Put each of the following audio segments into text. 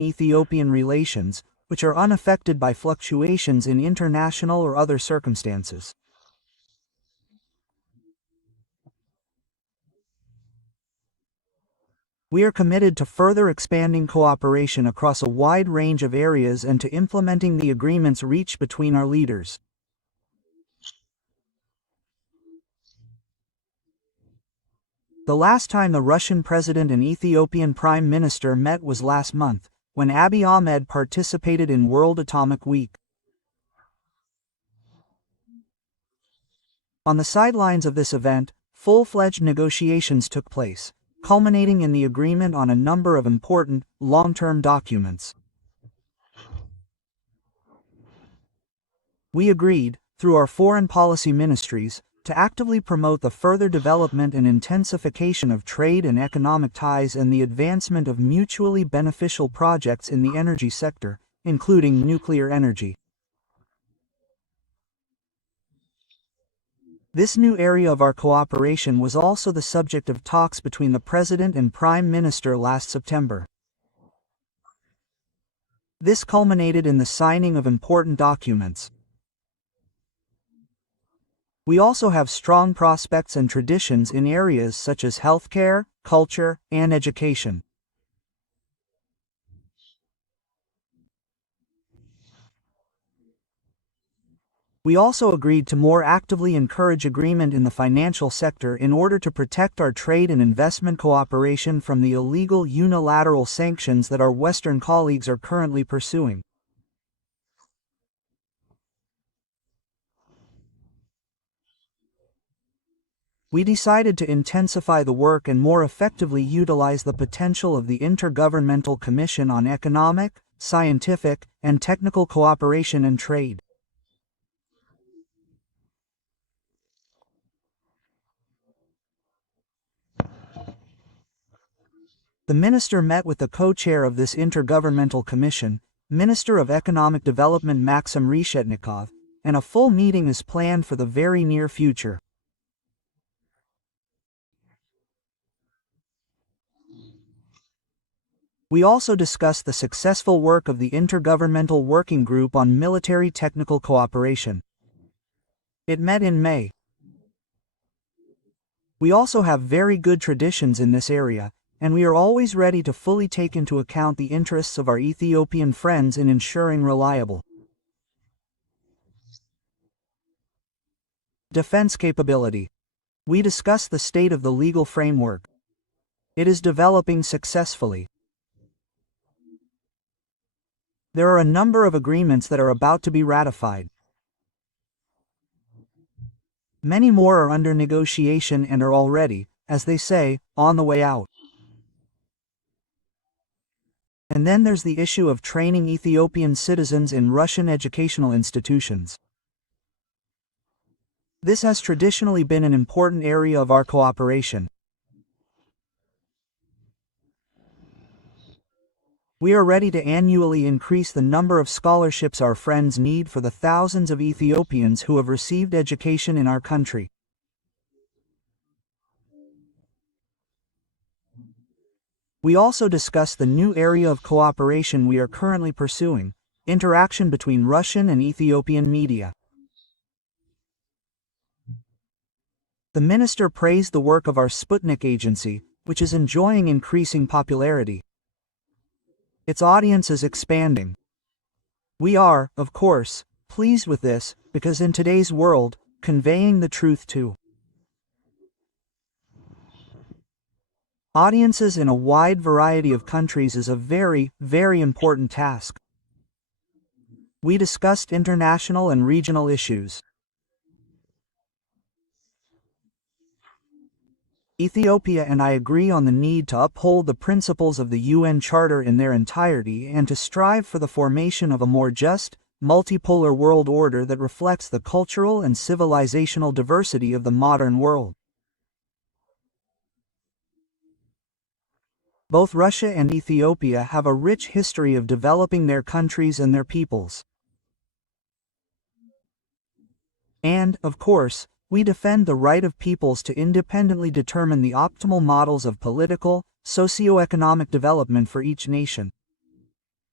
Ethiopian relations, which are unaffected by fluctuations in international or other circumstances. We are committed to further expanding cooperation across a wide range of areas and to implementing the agreements reached between our leaders. The last time the Russian President and Ethiopian Prime Minister met was last month, when Abiy Ahmed participated in World Atomic Week. On the sidelines of this event, full-fledged negotiations took place, culminating in the agreement on a number of important, long-term documents. We agreed, through our foreign policy ministries, to actively promote the further development and intensification of trade and economic ties and the advancement of mutually beneficial projects in the energy sector, including nuclear energy. This new area of our cooperation was also the subject of talks between the President and Prime Minister last September. This culminated in the signing of important documents. We also have strong prospects and traditions in areas such as healthcare, culture, and education. We also agreed to more actively encourage agreement in the financial sector in order to protect our trade and investment cooperation from the illegal unilateral sanctions that our Western colleagues are currently pursuing. We decided to intensify the work and more effectively utilize the potential of the Intergovernmental Commission on Economic, Scientific, and Technical Cooperation and Trade. The minister met with the co-chair of this Intergovernmental Commission, Minister of Economic Development Maxim Reshetnikov, and a full meeting is planned for the very near future. We also discussed the successful work of the Intergovernmental Working Group on Military Technical Cooperation. It met in May. We also have very good traditions in this area, and we are always ready to fully take into account the interests of our Ethiopian friends in ensuring reliable defense capability. We discussed the state of the legal framework. It is developing successfully. There are a number of agreements that are about to be ratified. Many more are under negotiation and are already, as they say, on the way out. And then there's the issue of training Ethiopian citizens in Russian educational institutions. This has traditionally been an important area of our cooperation. We are ready to annually increase the number of scholarships our friends need for the thousands of Ethiopians who have received education in our country. We also discussed the new area of cooperation we are currently pursuing, interaction between Russian and Ethiopian media. The minister praised the work of our Sputnik agency, which is enjoying increasing popularity. Its audience is expanding. We are, of course, pleased with this, because in today's world, conveying the truth to audiences in a wide variety of countries is a very, very important task. We discussed international and regional issues. Ethiopia and I agree on the need to uphold the principles of the UN Charter in their entirety and to strive for the formation of a more just, multipolar world order that reflects the cultural and civilizational diversity of the modern world. Both Russia and Ethiopia have a rich history of developing their countries and their peoples. And, of course, we defend the right of peoples to independently determine the optimal models of political, socio-economic development for each nation.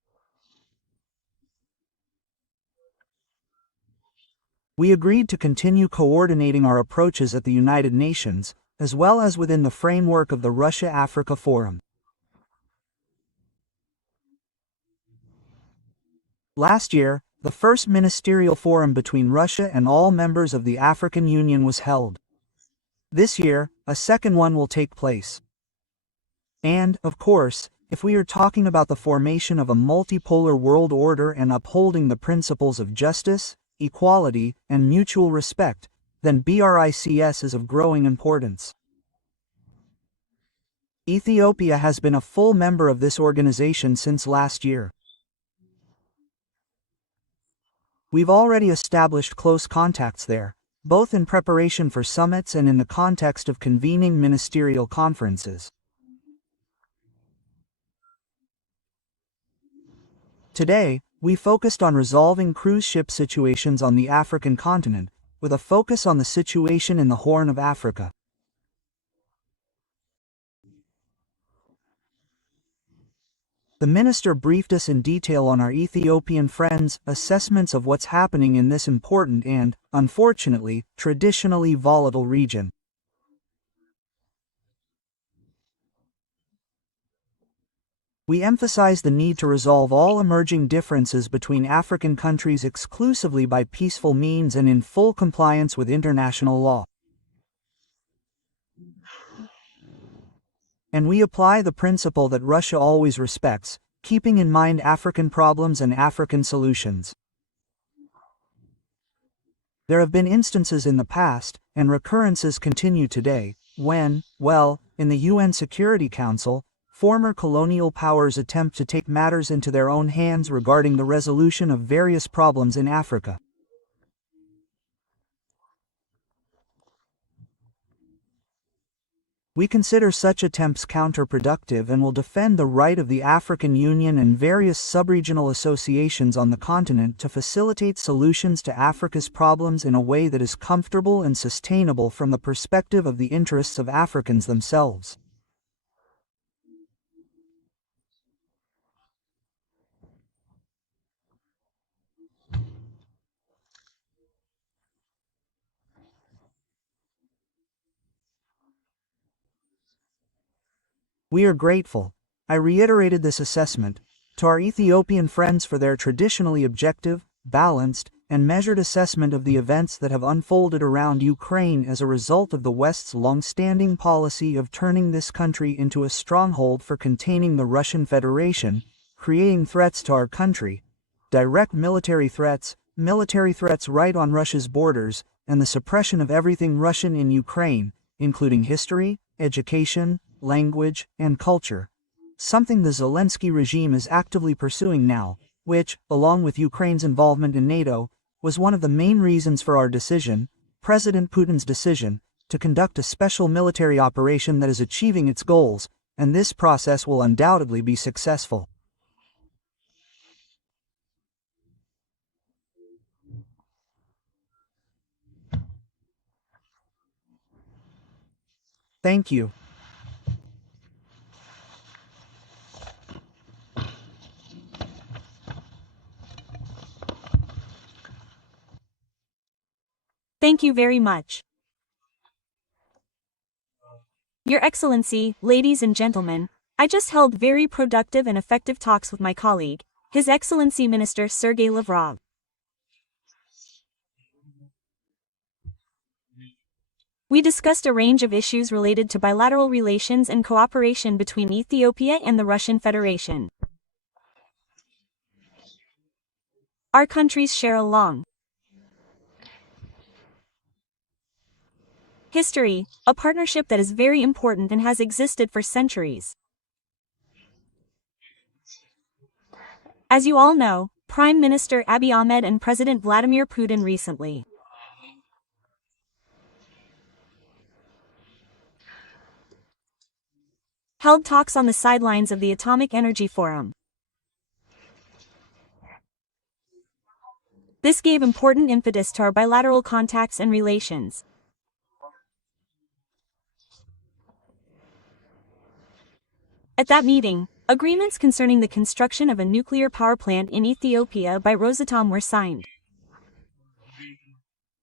We agreed to continue coordinating our approaches at the United Nations, as well as within the framework of the Russia-Africa Forum. Last year, the first ministerial forum between Russia and all members of the African Union was held. This year, a second one will take place. And, of course, if we are talking about the formation of a multipolar world order and upholding the principles of justice, equality, and mutual respect, then BRICS is of growing importance. Ethiopia has been a full member of this organization since last year. We've already established close contacts there, both in preparation for summits and in the context of convening ministerial conferences. Today, we focused on resolving cruise ship situations on the African continent, with a focus on the situation in the Horn of Africa. The minister briefed us in detail on our Ethiopian friends' assessments of what's happening in this important and, unfortunately, traditionally volatile region. We emphasized the need to resolve all emerging differences between African countries exclusively by peaceful means and in full compliance with international law. And we apply the principle that Russia always respects, keeping in mind African problems and African solutions. There have been instances in the past, and recurrences continue today, when, in the UN Security Council, former colonial powers attempt to take matters into their own hands regarding the resolution of various problems in Africa. We consider such attempts counterproductive and will defend the right of the African Union and various subregional associations on the continent to facilitate solutions to Africa's problems in a way that is comfortable and sustainable from the perspective of the interests of Africans themselves. We are grateful, I reiterated this assessment, to our Ethiopian friends for their traditionally objective, balanced, and measured assessment of the events that have unfolded around Ukraine as a result of the West's long-standing policy of turning this country into a stronghold for containing the Russian Federation, creating threats to our country, direct military threats right on Russia's borders, and the suppression of everything Russian in Ukraine, including history, education, language, and culture, something the Zelensky regime is actively pursuing now, which, along with Ukraine's involvement in NATO, was one of the main reasons for our decision, President Putin's decision, to conduct a special military operation that is achieving its goals, and this process will undoubtedly be successful. Thank you. Thank you very much. Your Excellency, ladies and gentlemen, I just held very productive and effective talks with my colleague, His Excellency Minister Sergey Lavrov. We discussed a range of issues related to bilateral relations and cooperation between Ethiopia and the Russian Federation. Our countries share a long history, a partnership that is very important and has existed for centuries. As you all know, Prime Minister Abiy Ahmed and President Vladimir Putin recently held talks on the sidelines of the Atomic Energy Forum. This gave important impetus to our bilateral contacts and relations. At that meeting, agreements concerning the construction of a nuclear power plant in Ethiopia by Rosatom were signed.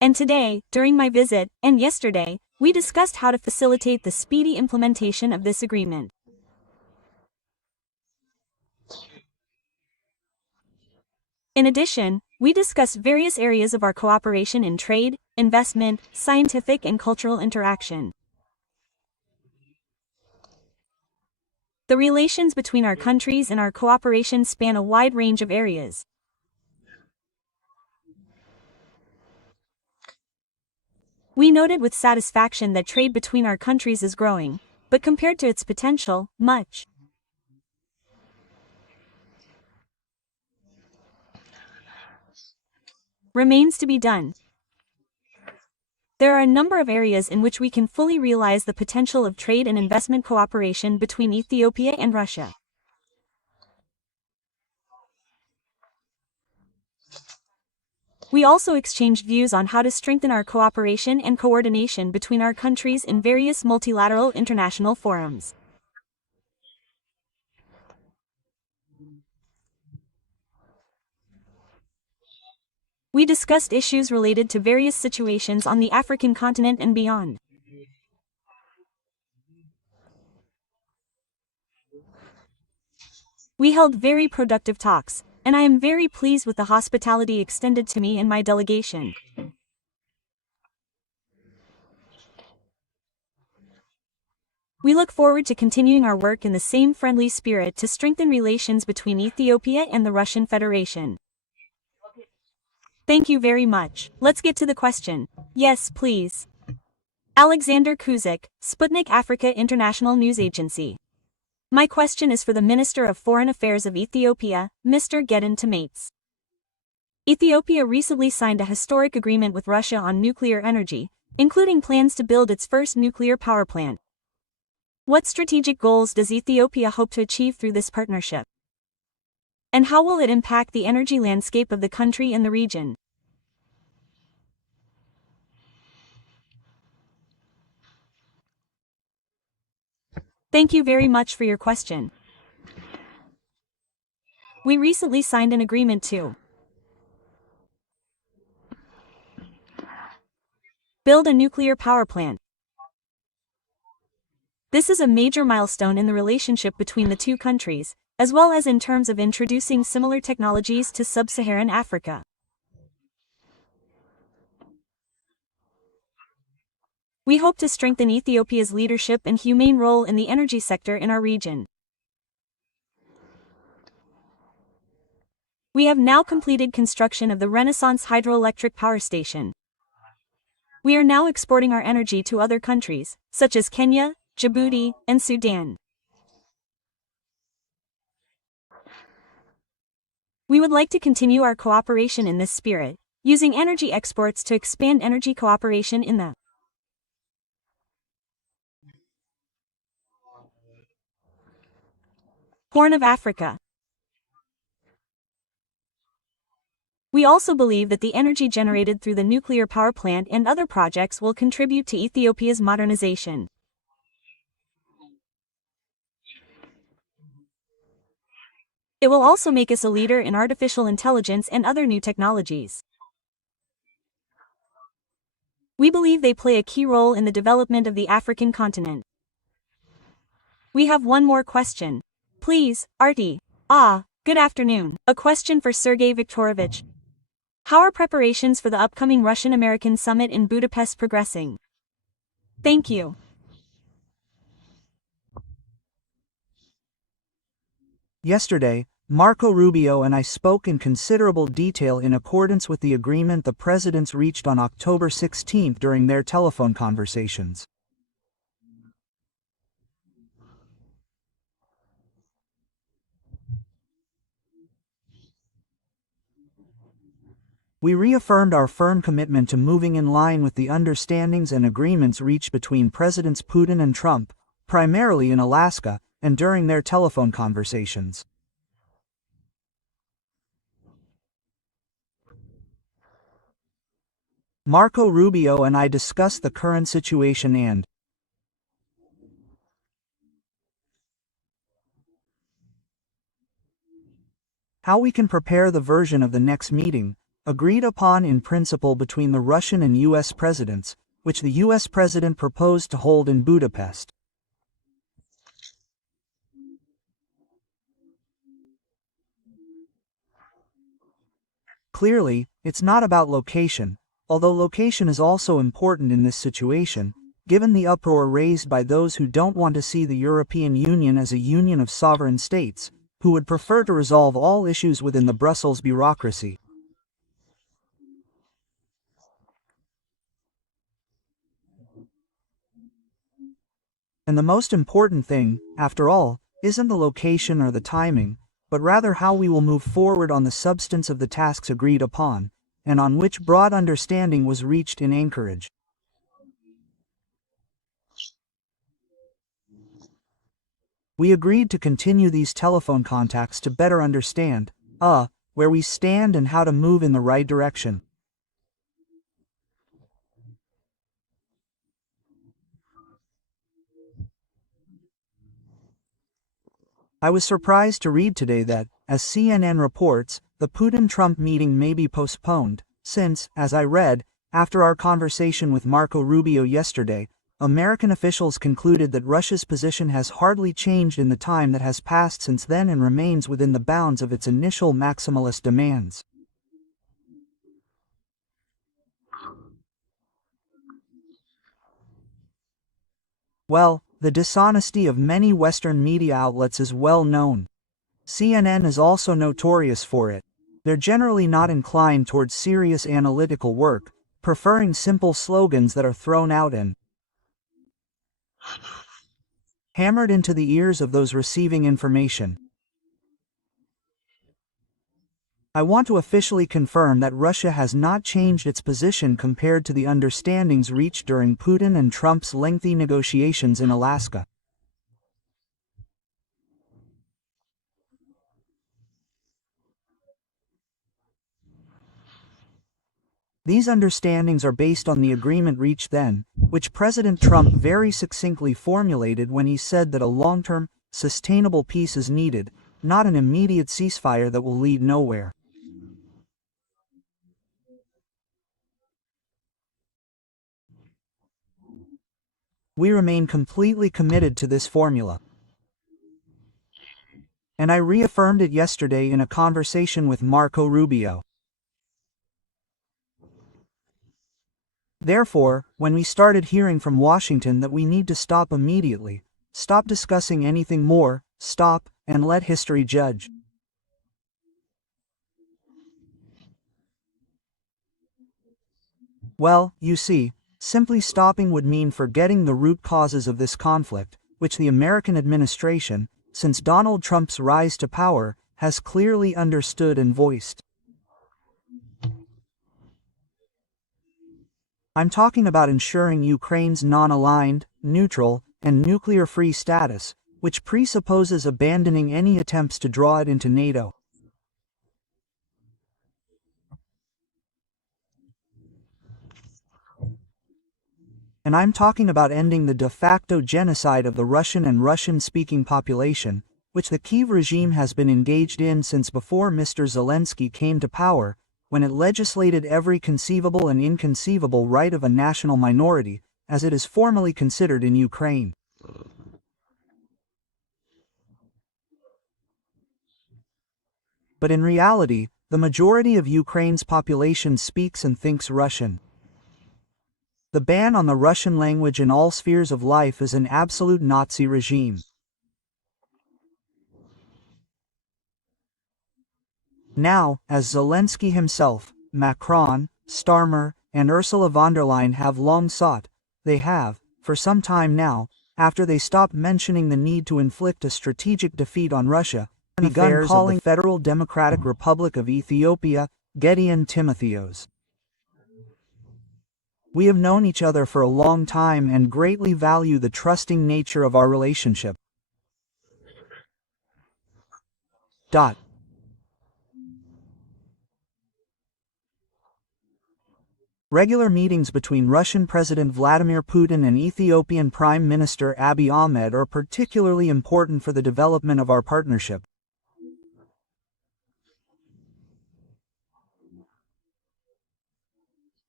And today, during my visit, and yesterday, we discussed how to facilitate the speedy implementation of this agreement. In addition, we discussed various areas of our cooperation in trade, investment, scientific and cultural interaction. The relations between our countries and our cooperation span a wide range of areas. We noted with satisfaction that trade between our countries is growing, but compared to its potential, much remains to be done. There are a number of areas in which we can fully realize the potential of trade and investment cooperation between Ethiopia and Russia. We also exchanged views on how to strengthen our cooperation and coordination between our countries in various multilateral international forums. We discussed issues related to various situations on the African continent and beyond. We held very productive talks, and I am very pleased with the hospitality extended to me and my delegation. We look forward to continuing our work in the same friendly spirit to strengthen relations between Ethiopia and the Russian Federation. Thank you very much. Let's get to the question. Yes, please. Alexander Kuzik, Sputnik Africa International News Agency. My question is for the Minister of Foreign Affairs of Ethiopia, Mr. Gedon Tamates. Ethiopia recently signed a historic agreement with Russia on nuclear energy, including plans to build its first nuclear power plant. What strategic goals does Ethiopia hope to achieve through this partnership? And how will it impact the energy landscape of the country and the region? Thank you very much for your question. We recently signed an agreement to build a nuclear power plant. This is a major milestone in the relationship between the two countries, as well as in terms of introducing similar technologies to sub-Saharan Africa. We hope to strengthen Ethiopia's leadership and humane role in the energy sector in our region. We have now completed construction of the Renaissance hydroelectric power station. We are now exporting our energy to other countries, such as Kenya, Djibouti, and Sudan. We would like to continue our cooperation in this spirit, using energy exports to expand energy cooperation in the Horn of Africa. We also believe that the energy generated through the nuclear power plant and other projects will contribute to Ethiopia's modernization. It will also make us a leader in artificial intelligence and other new technologies. We believe they play a key role in the development of the African continent. We have one more question. Please, Artie. Good afternoon. A question for Sergey Viktorovich. How are preparations for the upcoming Russian-American summit in Budapest progressing? Thank you. Yesterday, Marco Rubio and I spoke in considerable detail in accordance with the agreement the presidents reached on October 16 during their telephone conversations. We reaffirmed our firm commitment to moving in line with the understandings and agreements reached between Presidents Putin and Trump, primarily in Alaska, and during their telephone conversations. Marco Rubio and I discussed the current situation and how we can prepare the version of the next meeting, agreed upon in principle between the Russian and U.S. presidents, which the U.S. president proposed to hold in Budapest. Clearly, it's not about location, although location is also important in this situation, given the uproar raised by those who don't want to see the European Union as a union of sovereign states, who would prefer to resolve all issues within the Brussels bureaucracy. And the most important thing, after all, isn't the location or the timing, but rather how we will move forward on the substance of the tasks agreed upon, and on which broad understanding was reached in Anchorage. We agreed to continue these telephone contacts to better understand, where we stand and how to move in the right direction. I was surprised to read today that, as CNN reports, the Putin-Trump meeting may be postponed, since, as I read, after our conversation with Marco Rubio yesterday, American officials concluded that Russia's position has hardly changed in the time that has passed since then and remains within the bounds of its initial maximalist demands. Well, the dishonesty of many Western media outlets is well known. CNN is also notorious for it. They're generally not inclined towards serious analytical work, preferring simple slogans that are thrown out and hammered into the ears of those receiving information. I want to officially confirm that Russia has not changed its position compared to the understandings reached during Putin and Trump's lengthy negotiations in Alaska. These understandings are based on the agreement reached then, which President Trump very succinctly formulated when he said that a long-term, sustainable peace is needed, not an immediate ceasefire that will lead nowhere. We remain completely committed to this formula. And I reaffirmed it yesterday in a conversation with Marco Rubio. Therefore, when we started hearing from Washington that we need to stop immediately, stop discussing anything more, stop, and let history judge. Well, you see, simply stopping would mean forgetting the root causes of this conflict, which the American administration, since Donald Trump's rise to power, has clearly understood and voiced. I'm talking about ensuring Ukraine's non-aligned, neutral, and nuclear-free status, which presupposes abandoning any attempts to draw it into NATO. And I'm talking about ending the de facto genocide of the Russian and Russian-speaking population, which the Kyiv regime has been engaged in since before Mr. Zelensky came to power, when it legislated every conceivable and inconceivable right of a national minority, as it is formally considered in Ukraine. But in reality, the majority of Ukraine's population speaks and thinks Russian. The ban on the Russian language in all spheres of life is an absolute Nazi regime. Now, as Zelensky himself, Macron, Starmer, and Ursula von der Leyen have long sought, they have, for some time now, after they stopped mentioning the need to inflict a strategic defeat on Russia, begun calling the Federal Democratic Republic of Ethiopia, Gedeon Timotheos. We have known each other for a long time and greatly value the trusting nature of our relationship. Regular meetings between Russian President Vladimir Putin and Ethiopian Prime Minister Abiy Ahmed are particularly important for the development of our partnership.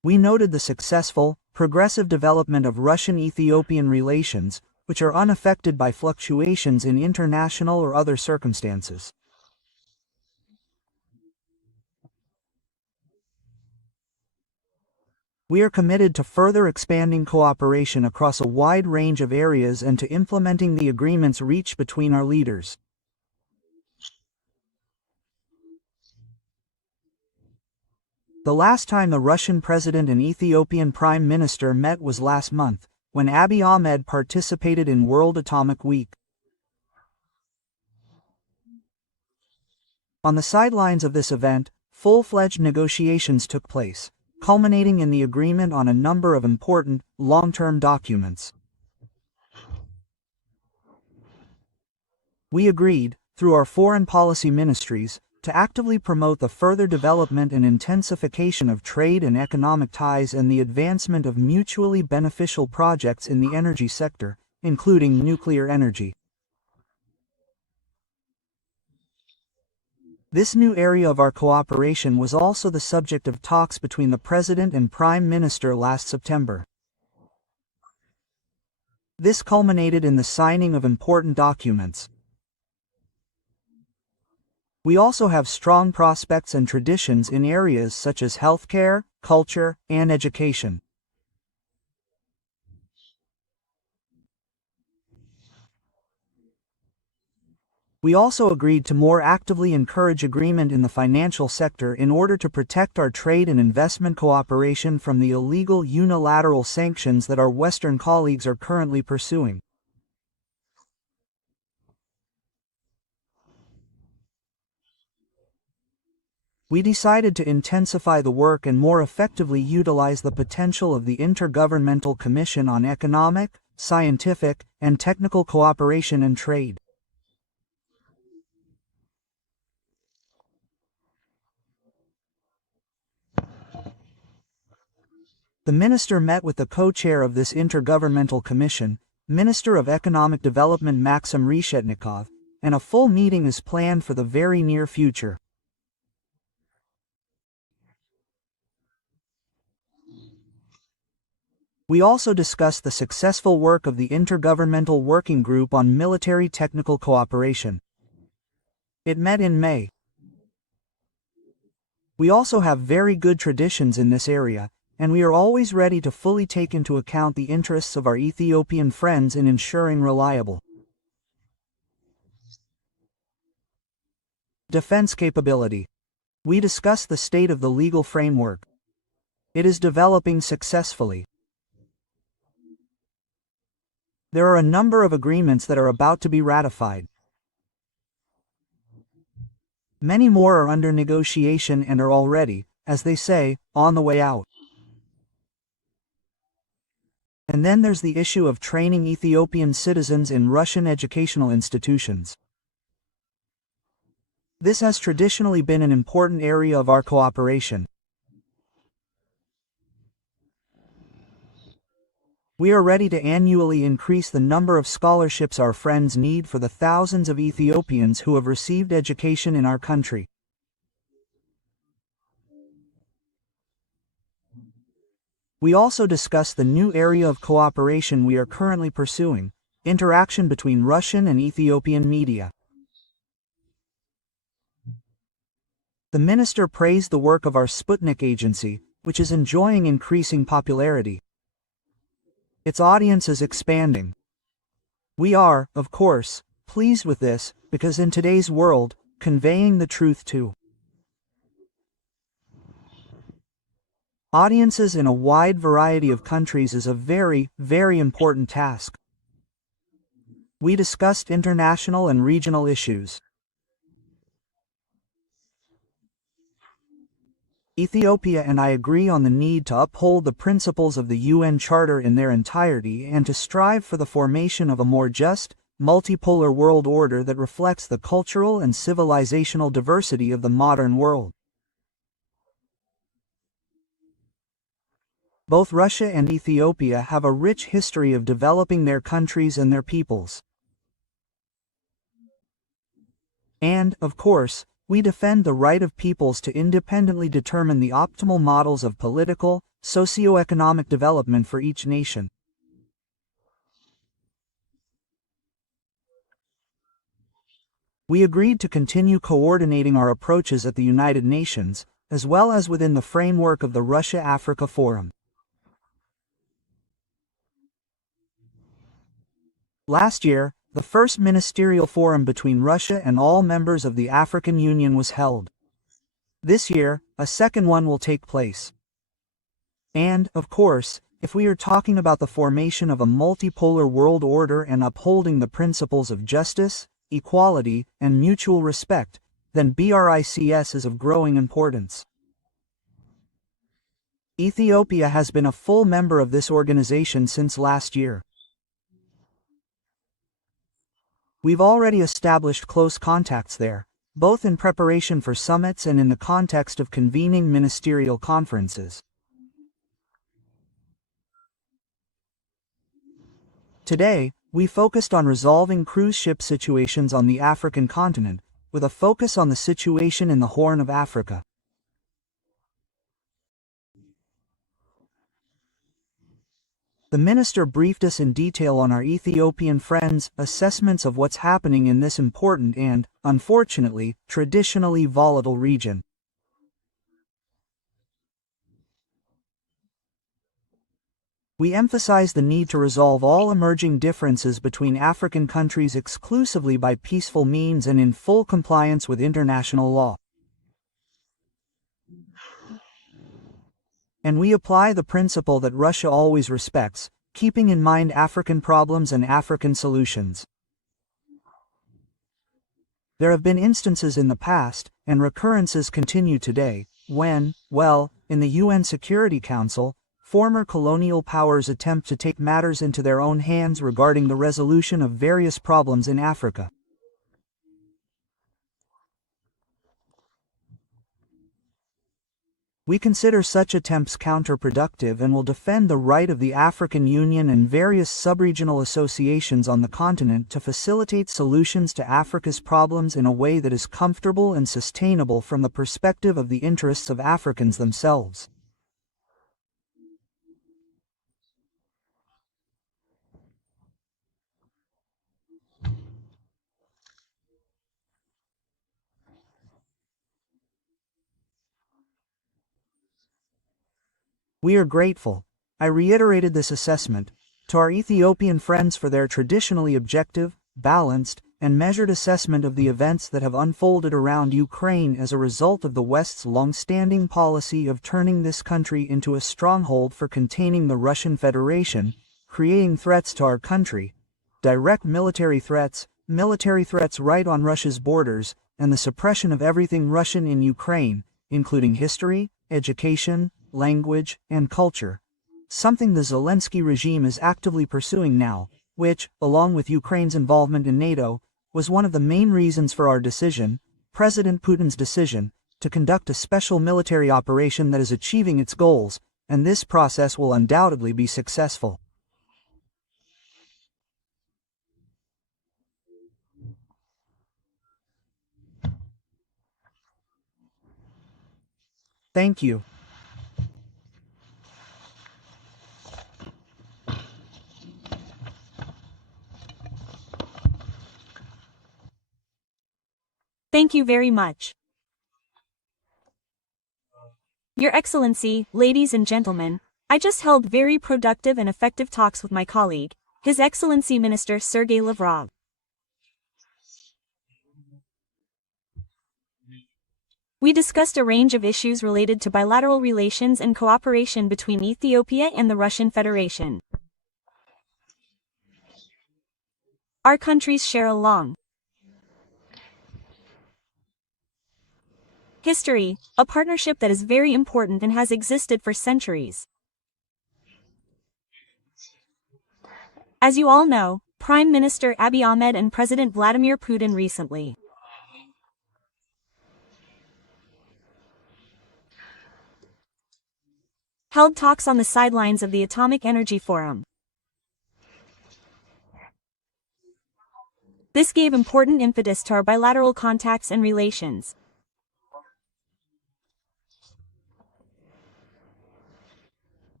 We noted the successful, progressive development of Russian-Ethiopian relations, which are unaffected by fluctuations in international or other circumstances. We are committed to further expanding cooperation across a wide range of areas and to implementing the agreements reached between our leaders. The last time the Russian President and Ethiopian Prime Minister met was last month, when Abiy Ahmed participated in World Atomic Week. On the sidelines of this event, full-fledged negotiations took place, culminating in the agreement on a number of important, long-term documents. We agreed, through our foreign policy ministries, to actively promote the further development and intensification of trade and economic ties and the advancement of mutually beneficial projects in the energy sector, including nuclear energy. This new area of our cooperation was also the subject of talks between the President and Prime Minister last September. This culminated in the signing of important documents. We also have strong prospects and traditions in areas such as healthcare, culture, and education. We also agreed to more actively encourage agreement in the financial sector in order to protect our trade and investment cooperation from the illegal unilateral sanctions that our Western colleagues are currently pursuing. We decided to intensify the work and more effectively utilize the potential of the Intergovernmental Commission on Economic, Scientific, and Technical Cooperation and Trade. The minister met with the co-chair of this Intergovernmental Commission, Minister of Economic Development Maxim Reshetnikov, and a full meeting is planned for the very near future. We also discussed the successful work of the Intergovernmental Working Group on Military Technical Cooperation. It met in May. We also have very good traditions in this area, and we are always ready to fully take into account the interests of our Ethiopian friends in ensuring reliable defense capability. We discussed the state of the legal framework. It is developing successfully. There are a number of agreements that are about to be ratified. Many more are under negotiation and are already, as they say, on the way out. And then there's the issue of training Ethiopian citizens in Russian educational institutions. This has traditionally been an important area of our cooperation. We are ready to annually increase the number of scholarships our friends need for the thousands of Ethiopians who have received education in our country. We also discussed the new area of cooperation we are currently pursuing, interaction between Russian and Ethiopian media. The minister praised the work of our Sputnik agency, which is enjoying increasing popularity. Its audience is expanding. We are, of course, pleased with this, because in today's world, conveying the truth to audiences in a wide variety of countries is a very, very important task. We discussed international and regional issues. Ethiopia and I agree on the need to uphold the principles of the UN Charter in their entirety and to strive for the formation of a more just, multipolar world order that reflects the cultural and civilizational diversity of the modern world. Both Russia and Ethiopia have a rich history of developing their countries and their peoples. And, of course, we defend the right of peoples to independently determine the optimal models of political, socio-economic development for each nation. We agreed to continue coordinating our approaches at the United Nations, as well as within the framework of the Russia-Africa Forum. Last year, the first ministerial forum between Russia and all members of the African Union was held. This year, a second one will take place. And, of course, if we are talking about the formation of a multipolar world order and upholding the principles of justice, equality, and mutual respect, then BRICS is of growing importance. Ethiopia has been a full member of this organization since last year. We've already established close contacts there, both in preparation for summits and in the context of convening ministerial conferences. Today, we focused on resolving cruise ship situations on the African continent, with a focus on the situation in the Horn of Africa. The minister briefed us in detail on our Ethiopian friends' assessments of what's happening in this important and, unfortunately, traditionally volatile region. We emphasized the need to resolve all emerging differences between African countries exclusively by peaceful means and in full compliance with international law. And we apply the principle that Russia always respects, keeping in mind African problems and African solutions. There have been instances in the past, and recurrences continue today, when, in the UN Security Council, former colonial powers attempt to take matters into their own hands regarding the resolution of various problems in Africa. We consider such attempts counterproductive and will defend the right of the African Union and various sub-regional associations on the continent to facilitate solutions to Africa's problems in a way that is comfortable and sustainable from the perspective of the interests of Africans themselves. We are grateful, I reiterated this assessment, to our Ethiopian friends for their traditionally objective, balanced, and measured assessment of the events that have unfolded around Ukraine as a result of the West's long-standing policy of turning this country into a stronghold for containing the Russian Federation, creating threats to our country, direct military threats right on Russia's borders, and the suppression of everything Russian in Ukraine, including history, education, language, and culture, something the Zelensky regime is actively pursuing now, which, along with Ukraine's involvement in NATO, was one of the main reasons for our decision, President Putin's decision, to conduct a special military operation that is achieving its goals, and this process will undoubtedly be successful. Thank you. Thank you very much. Your Excellency, ladies and gentlemen, I just held very productive and effective talks with my colleague, His Excellency Minister Sergey Lavrov. We discussed a range of issues related to bilateral relations and cooperation between Ethiopia and the Russian Federation. Our countries share a long history, a partnership that is very important and has existed for centuries. As you all know, Prime Minister Abiy Ahmed and President Vladimir Putin recently held talks on the sidelines of the Atomic Energy Forum. This gave important impetus to our bilateral contacts and relations.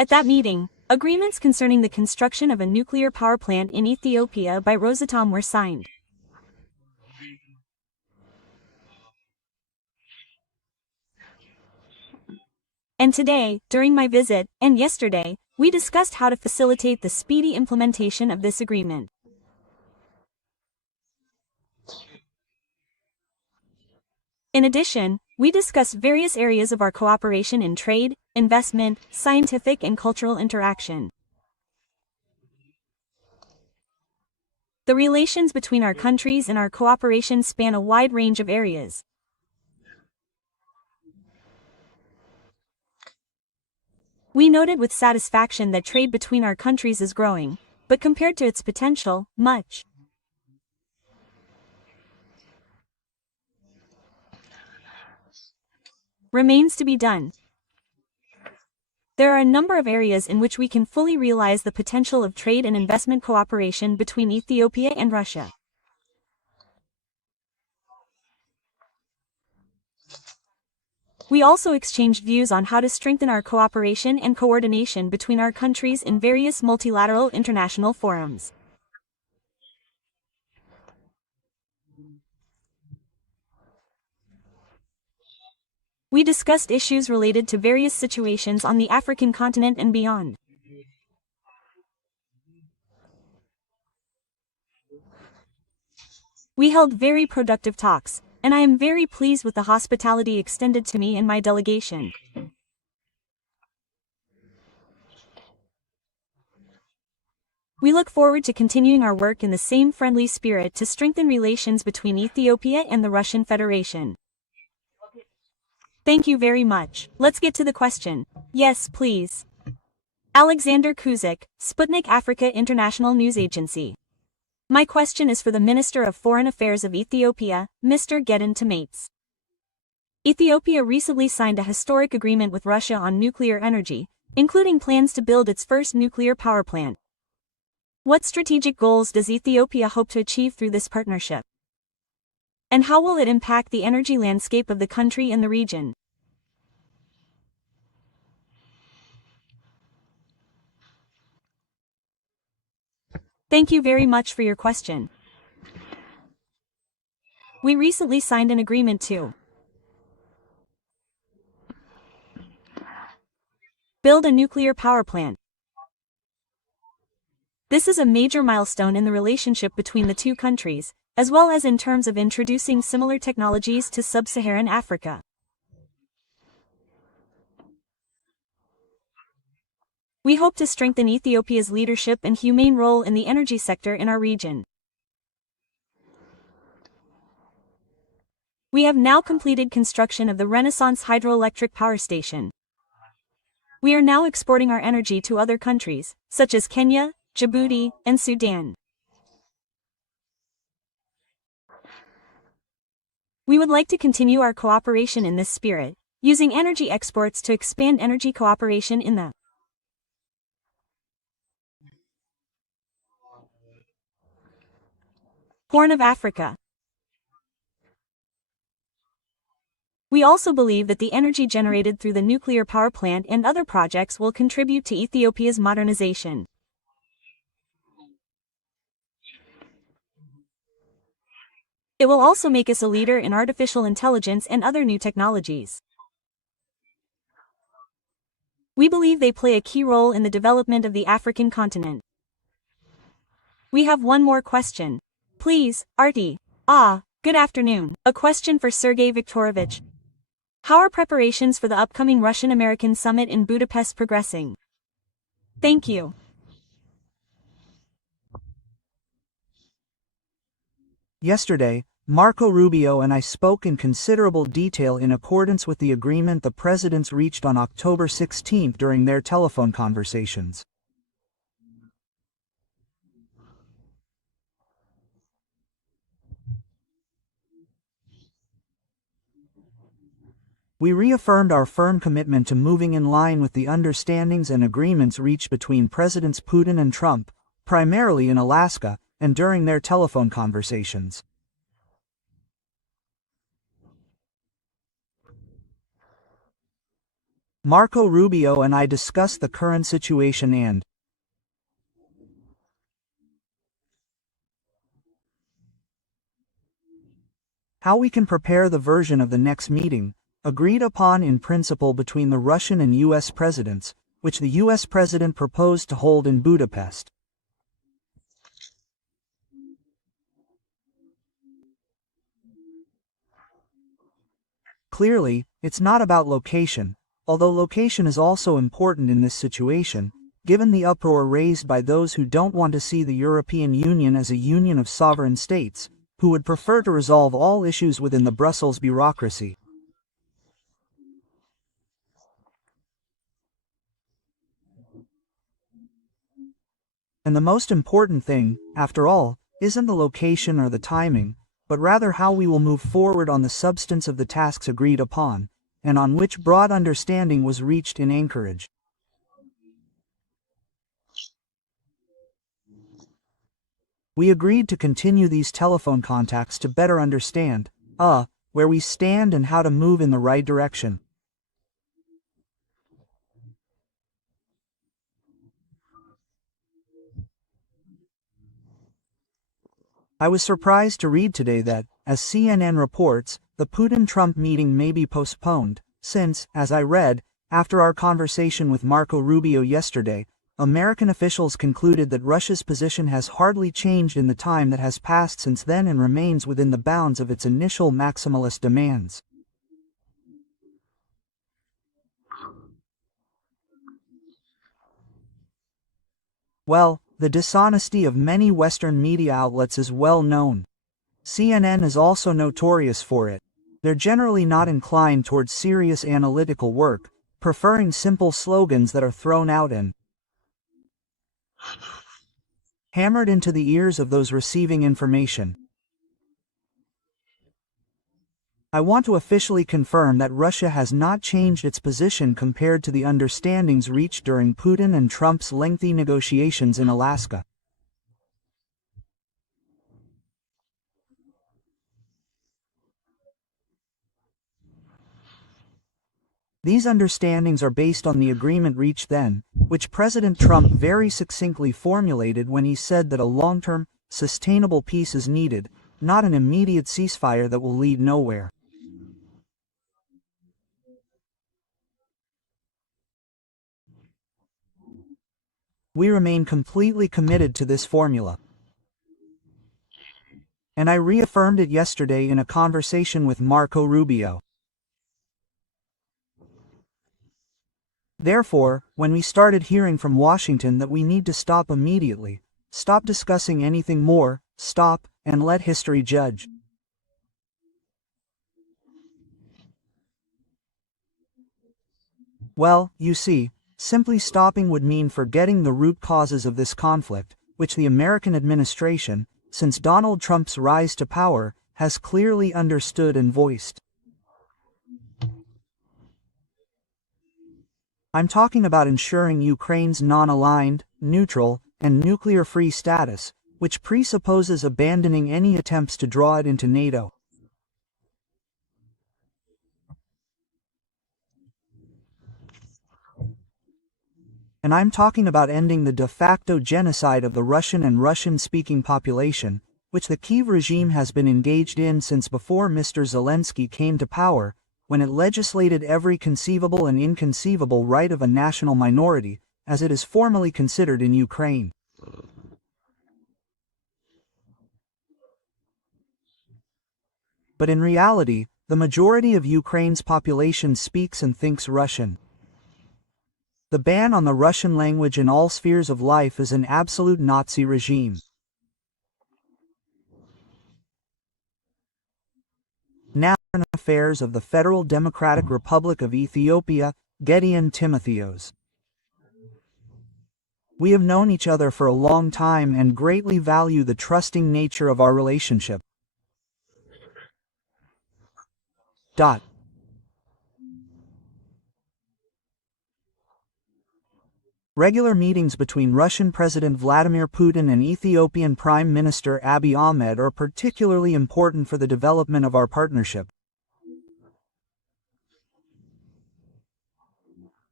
At that meeting, agreements concerning the construction of a nuclear power plant in Ethiopia by Rosatom were signed. And today, during my visit, and yesterday, we discussed how to facilitate the speedy implementation of this agreement. In addition, we discussed various areas of our cooperation in trade, investment, scientific and cultural interaction. The relations between our countries and our cooperation span a wide range of areas. We noted with satisfaction that trade between our countries is growing, but compared to its potential, much remains to be done. There are a number of areas in which we can fully realize the potential of trade and investment cooperation between Ethiopia and Russia. We also exchanged views on how to strengthen our cooperation and coordination between our countries in various multilateral international forums. We discussed issues related to various situations on the African continent and beyond. We held very productive talks, and I am very pleased with the hospitality extended to me and my delegation. We look forward to continuing our work in the same friendly spirit to strengthen relations between Ethiopia and the Russian Federation. Thank you very much. Let's get to the question. Yes, please. Alexander Kuzik, Sputnik Africa International News Agency. My question is for the Minister of Foreign Affairs of Ethiopia, Mr. Gedon Tamates. Ethiopia recently signed a historic agreement with Russia on nuclear energy, including plans to build its first nuclear power plant. What strategic goals does Ethiopia hope to achieve through this partnership? And how will it impact the energy landscape of the country and the region? Thank you very much for your question. We recently signed an agreement to build a nuclear power plant. This is a major milestone in the relationship between the two countries, as well as in terms of introducing similar technologies to sub-Saharan Africa. We hope to strengthen Ethiopia's leadership and humane role in the energy sector in our region. We have now completed construction of the Renaissance hydroelectric power station. We are now exporting our energy to other countries, such as Kenya, Djibouti, and Sudan. We would like to continue our cooperation in this spirit, using energy exports to expand energy cooperation in the Horn of Africa. We also believe that the energy generated through the nuclear power plant and other projects will contribute to Ethiopia's modernization. It will also make us a leader in artificial intelligence and other new technologies. We believe they play a key role in the development of the African continent. We have one more question. Please, Artie. Good afternoon. A question for Sergey Viktorovich. How are preparations for the upcoming Russian-American summit in Budapest progressing? Thank you. Yesterday, Marco Rubio and I spoke in considerable detail in accordance with the agreement the presidents reached on October 16 during their telephone conversations. We reaffirmed our firm commitment to moving in line with the understandings and agreements reached between Presidents Putin and Trump, primarily in Alaska, and during their telephone conversations. Marco Rubio and I discussed the current situation and how we can prepare the version of the next meeting, agreed upon in principle between the Russian and U.S. presidents, which the U.S. president proposed to hold in Budapest. Clearly, it's not about location, although location is also important in this situation, given the uproar raised by those who don't want to see the European Union as a union of sovereign states, who would prefer to resolve all issues within the Brussels bureaucracy. And the most important thing, after all, isn't the location or the timing, but rather how we will move forward on the substance of the tasks agreed upon, and on which broad understanding was reached in Anchorage. We agreed to continue these telephone contacts to better understand, where we stand and how to move in the right direction. I was surprised to read today that, as CNN reports, the Putin-Trump meeting may be postponed, since, as I read, after our conversation with Marco Rubio yesterday, American officials concluded that Russia's position has hardly changed in the time that has passed since then and remains within the bounds of its initial maximalist demands. Well, the dishonesty of many Western media outlets is well known. CNN is also notorious for it. They're generally not inclined towards serious analytical work, preferring simple slogans that are thrown out and hammered into the ears of those receiving information. I want to officially confirm that Russia has not changed its position compared to the understandings reached during Putin and Trump's lengthy negotiations in Alaska. These understandings are based on the agreement reached then, which President Trump very succinctly formulated when he said that a long-term, sustainable peace is needed, not an immediate ceasefire that will lead nowhere. We remain completely committed to this formula. And I reaffirmed it yesterday in a conversation with Marco Rubio. Therefore, when we started hearing from Washington that we need to stop immediately, stop discussing anything more, stop, and let history judge. Well, you see, simply stopping would mean forgetting the root causes of this conflict, which the American administration, since Donald Trump's rise to power, has clearly understood and voiced. I'm talking about ensuring Ukraine's non-aligned, neutral, and nuclear-free status, which presupposes abandoning any attempts to draw it into NATO. And I'm talking about ending the de facto genocide of the Russian and Russian-speaking population, which the Kyiv regime has been engaged in since before Mr. Zelensky came to power, when it legislated every conceivable and inconceivable right of a national minority, as it is formally considered in Ukraine. But in reality, the majority of Ukraine's population speaks and thinks Russian. The ban on the Russian language in all spheres of life is an absolute Nazi regime. Now, in affairs of the Federal Democratic Republic of Ethiopia, Gideon Timotheos. We have known each other for a long time and greatly value the trusting nature of our relationship. Regular meetings between Russian President Vladimir Putin and Ethiopian Prime Minister Abiy Ahmed are particularly important for the development of our partnership.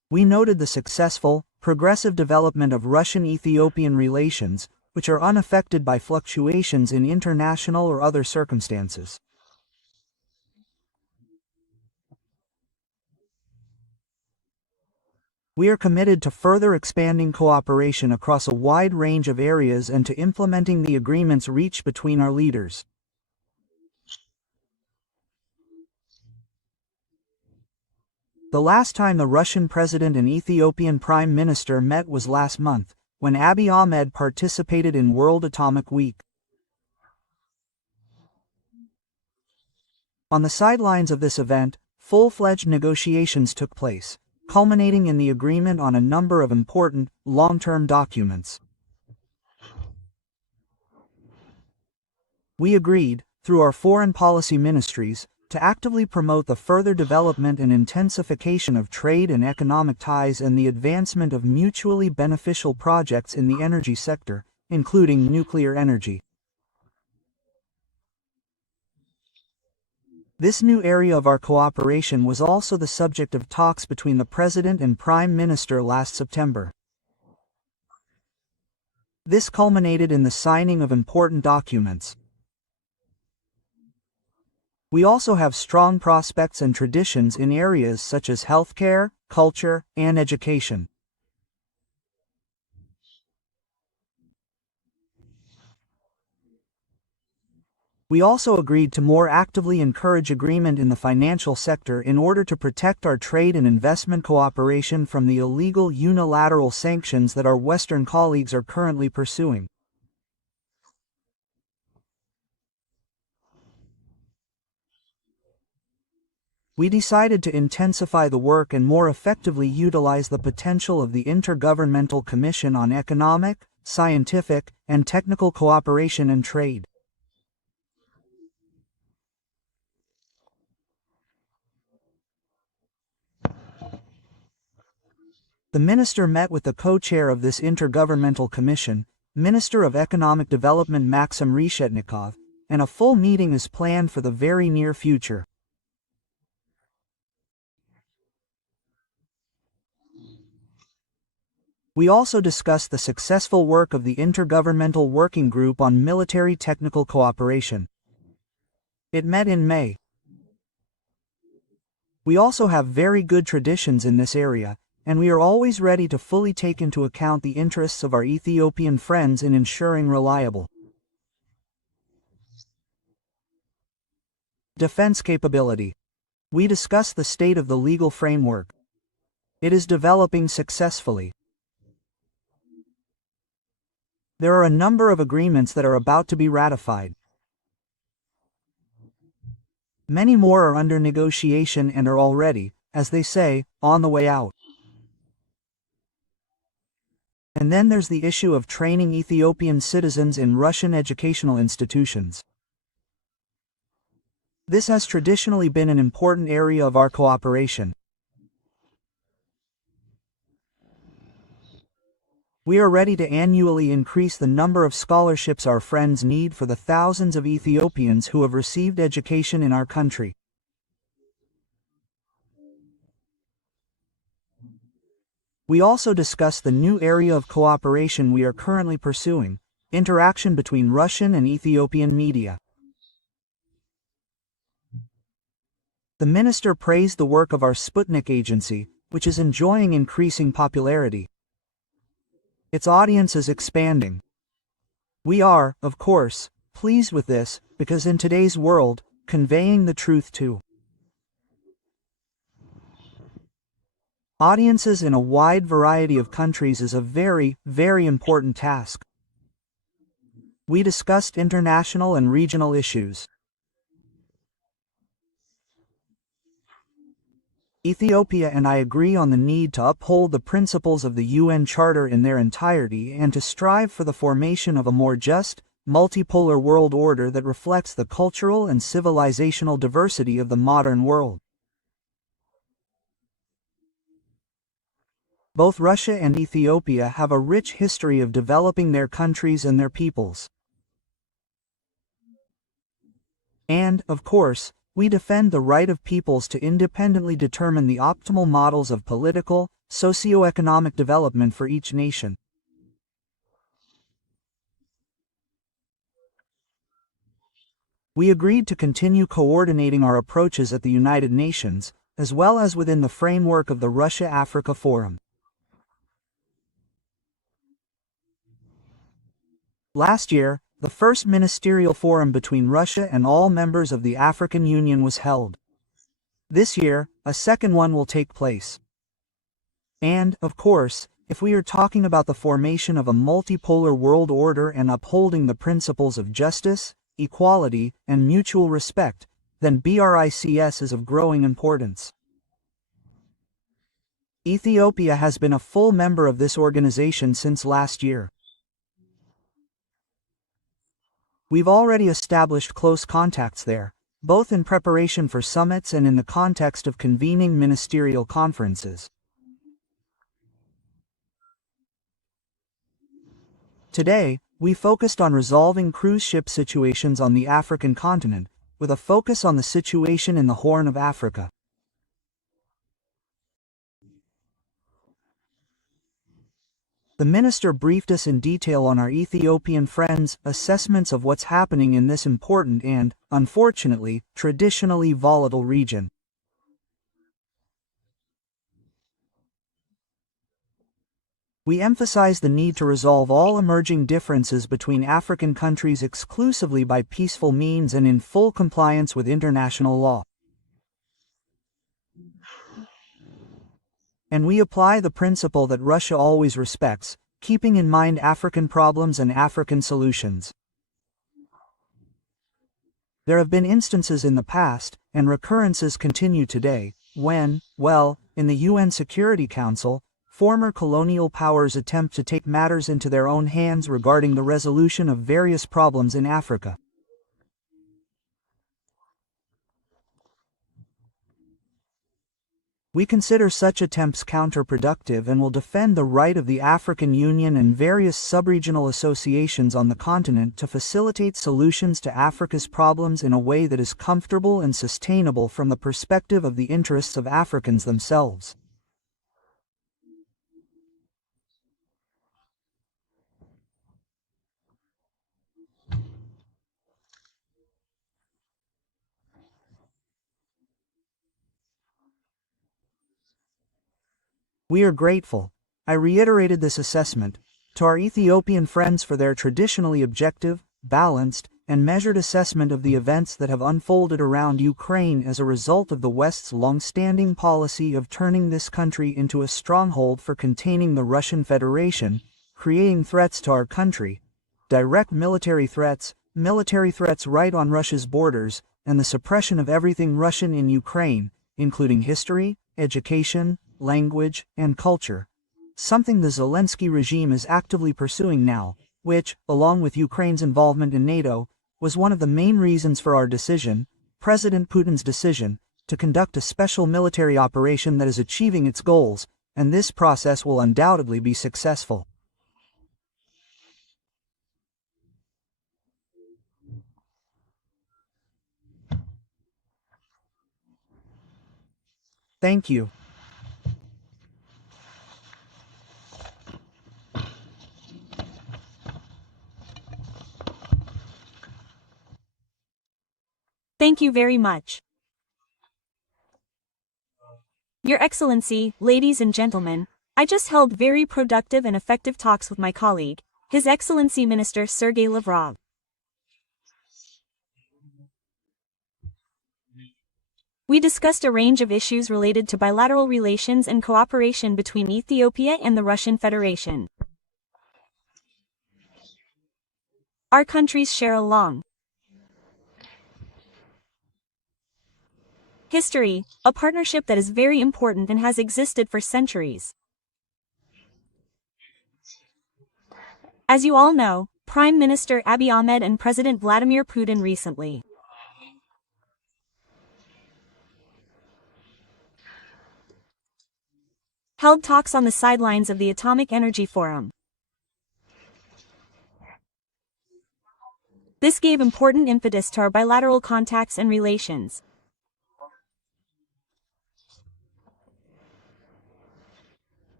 We noted the successful, progressive development of Russian-Ethiopian relations, which are unaffected by fluctuations in international or other circumstances. We are committed to further expanding cooperation across a wide range of areas and to implementing the agreements reached between our leaders. The last time the Russian President and Ethiopian Prime Minister met was last month, when Abiy Ahmed participated in World Atomic Week. On the sidelines of this event, full-fledged negotiations took place, culminating in the agreement on a number of important, long-term documents. We agreed, through our foreign policy ministries, to actively promote the further development and intensification of trade and economic ties and the advancement of mutually beneficial projects in the energy sector, including nuclear energy. This new area of our cooperation was also the subject of talks between the President and Prime Minister last September. This culminated in the signing of important documents. We also have strong prospects and traditions in areas such as healthcare, culture, and education. We also agreed to more actively encourage agreement in the financial sector in order to protect our trade and investment cooperation from the illegal unilateral sanctions that our Western colleagues are currently pursuing. We decided to intensify the work and more effectively utilize the potential of the Intergovernmental Commission on Economic, Scientific, and Technical Cooperation and Trade. The minister met with the co-chair of this Intergovernmental Commission, Minister of Economic Development Maxim Reshetnikov, and a full meeting is planned for the very near future. We also discussed the successful work of the Intergovernmental Working Group on Military Technical Cooperation. It met in May. We also have very good traditions in this area, and we are always ready to fully take into account the interests of our Ethiopian friends in ensuring reliable defense capability. We discussed the state of the legal framework. It is developing successfully. There are a number of agreements that are about to be ratified. Many more are under negotiation and are already, as they say, on the way out. And then there's the issue of training Ethiopian citizens in Russian educational institutions. This has traditionally been an important area of our cooperation. We are ready to annually increase the number of scholarships our friends need for the thousands of Ethiopians who have received education in our country. We also discussed the new area of cooperation we are currently pursuing, interaction between Russian and Ethiopian media. The minister praised the work of our Sputnik agency, which is enjoying increasing popularity. Its audience is expanding. We are, of course, pleased with this, because in today's world, conveying the truth to audiences in a wide variety of countries is a very, very important task. We discussed international and regional issues. Ethiopia and I agree on the need to uphold the principles of the UN Charter in their entirety and to strive for the formation of a more just, multipolar world order that reflects the cultural and civilizational diversity of the modern world. Both Russia and Ethiopia have a rich history of developing their countries and their peoples. And, of course, we defend the right of peoples to independently determine the optimal models of political, socioeconomic development for each nation. We agreed to continue coordinating our approaches at the United Nations, as well as within the framework of the Russia-Africa Forum. Last year, the first ministerial forum between Russia and all members of the African Union was held. This year, a second one will take place. And, of course, if we are talking about the formation of a multipolar world order and upholding the principles of justice, equality, and mutual respect, then BRICS is of growing importance. Ethiopia has been a full member of this organization since last year. We've already established close contacts there, both in preparation for summits and in the context of convening ministerial conferences. Today, we focused on resolving cruise ship situations on the African continent, with a focus on the situation in the Horn of Africa. The minister briefed us in detail on our Ethiopian friends' assessments of what's happening in this important and, unfortunately, traditionally volatile region. We emphasize the need to resolve all emerging differences between African countries exclusively by peaceful means and in full compliance with international law. And we apply the principle that Russia always respects, keeping in mind African problems and African solutions. There have been instances in the past, and recurrences continue today, when, in the UN Security Council, former colonial powers attempt to take matters into their own hands regarding the resolution of various problems in Africa. We consider such attempts counterproductive and will defend the right of the African Union and various sub-regional associations on the continent to facilitate solutions to Africa's problems in a way that is comfortable and sustainable from the perspective of the interests of Africans themselves. We are grateful, I reiterated this assessment, to our Ethiopian friends for their traditionally objective, balanced, and measured assessment of the events that have unfolded around Ukraine as a result of the West's long-standing policy of turning this country into a stronghold for containing the Russian Federation, creating threats to our country, direct military threats right on Russia's borders, and the suppression of everything Russian in Ukraine, including history, education, language, and culture, something the Zelensky regime is actively pursuing now, which, along with Ukraine's involvement in NATO, was one of the main reasons for our decision, President Putin's decision, to conduct a special military operation that is achieving its goals, and this process will undoubtedly be successful. Thank you. Thank you very much. Your Excellency, ladies and gentlemen, I just held very productive and effective talks with my colleague, His Excellency Minister Sergey Lavrov. We discussed a range of issues related to bilateral relations and cooperation between Ethiopia and the Russian Federation. Our countries share a long history, a partnership that is very important and has existed for centuries. As you all know, Prime Minister Abiy Ahmed and President Vladimir Putin recently held talks on the sidelines of the Atomic Energy Forum. This gave important impetus to our bilateral contacts and relations.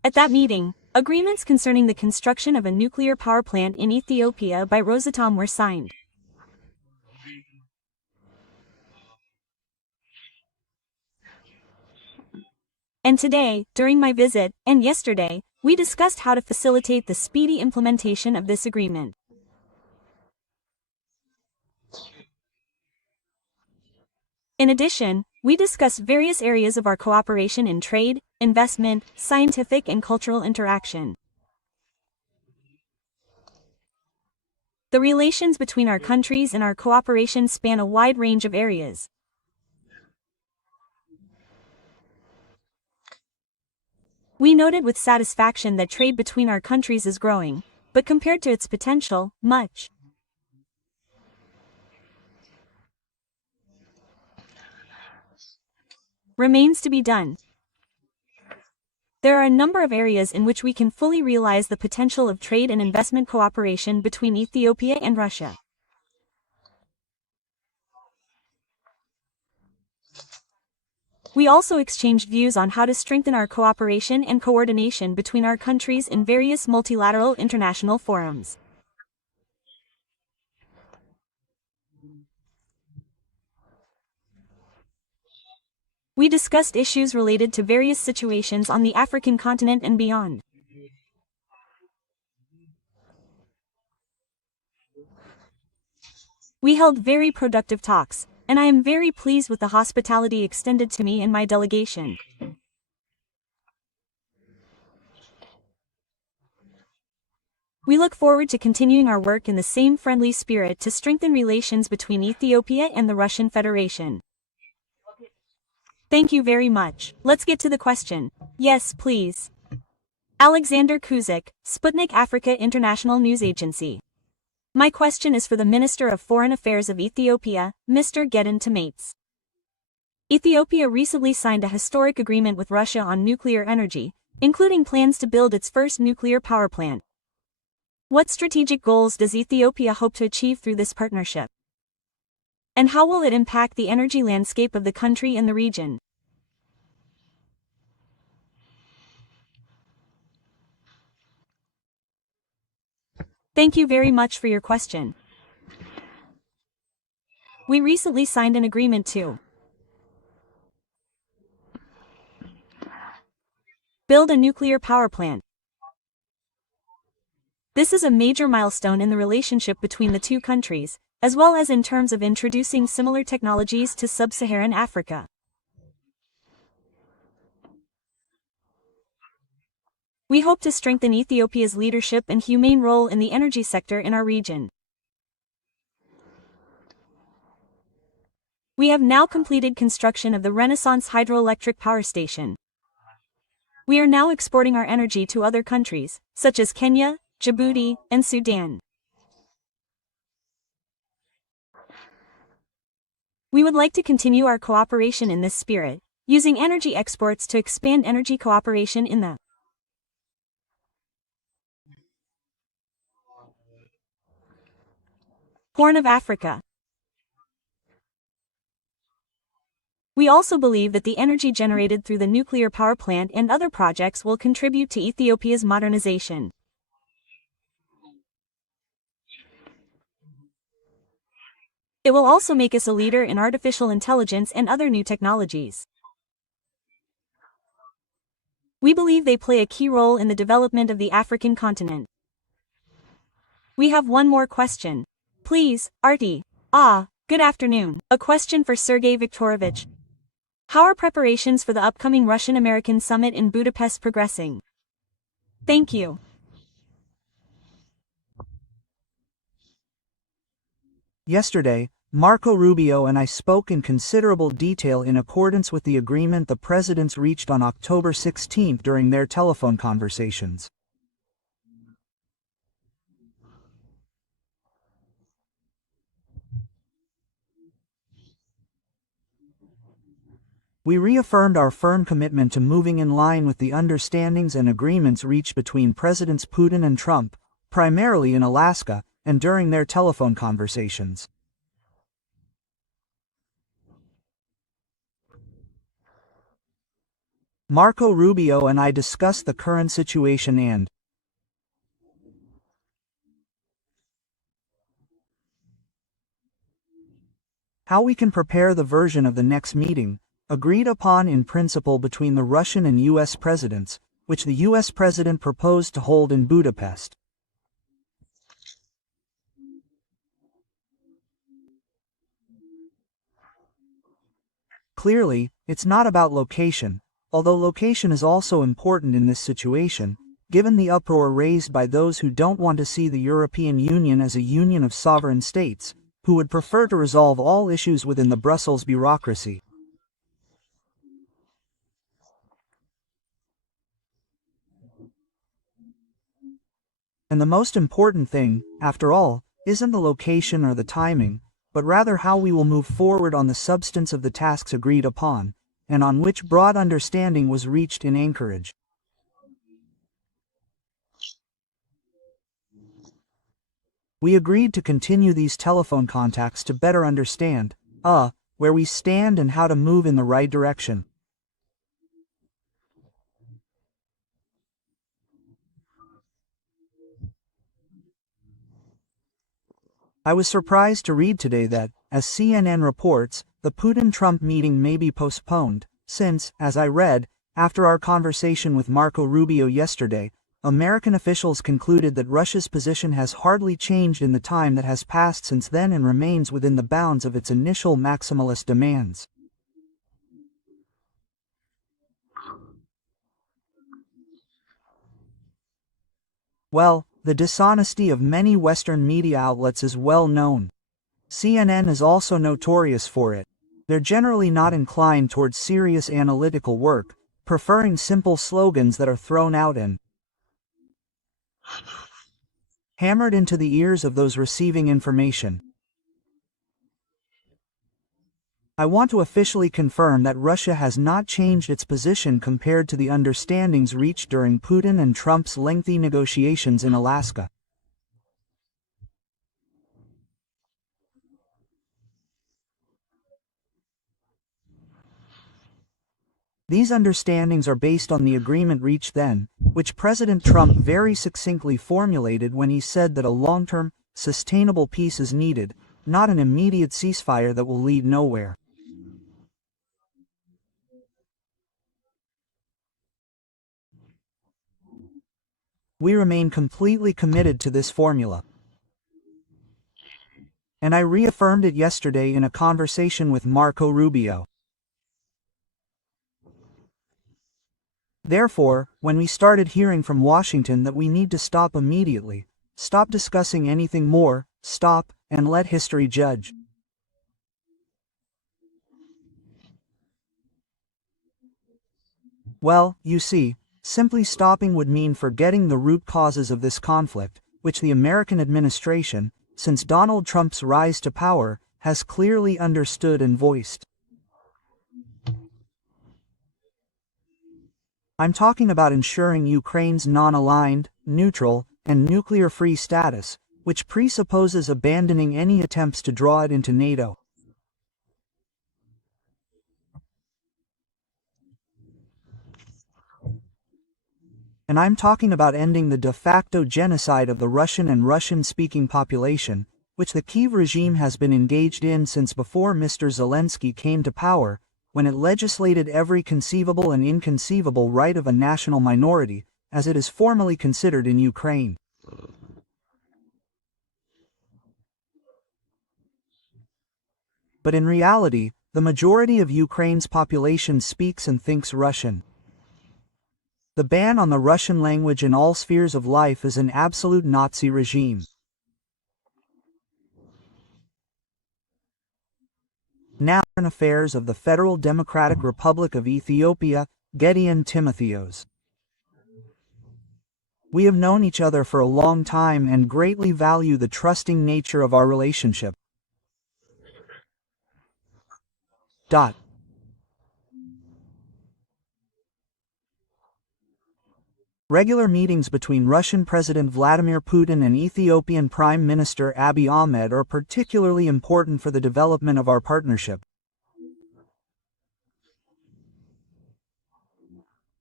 At that meeting, agreements concerning the construction of a nuclear power plant in Ethiopia by Rosatom were signed. And today, during my visit, and yesterday, we discussed how to facilitate the speedy implementation of this agreement. In addition, we discussed various areas of our cooperation in trade, investment, scientific and cultural interaction. The relations between our countries and our cooperation span a wide range of areas. We noted with satisfaction that trade between our countries is growing, but compared to its potential, much remains to be done. There are a number of areas in which we can fully realize the potential of trade and investment cooperation between Ethiopia and Russia. We also exchanged views on how to strengthen our cooperation and coordination between our countries in various multilateral international forums. We discussed issues related to various situations on the African continent and beyond. We held very productive talks, and I am very pleased with the hospitality extended to me and my delegation. We look forward to continuing our work in the same friendly spirit to strengthen relations between Ethiopia and the Russian Federation. Thank you very much. Let's get to the question. Yes, please. Alexander Kuzik, Sputnik Africa International News Agency. My question is for the Minister of Foreign Affairs of Ethiopia, Mr. Gedon Tamates. Ethiopia recently signed a historic agreement with Russia on nuclear energy, including plans to build its first nuclear power plant. What strategic goals does Ethiopia hope to achieve through this partnership? And how will it impact the energy landscape of the country and the region? Thank you very much for your question. We recently signed an agreement to build a nuclear power plant. This is a major milestone in the relationship between the two countries, as well as in terms of introducing similar technologies to sub-Saharan Africa. We hope to strengthen Ethiopia's leadership and humane role in the energy sector in our region. We have now completed construction of the Renaissance hydroelectric power station. We are now exporting our energy to other countries, such as Kenya, Djibouti, and Sudan. We would like to continue our cooperation in this spirit, using energy exports to expand energy cooperation in the Horn of Africa. We also believe that the energy generated through the nuclear power plant and other projects will contribute to Ethiopia's modernization. It will also make us a leader in artificial intelligence and other new technologies. We believe they play a key role in the development of the African continent. We have one more question. Please, Artie. Good afternoon. A question for Sergey Viktorovich. How are preparations for the upcoming Russian-American summit in Budapest progressing? Thank you. Yesterday, Marco Rubio and I spoke in considerable detail in accordance with the agreement the presidents reached on October 16 during their telephone conversations. We reaffirmed our firm commitment to moving in line with the understandings and agreements reached between Presidents Putin and Trump, primarily in Alaska, and during their telephone conversations. Marco Rubio and I discussed the current situation and how we can prepare the version of the next meeting, agreed upon in principle between the Russian and U.S. presidents, which the U.S. president proposed to hold in Budapest. Clearly, it's not about location, although location is also important in this situation, given the uproar raised by those who don't want to see the European Union as a union of sovereign states, who would prefer to resolve all issues within the Brussels bureaucracy. And the most important thing, after all, isn't the location or the timing, but rather how we will move forward on the substance of the tasks agreed upon, and on which broad understanding was reached in Anchorage. We agreed to continue these telephone contacts to better understand, where we stand and how to move in the right direction. I was surprised to read today that, as CNN reports, the Putin-Trump meeting may be postponed, since, as I read, after our conversation with Marco Rubio yesterday, American officials concluded that Russia's position has hardly changed in the time that has passed since then and remains within the bounds of its initial maximalist demands. Well, the dishonesty of many Western media outlets is well known. CNN is also notorious for it. They're generally not inclined towards serious analytical work, preferring simple slogans that are thrown out and hammered into the ears of those receiving information. I want to officially confirm that Russia has not changed its position compared to the understandings reached during Putin and Trump's lengthy negotiations in Alaska. These understandings are based on the agreement reached then, which President Trump very succinctly formulated when he said that a long-term, sustainable peace is needed, not an immediate ceasefire that will lead nowhere. We remain completely committed to this formula. And I reaffirmed it yesterday in a conversation with Marco Rubio. Therefore, when we started hearing from Washington that we need to stop immediately, stop discussing anything more, stop, and let history judge. Well, you see, simply stopping would mean forgetting the root causes of this conflict, which the American administration, since Donald Trump's rise to power, has clearly understood and voiced. I'm talking about ensuring Ukraine's non-aligned, neutral, and nuclear-free status, which presupposes abandoning any attempts to draw it into NATO. And I'm talking about ending the de facto genocide of the Russian and Russian-speaking population, which the Kyiv regime has been engaged in since before Mr. Zelensky came to power, when it legislated every conceivable and inconceivable right of a national minority, as it is formally considered in Ukraine. But in reality, the majority of Ukraine's population speaks and thinks Russian. The ban on the Russian language in all spheres of life is an absolute Nazi regime. Now, Foreign Affairs of the Federal Democratic Republic of Ethiopia, Gideon Timotheos. We have known each other for a long time and greatly value the trusting nature of our relationship. Regular meetings between Russian President Vladimir Putin and Ethiopian Prime Minister Abiy Ahmed are particularly important for the development of our partnership.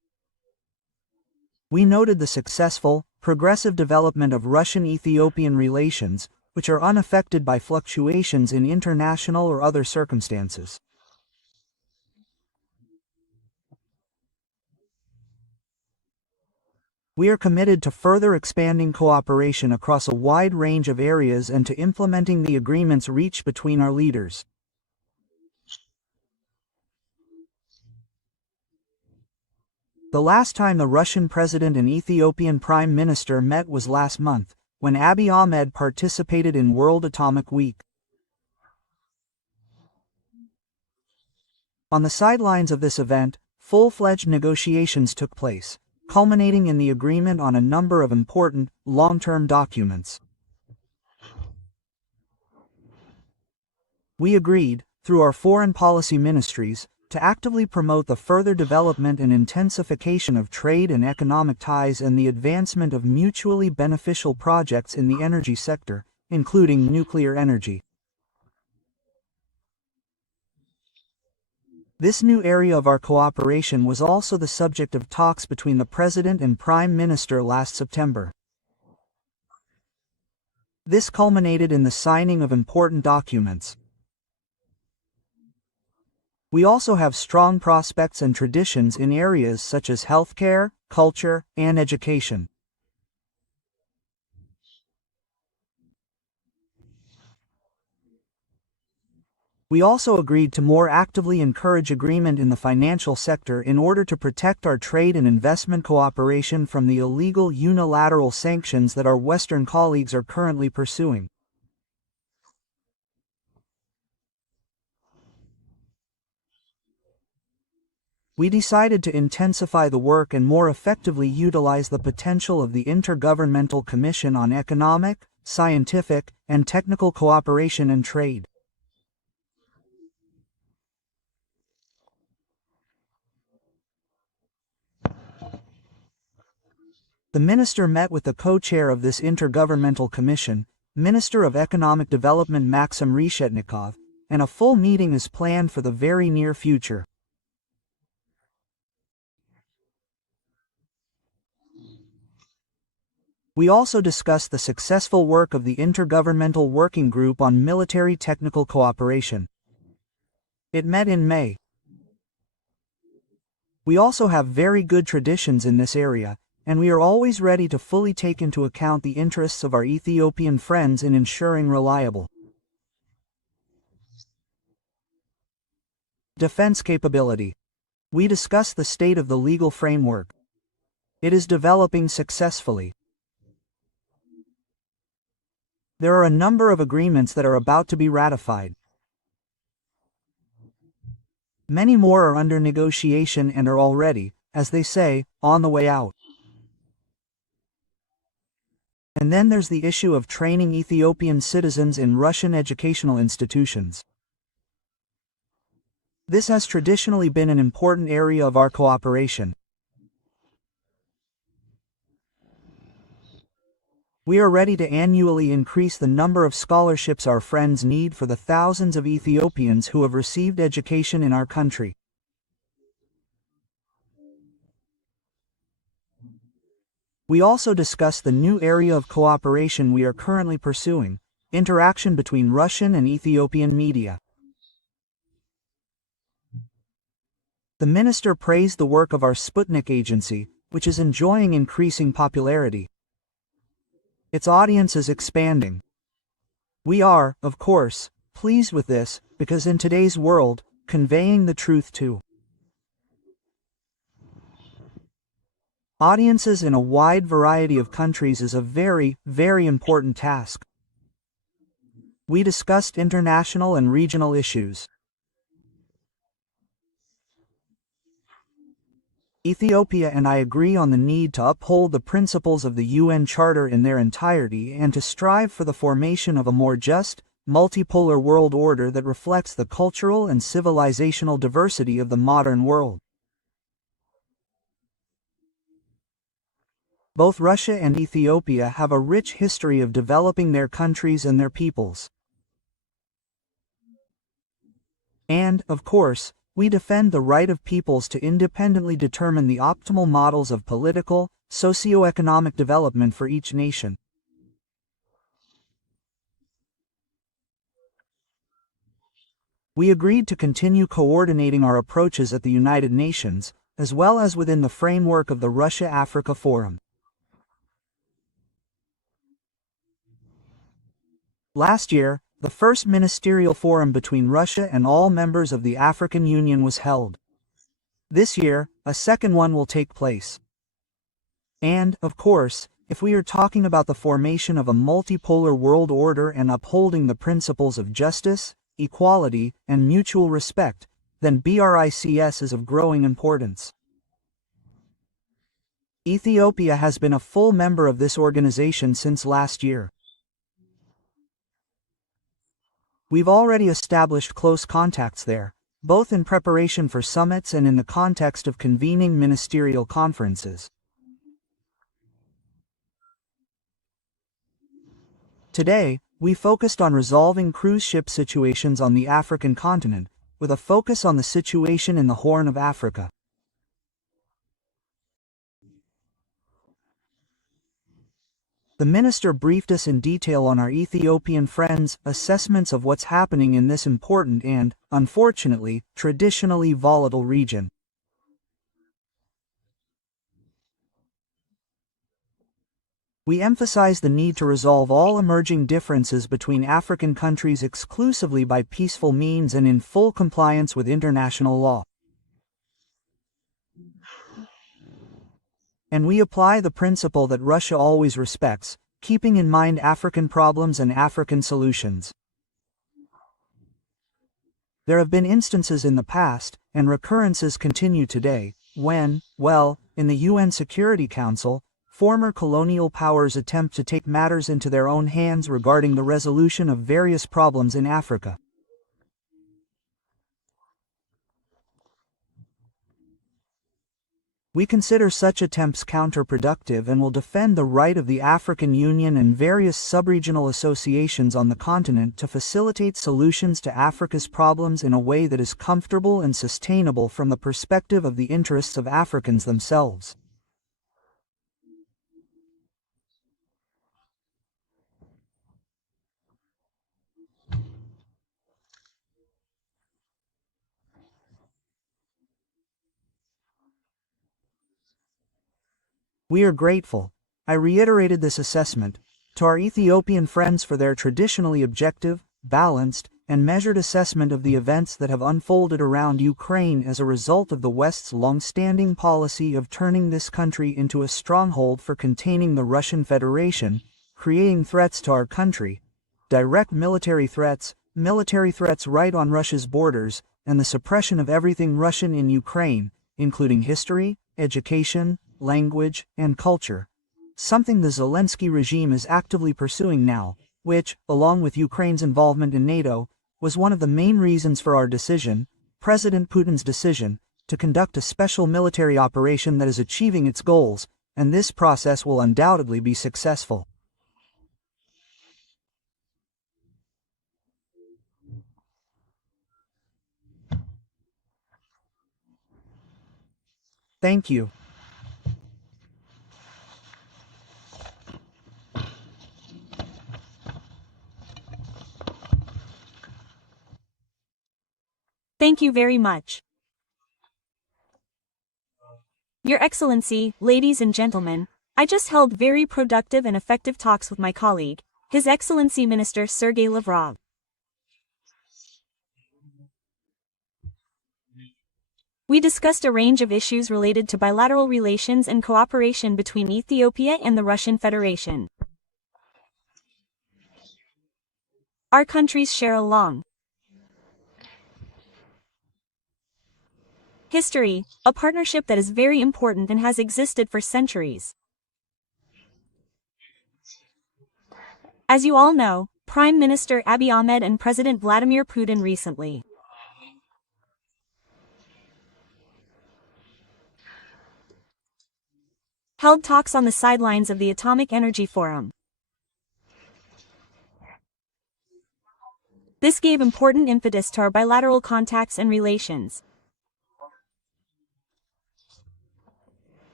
We noted the successful, progressive development of Russian-Ethiopian relations, which are unaffected by fluctuations in international or other circumstances. We are committed to further expanding cooperation across a wide range of areas and to implementing the agreements reached between our leaders. The last time the Russian President and Ethiopian Prime Minister met was last month, when Abiy Ahmed participated in World Atomic Week. On the sidelines of this event, full-fledged negotiations took place, culminating in the agreement on a number of important, long-term documents. We agreed, through our foreign policy ministries, to actively promote the further development and intensification of trade and economic ties and the advancement of mutually beneficial projects in the energy sector, including nuclear energy. This new area of our cooperation was also the subject of talks between the President and Prime Minister last September. This culminated in the signing of important documents. We also have strong prospects and traditions in areas such as healthcare, culture, and education. We also agreed to more actively encourage agreement in the financial sector in order to protect our trade and investment cooperation from the illegal unilateral sanctions that our Western colleagues are currently pursuing. We decided to intensify the work and more effectively utilize the potential of the Intergovernmental Commission on Economic, Scientific, and Technical Cooperation and Trade. The minister met with the co-chair of this Intergovernmental Commission, Minister of Economic Development Maxim Reshetnikov, and a full meeting is planned for the very near future. We also discussed the successful work of the Intergovernmental Working Group on Military Technical Cooperation. It met in May. We also have very good traditions in this area, and we are always ready to fully take into account the interests of our Ethiopian friends in ensuring reliable defense capability. We discussed the state of the legal framework. It is developing successfully. There are a number of agreements that are about to be ratified. Many more are under negotiation and are already, as they say, on the way out. And then there's the issue of training Ethiopian citizens in Russian educational institutions. This has traditionally been an important area of our cooperation. We are ready to annually increase the number of scholarships our friends need for the thousands of Ethiopians who have received education in our country. We also discussed the new area of cooperation we are currently pursuing, interaction between Russian and Ethiopian media. The minister praised the work of our Sputnik agency, which is enjoying increasing popularity. Its audience is expanding. We are, of course, pleased with this, because in today's world, conveying the truth to audiences in a wide variety of countries is a very, very important task. We discussed international and regional issues. Ethiopia and I agree on the need to uphold the principles of the UN Charter in their entirety and to strive for the formation of a more just, multipolar world order that reflects the cultural and civilizational diversity of the modern world. Both Russia and Ethiopia have a rich history of developing their countries and their peoples. And, of course, We defend the right of peoples to independently determine the optimal models of political, socio-economic development for each nation. We agreed to continue coordinating our approaches at the United Nations, as well as within the framework of the Russia-Africa Forum. Last year, the first ministerial forum between Russia and all members of the African Union was held. This year, a second one will take place. And, of course, if we are talking about the formation of a multipolar world order and upholding the principles of justice, equality, and mutual respect, then BRICS is of growing importance. Ethiopia has been a full member of this organization since last year. We've already established close contacts there, both in preparation for summits and in the context of convening ministerial conferences. Today, we focused on resolving cruise ship situations on the African continent, with a focus on the situation in the Horn of Africa. The minister briefed us in detail on our Ethiopian friends' assessments of what's happening in this important and, unfortunately, traditionally volatile region. We emphasize the need to resolve all emerging differences between African countries exclusively by peaceful means and in full compliance with international law. And we apply the principle that Russia always respects, keeping in mind African problems and African solutions. There have been instances in the past, and recurrences continue today, when, in the UN Security Council, former colonial powers attempt to take matters into their own hands regarding the resolution of various problems in Africa. We consider such attempts counterproductive and will defend the right of the African Union and various sub-regional associations on the continent to facilitate solutions to Africa's problems in a way that is comfortable and sustainable from the perspective of the interests of Africans themselves. We are grateful, I reiterated this assessment, to our Ethiopian friends for their traditionally objective, balanced, and measured assessment of the events that have unfolded around Ukraine as a result of the West's long-standing policy of turning this country into a stronghold for containing the Russian Federation, creating threats to our country, direct military threats right on Russia's borders, and the suppression of everything Russian in Ukraine, including history, education, language, and culture, something the Zelensky regime is actively pursuing now, which, along with Ukraine's involvement in NATO, was one of the main reasons for our decision, President Putin's decision, to conduct a special military operation that is achieving its goals, and this process will undoubtedly be successful. Thank you. Thank you very much. Your Excellency, ladies and gentlemen, I just held very productive and effective talks with my colleague, His Excellency Minister Sergey Lavrov. We discussed a range of issues related to bilateral relations and cooperation between Ethiopia and the Russian Federation. Our countries share a long history, a partnership that is very important and has existed for centuries. As you all know, Prime Minister Abiy Ahmed and President Vladimir Putin recently held talks on the sidelines of the Atomic Energy Forum. This gave important impetus to our bilateral contacts and relations.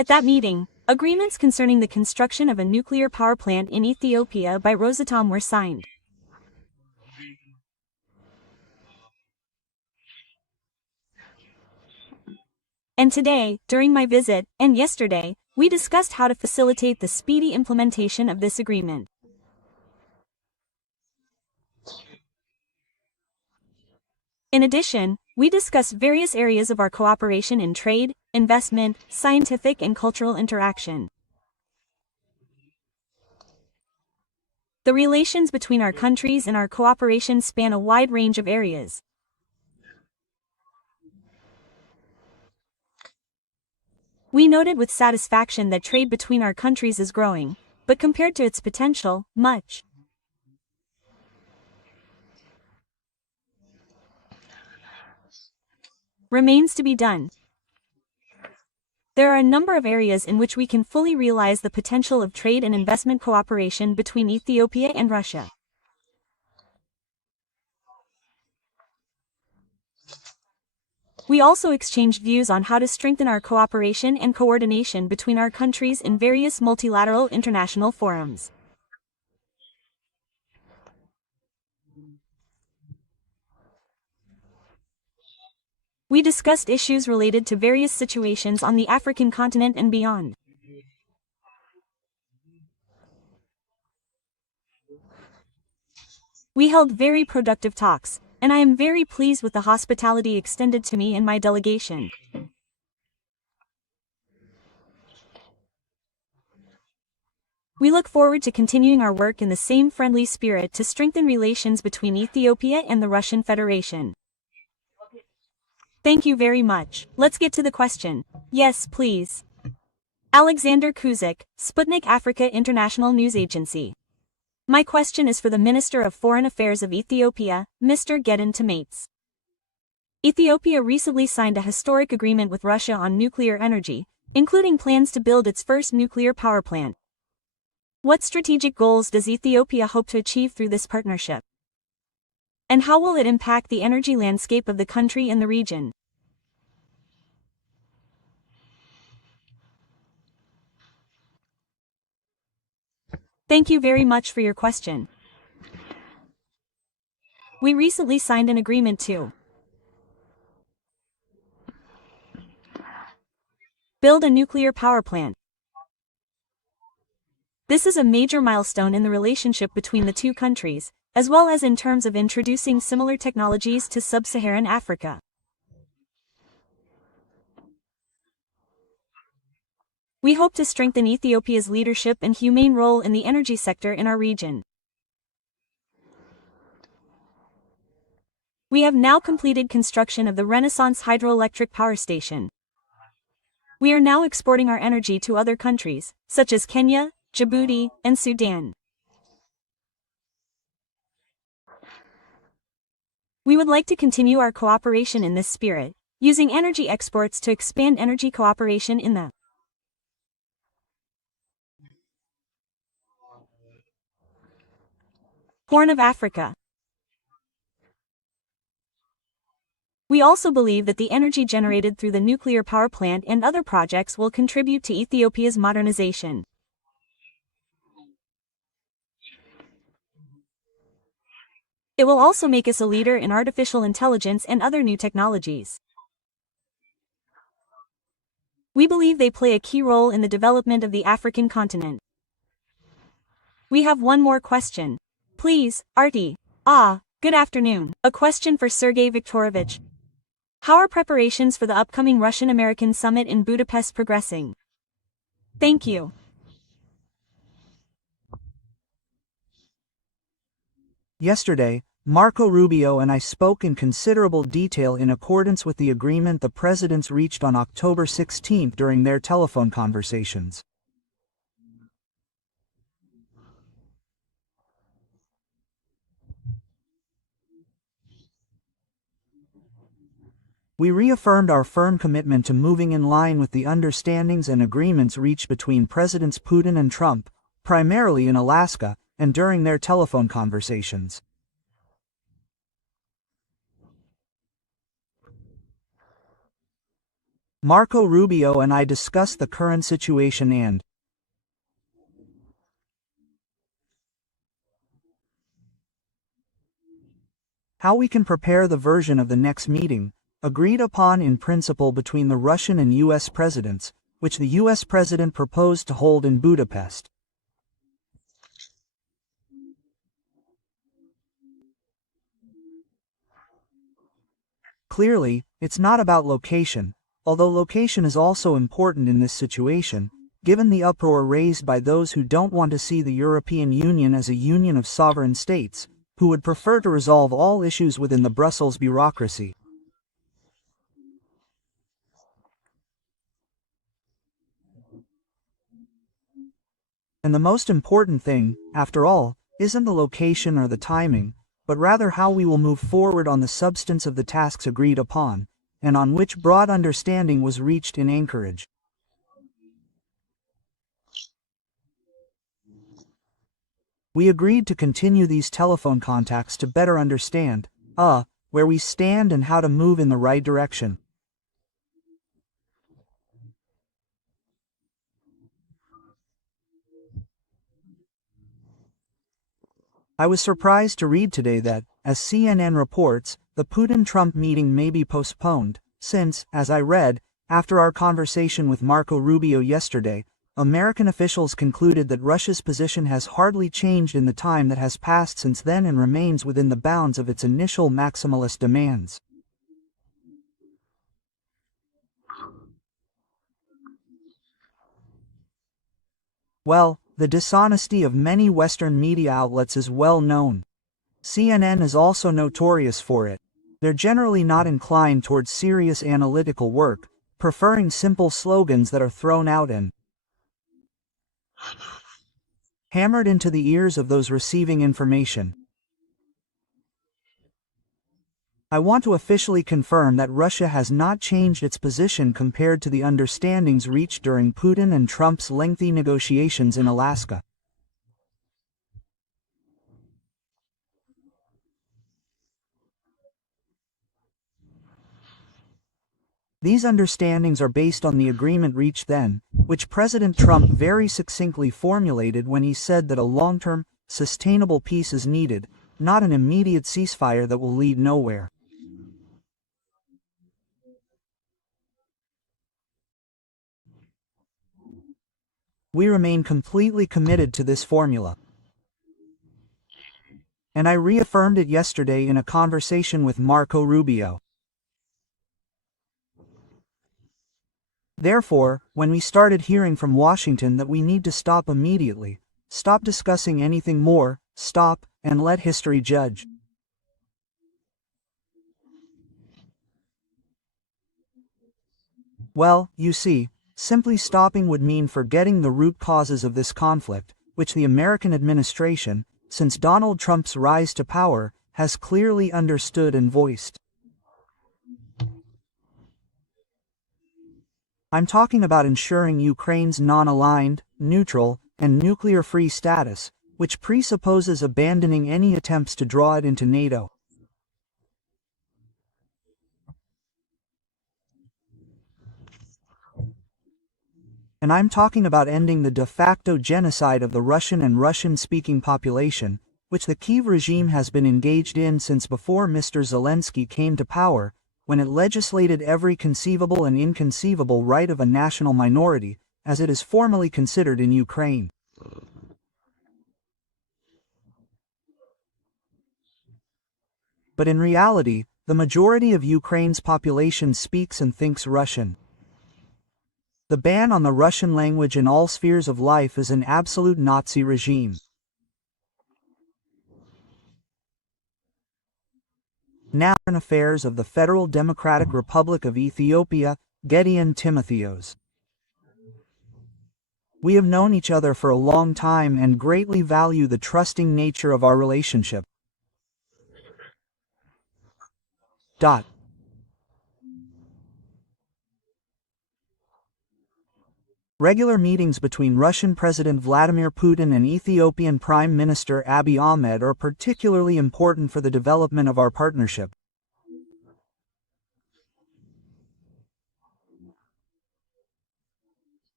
At that meeting, agreements concerning the construction of a nuclear power plant in Ethiopia by Rosatom were signed. And today, during my visit, and yesterday, we discussed how to facilitate the speedy implementation of this agreement. In addition, we discussed various areas of our cooperation in trade, investment, scientific and cultural interaction. The relations between our countries and our cooperation span a wide range of areas. We noted with satisfaction that trade between our countries is growing, but compared to its potential, much remains to be done. There are a number of areas in which we can fully realize the potential of trade and investment cooperation between Ethiopia and Russia. We also exchanged views on how to strengthen our cooperation and coordination between our countries in various multilateral international forums. We discussed issues related to various situations on the African continent and beyond. We held very productive talks, and I am very pleased with the hospitality extended to me and my delegation. We look forward to continuing our work in the same friendly spirit to strengthen relations between Ethiopia and the Russian Federation. Thank you very much. Let's get to the question. Yes, please. Alexander Kuzik, Sputnik Africa International News Agency. My question is for the Minister of Foreign Affairs of Ethiopia, Mr. Gedon Tamates. Ethiopia recently signed a historic agreement with Russia on nuclear energy, including plans to build its first nuclear power plant. What strategic goals does Ethiopia hope to achieve through this partnership? And how will it impact the energy landscape of the country and the region? Thank you very much for your question. We recently signed an agreement to build a nuclear power plant. This is a major milestone in the relationship between the two countries, as well as in terms of introducing similar technologies to sub-Saharan Africa. We hope to strengthen Ethiopia's leadership and humane role in the energy sector in our region. We have now completed construction of the Renaissance hydroelectric power station. We are now exporting our energy to other countries, such as Kenya, Djibouti, and Sudan. We would like to continue our cooperation in this spirit, using energy exports to expand energy cooperation in the Horn of Africa. We also believe that the energy generated through the nuclear power plant and other projects will contribute to Ethiopia's modernization. It will also make us a leader in artificial intelligence and other new technologies. We believe they play a key role in the development of the African continent. We have one more question. Please, Artie. Good afternoon. A question for Sergey Viktorovich. How are preparations for the upcoming Russian-American summit in Budapest progressing? Thank you. Yesterday, Marco Rubio and I spoke in considerable detail in accordance with the agreement the presidents reached on October 16 during their telephone conversations. We reaffirmed our firm commitment to moving in line with the understandings and agreements reached between Presidents Putin and Trump, primarily in Alaska, and during their telephone conversations. Marco Rubio and I discussed the current situation and how we can prepare the version of the next meeting, agreed upon in principle between the Russian and US presidents, which the US president proposed to hold in Budapest. Clearly, it's not about location, although location is also important in this situation, given the uproar raised by those who don't want to see the European Union as a union of sovereign states, who would prefer to resolve all issues within the Brussels bureaucracy. And the most important thing, after all, isn't the location or the timing, but rather how we will move forward on the substance of the tasks agreed upon, and on which broad understanding was reached in Anchorage. We agreed to continue these telephone contacts to better understand, where we stand and how to move in the right direction. I was surprised to read today that, as CNN reports, the Putin-Trump meeting may be postponed, since, as I read, after our conversation with Marco Rubio yesterday, American officials concluded that Russia's position has hardly changed in the time that has passed since then and remains within the bounds of its initial maximalist demands. Well, the dishonesty of many Western media outlets is well known. CNN is also notorious for it. They're generally not inclined towards serious analytical work, preferring simple slogans that are thrown out and hammered into the ears of those receiving information. I want to officially confirm that Russia has not changed its position compared to the understandings reached during Putin and Trump's lengthy negotiations in Alaska. These understandings are based on the agreement reached then, which President Trump very succinctly formulated when he said that a long-term, sustainable peace is needed, not an immediate ceasefire that will lead nowhere. We remain completely committed to this formula. And I reaffirmed it yesterday in a conversation with Marco Rubio. Therefore, when we started hearing from Washington that we need to stop immediately, stop discussing anything more, stop, and let history judge. Well, you see, simply stopping would mean forgetting the root causes of this conflict, which the American administration, since Donald Trump's rise to power, has clearly understood and voiced. I'm talking about ensuring Ukraine's non-aligned, neutral, and nuclear-free status, which presupposes abandoning any attempts to draw it into NATO. And I'm talking about ending the de facto genocide of the Russian and Russian-speaking population, which the Kyiv regime has been engaged in since before Mr. Zelensky came to power, when it legislated every conceivable and inconceivable right of a national minority, as it is formally considered in Ukraine. But in reality, the majority of Ukraine's population speaks and thinks Russian. The ban on the Russian language in all spheres of life is an absolute Nazi regime. Now, Foreign Affairs of the Federal Democratic Republic of Ethiopia, Gideon Timotheos. We have known each other for a long time and greatly value the trusting nature of our relationship. Regular meetings between Russian President Vladimir Putin and Ethiopian Prime Minister Abiy Ahmed are particularly important for the development of our partnership.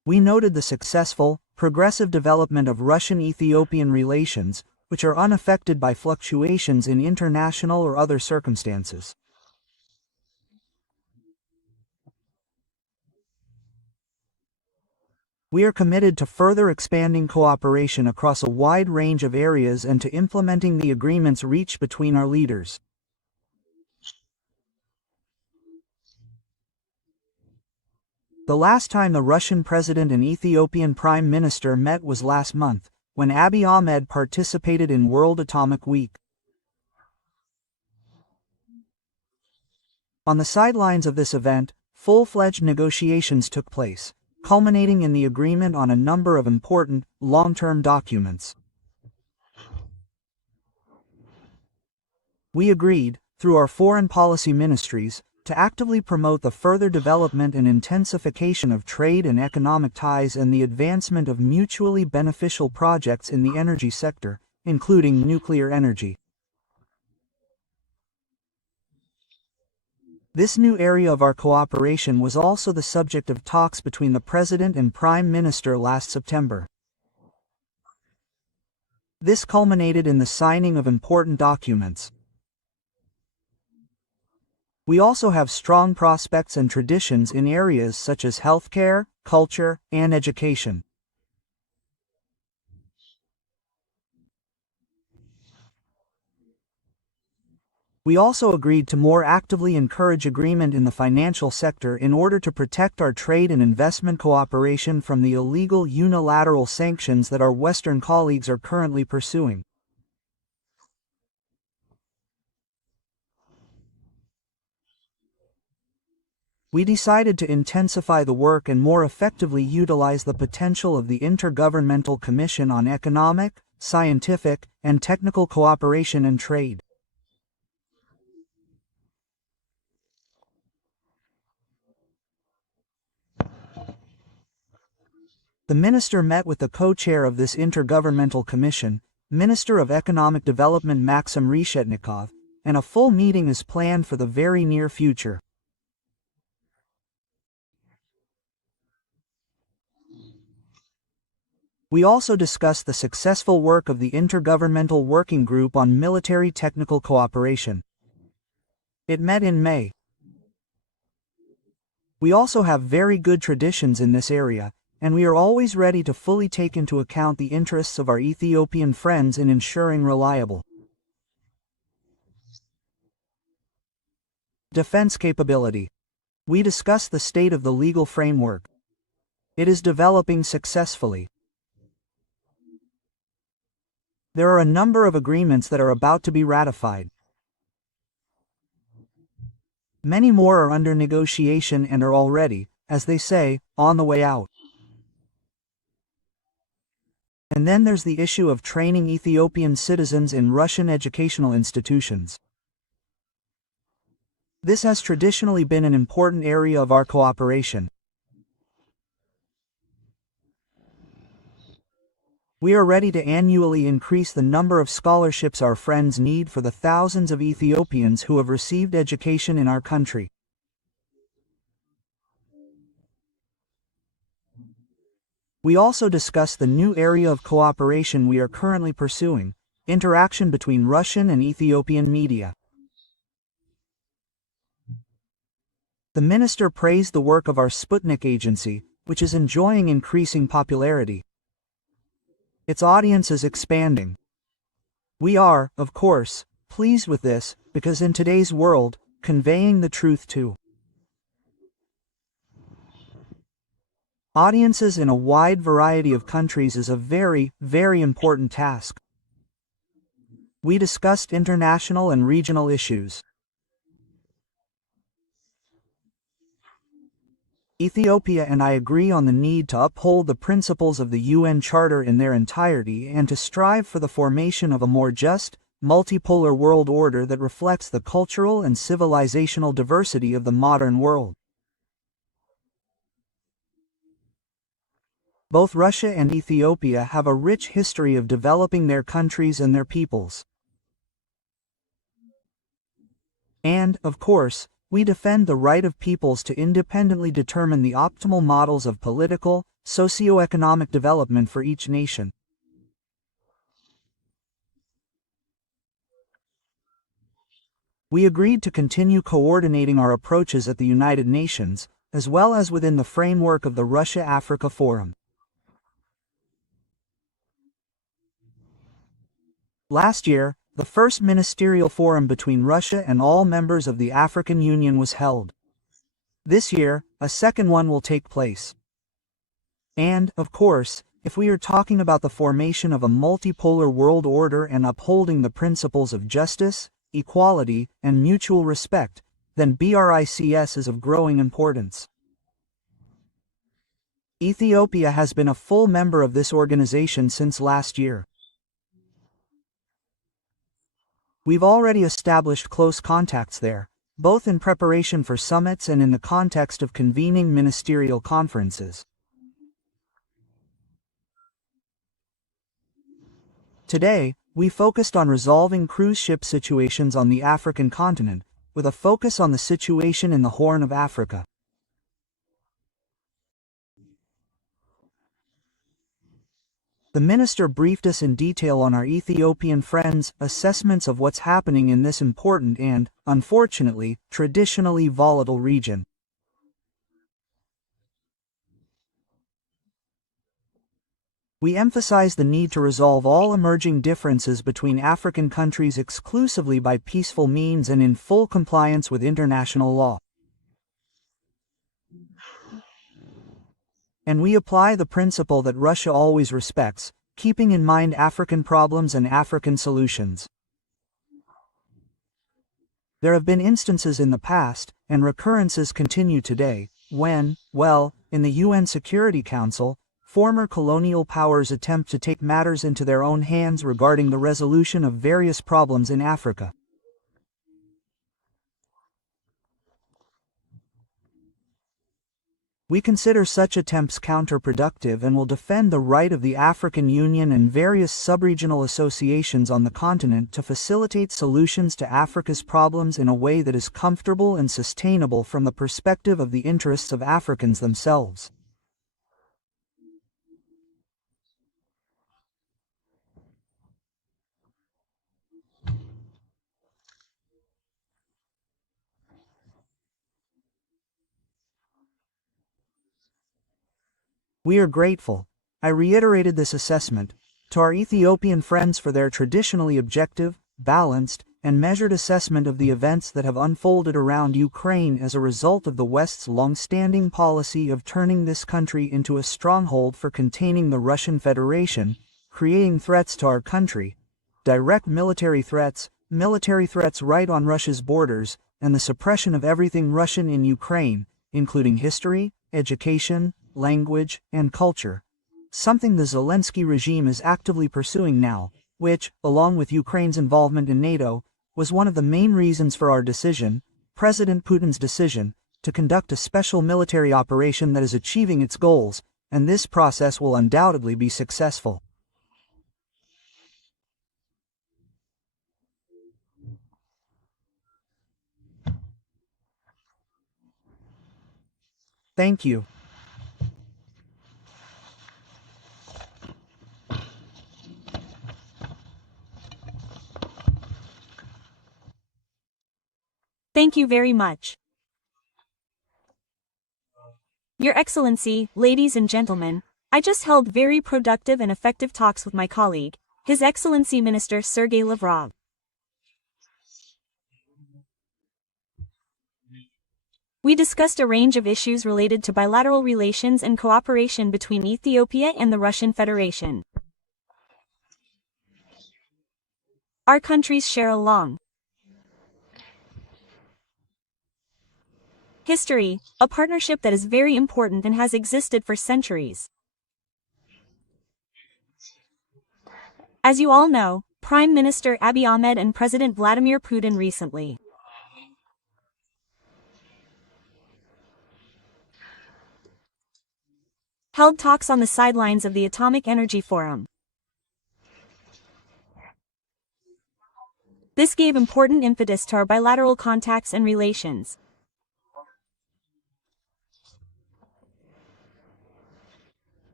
We noted the successful, progressive development of Russian-Ethiopian relations, which are unaffected by fluctuations in international or other circumstances. We are committed to further expanding cooperation across a wide range of areas and to implementing the agreements reached between our leaders. The last time the Russian President and Ethiopian Prime Minister met was last month, when Abiy Ahmed participated in World Atomic Week. On the sidelines of this event, full-fledged negotiations took place, culminating in the agreement on a number of important, long-term documents. We agreed, through our foreign policy ministries, to actively promote the further development and intensification of trade and economic ties and the advancement of mutually beneficial projects in the energy sector, including nuclear energy. This new area of our cooperation was also the subject of talks between the President and Prime Minister last September. This culminated in the signing of important documents. We also have strong prospects and traditions in areas such as healthcare, culture, and education. We also agreed to more actively encourage agreement in the financial sector in order to protect our trade and investment cooperation from the illegal unilateral sanctions that our Western colleagues are currently pursuing. We decided to intensify the work and more effectively utilize the potential of the Intergovernmental Commission on Economic, Scientific, and Technical Cooperation and Trade. The minister met with the co-chair of this Intergovernmental Commission, Minister of Economic Development Maxim Reshetnikov, and a full meeting is planned for the very near future. We also discussed the successful work of the Intergovernmental Working Group on Military Technical Cooperation. It met in May. We also have very good traditions in this area, and we are always ready to fully take into account the interests of our Ethiopian friends in ensuring reliable defense capability. We discussed the state of the legal framework. It is developing successfully. There are a number of agreements that are about to be ratified. Many more are under negotiation and are already, as they say, on the way out. And then there's the issue of training Ethiopian citizens in Russian educational institutions. This has traditionally been an important area of our cooperation. We are ready to annually increase the number of scholarships our friends need for the thousands of Ethiopians who have received education in our country. We also discussed the new area of cooperation we are currently pursuing, interaction between Russian and Ethiopian media. The minister praised the work of our Sputnik agency, which is enjoying increasing popularity. Its audience is expanding. We are, of course, pleased with this, because in today's world, conveying the truth to audiences in a wide variety of countries is a very, very important task. We discussed international and regional issues. Ethiopia and I agree on the need to uphold the principles of the UN Charter in their entirety and to strive for the formation of a more just, multipolar world order that reflects the cultural and civilizational diversity of the modern world. Both Russia and Ethiopia have a rich history of developing their countries and their peoples. And, of course, we defend the right of peoples to independently determine the optimal models of political, socio-economic development for each nation. We agreed to continue coordinating our approaches at the United Nations, as well as within the framework of the Russia-Africa Forum. Last year, the first ministerial forum between Russia and all members of the African Union was held. This year, a second one will take place. And, of course, if we are talking about the formation of a multipolar world order and upholding the principles of justice, equality, and mutual respect, then BRICS is of growing importance. Ethiopia has been a full member of this organization since last year. We've already established close contacts there, both in preparation for summits and in the context of convening ministerial conferences. Today, we focused on resolving cruise ship situations on the African continent, with a focus on the situation in the Horn of Africa. The minister briefed us in detail on our Ethiopian friends' assessments of what's happening in this important and, unfortunately, traditionally volatile region. We emphasize the need to resolve all emerging differences between African countries exclusively by peaceful means and in full compliance with international law. And we apply the principle that Russia always respects, keeping in mind African problems and African solutions. There have been instances in the past, and recurrences continue today, when, in the UN Security Council, former colonial powers attempt to take matters into their own hands regarding the resolution of various problems in Africa. We consider such attempts counterproductive and will defend the right of the African Union and various sub-regional associations on the continent to facilitate solutions to Africa's problems in a way that is comfortable and sustainable from the perspective of the interests of Africans themselves. We are grateful, I reiterated this assessment, to our Ethiopian friends for their traditionally objective, balanced, and measured assessment of the events that have unfolded around Ukraine as a result of the West's long-standing policy of turning this country into a stronghold for containing the Russian Federation, creating threats to our country, direct military threats right on Russia's borders, and the suppression of everything Russian in Ukraine, including history, education, language, and culture, something the Zelensky regime is actively pursuing now, which, along with Ukraine's involvement in NATO, was one of the main reasons for our decision, President Putin's decision, to conduct a special military operation that is achieving its goals, and this process will undoubtedly be successful. Thank you. Thank you very much. Your Excellency, ladies and gentlemen, I just held very productive and effective talks with my colleague, His Excellency Minister Sergey Lavrov. We discussed a range of issues related to bilateral relations and cooperation between Ethiopia and the Russian Federation. Our countries share a long history, a partnership that is very important and has existed for centuries. As you all know, Prime Minister Abiy Ahmed and President Vladimir Putin recently held talks on the sidelines of the Atomic Energy Forum. This gave important impetus to our bilateral contacts and relations.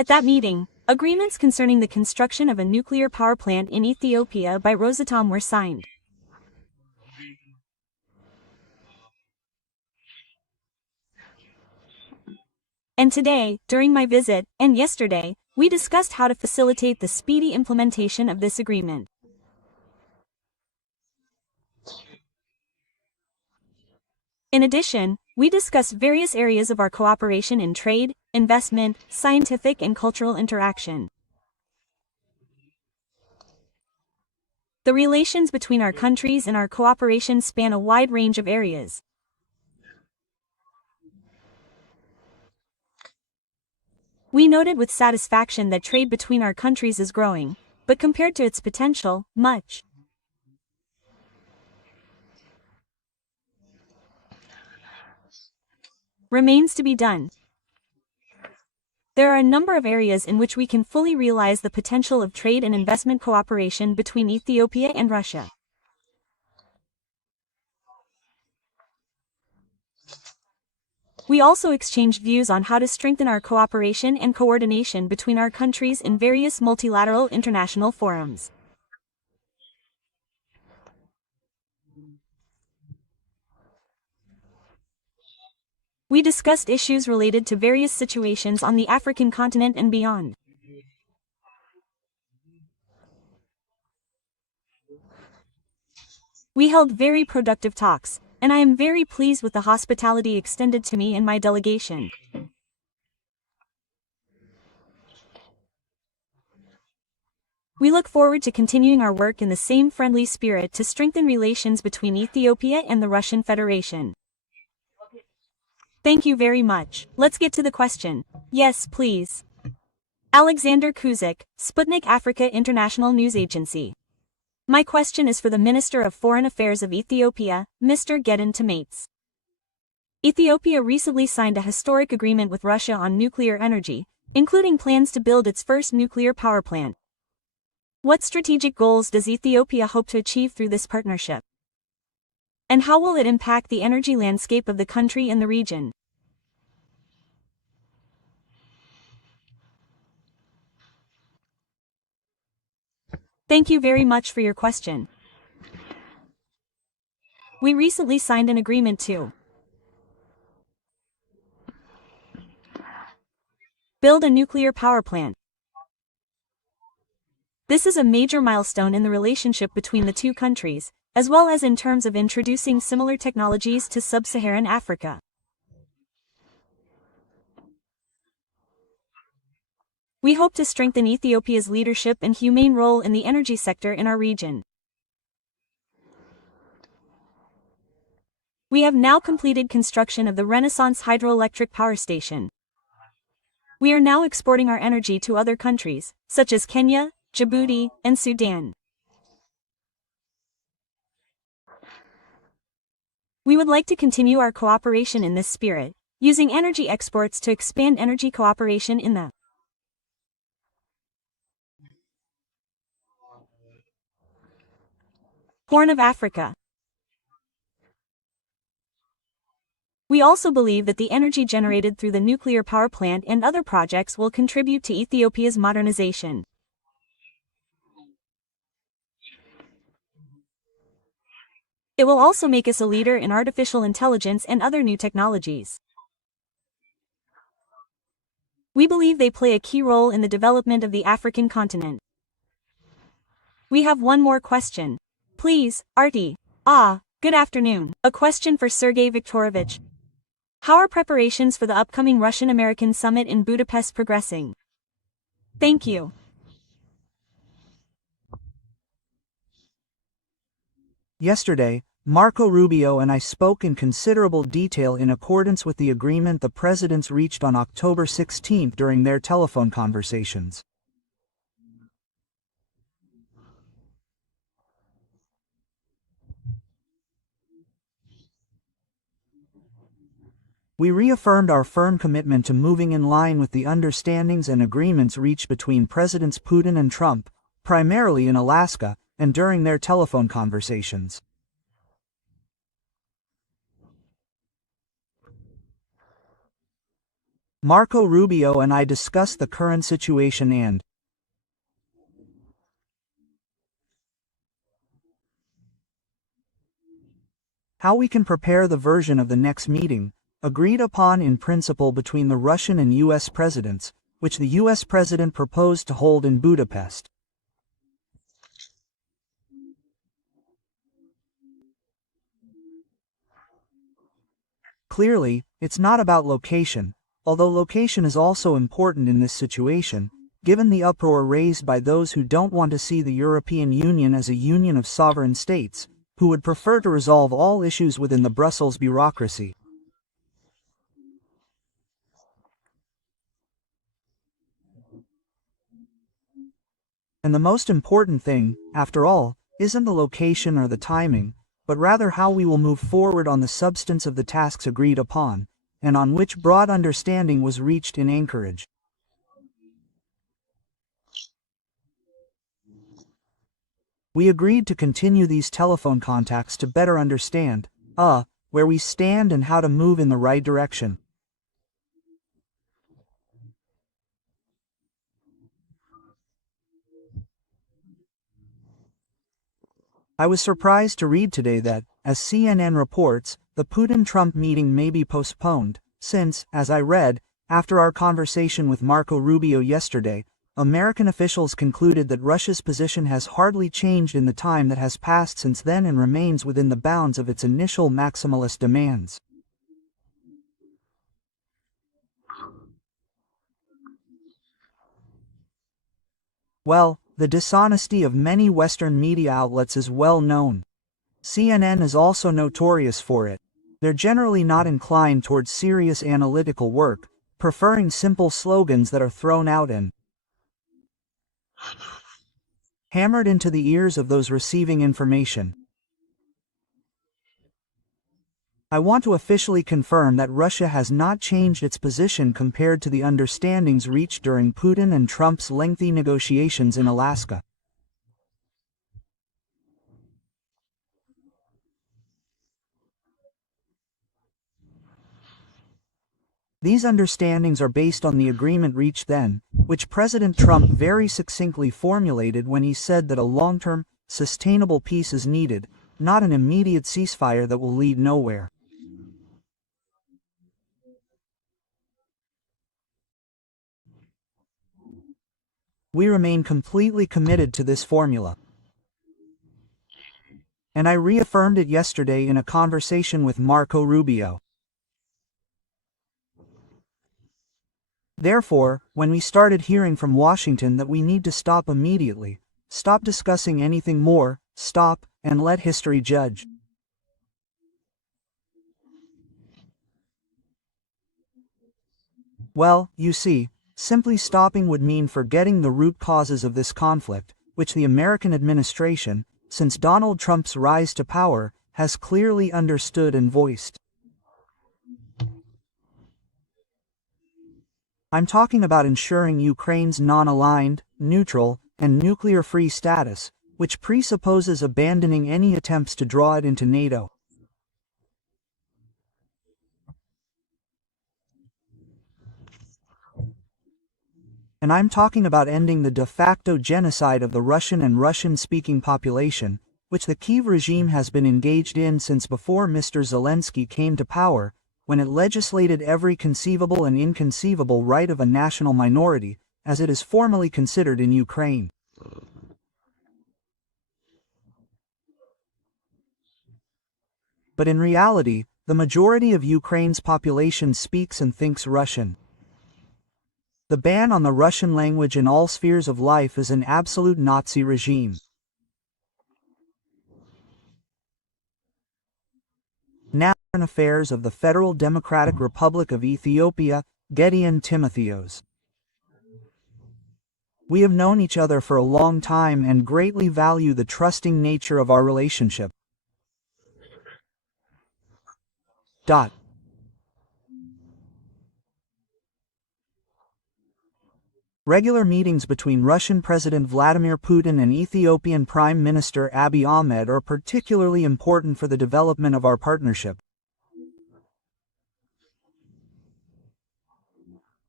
At that meeting, agreements concerning the construction of a nuclear power plant in Ethiopia by Rosatom were signed. And today, during my visit, and yesterday, we discussed how to facilitate the speedy implementation of this agreement. In addition, we discussed various areas of our cooperation in trade, investment, scientific and cultural interaction. The relations between our countries and our cooperation span a wide range of areas. We noted with satisfaction that trade between our countries is growing, but compared to its potential, much remains to be done. There are a number of areas in which we can fully realize the potential of trade and investment cooperation between Ethiopia and Russia. We also exchanged views on how to strengthen our cooperation and coordination between our countries in various multilateral international forums. We discussed issues related to various situations on the African continent and beyond. We held very productive talks, and I am very pleased with the hospitality extended to me and my delegation. We look forward to continuing our work in the same friendly spirit to strengthen relations between Ethiopia and the Russian Federation. Thank you very much. Let's get to the question. Yes, please. Alexander Kuzik, Sputnik Africa International News Agency. My question is for the Minister of Foreign Affairs of Ethiopia, Mr. Gedon Tamates. Ethiopia recently signed a historic agreement with Russia on nuclear energy, including plans to build its first nuclear power plant. What strategic goals does Ethiopia hope to achieve through this partnership? And how will it impact the energy landscape of the country and the region? Thank you very much for your question. We recently signed an agreement to build a nuclear power plant. This is a major milestone in the relationship between the two countries, as well as in terms of introducing similar technologies to sub-Saharan Africa. We hope to strengthen Ethiopia's leadership and humane role in the energy sector in our region. We have now completed construction of the Renaissance hydroelectric power station. We are now exporting our energy to other countries, such as Kenya, Djibouti, and Sudan. We would like to continue our cooperation in this spirit, using energy exports to expand energy cooperation in the Horn of Africa. We also believe that the energy generated through the nuclear power plant and other projects will contribute to Ethiopia's modernization. It will also make us a leader in artificial intelligence and other new technologies. We believe they play a key role in the development of the African continent. We have one more question. Please, Artie. Good afternoon. A question for Sergey Viktorovich. How are preparations for the upcoming Russian-American summit in Budapest progressing? Thank you. Yesterday, Marco Rubio and I spoke in considerable detail in accordance with the agreement the presidents reached on October 16 during their telephone conversations. We reaffirmed our firm commitment to moving in line with the understandings and agreements reached between Presidents Putin and Trump, primarily in Alaska, and during their telephone conversations. Marco Rubio and I discussed the current situation and how we can prepare the version of the next meeting, agreed upon in principle between the Russian and US presidents, which the US president proposed to hold in Budapest. Clearly, it's not about location, although location is also important in this situation, given the uproar raised by those who don't want to see the European Union as a union of sovereign states, who would prefer to resolve all issues within the Brussels bureaucracy. And the most important thing, after all, isn't the location or the timing, but rather how we will move forward on the substance of the tasks agreed upon, and on which broad understanding was reached in Anchorage. We agreed to continue these telephone contacts to better understand, where we stand and how to move in the right direction. I was surprised to read today that, as CNN reports, the Putin-Trump meeting may be postponed, since, as I read, after our conversation with Marco Rubio yesterday, American officials concluded that Russia's position has hardly changed in the time that has passed since then and remains within the bounds of its initial maximalist demands. Well, the dishonesty of many Western media outlets is well known. CNN is also notorious for it. They're generally not inclined towards serious analytical work, preferring simple slogans that are thrown out and hammered into the ears of those receiving information. I want to officially confirm that Russia has not changed its position compared to the understandings reached during Putin and Trump's lengthy negotiations in Alaska. These understandings are based on the agreement reached then, which President Trump very succinctly formulated when he said that a long-term, sustainable peace is needed, not an immediate ceasefire that will lead nowhere. We remain completely committed to this formula. And I reaffirmed it yesterday in a conversation with Marco Rubio. Therefore, when we started hearing from Washington that we need to stop immediately, stop discussing anything more, stop, and let history judge. Well, you see, simply stopping would mean forgetting the root causes of this conflict, which the American administration, since Donald Trump's rise to power, has clearly understood and voiced. I'm talking about ensuring Ukraine's non-aligned, neutral, and nuclear-free status, which presupposes abandoning any attempts to draw it into NATO. And I'm talking about ending the de facto genocide of the Russian and Russian-speaking population, which the Kyiv regime has been engaged in since before Mr. Zelensky came to power, when it legislated every conceivable and inconceivable right of a national minority, as it is formally considered in Ukraine. But in reality, the majority of Ukraine's population speaks and thinks Russian. The ban on the Russian language in all spheres of life is an absolute Nazi regime. Now, Foreign Affairs of the Federal Democratic Republic of Ethiopia, Gideon Timotheos. We have known each other for a long time and greatly value the trusting nature of our relationship. Regular meetings between Russian President Vladimir Putin and Ethiopian Prime Minister Abiy Ahmed are particularly important for the development of our partnership.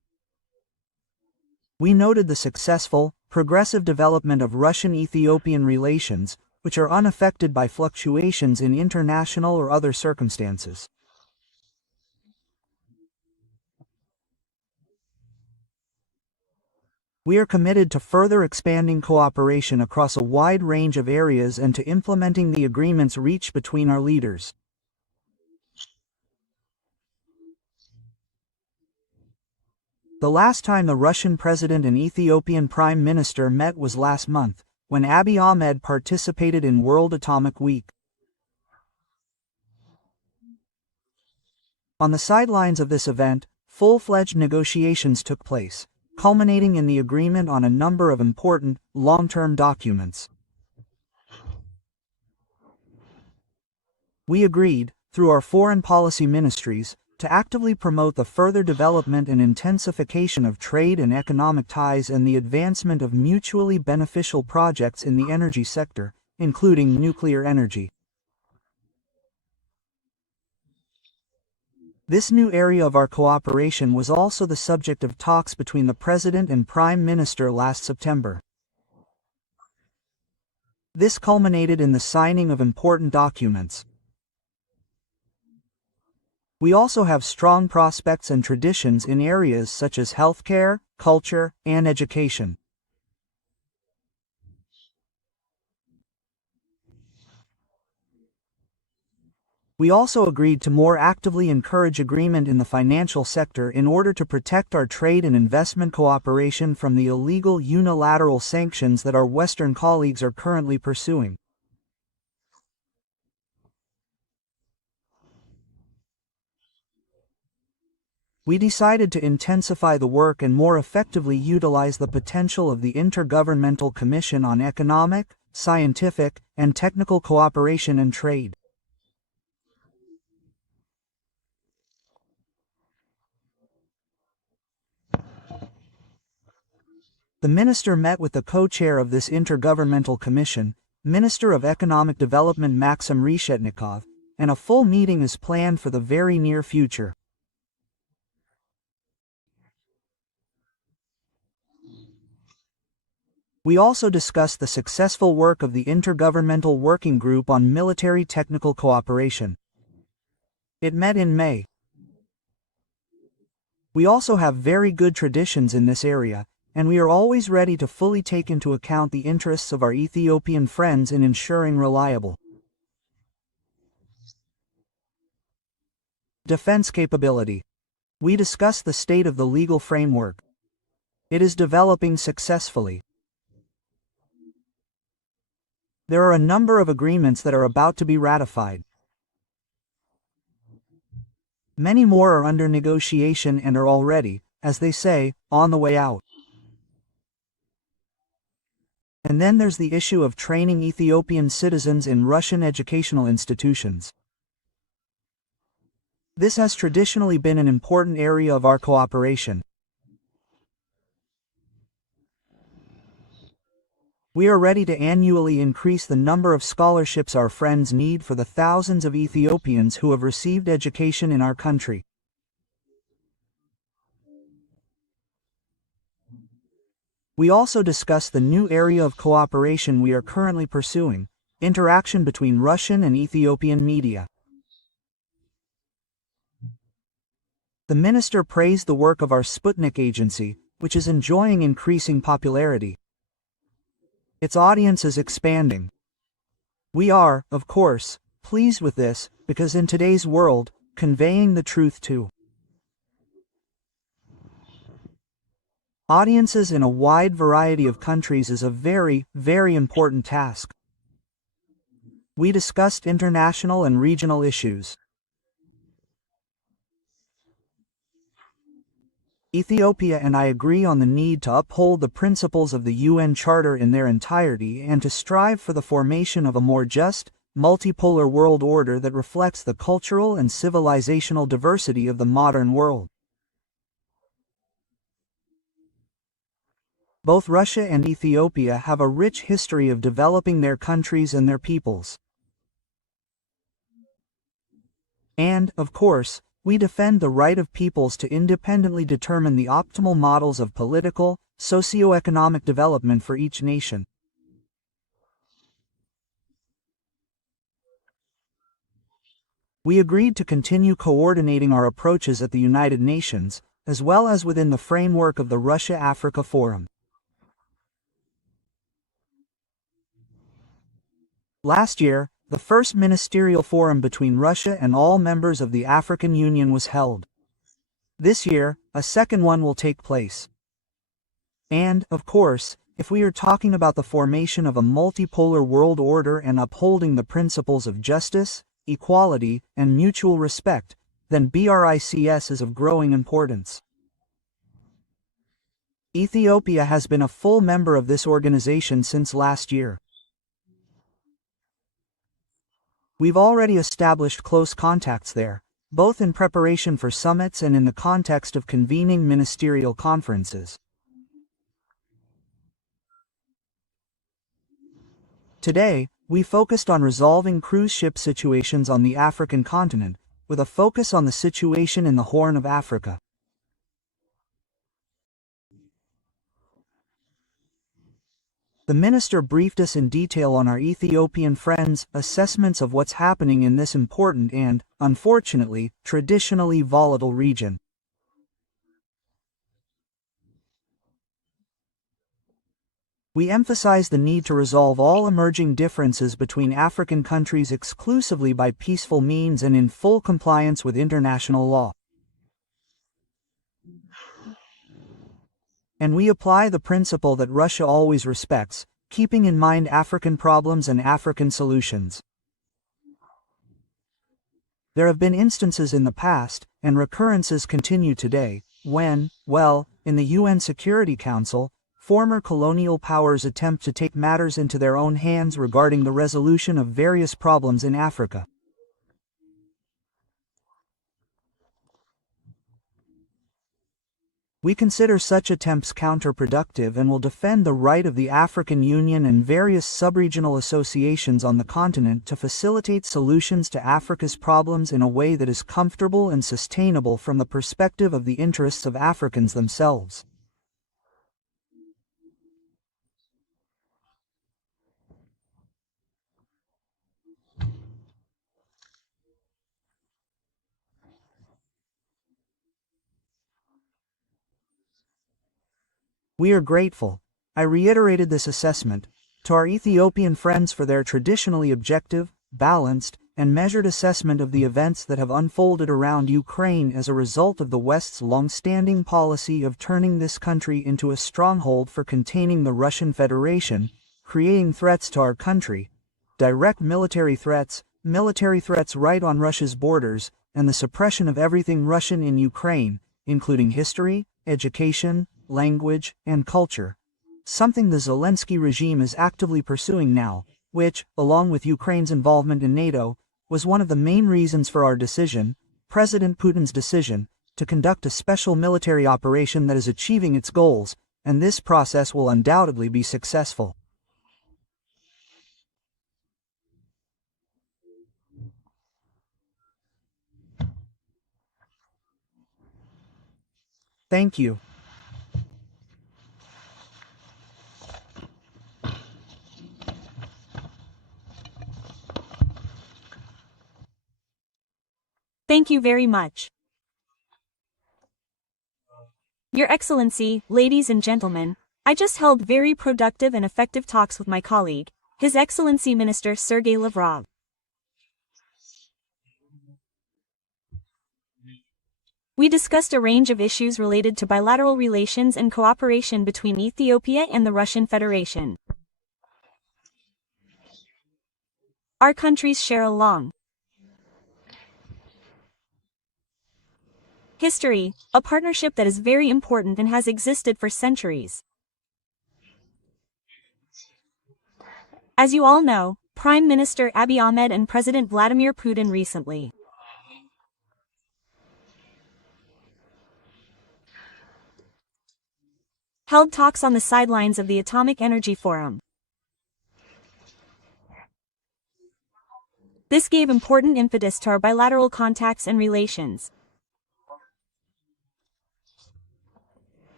We noted the successful, progressive development of Russian-Ethiopian relations, which are unaffected by fluctuations in international or other circumstances. We are committed to further expanding cooperation across a wide range of areas and to implementing the agreements reached between our leaders. The last time the Russian President and Ethiopian Prime Minister met was last month, when Abiy Ahmed participated in World Atomic Week. On the sidelines of this event, full-fledged negotiations took place, culminating in the agreement on a number of important, long-term documents. We agreed, through our foreign policy ministries, to actively promote the further development and intensification of trade and economic ties and the advancement of mutually beneficial projects in the energy sector, including nuclear energy. This new area of our cooperation was also the subject of talks between the President and Prime Minister last September. This culminated in the signing of important documents. We also have strong prospects and traditions in areas such as healthcare, culture, and education. We also agreed to more actively encourage agreement in the financial sector in order to protect our trade and investment cooperation from the illegal unilateral sanctions that our Western colleagues are currently pursuing. We decided to intensify the work and more effectively utilize the potential of the Intergovernmental Commission on Economic, Scientific, and Technical Cooperation and Trade. The minister met with the co-chair of this Intergovernmental Commission, Minister of Economic Development Maxim Reshetnikov, and a full meeting is planned for the very near future. We also discussed the successful work of the Intergovernmental Working Group on Military Technical Cooperation. It met in May. We also have very good traditions in this area, and we are always ready to fully take into account the interests of our Ethiopian friends in ensuring reliable defense capability. We discussed the state of the legal framework. It is developing successfully. There are a number of agreements that are about to be ratified. Many more are under negotiation and are already, as they say, on the way out. And then there's the issue of training Ethiopian citizens in Russian educational institutions. This has traditionally been an important area of our cooperation. We are ready to annually increase the number of scholarships our friends need for the thousands of Ethiopians who have received education in our country. We also discussed the new area of cooperation we are currently pursuing, interaction between Russian and Ethiopian media. The minister praised the work of our Sputnik agency, which is enjoying increasing popularity. Its audience is expanding. We are, of course, pleased with this, because in today's world, conveying the truth to audiences in a wide variety of countries is a very, very important task. We discussed international and regional issues. Ethiopia and I agree on the need to uphold the principles of the UN Charter in their entirety and to strive for the formation of a more just, multipolar world order that reflects the cultural and civilizational diversity of the modern world. Both Russia and Ethiopia have a rich history of developing their countries and their peoples. And, of course, We defend the right of peoples to independently determine the optimal models of political, socio-economic development for each nation. We agreed to continue coordinating our approaches at the United Nations, as well as within the framework of the Russia-Africa Forum. Last year, the first ministerial forum between Russia and all members of the African Union was held. This year, a second one will take place. And, of course, if we are talking about the formation of a multipolar world order and upholding the principles of justice, equality, and mutual respect, then BRICS is of growing importance. Ethiopia has been a full member of this organization since last year. We've already established close contacts there, both in preparation for summits and in the context of convening ministerial conferences. Today, we focused on resolving cruise ship situations on the African continent, with a focus on the situation in the Horn of Africa. The minister briefed us in detail on our Ethiopian friends' assessments of what's happening in this important and, unfortunately, traditionally volatile region. We emphasize the need to resolve all emerging differences between African countries exclusively by peaceful means and in full compliance with international law. And we apply the principle that Russia always respects, keeping in mind African problems and African solutions. There have been instances in the past, and recurrences continue today, when, in the UN Security Council, former colonial powers attempt to take matters into their own hands regarding the resolution of various problems in Africa. We consider such attempts counterproductive and will defend the right of the African Union and various sub-regional associations on the continent to facilitate solutions to Africa's problems in a way that is comfortable and sustainable from the perspective of the interests of Africans themselves. We are grateful, I reiterated this assessment, to our Ethiopian friends for their traditionally objective, balanced, and measured assessment of the events that have unfolded around Ukraine as a result of the West's long-standing policy of turning this country into a stronghold for containing the Russian Federation, creating threats to our country, direct military threats right on Russia's borders, and the suppression of everything Russian in Ukraine, including history, education, language, and culture, something the Zelensky regime is actively pursuing now, which, along with Ukraine's involvement in NATO, was one of the main reasons for our decision, President Putin's decision, to conduct a special military operation that is achieving its goals, and this process will undoubtedly be successful. Thank you. Thank you very much. Your Excellency, ladies and gentlemen, I just held very productive and effective talks with my colleague, His Excellency Minister Sergey Lavrov. We discussed a range of issues related to bilateral relations and cooperation between Ethiopia and the Russian Federation. Our countries share a long history, a partnership that is very important and has existed for centuries. As you all know, Prime Minister Abiy Ahmed and President Vladimir Putin recently held talks on the sidelines of the Atomic Energy Forum. This gave important impetus to our bilateral contacts and relations.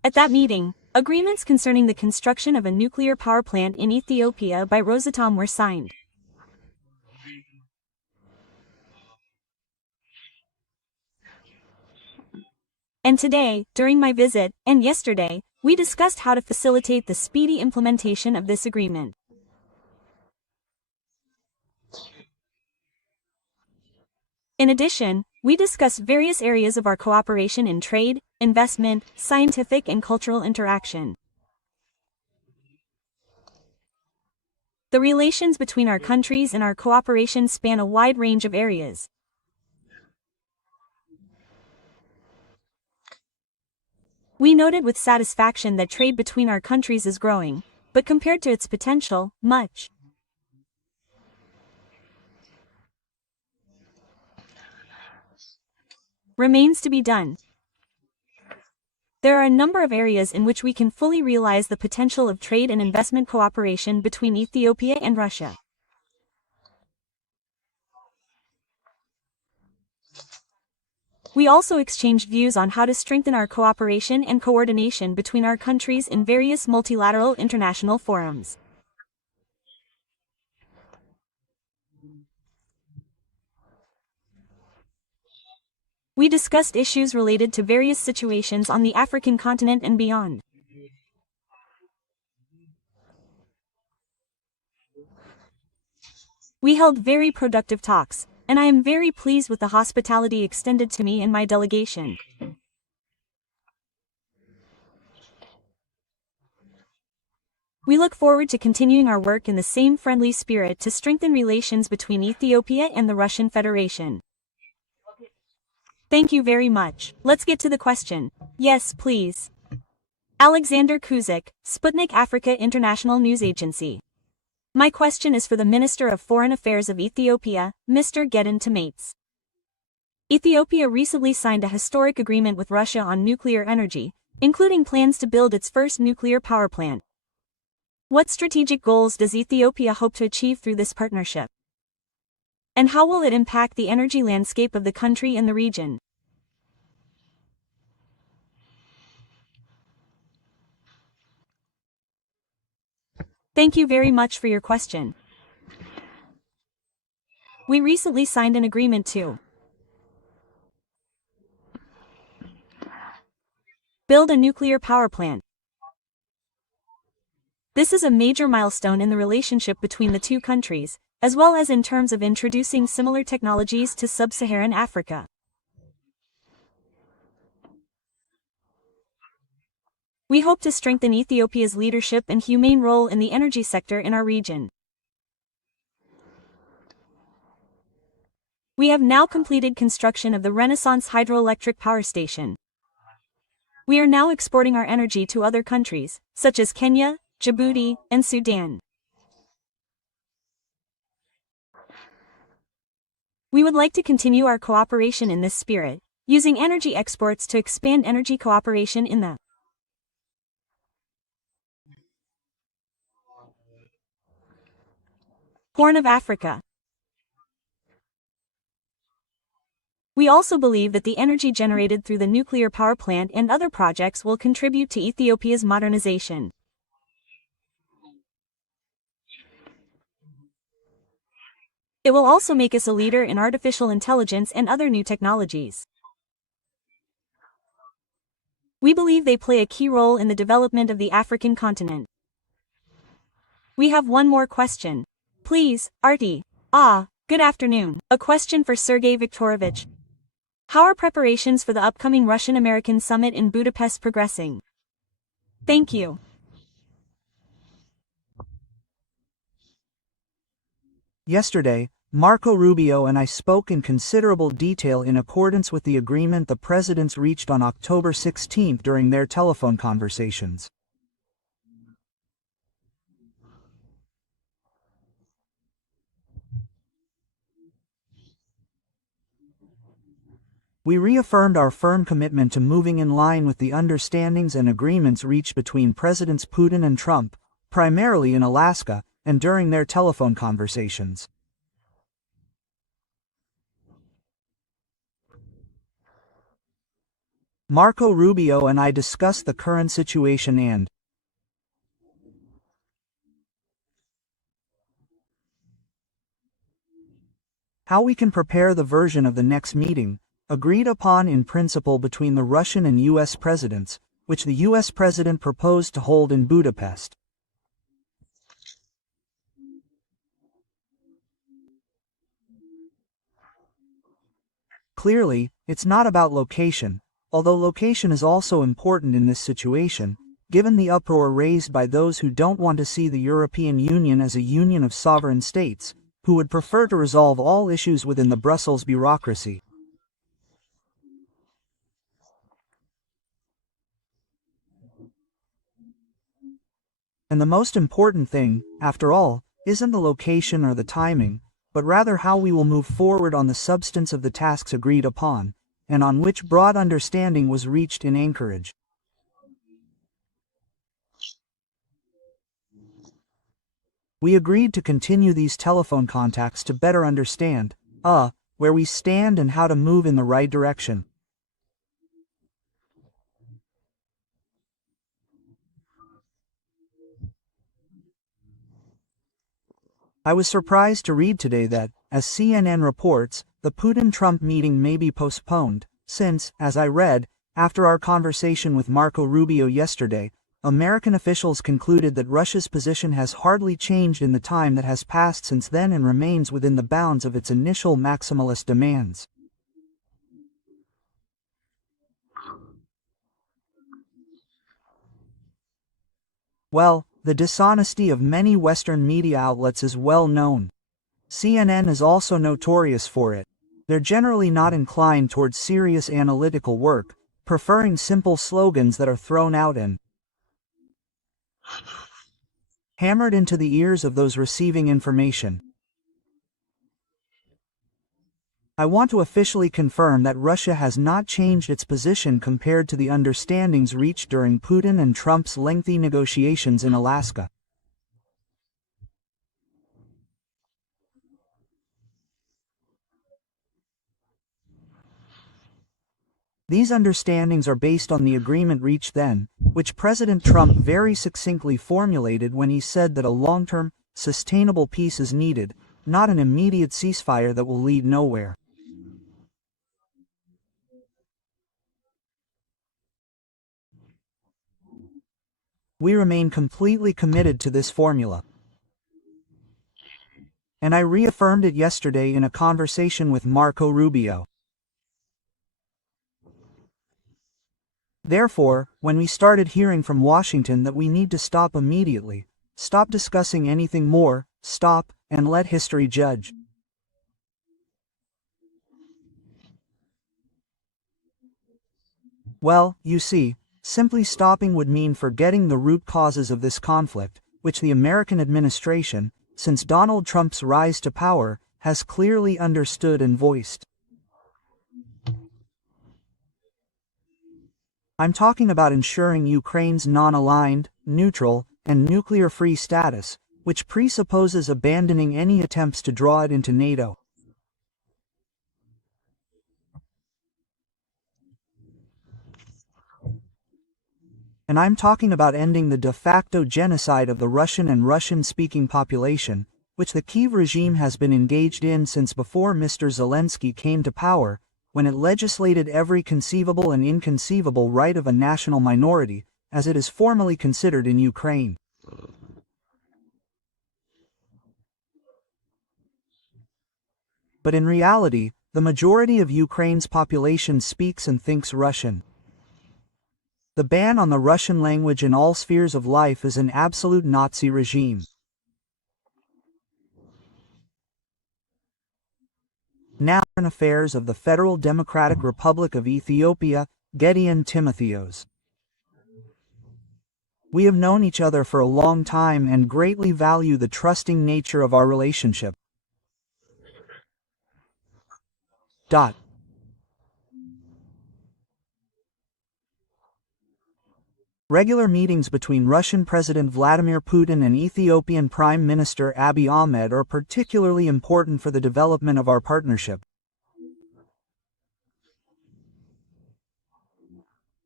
At that meeting, agreements concerning the construction of a nuclear power plant in Ethiopia by Rosatom were signed. And today, during my visit, and yesterday, we discussed how to facilitate the speedy implementation of this agreement. In addition, we discussed various areas of our cooperation in trade, investment, scientific and cultural interaction. The relations between our countries and our cooperation span a wide range of areas. We noted with satisfaction that trade between our countries is growing, but compared to its potential, much remains to be done. There are a number of areas in which we can fully realize the potential of trade and investment cooperation between Ethiopia and Russia. We also exchanged views on how to strengthen our cooperation and coordination between our countries in various multilateral international forums. We discussed issues related to various situations on the African continent and beyond. We held very productive talks, and I am very pleased with the hospitality extended to me and my delegation. We look forward to continuing our work in the same friendly spirit to strengthen relations between Ethiopia and the Russian Federation. Thank you very much. Let's get to the question. Yes, please. Alexander Kuzik, Sputnik Africa International News Agency. My question is for the Minister of Foreign Affairs of Ethiopia, Mr. Gedon Tamates. Ethiopia recently signed a historic agreement with Russia on nuclear energy, including plans to build its first nuclear power plant. What strategic goals does Ethiopia hope to achieve through this partnership? And how will it impact the energy landscape of the country and the region? Thank you very much for your question. We recently signed an agreement to build a nuclear power plant. This is a major milestone in the relationship between the two countries, as well as in terms of introducing similar technologies to sub-Saharan Africa. We hope to strengthen Ethiopia's leadership and humane role in the energy sector in our region. We have now completed construction of the Renaissance hydroelectric power station. We are now exporting our energy to other countries, such as Kenya, Djibouti, and Sudan. We would like to continue our cooperation in this spirit, using energy exports to expand energy cooperation in the Horn of Africa. We also believe that the energy generated through the nuclear power plant and other projects will contribute to Ethiopia's modernization. It will also make us a leader in artificial intelligence and other new technologies. We believe they play a key role in the development of the African continent. We have one more question. Please, Artie. Good afternoon. A question for Sergey Viktorovich. How are preparations for the upcoming Russian-American summit in Budapest progressing? Thank you. Yesterday, Marco Rubio and I spoke in considerable detail in accordance with the agreement the presidents reached on October 16 during their telephone conversations. We reaffirmed our firm commitment to moving in line with the understandings and agreements reached between Presidents Putin and Trump, primarily in Alaska, and during their telephone conversations. Marco Rubio and I discussed the current situation and how we can prepare the version of the next meeting, agreed upon in principle between the Russian and U.S. presidents, which the U.S. president proposed to hold in Budapest. Clearly, it's not about location, although location is also important in this situation, given the uproar raised by those who don't want to see the European Union as a union of sovereign states, who would prefer to resolve all issues within the Brussels bureaucracy. And the most important thing, after all, isn't the location or the timing, but rather how we will move forward on the substance of the tasks agreed upon, and on which broad understanding was reached in Anchorage. We agreed to continue these telephone contacts to better understand, where we stand and how to move in the right direction. I was surprised to read today that, as CNN reports, the Putin-Trump meeting may be postponed, since, as I read, after our conversation with Marco Rubio yesterday, American officials concluded that Russia's position has hardly changed in the time that has passed since then and remains within the bounds of its initial maximalist demands. Well, the dishonesty of many Western media outlets is well known. CNN is also notorious for it. They're generally not inclined towards serious analytical work, preferring simple slogans that are thrown out and hammered into the ears of those receiving information. I want to officially confirm that Russia has not changed its position compared to the understandings reached during Putin and Trump's lengthy negotiations in Alaska. These understandings are based on the agreement reached then, which President Trump very succinctly formulated when he said that a long-term, sustainable peace is needed, not an immediate ceasefire that will lead nowhere. We remain completely committed to this formula. And I reaffirmed it yesterday in a conversation with Marco Rubio. Therefore, when we started hearing from Washington that we need to stop immediately, stop discussing anything more, stop, and let history judge. Well, you see, simply stopping would mean forgetting the root causes of this conflict, which the American administration, since Donald Trump's rise to power, has clearly understood and voiced. I'm talking about ensuring Ukraine's non-aligned, neutral, and nuclear-free status, which presupposes abandoning any attempts to draw it into NATO. And I'm talking about ending the de facto genocide of the Russian and Russian-speaking population, which the Kyiv regime has been engaged in since before Mr. Zelensky came to power, when it legislated every conceivable and inconceivable right of a national minority, as it is formally considered in Ukraine. But in reality, the majority of Ukraine's population speaks and thinks Russian. The ban on the Russian language in all spheres of life is an absolute Nazi regime. Now, Foreign Affairs of the Federal Democratic Republic of Ethiopia, Gideon Timotheos. We have known each other for a long time and greatly value the trusting nature of our relationship. Regular meetings between Russian President Vladimir Putin and Ethiopian Prime Minister Abiy Ahmed are particularly important for the development of our partnership.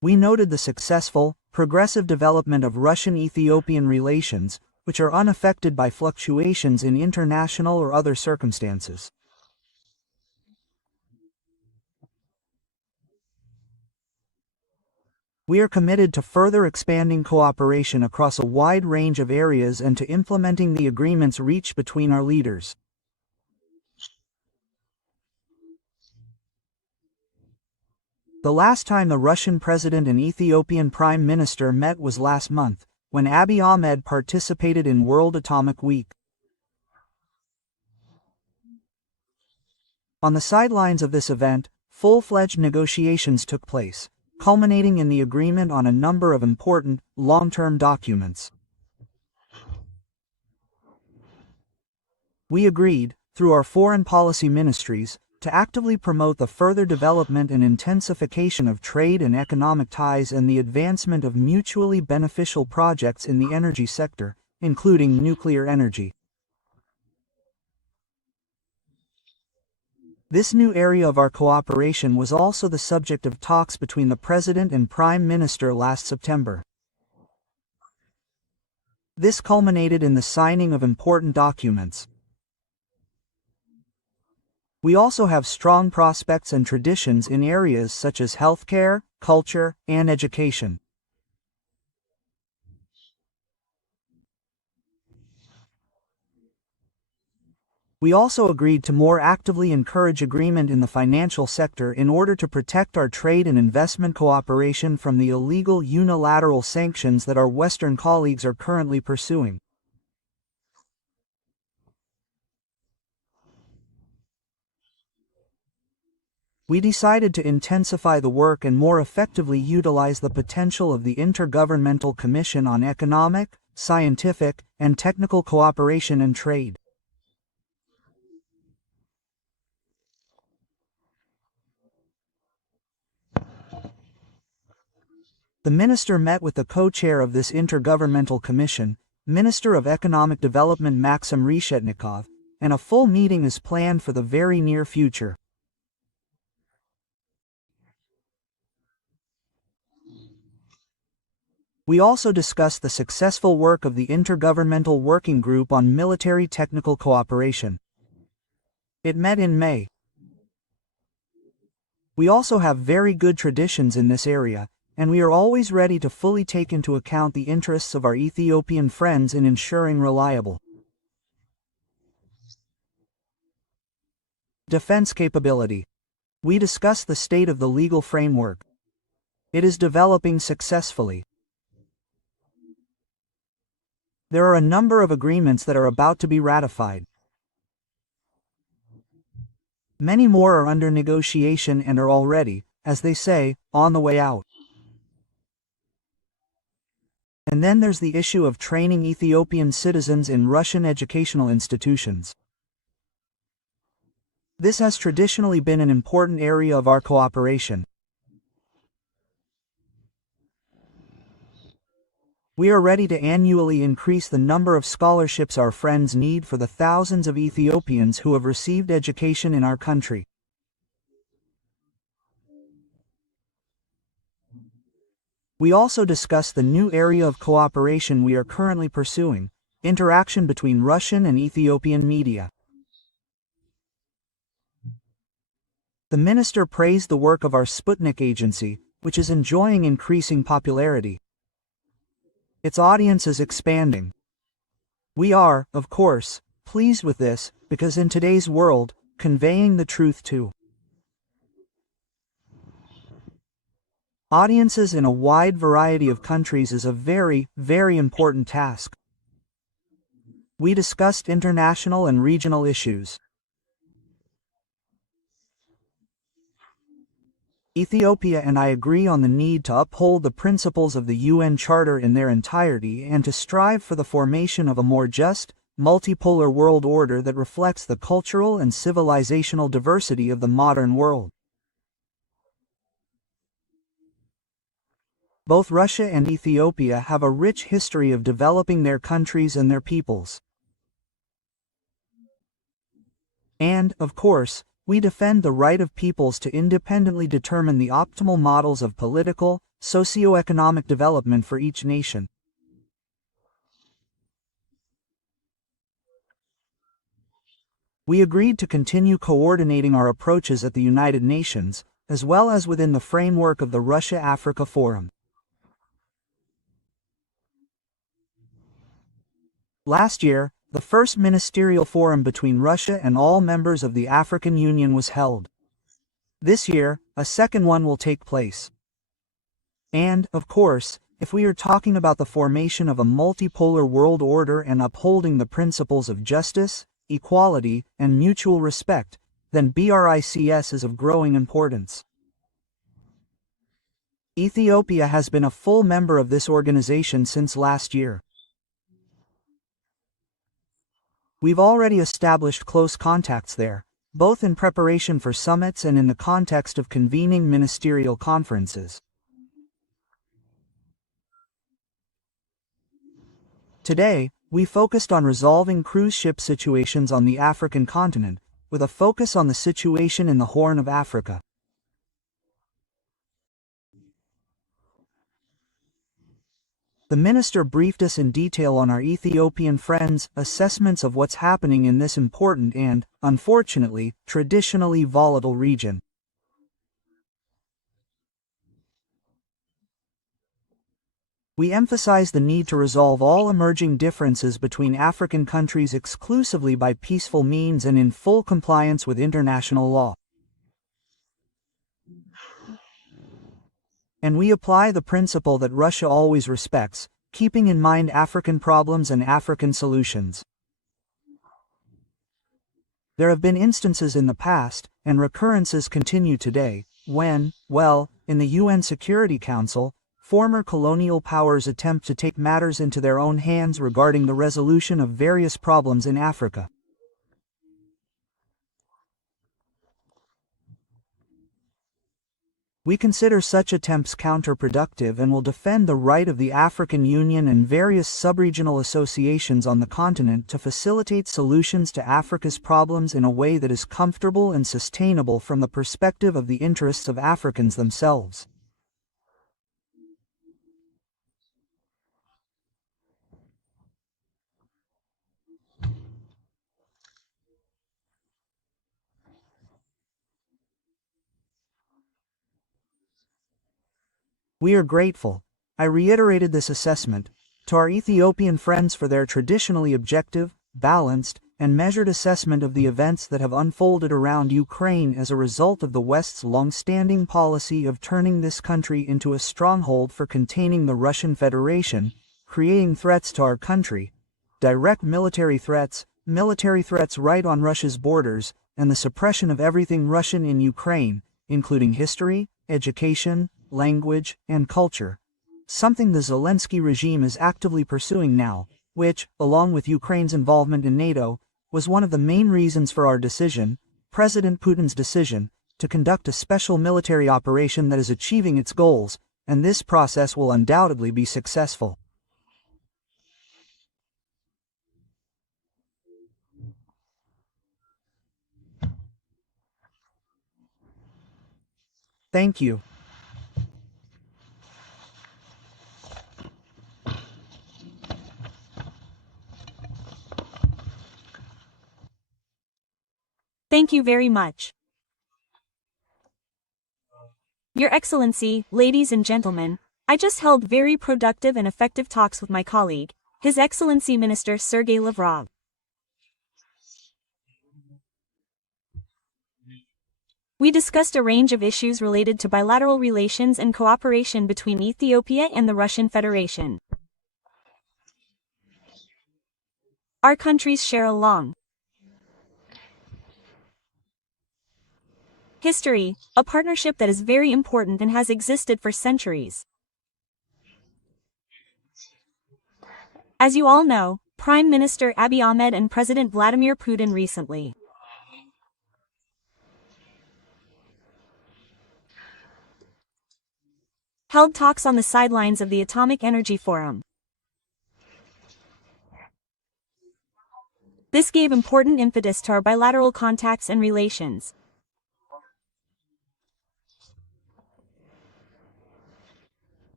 We noted the successful, progressive development of Russian-Ethiopian relations, which are unaffected by fluctuations in international or other circumstances. We are committed to further expanding cooperation across a wide range of areas and to implementing the agreements reached between our leaders. The last time the Russian President and Ethiopian Prime Minister met was last month, when Abiy Ahmed participated in World Atomic Week. On the sidelines of this event, full-fledged negotiations took place, culminating in the agreement on a number of important, long-term documents. We agreed, through our foreign policy ministries, to actively promote the further development and intensification of trade and economic ties and the advancement of mutually beneficial projects in the energy sector, including nuclear energy. This new area of our cooperation was also the subject of talks between the President and Prime Minister last September. This culminated in the signing of important documents. We also have strong prospects and traditions in areas such as healthcare, culture, and education. We also agreed to more actively encourage agreement in the financial sector in order to protect our trade and investment cooperation from the illegal unilateral sanctions that our Western colleagues are currently pursuing. We decided to intensify the work and more effectively utilize the potential of the Intergovernmental Commission on Economic, Scientific, and Technical Cooperation and Trade. The minister met with the co-chair of this Intergovernmental Commission, Minister of Economic Development Maxim Reshetnikov, and a full meeting is planned for the very near future. We also discussed the successful work of the Intergovernmental Working Group on Military Technical Cooperation. It met in May. We also have very good traditions in this area, and we are always ready to fully take into account the interests of our Ethiopian friends in ensuring reliable defense capability. We discussed the state of the legal framework. It is developing successfully. There are a number of agreements that are about to be ratified. Many more are under negotiation and are already, as they say, on the way out. And then there's the issue of training Ethiopian citizens in Russian educational institutions. This has traditionally been an important area of our cooperation. We are ready to annually increase the number of scholarships our friends need for the thousands of Ethiopians who have received education in our country. We also discussed the new area of cooperation we are currently pursuing, interaction between Russian and Ethiopian media. The minister praised the work of our Sputnik agency, which is enjoying increasing popularity. Its audience is expanding. We are, of course, pleased with this, because in today's world, conveying the truth to audiences in a wide variety of countries is a very, very important task. We discussed international and regional issues. Ethiopia and I agree on the need to uphold the principles of the UN Charter in their entirety and to strive for the formation of a more just, multipolar world order that reflects the cultural and civilizational diversity of the modern world. Both Russia and Ethiopia have a rich history of developing their countries and their peoples. And, of course, we defend the right of peoples to independently determine the optimal models of political, socio-economic development for each nation. We agreed to continue coordinating our approaches at the United Nations, as well as within the framework of the Russia-Africa Forum. Last year, the first ministerial forum between Russia and all members of the African Union was held. This year, a second one will take place. And, of course, if we are talking about the formation of a multipolar world order and upholding the principles of justice, equality, and mutual respect, then BRICS is of growing importance. Ethiopia has been a full member of this organization since last year. We've already established close contacts there, both in preparation for summits and in the context of convening ministerial conferences. Today, we focused on resolving cruise ship situations on the African continent, with a focus on the situation in the Horn of Africa. The minister briefed us in detail on our Ethiopian friends' assessments of what's happening in this important and, unfortunately, traditionally volatile region. We emphasize the need to resolve all emerging differences between African countries exclusively by peaceful means and in full compliance with international law. And we apply the principle that Russia always respects, keeping in mind African problems and African solutions. There have been instances in the past, and recurrences continue today, when, in the UN Security Council, former colonial powers attempt to take matters into their own hands regarding the resolution of various problems in Africa. We consider such attempts counterproductive and will defend the right of the African Union and various sub-regional associations on the continent to facilitate solutions to Africa's problems in a way that is comfortable and sustainable from the perspective of the interests of Africans themselves. We are grateful, I reiterated this assessment, to our Ethiopian friends for their traditionally objective, balanced, and measured assessment of the events that have unfolded around Ukraine as a result of the West's long-standing policy of turning this country into a stronghold for containing the Russian Federation, creating threats to our country, direct military threats right on Russia's borders, and the suppression of everything Russian in Ukraine, including history, education, language, and culture, something the Zelensky regime is actively pursuing now, which, along with Ukraine's involvement in NATO, was one of the main reasons for our decision, President Putin's decision, to conduct a special military operation that is achieving its goals, and this process will undoubtedly be successful. Thank you. Thank you very much. Your Excellency, ladies and gentlemen, I just held very productive and effective talks with my colleague, His Excellency Minister Sergey Lavrov. We discussed a range of issues related to bilateral relations and cooperation between Ethiopia and the Russian Federation. Our countries share a long history, a partnership that is very important and has existed for centuries. As you all know, Prime Minister Abiy Ahmed and President Vladimir Putin recently held talks on the sidelines of the Atomic Energy Forum. This gave important impetus to our bilateral contacts and relations.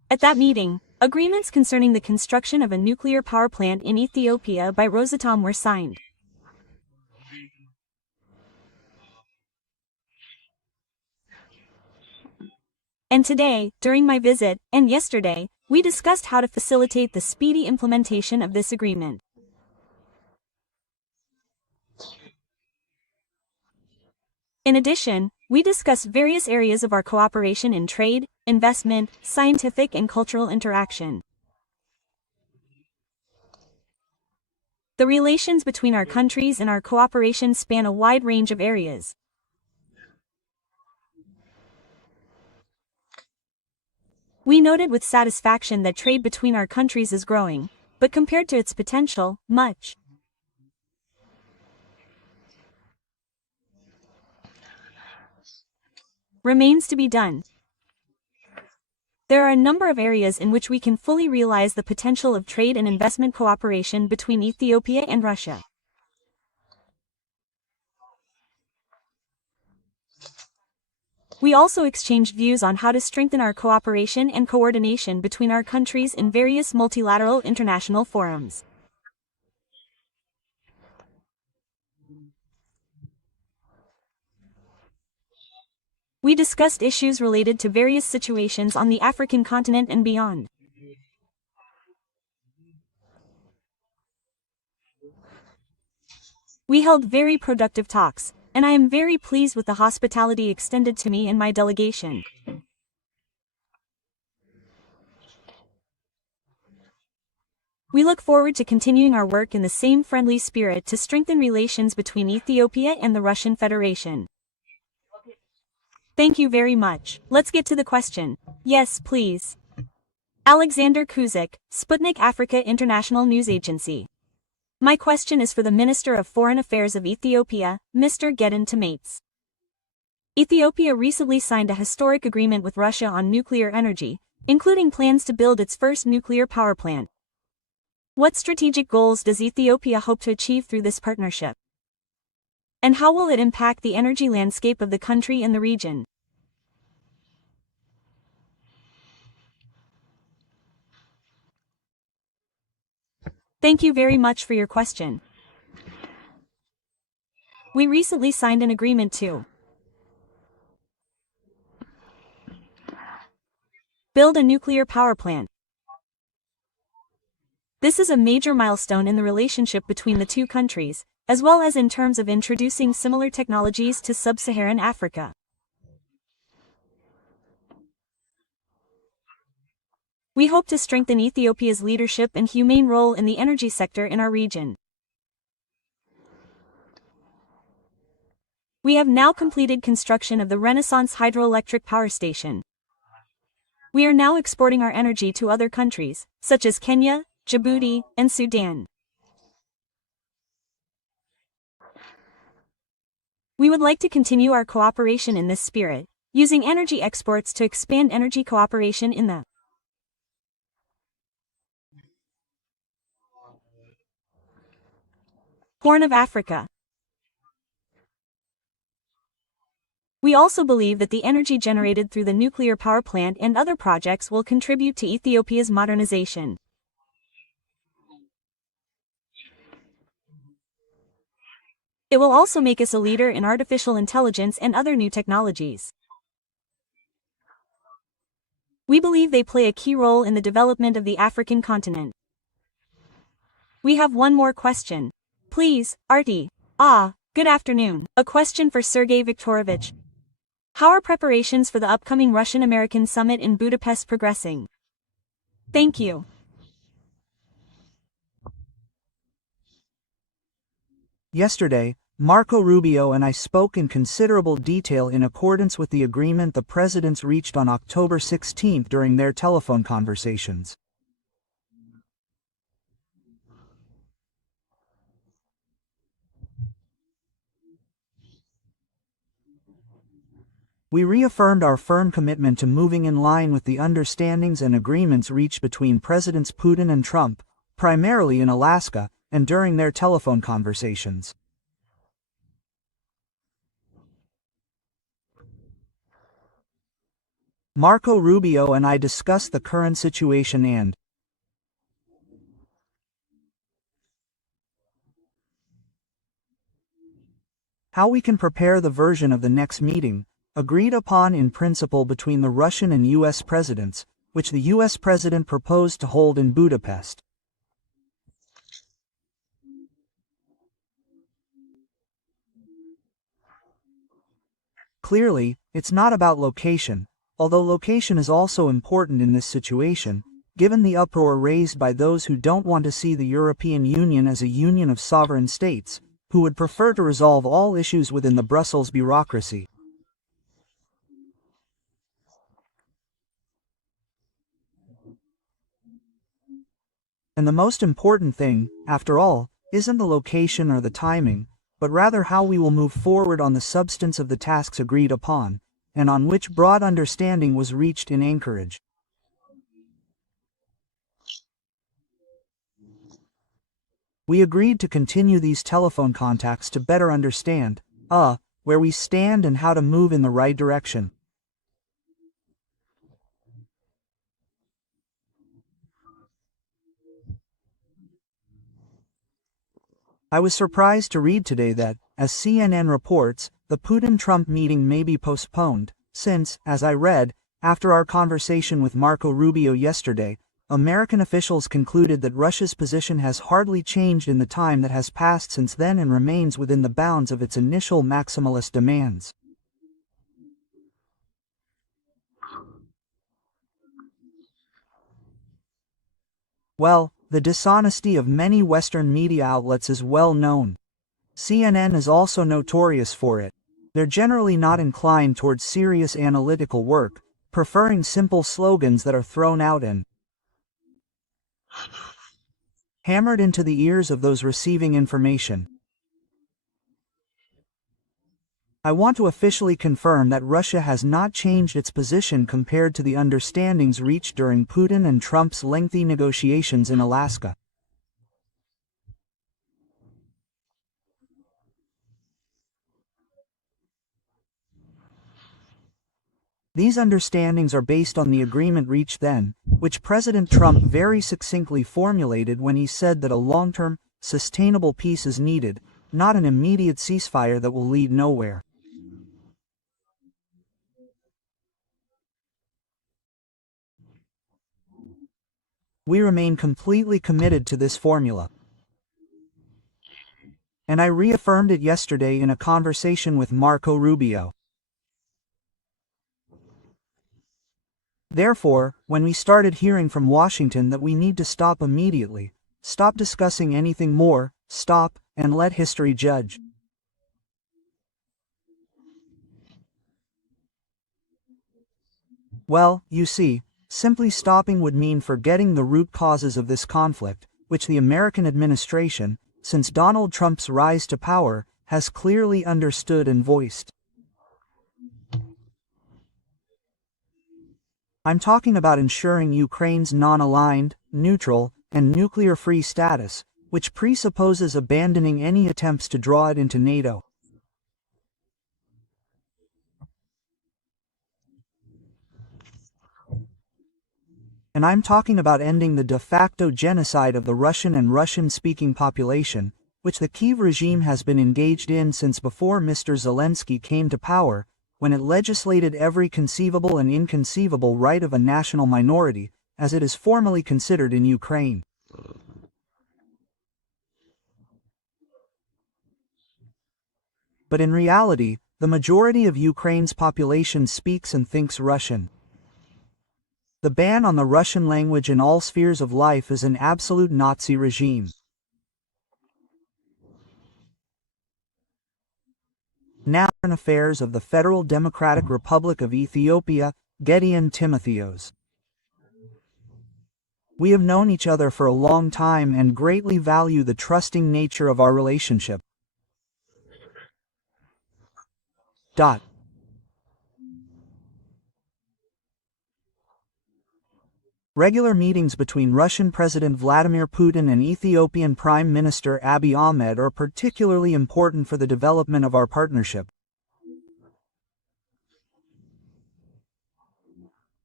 At that meeting, agreements concerning the construction of a nuclear power plant in Ethiopia by Rosatom were signed. And today, during my visit, and yesterday, we discussed how to facilitate the speedy implementation of this agreement. In addition, we discussed various areas of our cooperation in trade, investment, scientific and cultural interaction. The relations between our countries and our cooperation span a wide range of areas. We noted with satisfaction that trade between our countries is growing, but compared to its potential, much remains to be done. There are a number of areas in which we can fully realize the potential of trade and investment cooperation between Ethiopia and Russia. We also exchanged views on how to strengthen our cooperation and coordination between our countries in various multilateral international forums. We discussed issues related to various situations on the African continent and beyond. We held very productive talks, and I am very pleased with the hospitality extended to me and my delegation. We look forward to continuing our work in the same friendly spirit to strengthen relations between Ethiopia and the Russian Federation. Thank you very much. Let's get to the question. Yes, please. Alexander Kuzik, Sputnik Africa International News Agency. My question is for the Minister of Foreign Affairs of Ethiopia, Mr. Gedon Tamates. Ethiopia recently signed a historic agreement with Russia on nuclear energy, including plans to build its first nuclear power plant. What strategic goals does Ethiopia hope to achieve through this partnership? And how will it impact the energy landscape of the country and the region? Thank you very much for your question. We recently signed an agreement to build a nuclear power plant. This is a major milestone in the relationship between the two countries, as well as in terms of introducing similar technologies to sub-Saharan Africa. We hope to strengthen Ethiopia's leadership and humane role in the energy sector in our region. We have now completed construction of the Renaissance hydroelectric power station. We are now exporting our energy to other countries, such as Kenya, Djibouti, and Sudan. We would like to continue our cooperation in this spirit, using energy exports to expand energy cooperation in the Horn of Africa. We also believe that the energy generated through the nuclear power plant and other projects will contribute to Ethiopia's modernization. It will also make us a leader in artificial intelligence and other new technologies. We believe they play a key role in the development of the African continent. We have one more question. Please, Artie. Good afternoon. A question for Sergey Viktorovich. How are preparations for the upcoming Russian-American summit in Budapest progressing? Thank you. Yesterday, Marco Rubio and I spoke in considerable detail in accordance with the agreement the presidents reached on October 16 during their telephone conversations. We reaffirmed our firm commitment to moving in line with the understandings and agreements reached between Presidents Putin and Trump, primarily in Alaska, and during their telephone conversations. Marco Rubio and I discussed the current situation and how we can prepare the version of the next meeting, agreed upon in principle between the Russian and US presidents, which the US president proposed to hold in Budapest. Clearly, it's not about location, although location is also important in this situation, given the uproar raised by those who don't want to see the European Union as a union of sovereign states, who would prefer to resolve all issues within the Brussels bureaucracy. And the most important thing, after all, isn't the location or the timing, but rather how we will move forward on the substance of the tasks agreed upon, and on which broad understanding was reached in Anchorage. We agreed to continue these telephone contacts to better understand, where we stand and how to move in the right direction. I was surprised to read today that, as CNN reports, the Putin-Trump meeting may be postponed, since, as I read, after our conversation with Marco Rubio yesterday, American officials concluded that Russia's position has hardly changed in the time that has passed since then and remains within the bounds of its initial maximalist demands. Well, the dishonesty of many Western media outlets is well known. CNN is also notorious for it. They're generally not inclined towards serious analytical work, preferring simple slogans that are thrown out and hammered into the ears of those receiving information. I want to officially confirm that Russia has not changed its position compared to the understandings reached during Putin and Trump's lengthy negotiations in Alaska. These understandings are based on the agreement reached then, which President Trump very succinctly formulated when he said that a long-term, sustainable peace is needed, not an immediate ceasefire that will lead nowhere. We remain completely committed to this formula. And I reaffirmed it yesterday in a conversation with Marco Rubio. Therefore, when we started hearing from Washington that we need to stop immediately, stop discussing anything more, stop, and let history judge. Well, you see, simply stopping would mean forgetting the root causes of this conflict, which the American administration, since Donald Trump's rise to power, has clearly understood and voiced. I'm talking about ensuring Ukraine's non-aligned, neutral, and nuclear-free status, which presupposes abandoning any attempts to draw it into NATO. And I'm talking about ending the de facto genocide of the Russian and Russian-speaking population, which the Kyiv regime has been engaged in since before Mr. Zelensky came to power, when it legislated every conceivable and inconceivable right of a national minority, as it is formally considered in Ukraine. But in reality, the majority of Ukraine's population speaks and thinks Russian. The ban on the Russian language in all spheres of life is an absolute Nazi regime. Now, affairs of the Federal Democratic Republic of Ethiopia, Gideon Timotheos. We have known each other for a long time and greatly value the trusting nature of our relationship. Regular meetings between Russian President Vladimir Putin and Ethiopian Prime Minister Abiy Ahmed are particularly important for the development of our partnership.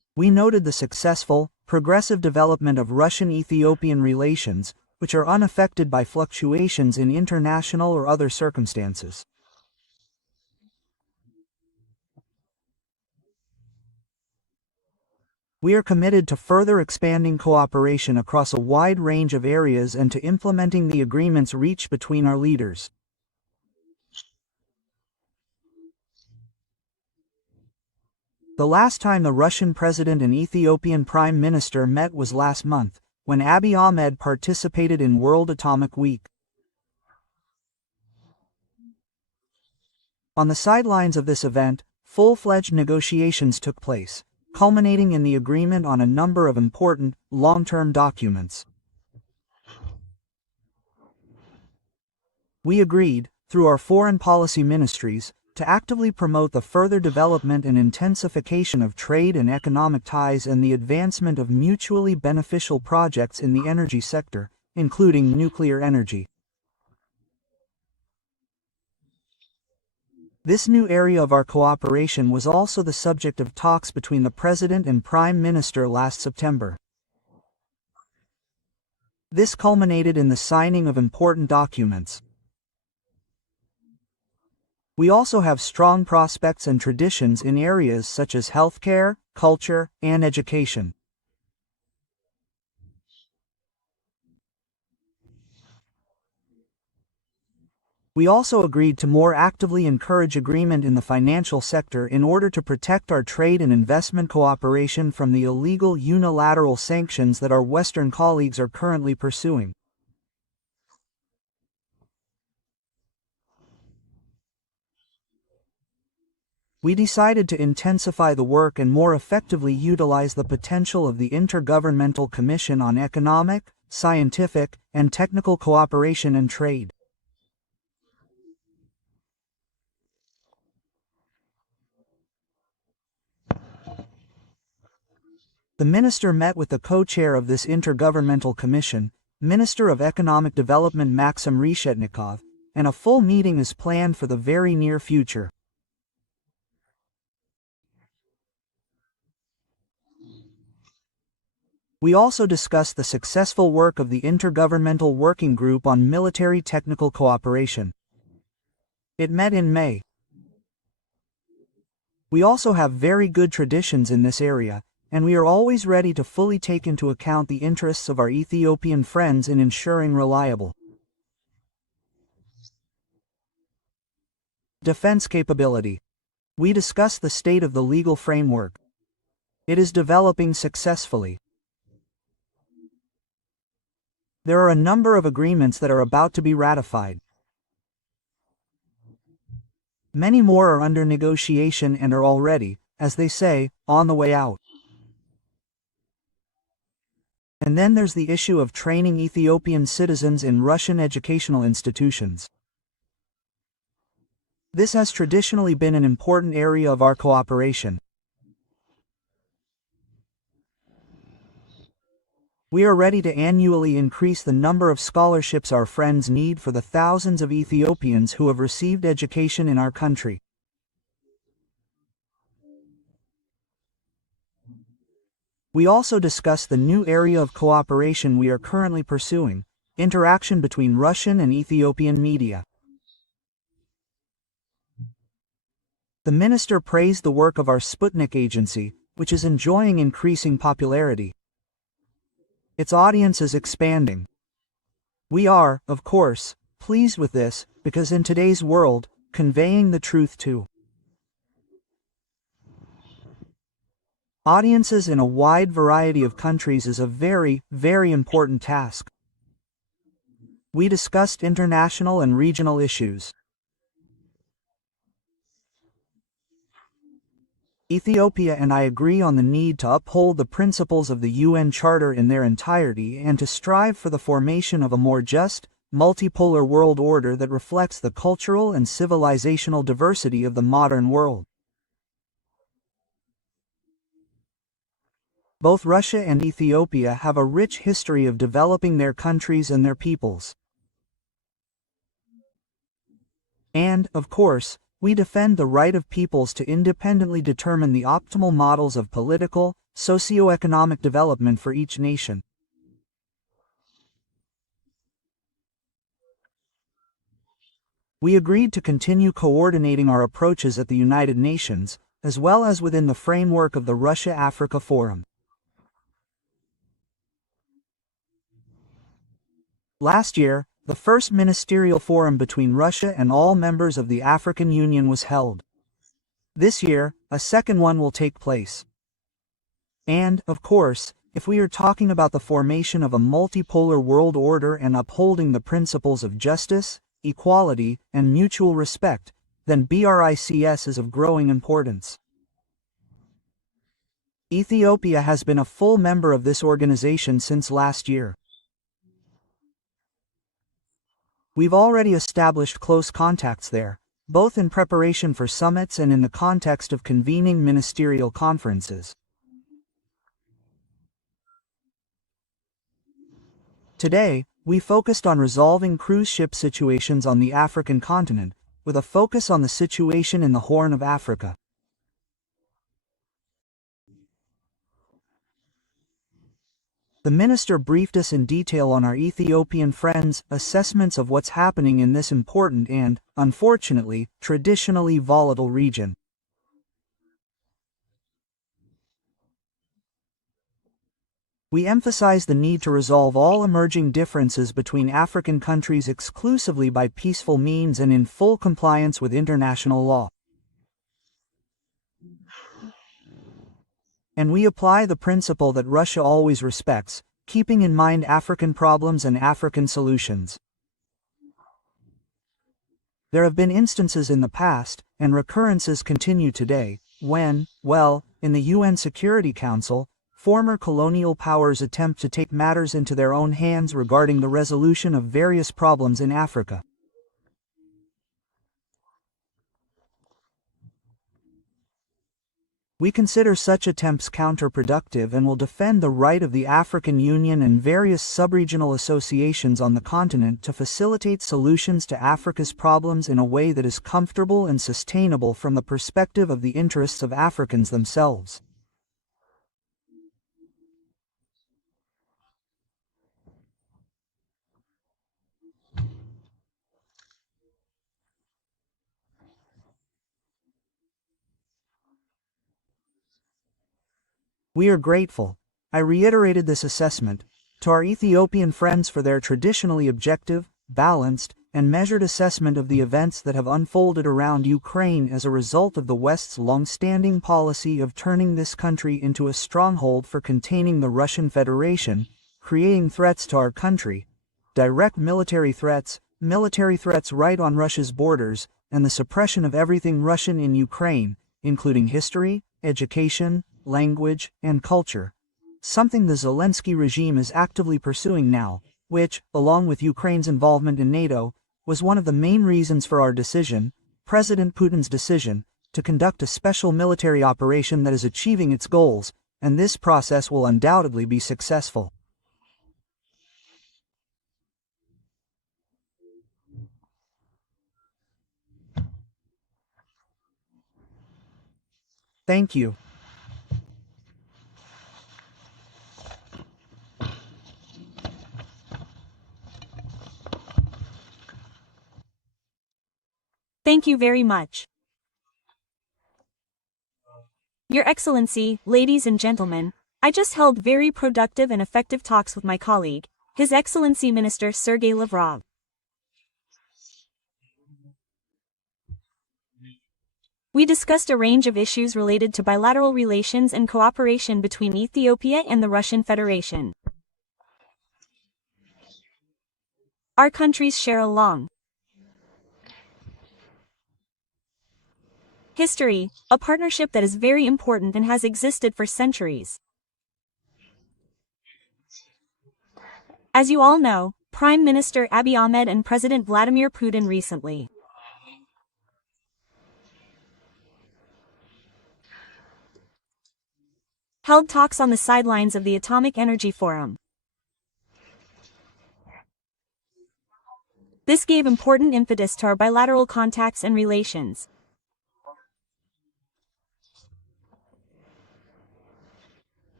We noted the successful, progressive development of Russian-Ethiopian relations, which are unaffected by fluctuations in international or other circumstances. We are committed to further expanding cooperation across a wide range of areas and to implementing the agreements reached between our leaders. The last time the Russian President and Ethiopian Prime Minister met was last month, when Abiy Ahmed participated in World Atomic Week. On the sidelines of this event, full-fledged negotiations took place, culminating in the agreement on a number of important, long-term documents. We agreed, through our foreign policy ministries, to actively promote the further development and intensification of trade and economic ties and the advancement of mutually beneficial projects in the energy sector, including nuclear energy. This new area of our cooperation was also the subject of talks between the President and Prime Minister last September. This culminated in the signing of important documents. We also have strong prospects and traditions in areas such as healthcare, culture, and education. We also agreed to more actively encourage agreement in the financial sector in order to protect our trade and investment cooperation from the illegal unilateral sanctions that our Western colleagues are currently pursuing. We decided to intensify the work and more effectively utilize the potential of the Intergovernmental Commission on Economic, Scientific, and Technical Cooperation and Trade. The minister met with the co-chair of this Intergovernmental Commission, Minister of Economic Development Maxim Reshetnikov, and a full meeting is planned for the very near future. We also discussed the successful work of the Intergovernmental Working Group on Military Technical Cooperation. It met in May. We also have very good traditions in this area, and we are always ready to fully take into account the interests of our Ethiopian friends in ensuring reliable defense capability. We discussed the state of the legal framework. It is developing successfully. There are a number of agreements that are about to be ratified. Many more are under negotiation and are already, as they say, on the way out. And then there's the issue of training Ethiopian citizens in Russian educational institutions. This has traditionally been an important area of our cooperation. We are ready to annually increase the number of scholarships our friends need for the thousands of Ethiopians who have received education in our country. We also discussed the new area of cooperation we are currently pursuing, interaction between Russian and Ethiopian media. The minister praised the work of our Sputnik agency, which is enjoying increasing popularity. Its audience is expanding. We are, of course, pleased with this, because in today's world, conveying the truth to audiences in a wide variety of countries is a very, very important task. We discussed international and regional issues. Ethiopia and I agree on the need to uphold the principles of the UN Charter in their entirety and to strive for the formation of a more just, multipolar world order that reflects the cultural and civilizational diversity of the modern world. Both Russia and Ethiopia have a rich history of developing their countries and their peoples. And, of course, we defend the right of peoples to independently determine the optimal models of political, socio-economic development for each nation. We agreed to continue coordinating our approaches at the United Nations, as well as within the framework of the Russia-Africa Forum. Last year, the first ministerial forum between Russia and all members of the African Union was held. This year, a second one will take place. And, of course, if we are talking about the formation of a multipolar world order and upholding the principles of justice, equality, and mutual respect, then BRICS is of growing importance. Ethiopia has been a full member of this organization since last year. We've already established close contacts there, both in preparation for summits and in the context of convening ministerial conferences. Today, we focused on resolving cruise ship situations on the African continent, with a focus on the situation in the Horn of Africa. The minister briefed us in detail on our Ethiopian friends' assessments of what's happening in this important and, unfortunately, traditionally volatile region. We emphasize the need to resolve all emerging differences between African countries exclusively by peaceful means and in full compliance with international law. And we apply the principle that Russia always respects, keeping in mind African problems and African solutions. There have been instances in the past, and recurrences continue today, when, in the UN Security Council, former colonial powers attempt to take matters into their own hands regarding the resolution of various problems in Africa. We consider such attempts counterproductive and will defend the right of the African Union and various subregional associations on the continent to facilitate solutions to Africa's problems in a way that is comfortable and sustainable from the perspective of the interests of Africans themselves. We are grateful, I reiterated this assessment, to our Ethiopian friends for their traditionally objective, balanced, and measured assessment of the events that have unfolded around Ukraine as a result of the West's long-standing policy of turning this country into a stronghold for containing the Russian Federation, creating threats to our country, direct military threats right on Russia's borders, and the suppression of everything Russian in Ukraine, including history, education, language, and culture, something the Zelensky regime is actively pursuing now, which, along with Ukraine's involvement in NATO, was one of the main reasons for our decision, President Putin's decision, to conduct a special military operation that is achieving its goals, and this process will undoubtedly be successful. Thank you. Thank you very much. Your Excellency, ladies and gentlemen, I just held very productive and effective talks with my colleague, His Excellency Minister Sergey Lavrov. We discussed a range of issues related to bilateral relations and cooperation between Ethiopia and the Russian Federation. Our countries share a long history, a partnership that is very important and has existed for centuries. As you all know, Prime Minister Abiy Ahmed and President Vladimir Putin recently held talks on the sidelines of the Atomic Energy Forum. This gave important impetus to our bilateral contacts and relations.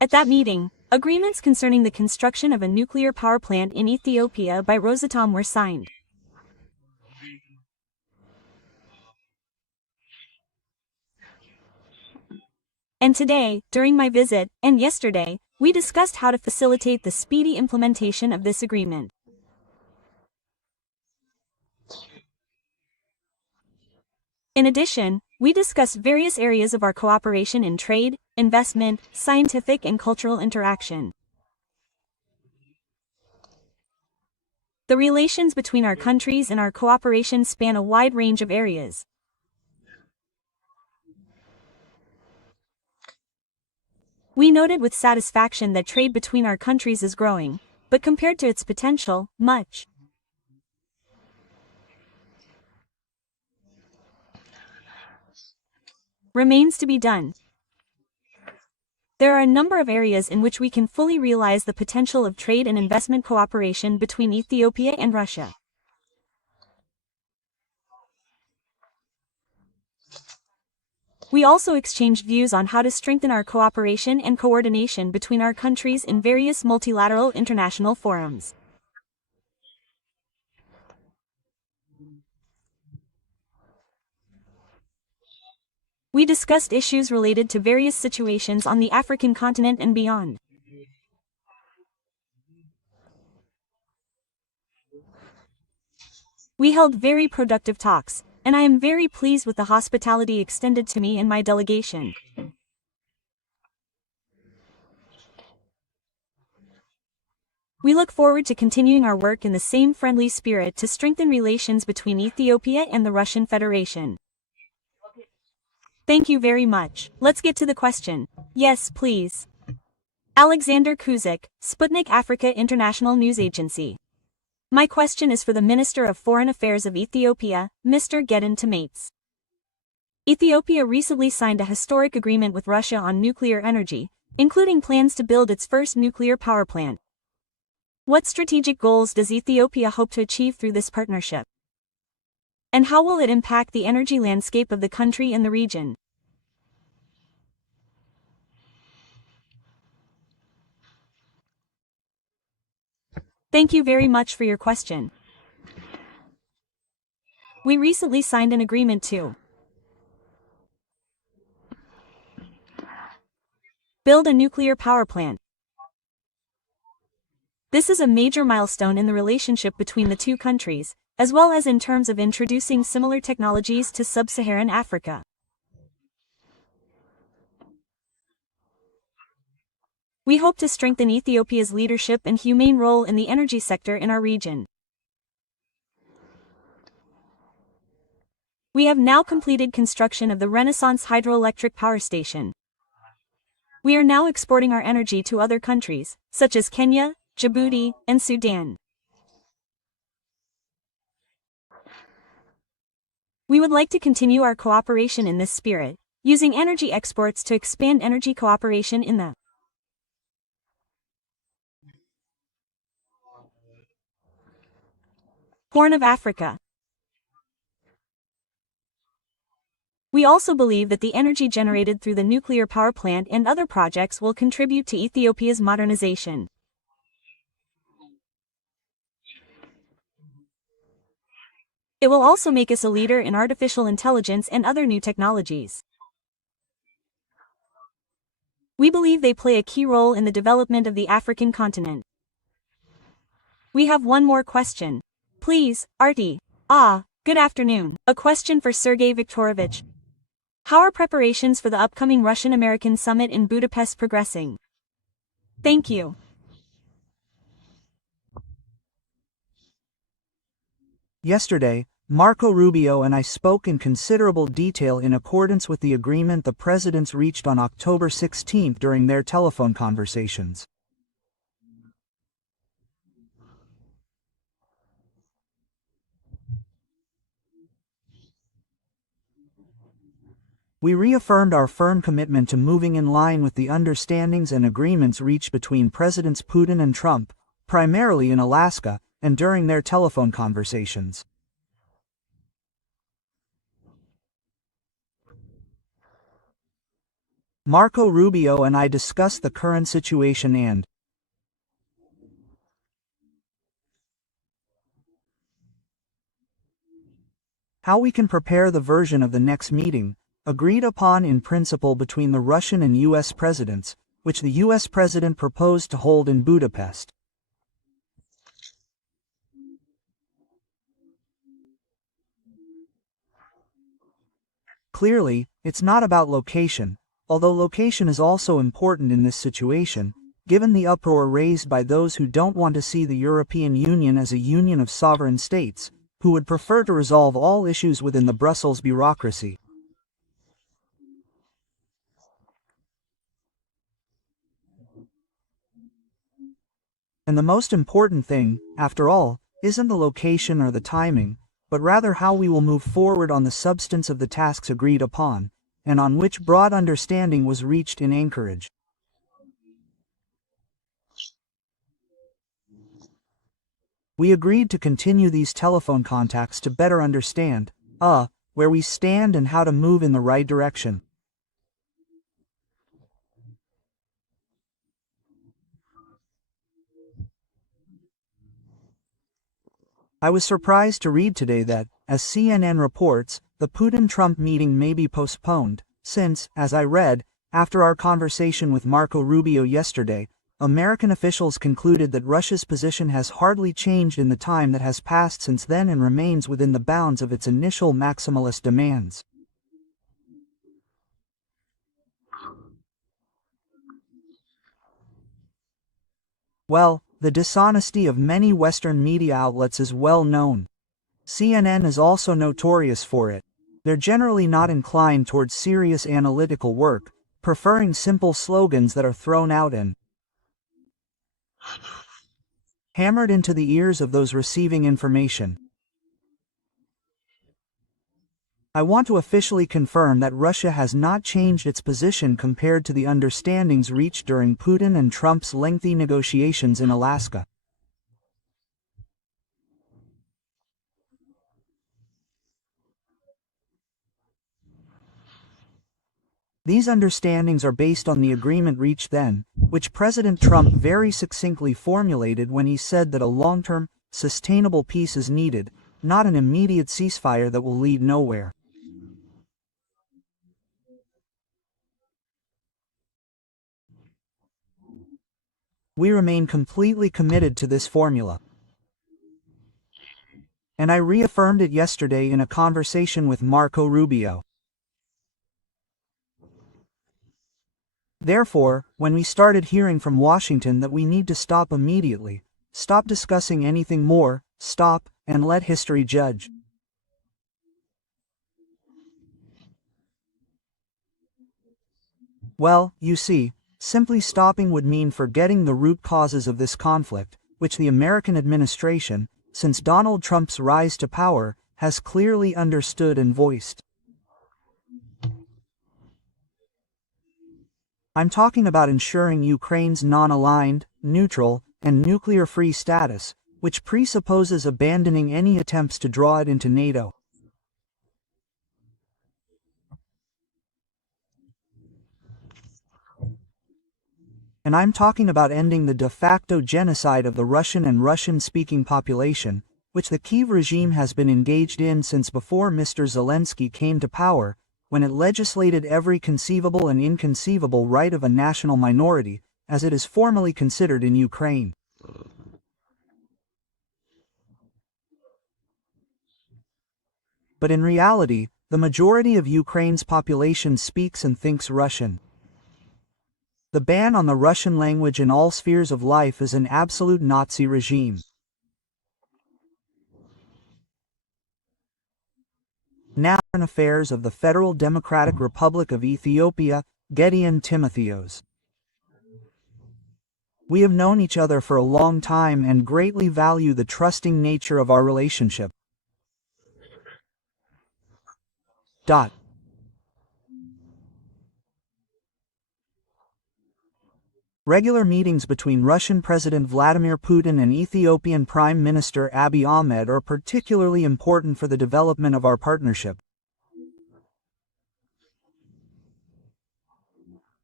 At that meeting, agreements concerning the construction of a nuclear power plant in Ethiopia by Rosatom were signed. And today, during my visit, and yesterday, we discussed how to facilitate the speedy implementation of this agreement. In addition, we discussed various areas of our cooperation in trade, investment, scientific and cultural interaction. The relations between our countries and our cooperation span a wide range of areas. We noted with satisfaction that trade between our countries is growing, but compared to its potential, much remains to be done. There are a number of areas in which we can fully realize the potential of trade and investment cooperation between Ethiopia and Russia. We also exchanged views on how to strengthen our cooperation and coordination between our countries in various multilateral international forums. We discussed issues related to various situations on the African continent and beyond. We held very productive talks, and I am very pleased with the hospitality extended to me and my delegation. We look forward to continuing our work in the same friendly spirit to strengthen relations between Ethiopia and the Russian Federation. Thank you very much. Let's get to the question. Yes, please. Alexander Kuzik, Sputnik Africa International News Agency. My question is for the Minister of Foreign Affairs of Ethiopia, Mr. Gedon Tamates. Ethiopia recently signed a historic agreement with Russia on nuclear energy, including plans to build its first nuclear power plant. What strategic goals does Ethiopia hope to achieve through this partnership? And how will it impact the energy landscape of the country and the region? Thank you very much for your question. We recently signed an agreement to build a nuclear power plant. This is a major milestone in the relationship between the two countries, as well as in terms of introducing similar technologies to sub-Saharan Africa. We hope to strengthen Ethiopia's leadership and humane role in the energy sector in our region. We have now completed construction of the Renaissance hydroelectric power station. We are now exporting our energy to other countries, such as Kenya, Djibouti, and Sudan. We would like to continue our cooperation in this spirit, using energy exports to expand energy cooperation in the Horn of Africa. We also believe that the energy generated through the nuclear power plant and other projects will contribute to Ethiopia's modernization. It will also make us a leader in artificial intelligence and other new technologies. We believe they play a key role in the development of the African continent. We have one more question. Please, Artie. Good afternoon. A question for Sergey Viktorovich. How are preparations for the upcoming Russian-American summit in Budapest progressing? Thank you. Yesterday, Marco Rubio and I spoke in considerable detail in accordance with the agreement the presidents reached on October 16 during their telephone conversations. We reaffirmed our firm commitment to moving in line with the understandings and agreements reached between Presidents Putin and Trump, primarily in Alaska, and during their telephone conversations. Marco Rubio and I discussed the current situation and how we can prepare the version of the next meeting, agreed upon in principle between the Russian and U.S. presidents, which the U.S. president proposed to hold in Budapest. Clearly, it's not about location, although location is also important in this situation, given the uproar raised by those who don't want to see the European Union as a union of sovereign states, who would prefer to resolve all issues within the Brussels bureaucracy. And the most important thing, after all, isn't the location or the timing, but rather how we will move forward on the substance of the tasks agreed upon, and on which broad understanding was reached in Anchorage. We agreed to continue these telephone contacts to better understand, where we stand and how to move in the right direction. I was surprised to read today that, as CNN reports, the Putin-Trump meeting may be postponed, since, as I read, after our conversation with Marco Rubio yesterday, American officials concluded that Russia's position has hardly changed in the time that has passed since then and remains within the bounds of its initial maximalist demands. Well, the dishonesty of many Western media outlets is well known. CNN is also notorious for it. They're generally not inclined towards serious analytical work, preferring simple slogans that are thrown out and hammered into the ears of those receiving information. I want to officially confirm that Russia has not changed its position compared to the understandings reached during Putin and Trump's lengthy negotiations in Alaska. These understandings are based on the agreement reached then, which President Trump very succinctly formulated when he said that a long-term, sustainable peace is needed, not an immediate ceasefire that will lead nowhere. We remain completely committed to this formula. And I reaffirmed it yesterday in a conversation with Marco Rubio. Therefore, when we started hearing from Washington that we need to stop immediately, stop discussing anything more, stop, and let history judge. Well, you see, simply stopping would mean forgetting the root causes of this conflict, which the American administration, since Donald Trump's rise to power, has clearly understood and voiced. I'm talking about ensuring Ukraine's non-aligned, neutral, and nuclear-free status, which presupposes abandoning any attempts to draw it into NATO. And I'm talking about ending the de facto genocide of the Russian and Russian-speaking population, which the Kyiv regime has been engaged in since before Mr. Zelensky came to power, when it legislated every conceivable and inconceivable right of a national minority, as it is formally considered in Ukraine. But in reality, the majority of Ukraine's population speaks and thinks Russian. The ban on the Russian language in all spheres of life is an absolute Nazi regime. Now, in affairs of the Federal Democratic Republic of Ethiopia, Gideon Timotheos. We have known each other for a long time and greatly value the trusting nature of our relationship. Regular meetings between Russian President Vladimir Putin and Ethiopian Prime Minister Abiy Ahmed are particularly important for the development of our partnership.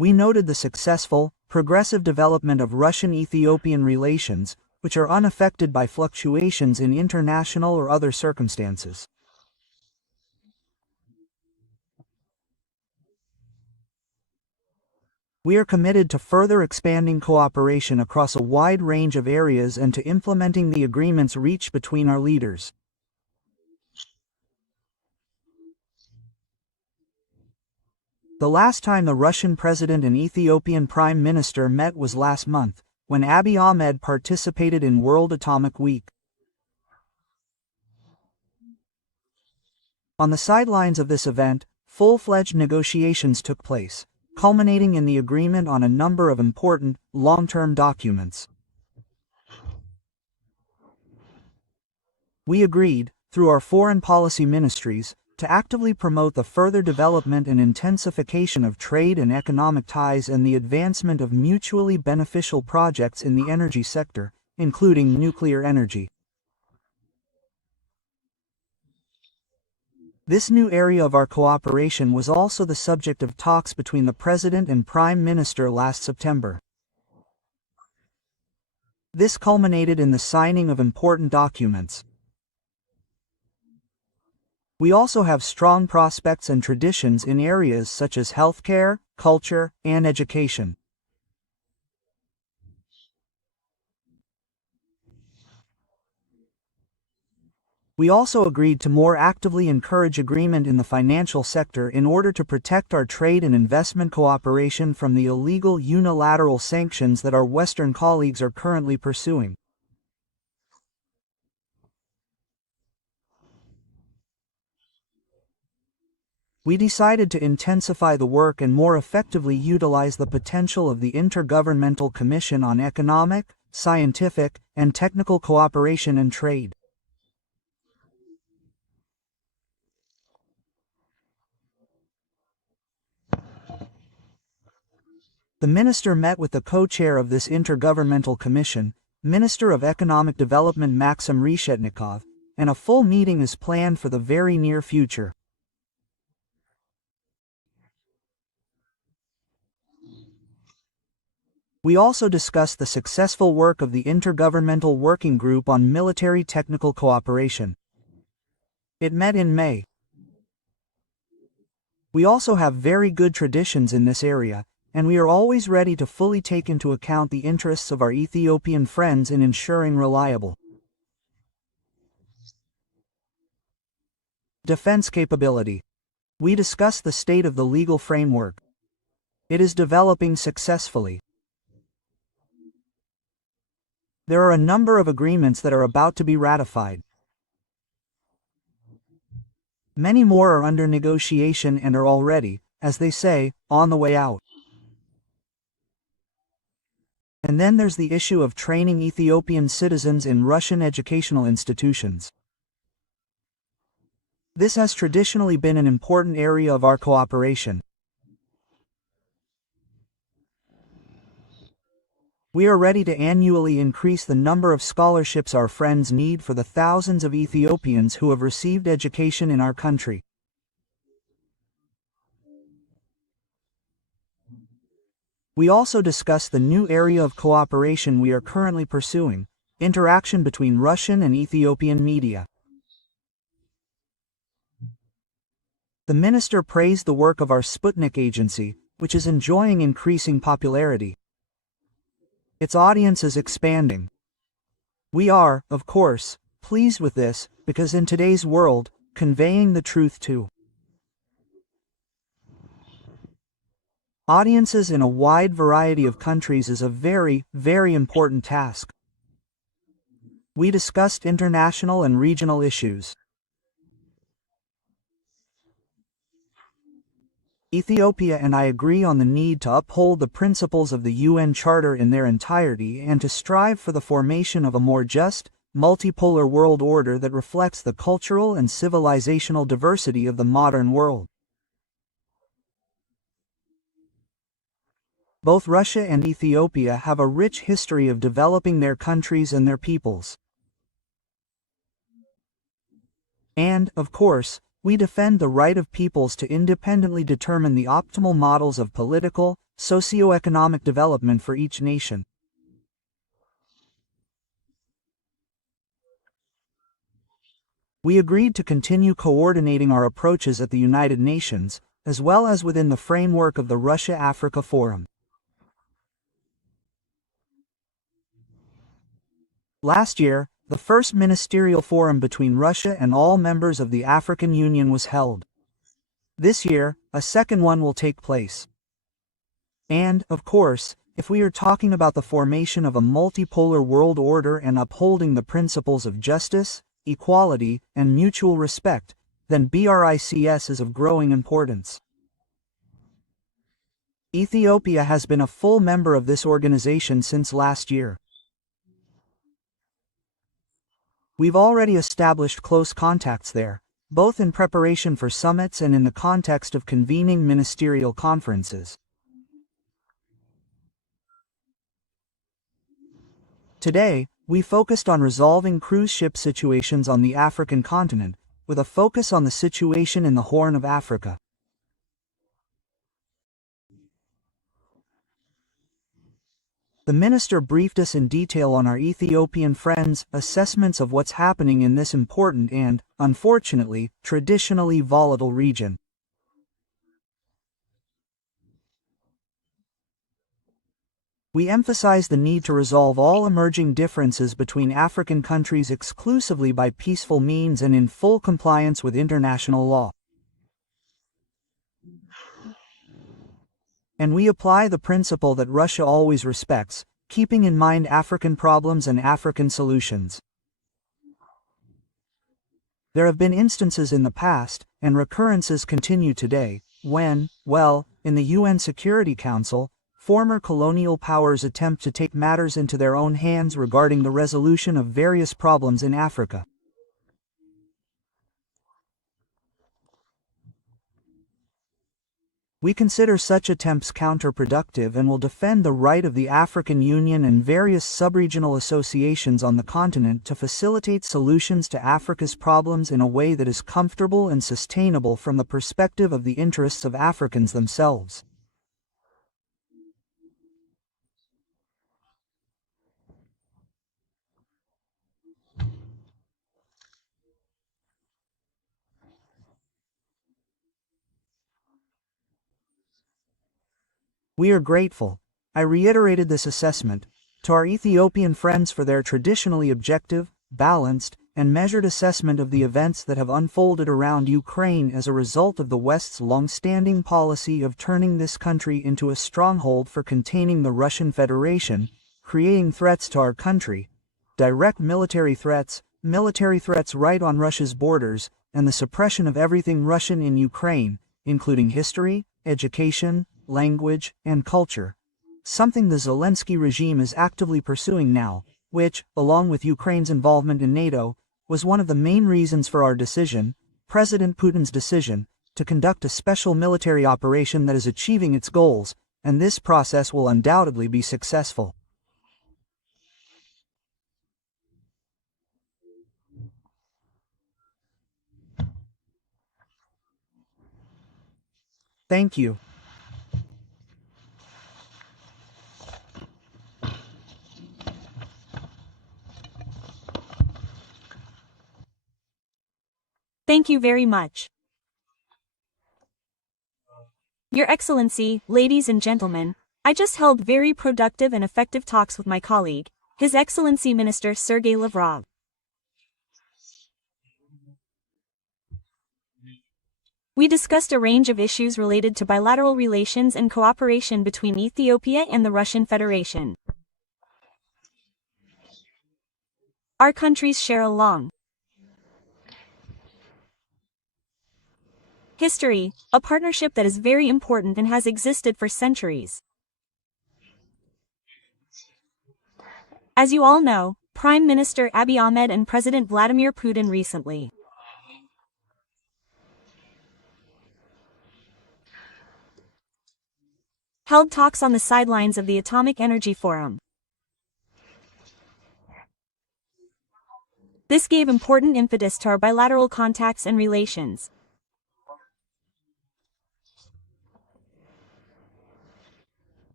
We noted the successful, progressive development of Russian-Ethiopian relations, which are unaffected by fluctuations in international or other circumstances. We are committed to further expanding cooperation across a wide range of areas and to implementing the agreements reached between our leaders. The last time the Russian President and Ethiopian Prime Minister met was last month, when Abiy Ahmed participated in World Atomic Week. On the sidelines of this event, full-fledged negotiations took place, culminating in the agreement on a number of important, long-term documents. We agreed, through our foreign policy ministries, to actively promote the further development and intensification of trade and economic ties and the advancement of mutually beneficial projects in the energy sector, including nuclear energy. This new area of our cooperation was also the subject of talks between the President and Prime Minister last September. This culminated in the signing of important documents. We also have strong prospects and traditions in areas such as healthcare, culture, and education. We also agreed to more actively encourage agreement in the financial sector in order to protect our trade and investment cooperation from the illegal unilateral sanctions that our Western colleagues are currently pursuing. We decided to intensify the work and more effectively utilize the potential of the Intergovernmental Commission on Economic, Scientific, and Technical Cooperation and Trade. The minister met with the co-chair of this Intergovernmental Commission, Minister of Economic Development Maxim Reshetnikov, and a full meeting is planned for the very near future. We also discussed the successful work of the Intergovernmental Working Group on Military Technical Cooperation. It met in May. We also have very good traditions in this area, and we are always ready to fully take into account the interests of our Ethiopian friends in ensuring reliable defense capability. We discussed the state of the legal framework. It is developing successfully. There are a number of agreements that are about to be ratified. Many more are under negotiation and are already, as they say, on the way out. And then there's the issue of training Ethiopian citizens in Russian educational institutions. This has traditionally been an important area of our cooperation. We are ready to annually increase the number of scholarships our friends need for the thousands of Ethiopians who have received education in our country. We also discussed the new area of cooperation we are currently pursuing, interaction between Russian and Ethiopian media. The minister praised the work of our Sputnik agency, which is enjoying increasing popularity. Its audience is expanding. We are, of course, pleased with this, because in today's world, conveying the truth to audiences in a wide variety of countries is a very, very important task. We discussed international and regional issues. Ethiopia and I agree on the need to uphold the principles of the UN Charter in their entirety and to strive for the formation of a more just, multipolar world order that reflects the cultural and civilizational diversity of the modern world. Both Russia and Ethiopia have a rich history of developing their countries and their peoples. And, of course, we defend the right of peoples to independently determine the optimal models of political, socioeconomic development for each nation. We agreed to continue coordinating our approaches at the United Nations, as well as within the framework of the Russia-Africa Forum. Last year, the first ministerial forum between Russia and all members of the African Union was held. This year, a second one will take place. And, of course, if we are talking about the formation of a multipolar world order and upholding the principles of justice, equality, and mutual respect, then BRICS is of growing importance. Ethiopia has been a full member of this organization since last year. We've already established close contacts there, both in preparation for summits and in the context of convening ministerial conferences. Today, we focused on resolving cruise ship situations on the African continent, with a focus on the situation in the Horn of Africa. The minister briefed us in detail on our Ethiopian friends' assessments of what's happening in this important and, unfortunately, traditionally volatile region. We emphasize the need to resolve all emerging differences between African countries exclusively by peaceful means and in full compliance with international law. And we apply the principle that Russia always respects, keeping in mind African problems and African solutions. There have been instances in the past, and recurrences continue today, when, in the UN Security Council, former colonial powers attempt to take matters into their own hands regarding the resolution of various problems in Africa. We consider such attempts counterproductive and will defend the right of the African Union and various sub-regional associations on the continent to facilitate solutions to Africa's problems in a way that is comfortable and sustainable from the perspective of the interests of Africans themselves. We are grateful, I reiterated this assessment, to our Ethiopian friends for their traditionally objective, balanced, and measured assessment of the events that have unfolded around Ukraine as a result of the West's long-standing policy of turning this country into a stronghold for containing the Russian Federation, creating threats to our country, direct military threats right on Russia's borders, and the suppression of everything Russian in Ukraine, including history, education, language, and culture, something the Zelensky regime is actively pursuing now, which, along with Ukraine's involvement in NATO, was one of the main reasons for our decision, President Putin's decision, to conduct a special military operation that is achieving its goals, and this process will undoubtedly be successful. Thank you. Thank you very much. Your Excellency, ladies and gentlemen, I just held very productive and effective talks with my colleague, His Excellency Minister Sergey Lavrov. We discussed a range of issues related to bilateral relations and cooperation between Ethiopia and the Russian Federation. Our countries share a long history, a partnership that is very important and has existed for centuries. As you all know, Prime Minister Abiy Ahmed and President Vladimir Putin recently held talks on the sidelines of the Atomic Energy Forum. This gave important impetus to our bilateral contacts and relations.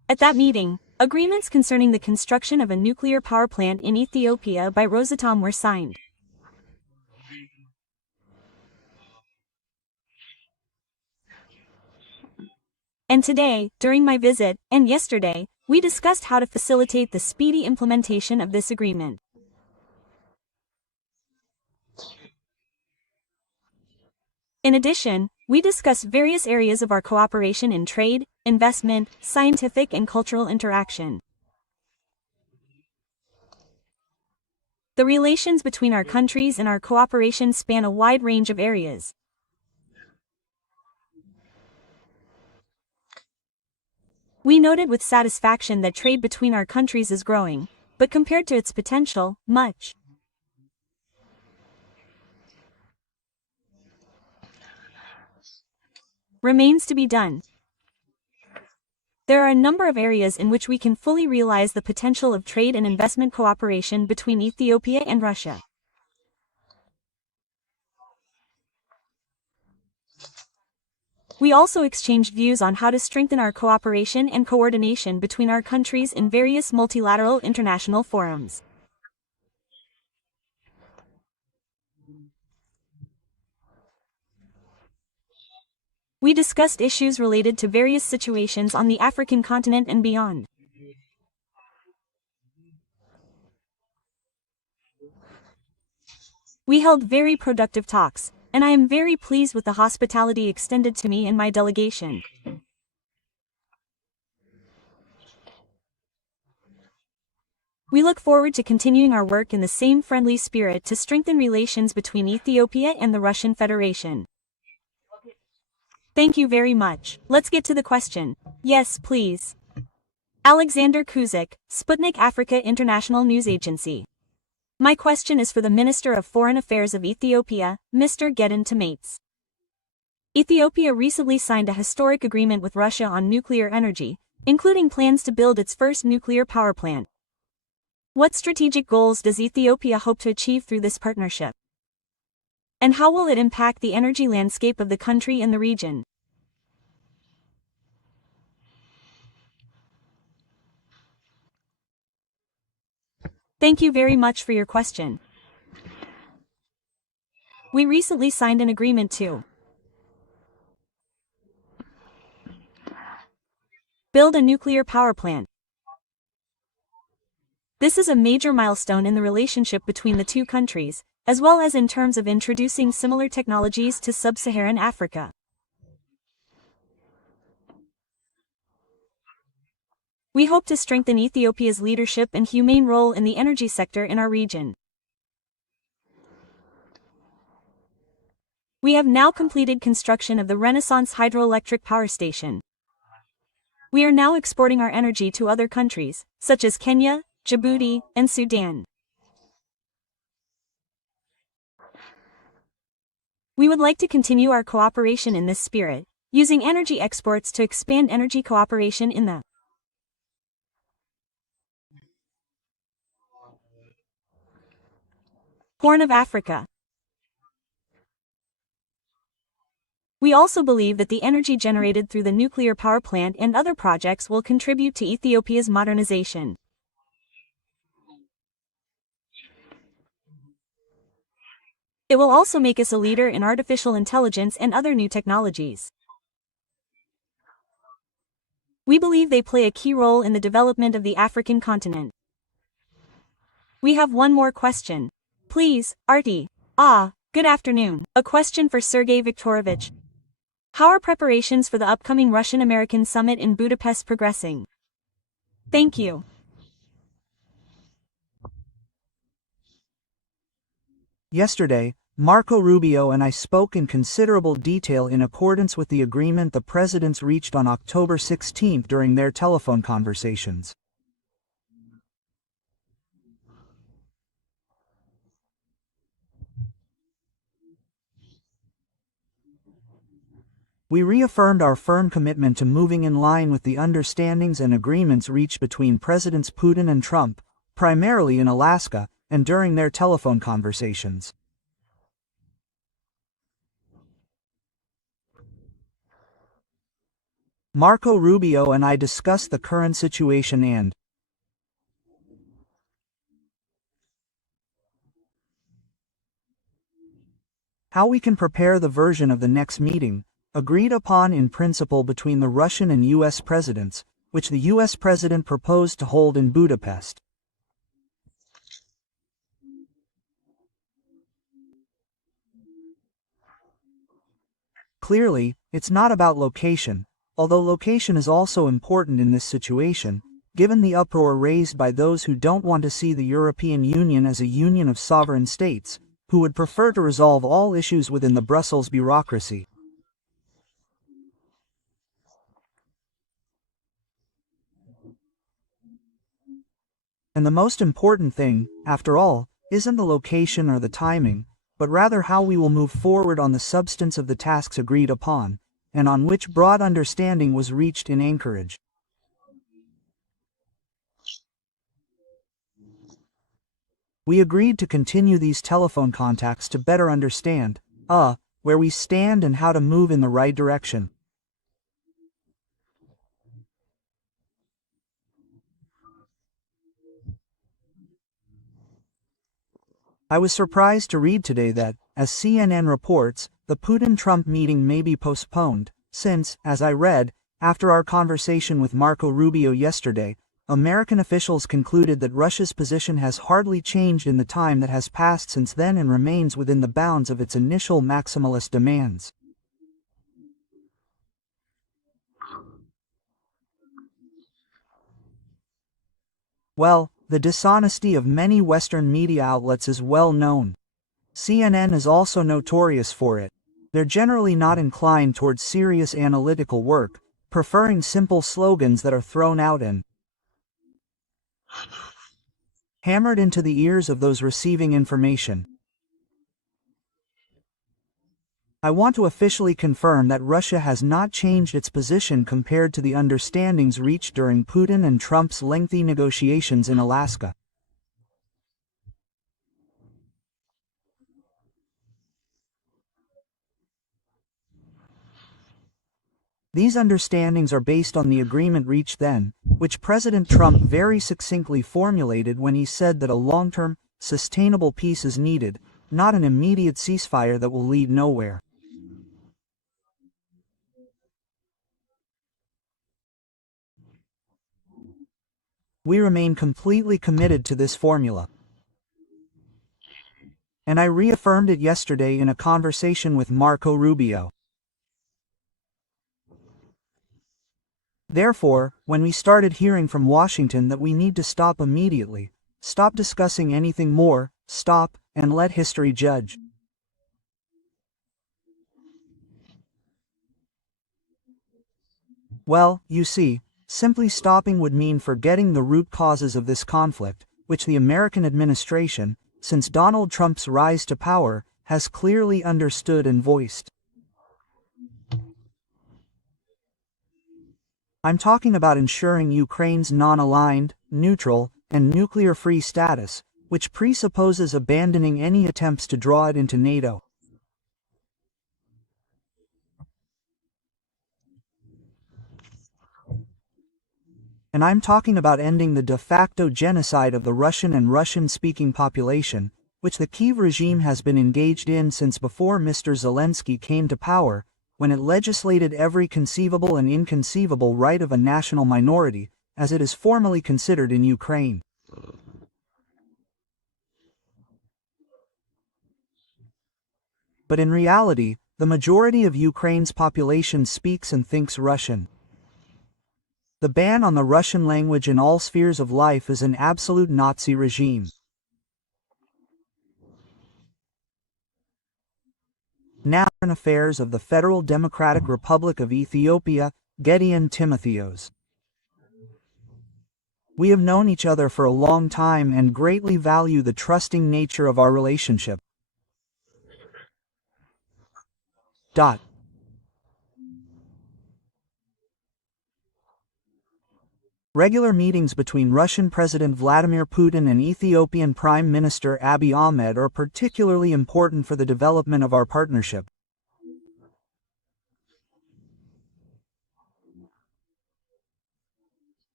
At that meeting, agreements concerning the construction of a nuclear power plant in Ethiopia by Rosatom were signed. And today, during my visit, and yesterday, we discussed how to facilitate the speedy implementation of this agreement. In addition, we discussed various areas of our cooperation in trade, investment, scientific and cultural interaction. The relations between our countries and our cooperation span a wide range of areas. We noted with satisfaction that trade between our countries is growing, but compared to its potential, much remains to be done. There are a number of areas in which we can fully realize the potential of trade and investment cooperation between Ethiopia and Russia. We also exchanged views on how to strengthen our cooperation and coordination between our countries in various multilateral international forums. We discussed issues related to various situations on the African continent and beyond. We held very productive talks, and I am very pleased with the hospitality extended to me and my delegation. We look forward to continuing our work in the same friendly spirit to strengthen relations between Ethiopia and the Russian Federation. Thank you very much. Let's get to the question. Yes, please. Alexander Kuzik, Sputnik Africa International News Agency. My question is for the Minister of Foreign Affairs of Ethiopia, Mr. Gedon Tamates. Ethiopia recently signed a historic agreement with Russia on nuclear energy, including plans to build its first nuclear power plant. What strategic goals does Ethiopia hope to achieve through this partnership? And how will it impact the energy landscape of the country and the region? Thank you very much for your question. We recently signed an agreement to build a nuclear power plant. This is a major milestone in the relationship between the two countries, as well as in terms of introducing similar technologies to sub-Saharan Africa. We hope to strengthen Ethiopia's leadership and humane role in the energy sector in our region. We have now completed construction of the Renaissance hydroelectric power station. We are now exporting our energy to other countries, such as Kenya, Djibouti, and Sudan. We would like to continue our cooperation in this spirit, using energy exports to expand energy cooperation in the Horn of Africa. We also believe that the energy generated through the nuclear power plant and other projects will contribute to Ethiopia's modernization. It will also make us a leader in artificial intelligence and other new technologies. We believe they play a key role in the development of the African continent. We have one more question. Please, Artie. Good afternoon. A question for Sergey Viktorovich. How are preparations for the upcoming Russian-American summit in Budapest progressing? Thank you. Yesterday, Marco Rubio and I spoke in considerable detail in accordance with the agreement the presidents reached on October 16 during their telephone conversations. We reaffirmed our firm commitment to moving in line with the understandings and agreements reached between Presidents Putin and Trump, primarily in Alaska, and during their telephone conversations. Marco Rubio and I discussed the current situation and how we can prepare the version of the next meeting, agreed upon in principle between the Russian and U.S. presidents, which the U.S. president proposed to hold in Budapest. Clearly, it's not about location, although location is also important in this situation, given the uproar raised by those who don't want to see the European Union as a union of sovereign states, who would prefer to resolve all issues within the Brussels bureaucracy. And the most important thing, after all, isn't the location or the timing, but rather how we will move forward on the substance of the tasks agreed upon, and on which broad understanding was reached in Anchorage. We agreed to continue these telephone contacts to better understand, where we stand and how to move in the right direction. I was surprised to read today that, as CNN reports, the Putin-Trump meeting may be postponed, since, as I read, after our conversation with Marco Rubio yesterday, American officials concluded that Russia's position has hardly changed in the time that has passed since then and remains within the bounds of its initial maximalist demands. Well, the dishonesty of many Western media outlets is well known. CNN is also notorious for it. They're generally not inclined towards serious analytical work, preferring simple slogans that are thrown out and hammered into the ears of those receiving information. I want to officially confirm that Russia has not changed its position compared to the understandings reached during Putin and Trump's lengthy negotiations in Alaska. These understandings are based on the agreement reached then, which President Trump very succinctly formulated when he said that a long-term, sustainable peace is needed, not an immediate ceasefire that will lead nowhere. We remain completely committed to this formula. And I reaffirmed it yesterday in a conversation with Marco Rubio. Therefore, when we started hearing from Washington that we need to stop immediately, stop discussing anything more, stop, and let history judge. Well, you see, simply stopping would mean forgetting the root causes of this conflict, which the American administration, since Donald Trump's rise to power, has clearly understood and voiced. I'm talking about ensuring Ukraine's non-aligned, neutral, and nuclear-free status, which presupposes abandoning any attempts to draw it into NATO. And I'm talking about ending the de facto genocide of the Russian and Russian-speaking population, which the Kyiv regime has been engaged in since before Mr. Zelensky came to power, when it legislated every conceivable and inconceivable right of a national minority, as it is formally considered in Ukraine. But in reality, the majority of Ukraine's population speaks and thinks Russian. The ban on the Russian language in all spheres of life is an absolute Nazi regime. Now, in affairs of the Federal Democratic Republic of Ethiopia, Gideon Timotheos. We have known each other for a long time and greatly value the trusting nature of our relationship. Regular meetings between Russian President Vladimir Putin and Ethiopian Prime Minister Abiy Ahmed are particularly important for the development of our partnership.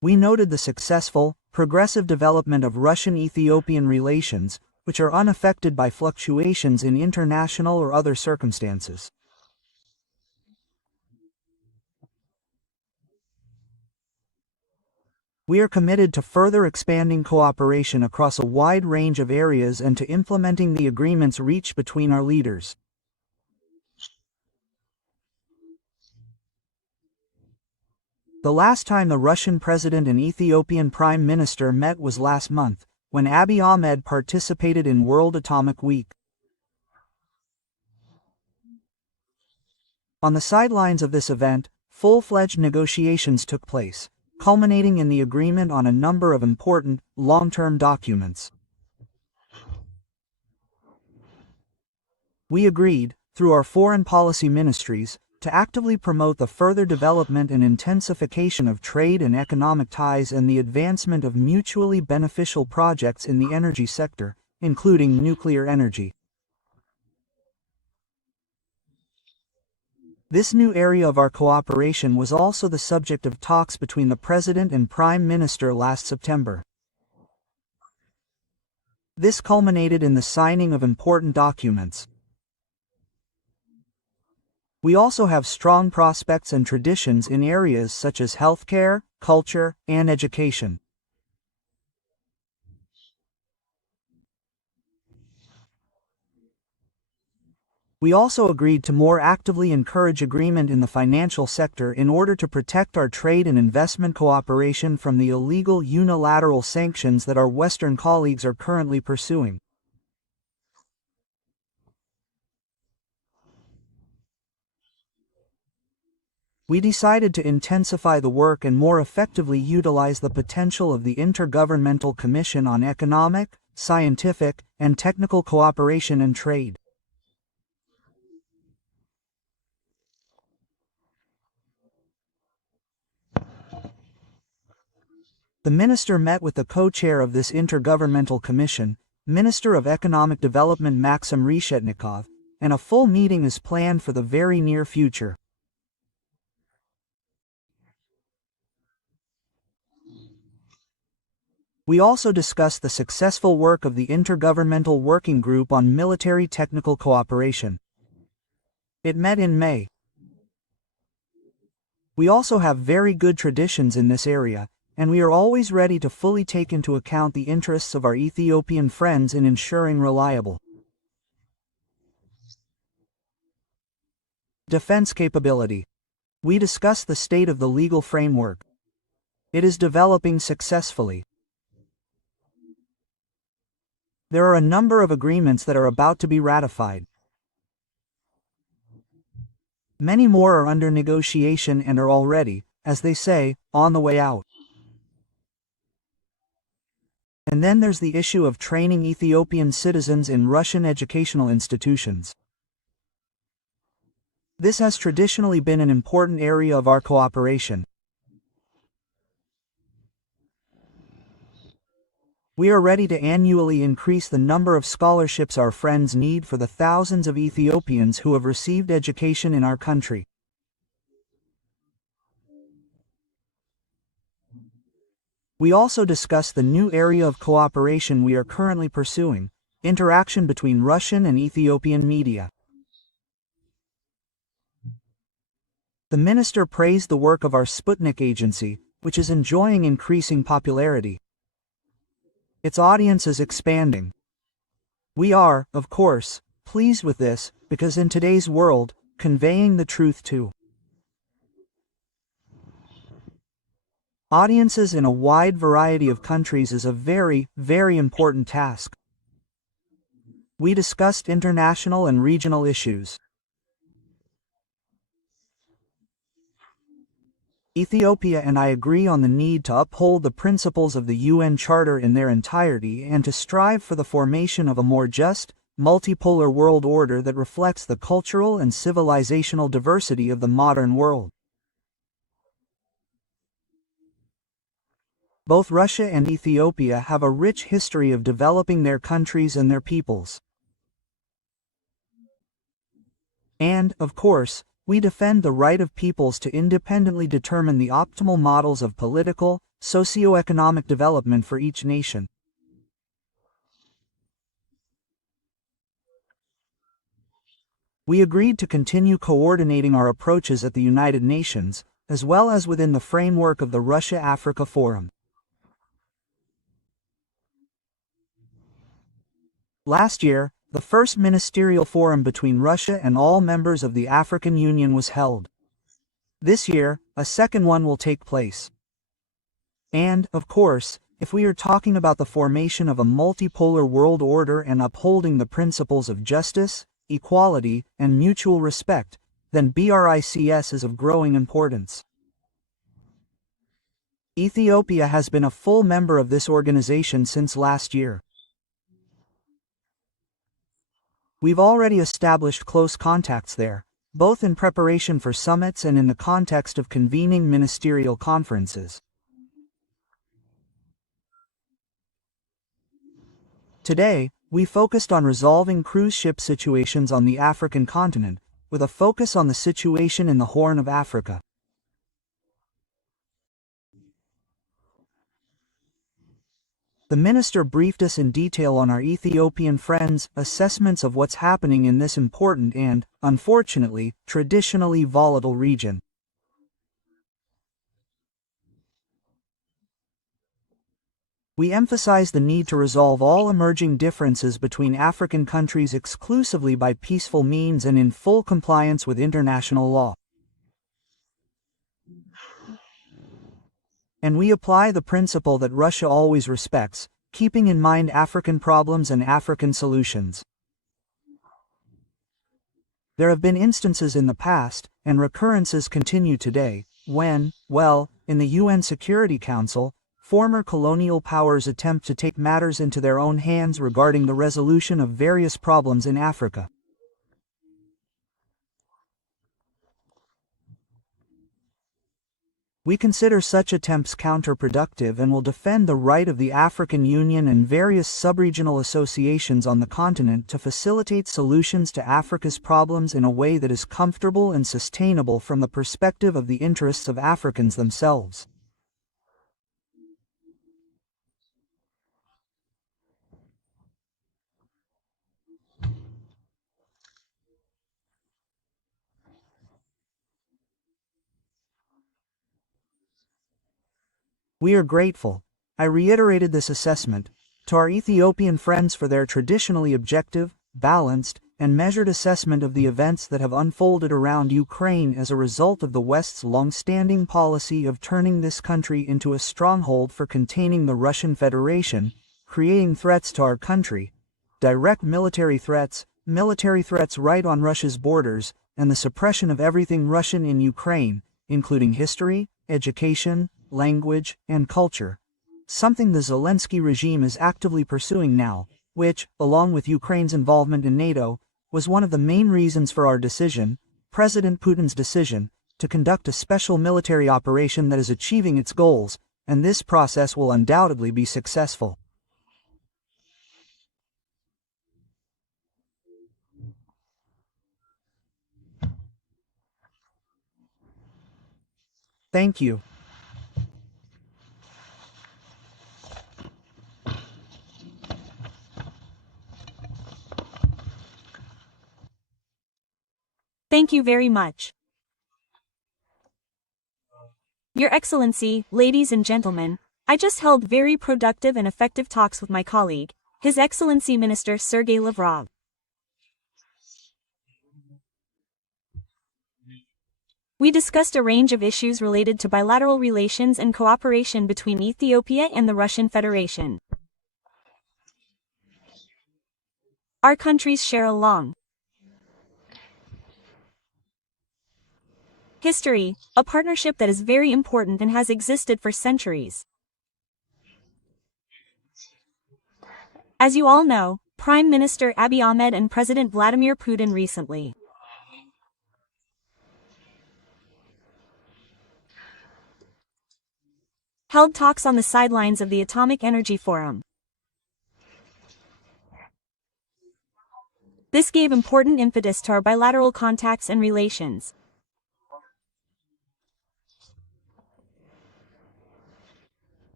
We noted the successful, progressive development of Russian-Ethiopian relations, which are unaffected by fluctuations in international or other circumstances. We are committed to further expanding cooperation across a wide range of areas and to implementing the agreements reached between our leaders. The last time the Russian President and Ethiopian Prime Minister met was last month, when Abiy Ahmed participated in World Atomic Week. On the sidelines of this event, full-fledged negotiations took place, culminating in the agreement on a number of important, long-term documents. We agreed, through our foreign policy ministries, to actively promote the further development and intensification of trade and economic ties and the advancement of mutually beneficial projects in the energy sector, including nuclear energy. This new area of our cooperation was also the subject of talks between the President and Prime Minister last September. This culminated in the signing of important documents. We also have strong prospects and traditions in areas such as healthcare, culture, and education. We also agreed to more actively encourage agreement in the financial sector in order to protect our trade and investment cooperation from the illegal unilateral sanctions that our Western colleagues are currently pursuing. We decided to intensify the work and more effectively utilize the potential of the Intergovernmental Commission on Economic, Scientific, and Technical Cooperation and Trade. The minister met with the co-chair of this Intergovernmental Commission, Minister of Economic Development Maxim Reshetnikov, and a full meeting is planned for the very near future. We also discussed the successful work of the Intergovernmental Working Group on Military Technical Cooperation. It met in May. We also have very good traditions in this area, and we are always ready to fully take into account the interests of our Ethiopian friends in ensuring reliable defense capability. We discussed the state of the legal framework. It is developing successfully. There are a number of agreements that are about to be ratified. Many more are under negotiation and are already, as they say, on the way out. And then there's the issue of training Ethiopian citizens in Russian educational institutions. This has traditionally been an important area of our cooperation. We are ready to annually increase the number of scholarships our friends need for the thousands of Ethiopians who have received education in our country. We also discussed the new area of cooperation we are currently pursuing, interaction between Russian and Ethiopian media. The minister praised the work of our Sputnik agency, which is enjoying increasing popularity. Its audience is expanding. We are, of course, pleased with this, because in today's world, conveying the truth to audiences in a wide variety of countries is a very, very important task. We discussed international and regional issues. Ethiopia and I agree on the need to uphold the principles of the UN Charter in their entirety and to strive for the formation of a more just, multipolar world order that reflects the cultural and civilizational diversity of the modern world. Both Russia and Ethiopia have a rich history of developing their countries and their peoples. And, of course, we defend the right of peoples to independently determine the optimal models of political, socio-economic development for each nation. We agreed to continue coordinating our approaches at the United Nations, as well as within the framework of the Russia-Africa Forum. Last year, the first ministerial forum between Russia and all members of the African Union was held. This year, a second one will take place. And, of course, if we are talking about the formation of a multipolar world order and upholding the principles of justice, equality, and mutual respect, then BRICS is of growing importance. Ethiopia has been a full member of this organization since last year. We've already established close contacts there, both in preparation for summits and in the context of convening ministerial conferences. Today, we focused on resolving cruise ship situations on the African continent, with a focus on the situation in the Horn of Africa. The minister briefed us in detail on our Ethiopian friends' assessments of what's happening in this important and, unfortunately, traditionally volatile region. We emphasized the need to resolve all emerging differences between African countries exclusively by peaceful means and in full compliance with international law. And we apply the principle that Russia always respects, keeping in mind African problems and African solutions. There have been instances in the past, and recurrences continue today, when, in the UN Security Council, former colonial powers attempt to take matters into their own hands regarding the resolution of various problems in Africa. We consider such attempts counterproductive and will defend the right of the African Union and various sub-regional associations on the continent to facilitate solutions to Africa's problems in a way that is comfortable and sustainable from the perspective of the interests of Africans themselves. We are grateful, I reiterated this assessment, to our Ethiopian friends for their traditionally objective, balanced, and measured assessment of the events that have unfolded around Ukraine as a result of the West's long-standing policy of turning this country into a stronghold for containing the Russian Federation, creating threats to our country, direct military threats right on Russia's borders, and the suppression of everything Russian in Ukraine, including history, education, language, and culture, something the Zelensky regime is actively pursuing now, which, along with Ukraine's involvement in NATO, was one of the main reasons for our decision, President Putin's decision, to conduct a special military operation that is achieving its goals, and this process will undoubtedly be successful. Thank you. Thank you very much. Your Excellency, ladies and gentlemen, I just held very productive and effective talks with my colleague, His Excellency Minister Sergey Lavrov. We discussed a range of issues related to bilateral relations and cooperation between Ethiopia and the Russian Federation. Our countries share a long history, a partnership that is very important and has existed for centuries. As you all know, Prime Minister Abiy Ahmed and President Vladimir Putin recently held talks on the sidelines of the Atomic Energy Forum. This gave important impetus to our bilateral contacts and relations.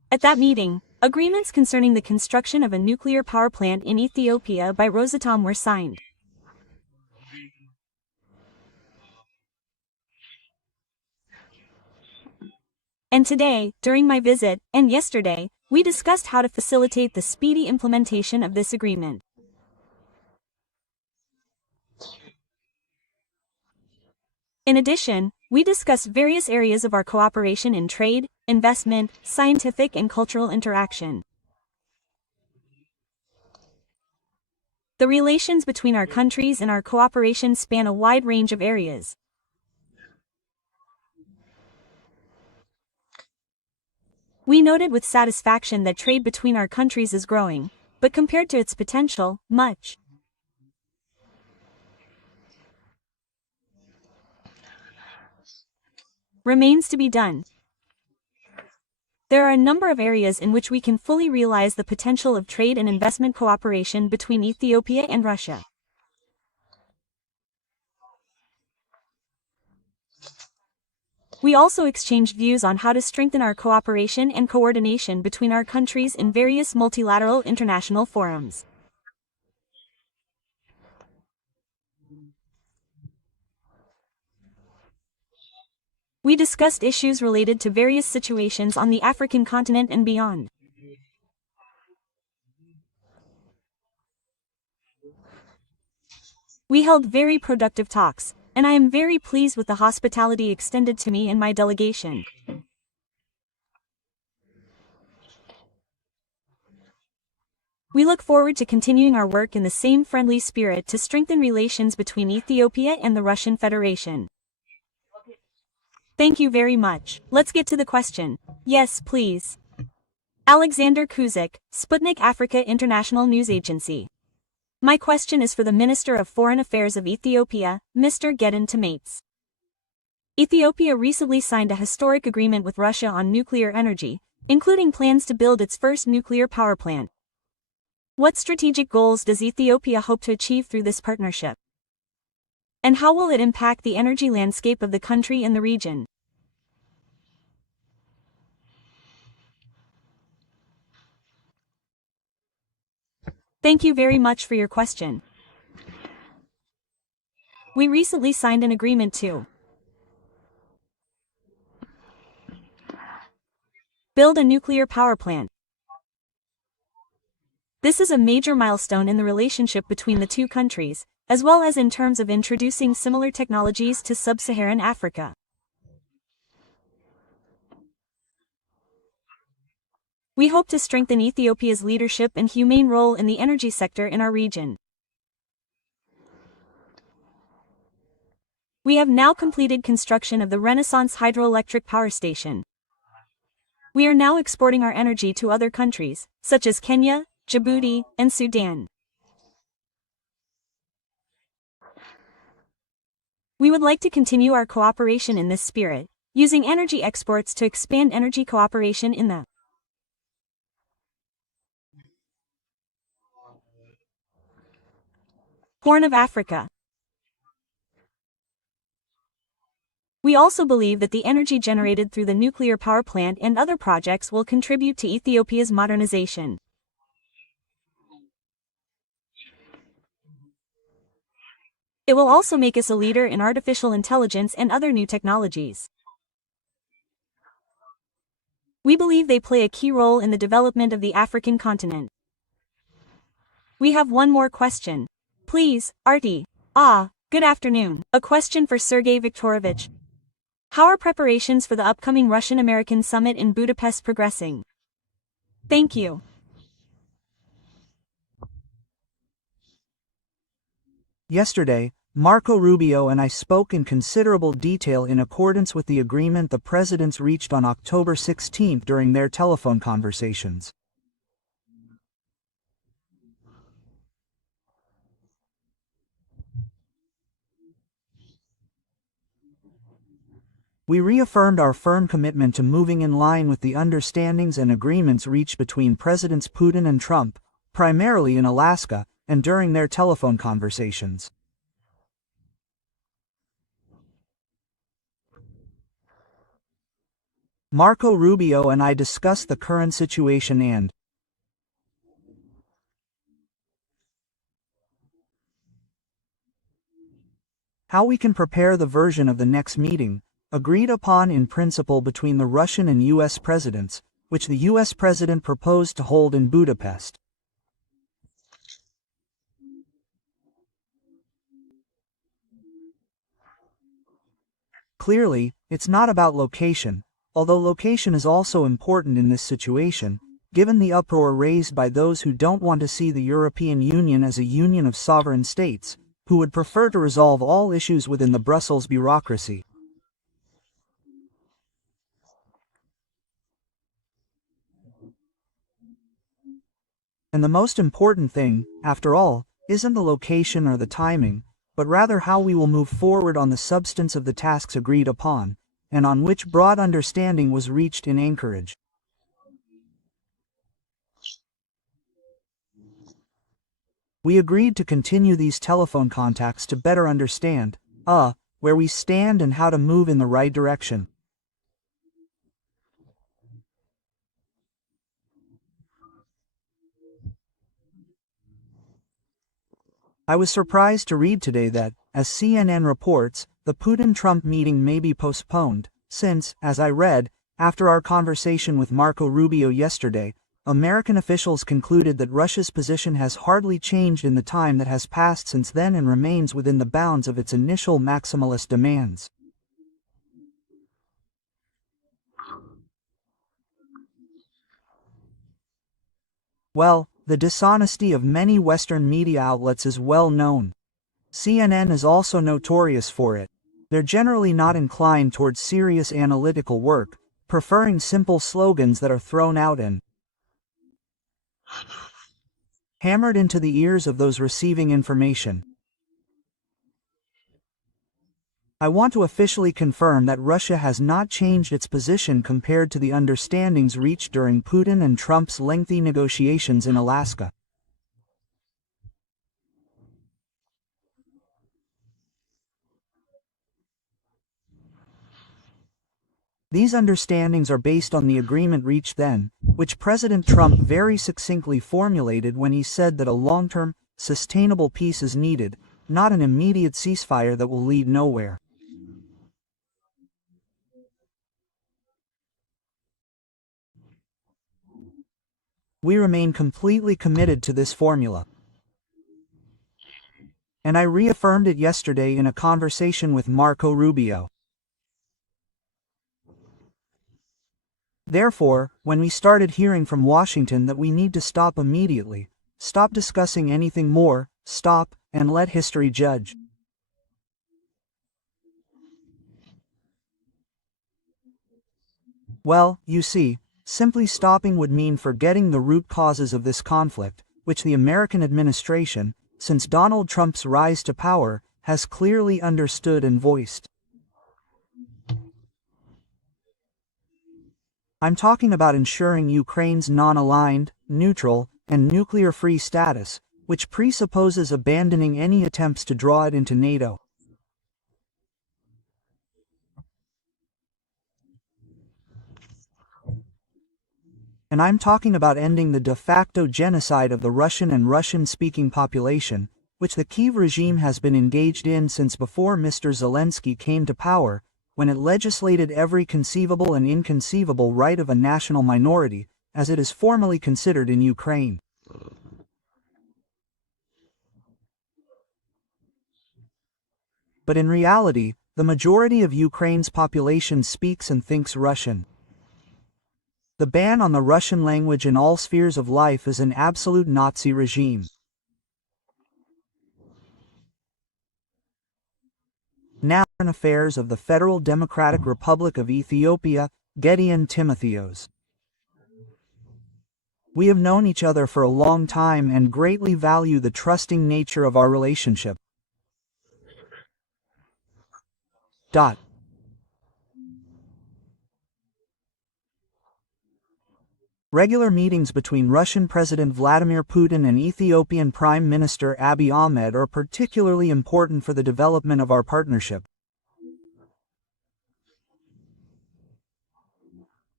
At that meeting, agreements concerning the construction of a nuclear power plant in Ethiopia by Rosatom were signed. And today, during my visit, and yesterday, we discussed how to facilitate the speedy implementation of this agreement. In addition, we discussed various areas of our cooperation in trade, investment, scientific and cultural interaction. The relations between our countries and our cooperation span a wide range of areas. We noted with satisfaction that trade between our countries is growing, but compared to its potential, much remains to be done. There are a number of areas in which we can fully realize the potential of trade and investment cooperation between Ethiopia and Russia. We also exchanged views on how to strengthen our cooperation and coordination between our countries in various multilateral international forums. We discussed issues related to various situations on the African continent and beyond. We held very productive talks, and I am very pleased with the hospitality extended to me and my delegation. We look forward to continuing our work in the same friendly spirit to strengthen relations between Ethiopia and the Russian Federation. Thank you very much. Let's get to the question. Yes, please. Alexander Kuzik, Sputnik Africa International News Agency. My question is for the Minister of Foreign Affairs of Ethiopia, Mr. Gedon Tamates. Ethiopia recently signed a historic agreement with Russia on nuclear energy, including plans to build its first nuclear power plant. What strategic goals does Ethiopia hope to achieve through this partnership? And how will it impact the energy landscape of the country and the region? Thank you very much for your question. We recently signed an agreement to build a nuclear power plant. This is a major milestone in the relationship between the two countries, as well as in terms of introducing similar technologies to sub-Saharan Africa. We hope to strengthen Ethiopia's leadership and humane role in the energy sector in our region. We have now completed construction of the Renaissance hydroelectric power station. We are now exporting our energy to other countries, such as Kenya, Djibouti, and Sudan. We would like to continue our cooperation in this spirit, using energy exports to expand energy cooperation in the Horn of Africa. We also believe that the energy generated through the nuclear power plant and other projects will contribute to Ethiopia's modernization. It will also make us a leader in artificial intelligence and other new technologies. We believe they play a key role in the development of the African continent. We have one more question. Please, Artie. Good afternoon. A question for Sergey Viktorovich. How are preparations for the upcoming Russian-American summit in Budapest progressing? Thank you. Yesterday, Marco Rubio and I spoke in considerable detail in accordance with the agreement the presidents reached on October 16 during their telephone conversations. We reaffirmed our firm commitment to moving in line with the understandings and agreements reached between Presidents Putin and Trump, primarily in Alaska, and during their telephone conversations. Marco Rubio and I discussed the current situation and how we can prepare the version of the next meeting, agreed upon in principle between the Russian and US presidents, which the US president proposed to hold in Budapest. Clearly, it's not about location, although location is also important in this situation, given the uproar raised by those who don't want to see the European Union as a union of sovereign states, who would prefer to resolve all issues within the Brussels bureaucracy. And the most important thing, after all, isn't the location or the timing, but rather how we will move forward on the substance of the tasks agreed upon, and on which broad understanding was reached in Anchorage. We agreed to continue these telephone contacts to better understand, where we stand and how to move in the right direction. I was surprised to read today that, as CNN reports, the Putin-Trump meeting may be postponed, since, as I read, after our conversation with Marco Rubio yesterday, American officials concluded that Russia's position has hardly changed in the time that has passed since then and remains within the bounds of its initial maximalist demands. Well, the dishonesty of many Western media outlets is well known. CNN is also notorious for it. They're generally not inclined towards serious analytical work, preferring simple slogans that are thrown out and hammered into the ears of those receiving information. I want to officially confirm that Russia has not changed its position compared to the understandings reached during Putin and Trump's lengthy negotiations in Alaska. These understandings are based on the agreement reached then, which President Trump very succinctly formulated when he said that a long-term, sustainable peace is needed, not an immediate ceasefire that will lead nowhere. We remain completely committed to this formula. And I reaffirmed it yesterday in a conversation with Marco Rubio. Therefore, when we started hearing from Washington that we need to stop immediately, stop discussing anything more, stop, and let history judge. Well, you see, simply stopping would mean forgetting the root causes of this conflict, which the American administration, since Donald Trump's rise to power, has clearly understood and voiced. I'm talking about ensuring Ukraine's non-aligned, neutral, and nuclear-free status, which presupposes abandoning any attempts to draw it into NATO. And I'm talking about ending the de facto genocide of the Russian and Russian-speaking population, which the Kyiv regime has been engaged in since before Mr. Zelensky came to power, when it legislated every conceivable and inconceivable right of a national minority, as it is formally considered in Ukraine. But in reality, the majority of Ukraine's population speaks and thinks Russian. The ban on the Russian language in all spheres of life is an absolute Nazi regime. Now, Foreign Affairs of the Federal Democratic Republic of Ethiopia, Gideon Timotheos. We have known each other for a long time and greatly value the trusting nature of our relationship. Regular meetings between Russian President Vladimir Putin and Ethiopian Prime Minister Abiy Ahmed are particularly important for the development of our partnership.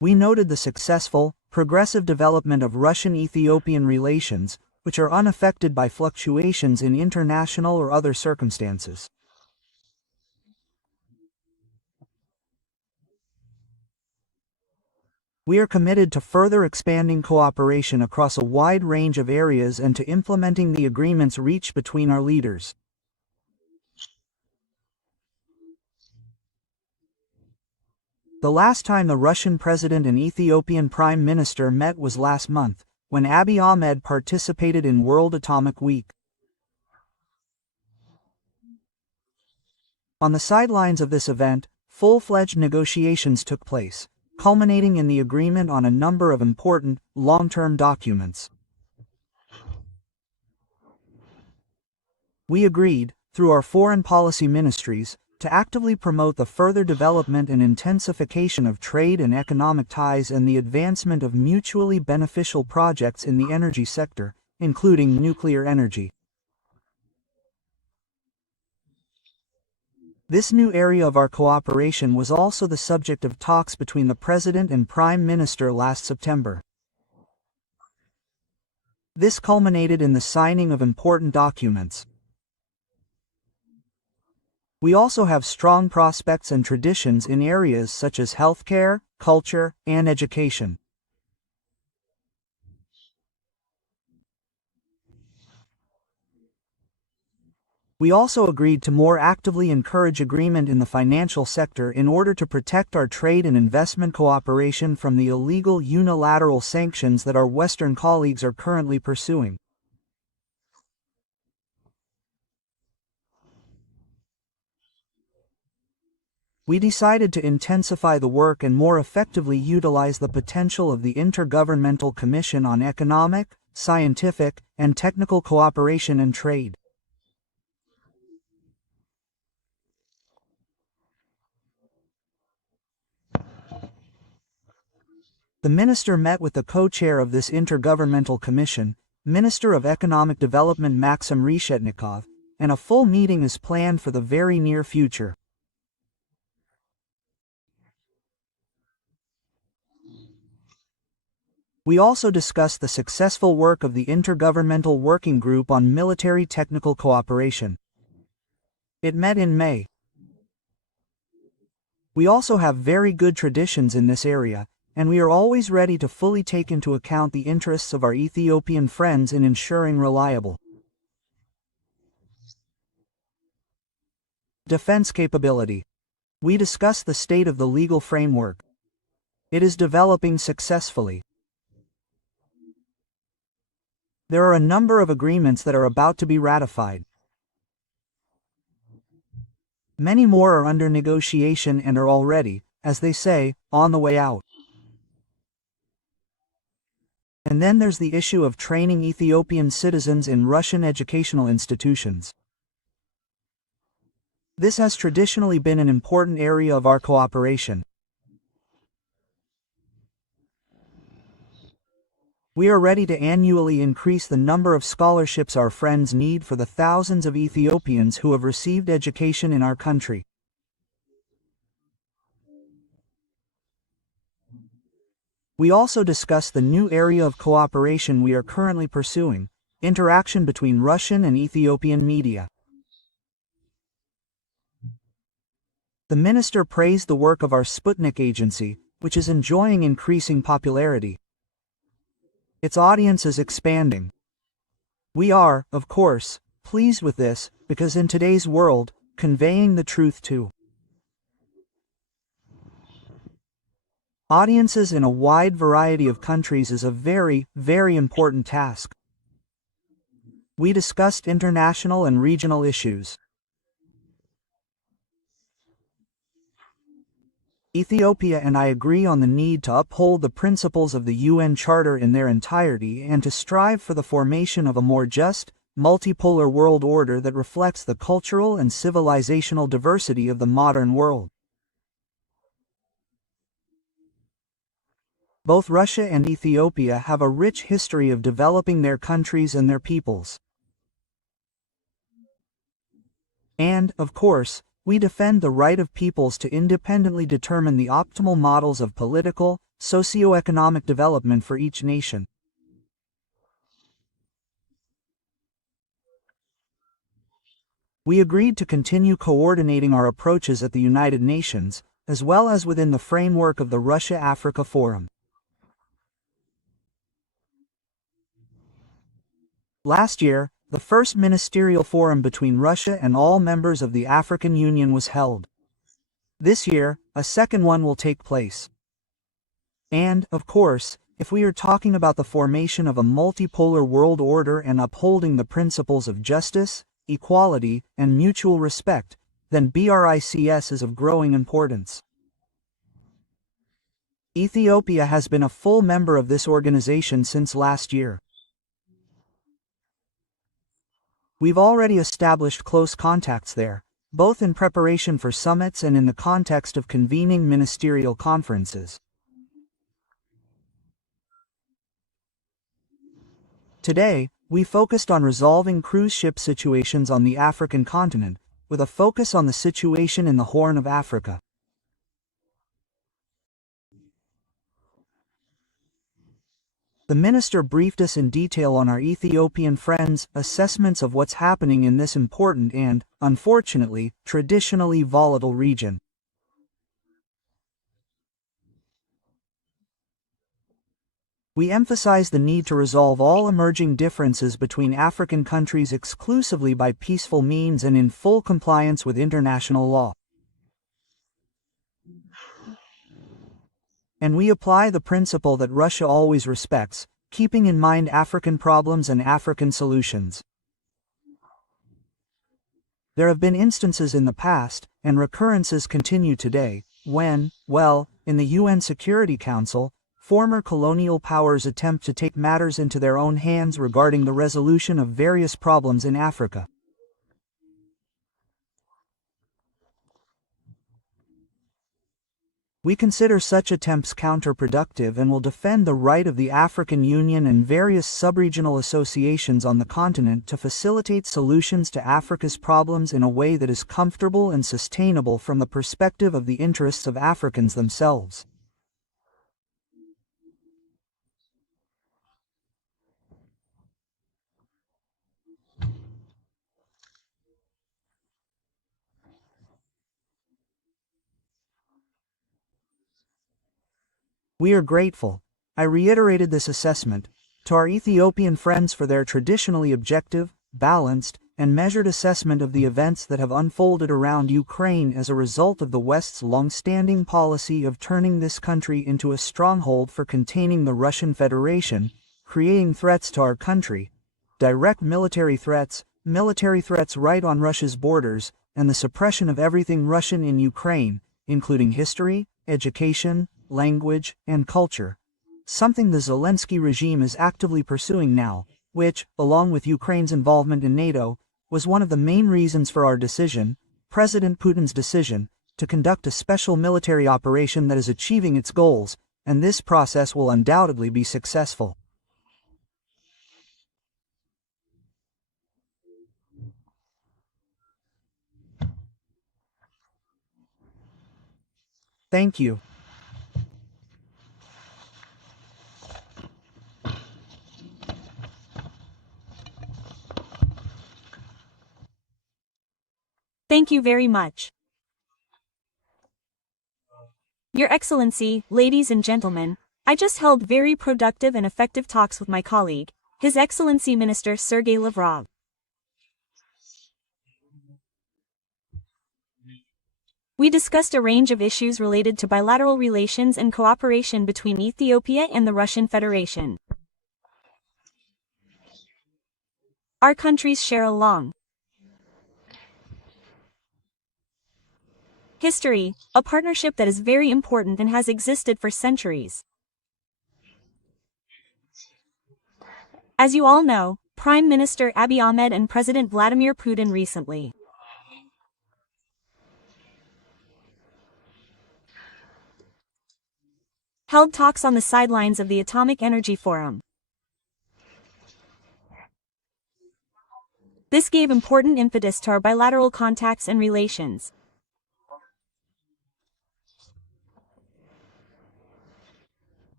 We noted the successful, progressive development of Russian-Ethiopian relations, which are unaffected by fluctuations in international or other circumstances. We are committed to further expanding cooperation across a wide range of areas and to implementing the agreements reached between our leaders. The last time the Russian President and Ethiopian Prime Minister met was last month, when Abiy Ahmed participated in World Atomic Week. On the sidelines of this event, full-fledged negotiations took place, culminating in the agreement on a number of important, long-term documents. We agreed, through our foreign policy ministries, to actively promote the further development and intensification of trade and economic ties and the advancement of mutually beneficial projects in the energy sector, including nuclear energy. This new area of our cooperation was also the subject of talks between the President and Prime Minister last September. This culminated in the signing of important documents. We also have strong prospects and traditions in areas such as healthcare, culture, and education. We also agreed to more actively encourage agreement in the financial sector in order to protect our trade and investment cooperation from the illegal unilateral sanctions that our Western colleagues are currently pursuing. We decided to intensify the work and more effectively utilize the potential of the Intergovernmental Commission on Economic, Scientific, and Technical Cooperation and Trade. The minister met with the co-chair of this Intergovernmental Commission, Minister of Economic Development Maxim Reshetnikov, and a full meeting is planned for the very near future. We also discussed the successful work of the Intergovernmental Working Group on Military Technical Cooperation. It met in May. We also have very good traditions in this area, and we are always ready to fully take into account the interests of our Ethiopian friends in ensuring reliable defense capability. We discussed the state of the legal framework. It is developing successfully. There are a number of agreements that are about to be ratified. Many more are under negotiation and are already, as they say, on the way out. And then there's the issue of training Ethiopian citizens in Russian educational institutions. This has traditionally been an important area of our cooperation. We are ready to annually increase the number of scholarships our friends need for the thousands of Ethiopians who have received education in our country. We also discussed the new area of cooperation we are currently pursuing, interaction between Russian and Ethiopian media. The minister praised the work of our Sputnik agency, which is enjoying increasing popularity. Its audience is expanding. We are, of course, pleased with this, because in today's world, conveying the truth to audiences in a wide variety of countries is a very, very important task. We discussed international and regional issues. Ethiopia and I agree on the need to uphold the principles of the UN Charter in their entirety and to strive for the formation of a more just, multipolar world order that reflects the cultural and civilizational diversity of the modern world. Both Russia and Ethiopia have a rich history of developing their countries and their peoples. And, of course, we defend the right of peoples to independently determine the optimal models of political, socioeconomic development for each nation. We agreed to continue coordinating our approaches at the United Nations, as well as within the framework of the Russia-Africa Forum. Last year, the first ministerial forum between Russia and all members of the African Union was held. This year, a second one will take place. And, of course, if we are talking about the formation of a multipolar world order and upholding the principles of justice, equality, and mutual respect, then BRICS is of growing importance. Ethiopia has been a full member of this organization since last year. We've already established close contacts there, both in preparation for summits and in the context of convening ministerial conferences. Today, we focused on resolving cruise ship situations on the African continent, with a focus on the situation in the Horn of Africa. The minister briefed us in detail on our Ethiopian friends' assessments of what's happening in this important and, unfortunately, traditionally volatile region. We emphasize the need to resolve all emerging differences between African countries exclusively by peaceful means and in full compliance with international law. And we apply the principle that Russia always respects, keeping in mind African problems and African solutions. There have been instances in the past, and recurrences continue today, when, in the UN Security Council, former colonial powers attempt to take matters into their own hands regarding the resolution of various problems in Africa. We consider such attempts counterproductive and will defend the right of the African Union and various sub-regional associations on the continent to facilitate solutions to Africa's problems in a way that is comfortable and sustainable from the perspective of the interests of Africans themselves. We are grateful, I reiterated this assessment, to our Ethiopian friends for their traditionally objective, balanced, and measured assessment of the events that have unfolded around Ukraine as a result of the West's long-standing policy of turning this country into a stronghold for containing the Russian Federation, creating threats to our country, direct military threats right on Russia's borders, and the suppression of everything Russian in Ukraine, including history, education, language, and culture, something the Zelensky regime is actively pursuing now, which, along with Ukraine's involvement in NATO, was one of the main reasons for our decision, President Putin's decision, to conduct a special military operation that is achieving its goals, and this process will undoubtedly be successful. Thank you. Thank you very much. Your Excellency, ladies and gentlemen, I just held very productive and effective talks with my colleague, His Excellency Minister Sergey Lavrov. We discussed a range of issues related to bilateral relations and cooperation between Ethiopia and the Russian Federation. Our countries share a long history, a partnership that is very important and has existed for centuries. As you all know, Prime Minister Abiy Ahmed and President Vladimir Putin recently held talks on the sidelines of the Atomic Energy Forum. This gave important impetus to our bilateral contacts and relations.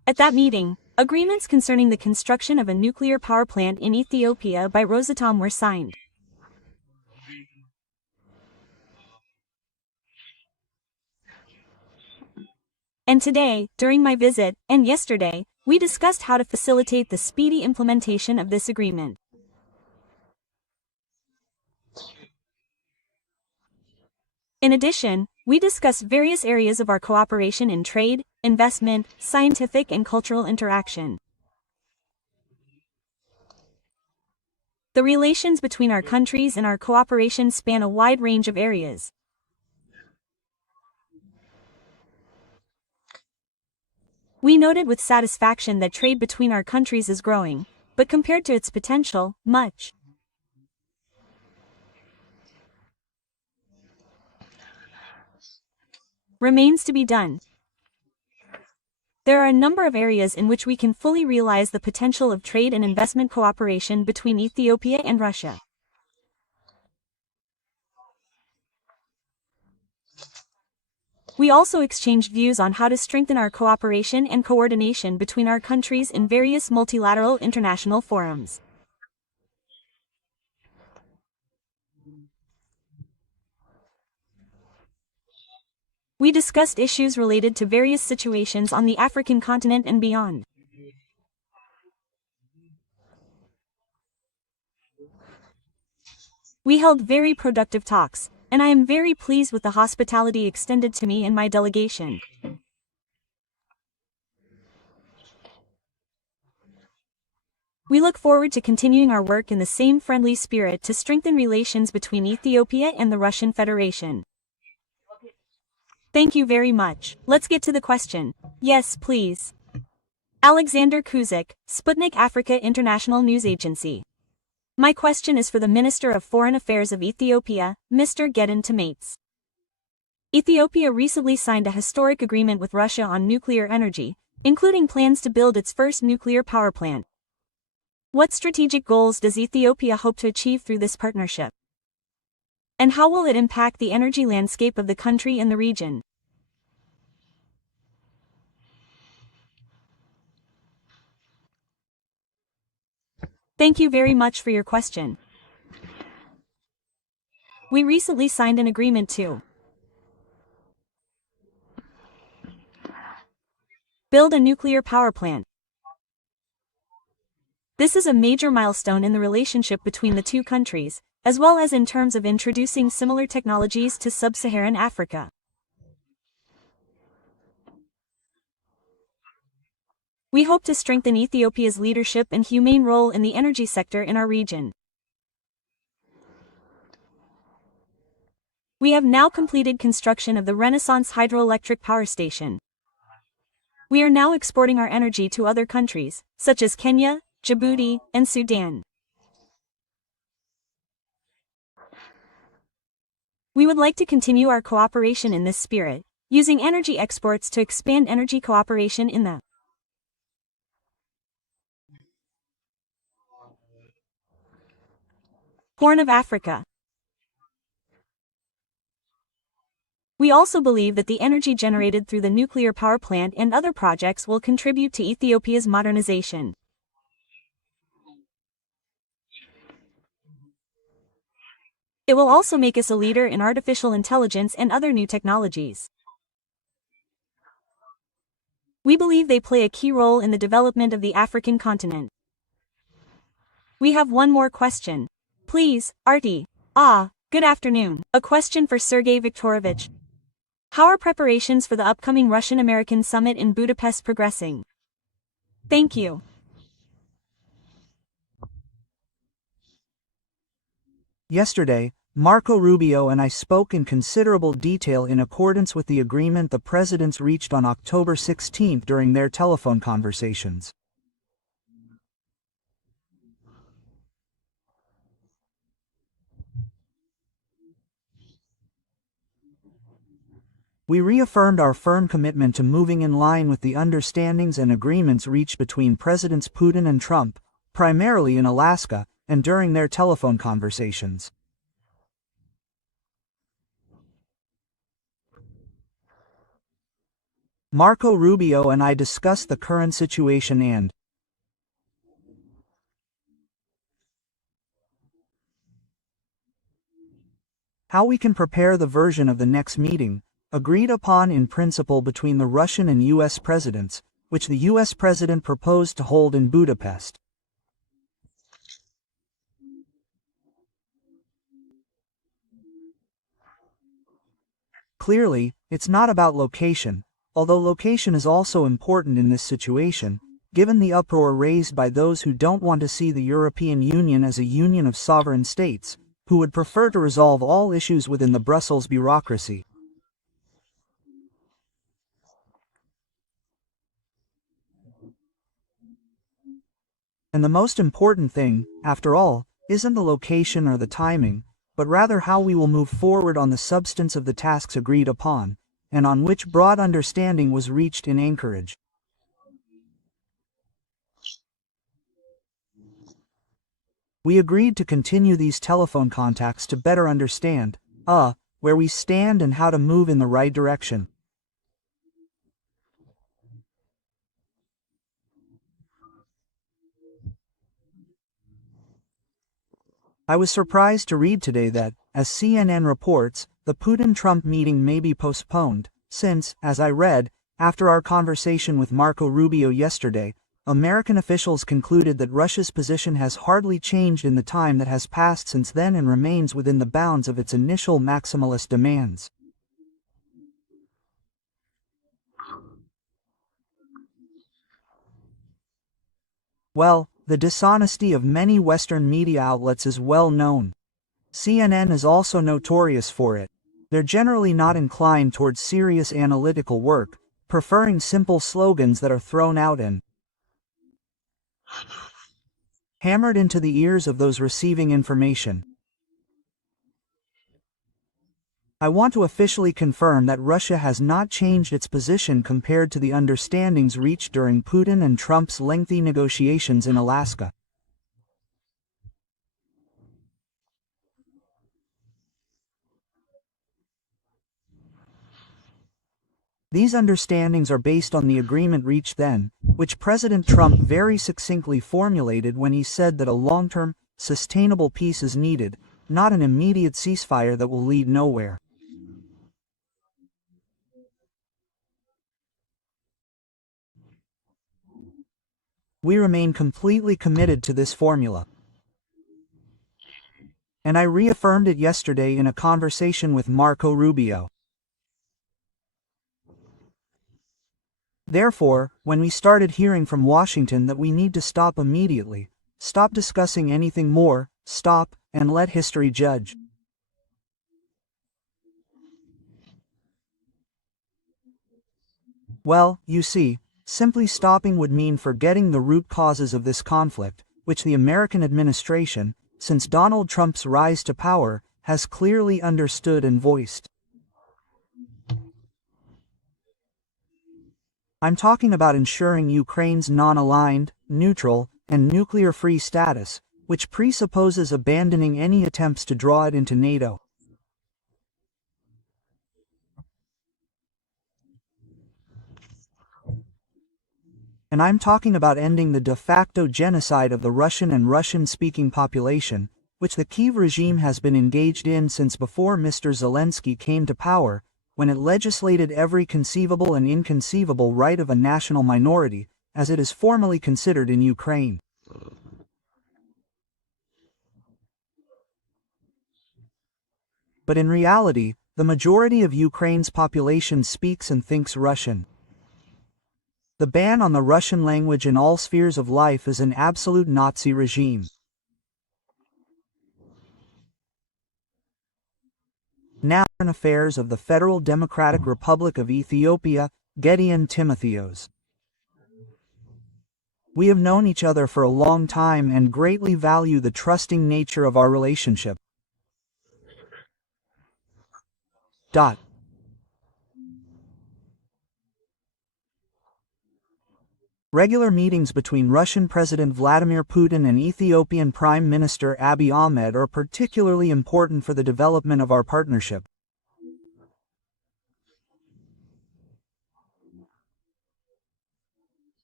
At that meeting, agreements concerning the construction of a nuclear power plant in Ethiopia by Rosatom were signed. And today, during my visit, and yesterday, we discussed how to facilitate the speedy implementation of this agreement. In addition, we discussed various areas of our cooperation in trade, investment, scientific and cultural interaction. The relations between our countries and our cooperation span a wide range of areas. We noted with satisfaction that trade between our countries is growing, but compared to its potential, much remains to be done. There are a number of areas in which we can fully realize the potential of trade and investment cooperation between Ethiopia and Russia. We also exchanged views on how to strengthen our cooperation and coordination between our countries in various multilateral international forums. We discussed issues related to various situations on the African continent and beyond. We held very productive talks, and I am very pleased with the hospitality extended to me and my delegation. We look forward to continuing our work in the same friendly spirit to strengthen relations between Ethiopia and the Russian Federation. Thank you very much. Let's get to the question. Yes, please. Alexander Kuzik, Sputnik Africa International News Agency. My question is for the Minister of Foreign Affairs of Ethiopia, Mr. Gedon Tamates. Ethiopia recently signed a historic agreement with Russia on nuclear energy, including plans to build its first nuclear power plant. What strategic goals does Ethiopia hope to achieve through this partnership? And how will it impact the energy landscape of the country and the region? Thank you very much for your question. We recently signed an agreement to build a nuclear power plant. This is a major milestone in the relationship between the two countries, as well as in terms of introducing similar technologies to sub-Saharan Africa. We hope to strengthen Ethiopia's leadership and humane role in the energy sector in our region. We have now completed construction of the Renaissance hydroelectric power station. We are now exporting our energy to other countries, such as Kenya, Djibouti, and Sudan. We would like to continue our cooperation in this spirit, using energy exports to expand energy cooperation in the Horn of Africa. We also believe that the energy generated through the nuclear power plant and other projects will contribute to Ethiopia's modernization. It will also make us a leader in artificial intelligence and other new technologies. We believe they play a key role in the development of the African continent. We have one more question. Please, Artie. Good afternoon. A question for Sergey Viktorovich. How are preparations for the upcoming Russian-American summit in Budapest progressing? Thank you. Yesterday, Marco Rubio and I spoke in considerable detail in accordance with the agreement the presidents reached on October 16 during their telephone conversations. We reaffirmed our firm commitment to moving in line with the understandings and agreements reached between Presidents Putin and Trump, primarily in Alaska, and during their telephone conversations. Marco Rubio and I discussed the current situation and how we can prepare the version of the next meeting, agreed upon in principle between the Russian and U.S. presidents, which the U.S. president proposed to hold in Budapest. Clearly, it's not about location, although location is also important in this situation, given the uproar raised by those who don't want to see the European Union as a union of sovereign states, who would prefer to resolve all issues within the Brussels bureaucracy. And the most important thing, after all, isn't the location or the timing, but rather how we will move forward on the substance of the tasks agreed upon, and on which broad understanding was reached in Anchorage. We agreed to continue these telephone contacts to better understand, where we stand and how to move in the right direction. I was surprised to read today that, as CNN reports, the Putin-Trump meeting may be postponed, since, as I read, after our conversation with Marco Rubio yesterday, American officials concluded that Russia's position has hardly changed in the time that has passed since then and remains within the bounds of its initial maximalist demands. Well, the dishonesty of many Western media outlets is well known. CNN is also notorious for it. They're generally not inclined towards serious analytical work, preferring simple slogans that are thrown out and hammered into the ears of those receiving information. I want to officially confirm that Russia has not changed its position compared to the understandings reached during Putin and Trump's lengthy negotiations in Alaska. These understandings are based on the agreement reached then, which President Trump very succinctly formulated when he said that a long-term, sustainable peace is needed, not an immediate ceasefire that will lead nowhere. We remain completely committed to this formula. And I reaffirmed it yesterday in a conversation with Marco Rubio. Therefore, when we started hearing from Washington that we need to stop immediately, stop discussing anything more, stop, and let history judge. Well, you see, simply stopping would mean forgetting the root causes of this conflict, which the American administration, since Donald Trump's rise to power, has clearly understood and voiced. I'm talking about ensuring Ukraine's non-aligned, neutral, and nuclear-free status, which presupposes abandoning any attempts to draw it into NATO. And I'm talking about ending the de facto genocide of the Russian and Russian-speaking population, which the Kyiv regime has been engaged in since before Mr. Zelensky came to power, when it legislated every conceivable and inconceivable right of a national minority, as it is formally considered in Ukraine. But in reality, the majority of Ukraine's population speaks and thinks Russian. The ban on the Russian language in all spheres of life is an absolute Nazi regime. Now, affairs of the Federal Democratic Republic of Ethiopia, Gideon Timotheos. We have known each other for a long time and greatly value the trusting nature of our relationship. Regular meetings between Russian President Vladimir Putin and Ethiopian Prime Minister Abiy Ahmed are particularly important for the development of our partnership.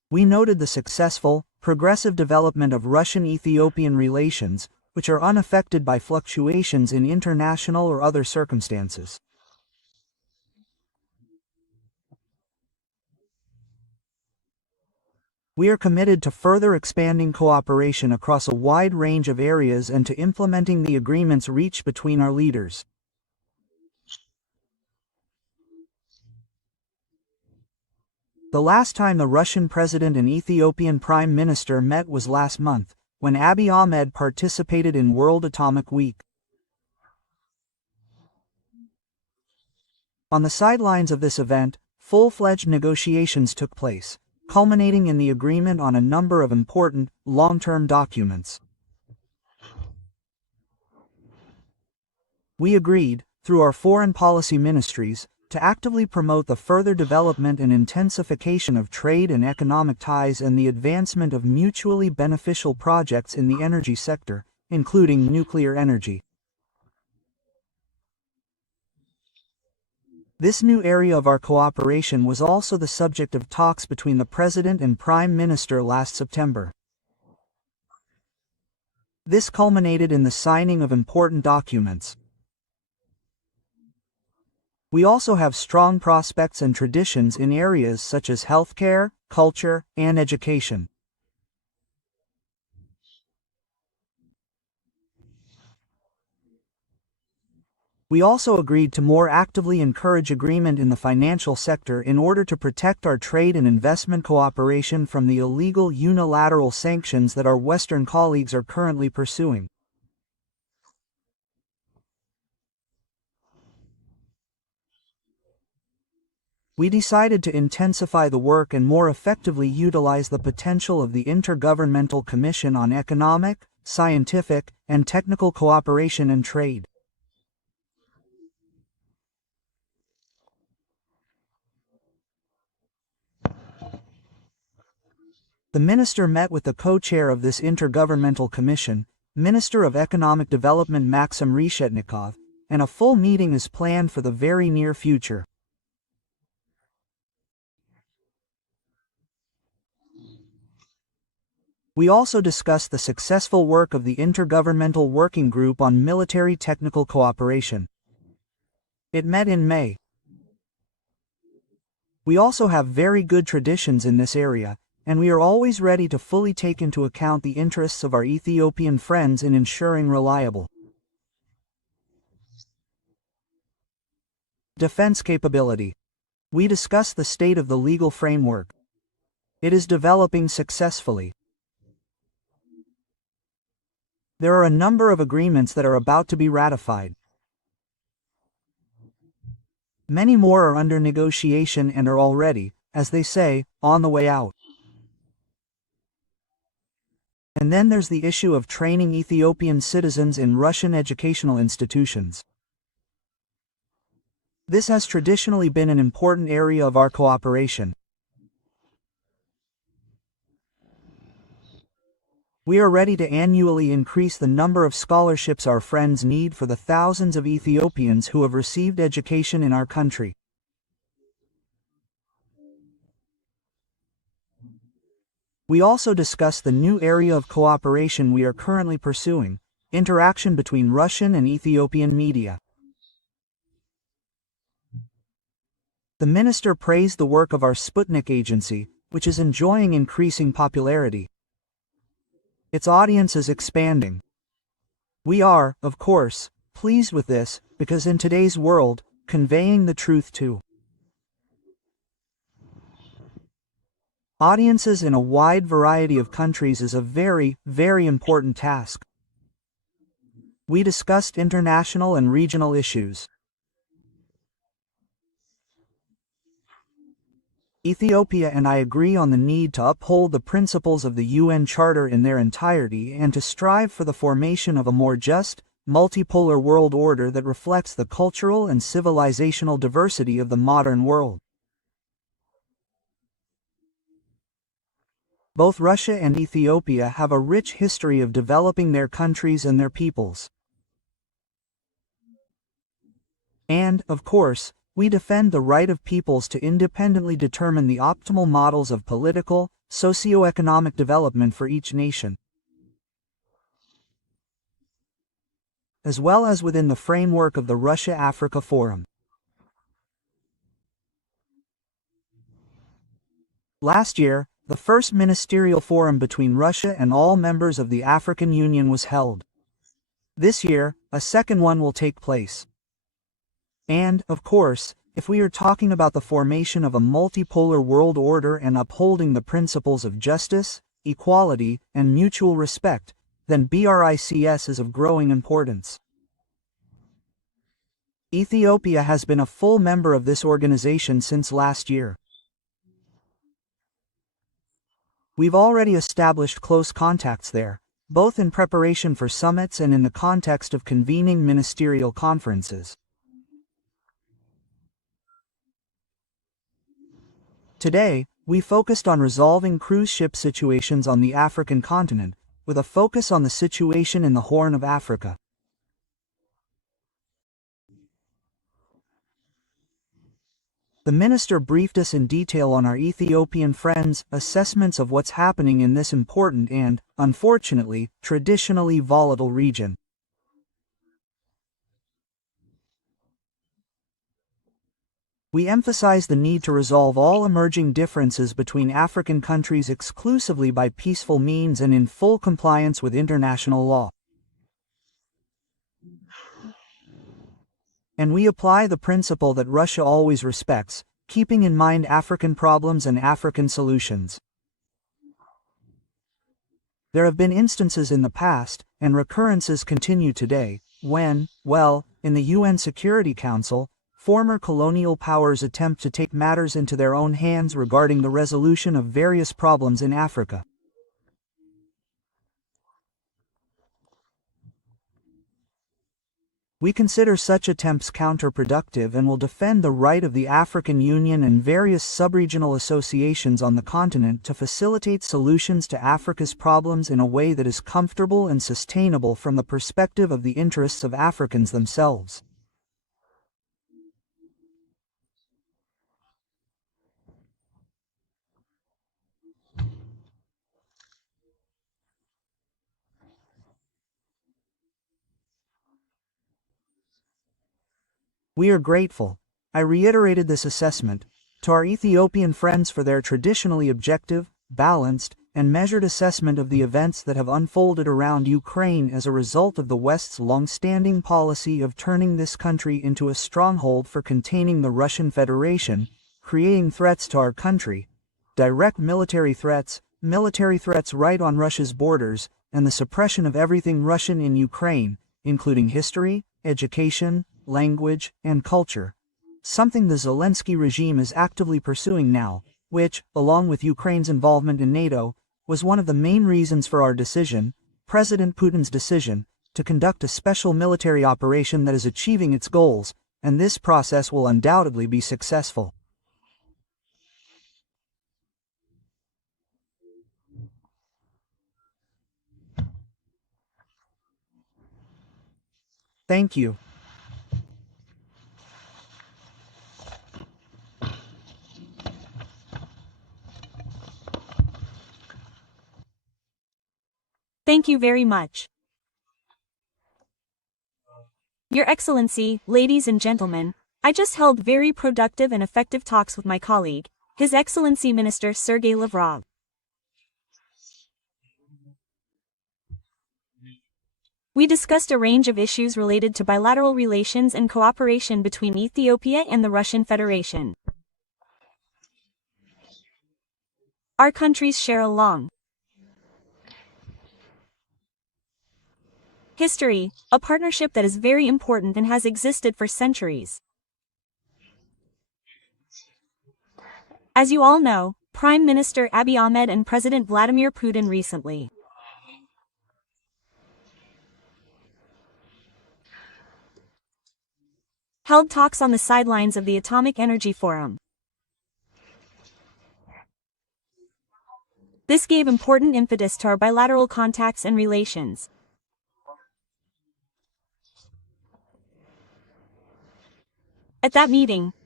We noted the successful, progressive development of Russian-Ethiopian relations, which are unaffected by fluctuations in international or other circumstances. We are committed to further expanding cooperation across a wide range of areas and to implementing the agreements reached between our leaders. The last time the Russian President and Ethiopian Prime Minister met was last month, when Abiy Ahmed participated in World Atomic Week. On the sidelines of this event, full-fledged negotiations took place, culminating in the agreement on a number of important, long-term documents. We agreed, through our foreign policy ministries, to actively promote the further development and intensification of trade and economic ties and the advancement of mutually beneficial projects in the energy sector, including nuclear energy. This new area of our cooperation was also the subject of talks between the President and Prime Minister last September. This culminated in the signing of important documents. We also have strong prospects and traditions in areas such as healthcare, culture, and education. We also agreed to more actively encourage agreement in the financial sector in order to protect our trade and investment cooperation from the illegal unilateral sanctions that our Western colleagues are currently pursuing. We decided to intensify the work and more effectively utilize the potential of the Intergovernmental Commission on Economic, Scientific, and Technical Cooperation and Trade. The minister met with the co-chair of this Intergovernmental Commission, Minister of Economic Development Maxim Reshetnikov, and a full meeting is planned for the very near future. We also discussed the successful work of the Intergovernmental Working Group on Military Technical Cooperation. It met in May. We also have very good traditions in this area, and we are always ready to fully take into account the interests of our Ethiopian friends in ensuring reliable defense capability. We discussed the state of the legal framework. It is developing successfully. There are a number of agreements that are about to be ratified. Many more are under negotiation and are already, as they say, on the way out. And then there's the issue of training Ethiopian citizens in Russian educational institutions. This has traditionally been an important area of our cooperation. We are ready to annually increase the number of scholarships our friends need for the thousands of Ethiopians who have received education in our country. We also discussed the new area of cooperation we are currently pursuing, interaction between Russian and Ethiopian media. The minister praised the work of our Sputnik agency, which is enjoying increasing popularity. Its audience is expanding. We are, of course, pleased with this, because in today's world, conveying the truth to audiences in a wide variety of countries is a very, very important task. We discussed international and regional issues. Ethiopia and I agree on the need to uphold the principles of the UN Charter in their entirety and to strive for the formation of a more just, multipolar world order that reflects the cultural and civilizational diversity of the modern world. Both Russia and Ethiopia have a rich history of developing their countries and their peoples. And, of course, We defend the right of peoples to independently determine the optimal models of political, socio-economic development for each nation, as well as within the framework of the Russia-Africa Forum. Last year, the first ministerial forum between Russia and all members of the African Union was held. This year, a second one will take place. And, of course, if we are talking about the formation of a multipolar world order and upholding the principles of justice, equality, and mutual respect, then BRICS is of growing importance. Ethiopia has been a full member of this organization since last year. We've already established close contacts there, both in preparation for summits and in the context of convening ministerial conferences. Today, we focused on resolving cruise ship situations on the African continent, with a focus on the situation in the Horn of Africa. The minister briefed us in detail on our Ethiopian friends' assessments of what's happening in this important and, unfortunately, traditionally volatile region. We emphasize the need to resolve all emerging differences between African countries exclusively by peaceful means and in full compliance with international law. And we apply the principle that Russia always respects, keeping in mind African problems and African solutions. There have been instances in the past, and recurrences continue today, when, in the UN Security Council, former colonial powers attempt to take matters into their own hands regarding the resolution of various problems in Africa. We consider such attempts counterproductive and will defend the right of the African Union and various sub-regional associations on the continent to facilitate solutions to Africa's problems in a way that is comfortable and sustainable from the perspective of the interests of Africans themselves. We are grateful, I reiterated this assessment, to our Ethiopian friends for their traditionally objective, balanced, and measured assessment of the events that have unfolded around Ukraine as a result of the West's long-standing policy of turning this country into a stronghold for containing the Russian Federation, creating threats to our country, direct military threats right on Russia's borders, and the suppression of everything Russian in Ukraine, including history, education, language, and culture, something the Zelensky regime is actively pursuing now, which, along with Ukraine's involvement in NATO, was one of the main reasons for our decision, President Putin's decision, to conduct a special military operation that is achieving its goals, and this process will undoubtedly be successful. Thank you. Thank you very much. Your Excellency, ladies and gentlemen, I just held very productive and effective talks with my colleague, His Excellency Minister Sergey Lavrov. We discussed a range of issues related to bilateral relations and cooperation between Ethiopia and the Russian Federation. Our countries share a long history, a partnership that is very important and has existed for centuries. As you all know, Prime Minister Abiy Ahmed and President Vladimir Putin recently held talks on the sidelines of the Atomic Energy Forum. This gave important impetus to our bilateral contacts and relations. At that meeting,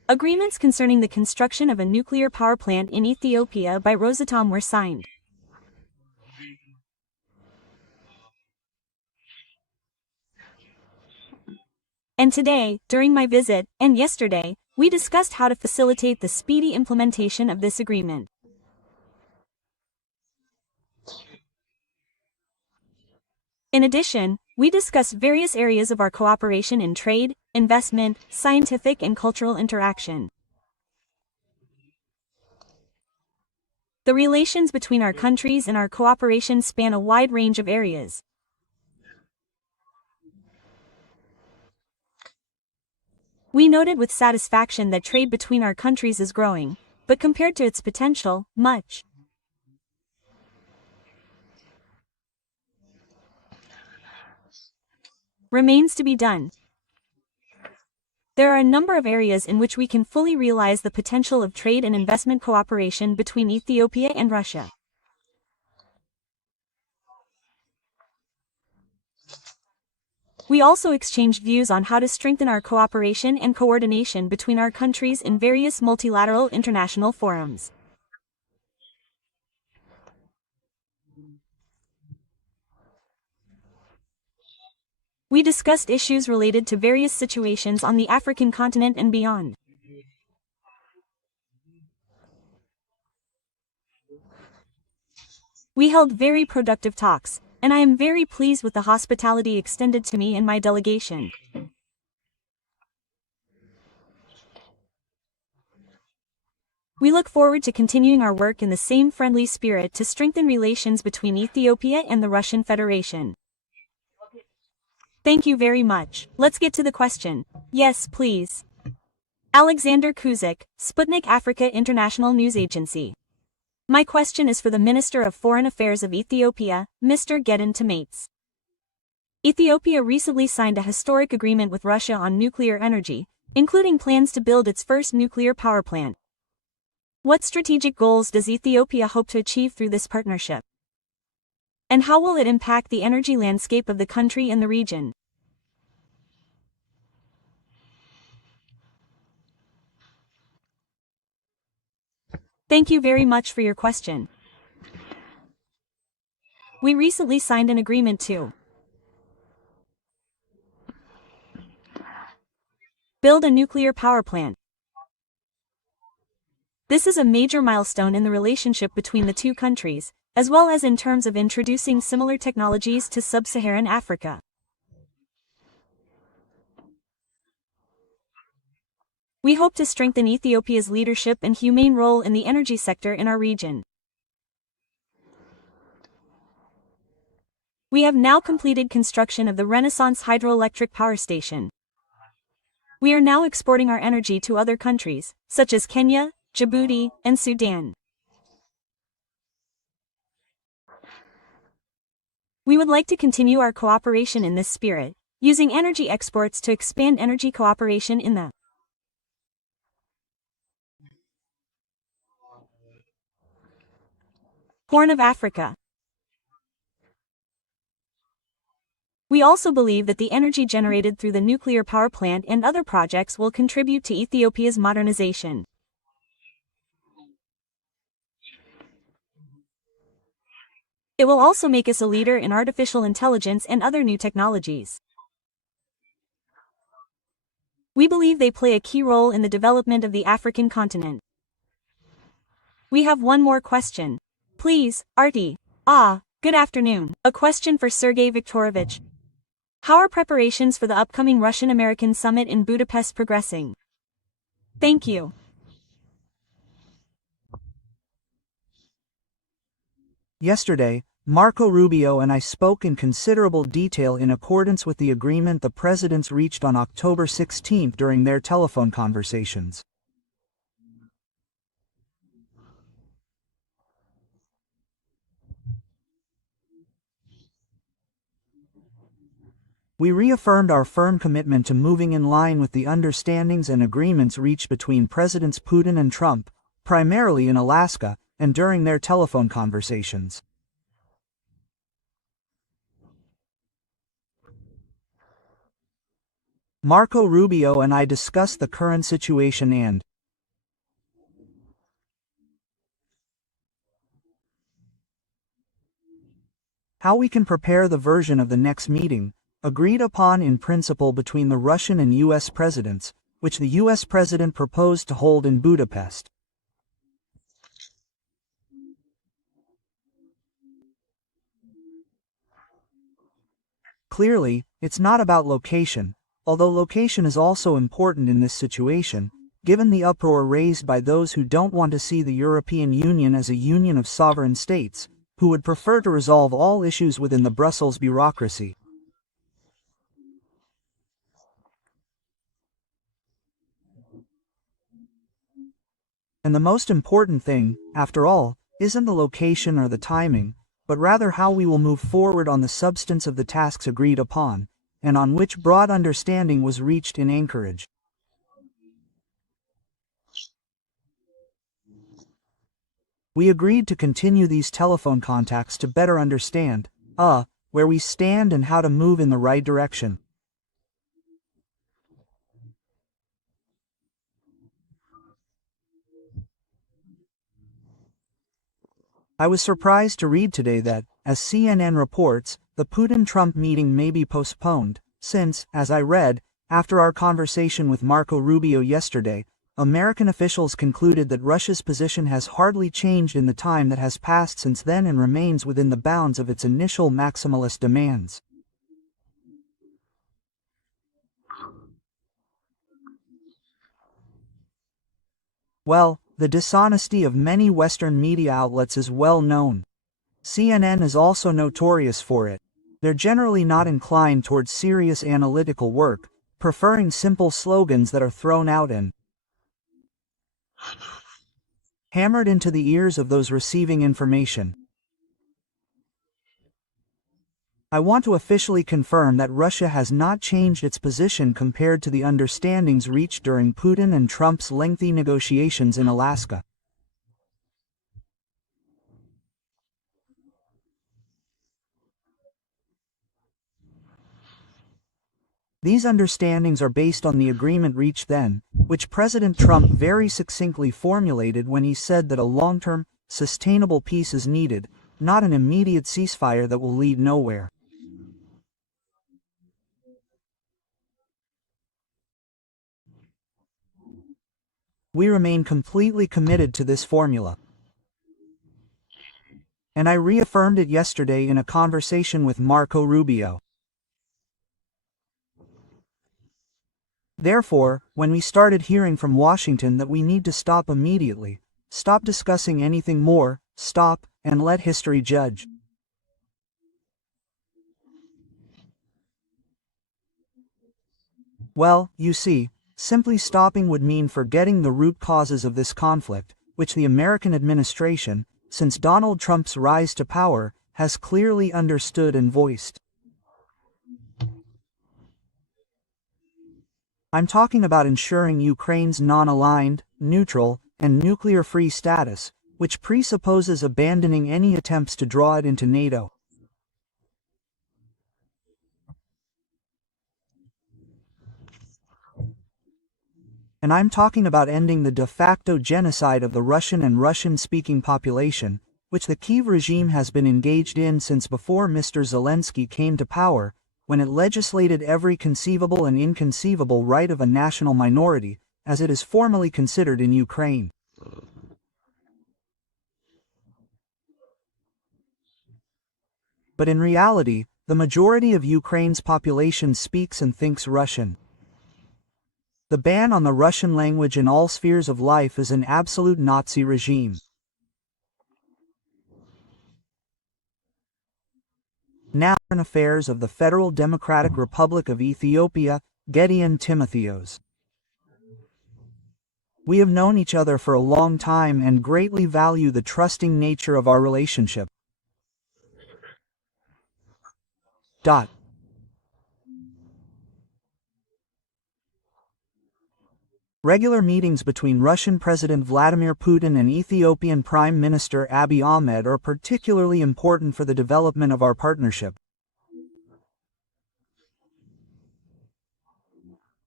Agreements concerning the construction of a nuclear power plant in Ethiopia by Rosatom were signed. And today, during my visit, and yesterday, we discussed how to facilitate the speedy implementation of this agreement. In addition, we discussed various areas of our cooperation in trade, investment, scientific and cultural interaction. The relations between our countries and our cooperation span a wide range of areas. We noted with satisfaction that trade between our countries is growing, but compared to its potential, much remains to be done. There are a number of areas in which we can fully realize the potential of trade and investment cooperation between Ethiopia and Russia. We also exchanged views on how to strengthen our cooperation and coordination between our countries in various multilateral international forums. We discussed issues related to various situations on the African continent and beyond. We held very productive talks, and I am very pleased with the hospitality extended to me and my delegation. We look forward to continuing our work in the same friendly spirit to strengthen relations between Ethiopia and the Russian Federation. Thank you very much. Let's get to the question. Yes, please. Alexander Kuzik, Sputnik Africa International News Agency. My question is for the Minister of Foreign Affairs of Ethiopia, Mr. Gedon Tamates. Ethiopia recently signed a historic agreement with Russia on nuclear energy, including plans to build its first nuclear power plant. What strategic goals does Ethiopia hope to achieve through this partnership? And how will it impact the energy landscape of the country and the region? Thank you very much for your question. We recently signed an agreement to build a nuclear power plant. This is a major milestone in the relationship between the two countries, as well as in terms of introducing similar technologies to sub-Saharan Africa. We hope to strengthen Ethiopia's leadership and humane role in the energy sector in our region. We have now completed construction of the Renaissance hydroelectric power station. We are now exporting our energy to other countries, such as Kenya, Djibouti, and Sudan. We would like to continue our cooperation in this spirit, using energy exports to expand energy cooperation in the Horn of Africa. We also believe that the energy generated through the nuclear power plant and other projects will contribute to Ethiopia's modernization. It will also make us a leader in artificial intelligence and other new technologies. We believe they play a key role in the development of the African continent. We have one more question. Please, Artie. Good afternoon. A question for Sergey Viktorovich. How are preparations for the upcoming Russian-American summit in Budapest progressing? Thank you. Yesterday, Marco Rubio and I spoke in considerable detail in accordance with the agreement the presidents reached on October 16 during their telephone conversations. We reaffirmed our firm commitment to moving in line with the understandings and agreements reached between Presidents Putin and Trump, primarily in Alaska, and during their telephone conversations. Marco Rubio and I discussed the current situation and how we can prepare the version of the next meeting, agreed upon in principle between the Russian and U.S. presidents, which the U.S. president proposed to hold in Budapest. Clearly, it's not about location, although location is also important in this situation, given the uproar raised by those who don't want to see the European Union as a union of sovereign states, who would prefer to resolve all issues within the Brussels bureaucracy. And the most important thing, after all, isn't the location or the timing, but rather how we will move forward on the substance of the tasks agreed upon, and on which broad understanding was reached in Anchorage. We agreed to continue these telephone contacts to better understand, where we stand and how to move in the right direction. I was surprised to read today that, as CNN reports, the Putin-Trump meeting may be postponed, since, as I read, after our conversation with Marco Rubio yesterday, American officials concluded that Russia's position has hardly changed in the time that has passed since then and remains within the bounds of its initial maximalist demands. Well, the dishonesty of many Western media outlets is well known. CNN is also notorious for it. They're generally not inclined towards serious analytical work, preferring simple slogans that are thrown out and hammered into the ears of those receiving information. I want to officially confirm that Russia has not changed its position compared to the understandings reached during Putin and Trump's lengthy negotiations in Alaska. These understandings are based on the agreement reached then, which President Trump very succinctly formulated when he said that a long-term, sustainable peace is needed, not an immediate ceasefire that will lead nowhere. We remain completely committed to this formula. And I reaffirmed it yesterday in a conversation with Marco Rubio. Therefore, when we started hearing from Washington that we need to stop immediately, stop discussing anything more, stop, and let history judge. Well, you see, simply stopping would mean forgetting the root causes of this conflict, which the American administration, since Donald Trump's rise to power, has clearly understood and voiced. I'm talking about ensuring Ukraine's non-aligned, neutral, and nuclear-free status, which presupposes abandoning any attempts to draw it into NATO. And I'm talking about ending the de facto genocide of the Russian and Russian-speaking population, which the Kyiv regime has been engaged in since before Mr. Zelensky came to power, when it legislated every conceivable and inconceivable right of a national minority, as it is formally considered in Ukraine. But in reality, the majority of Ukraine's population speaks and thinks Russian. The ban on the Russian language in all spheres of life is an absolute Nazi regime. Now, Foreign Affairs of the Federal Democratic Republic of Ethiopia, Gideon Timotheos. We have known each other for a long time and greatly value the trusting nature of our relationship. Regular meetings between Russian President Vladimir Putin and Ethiopian Prime Minister Abiy Ahmed are particularly important for the development of our partnership.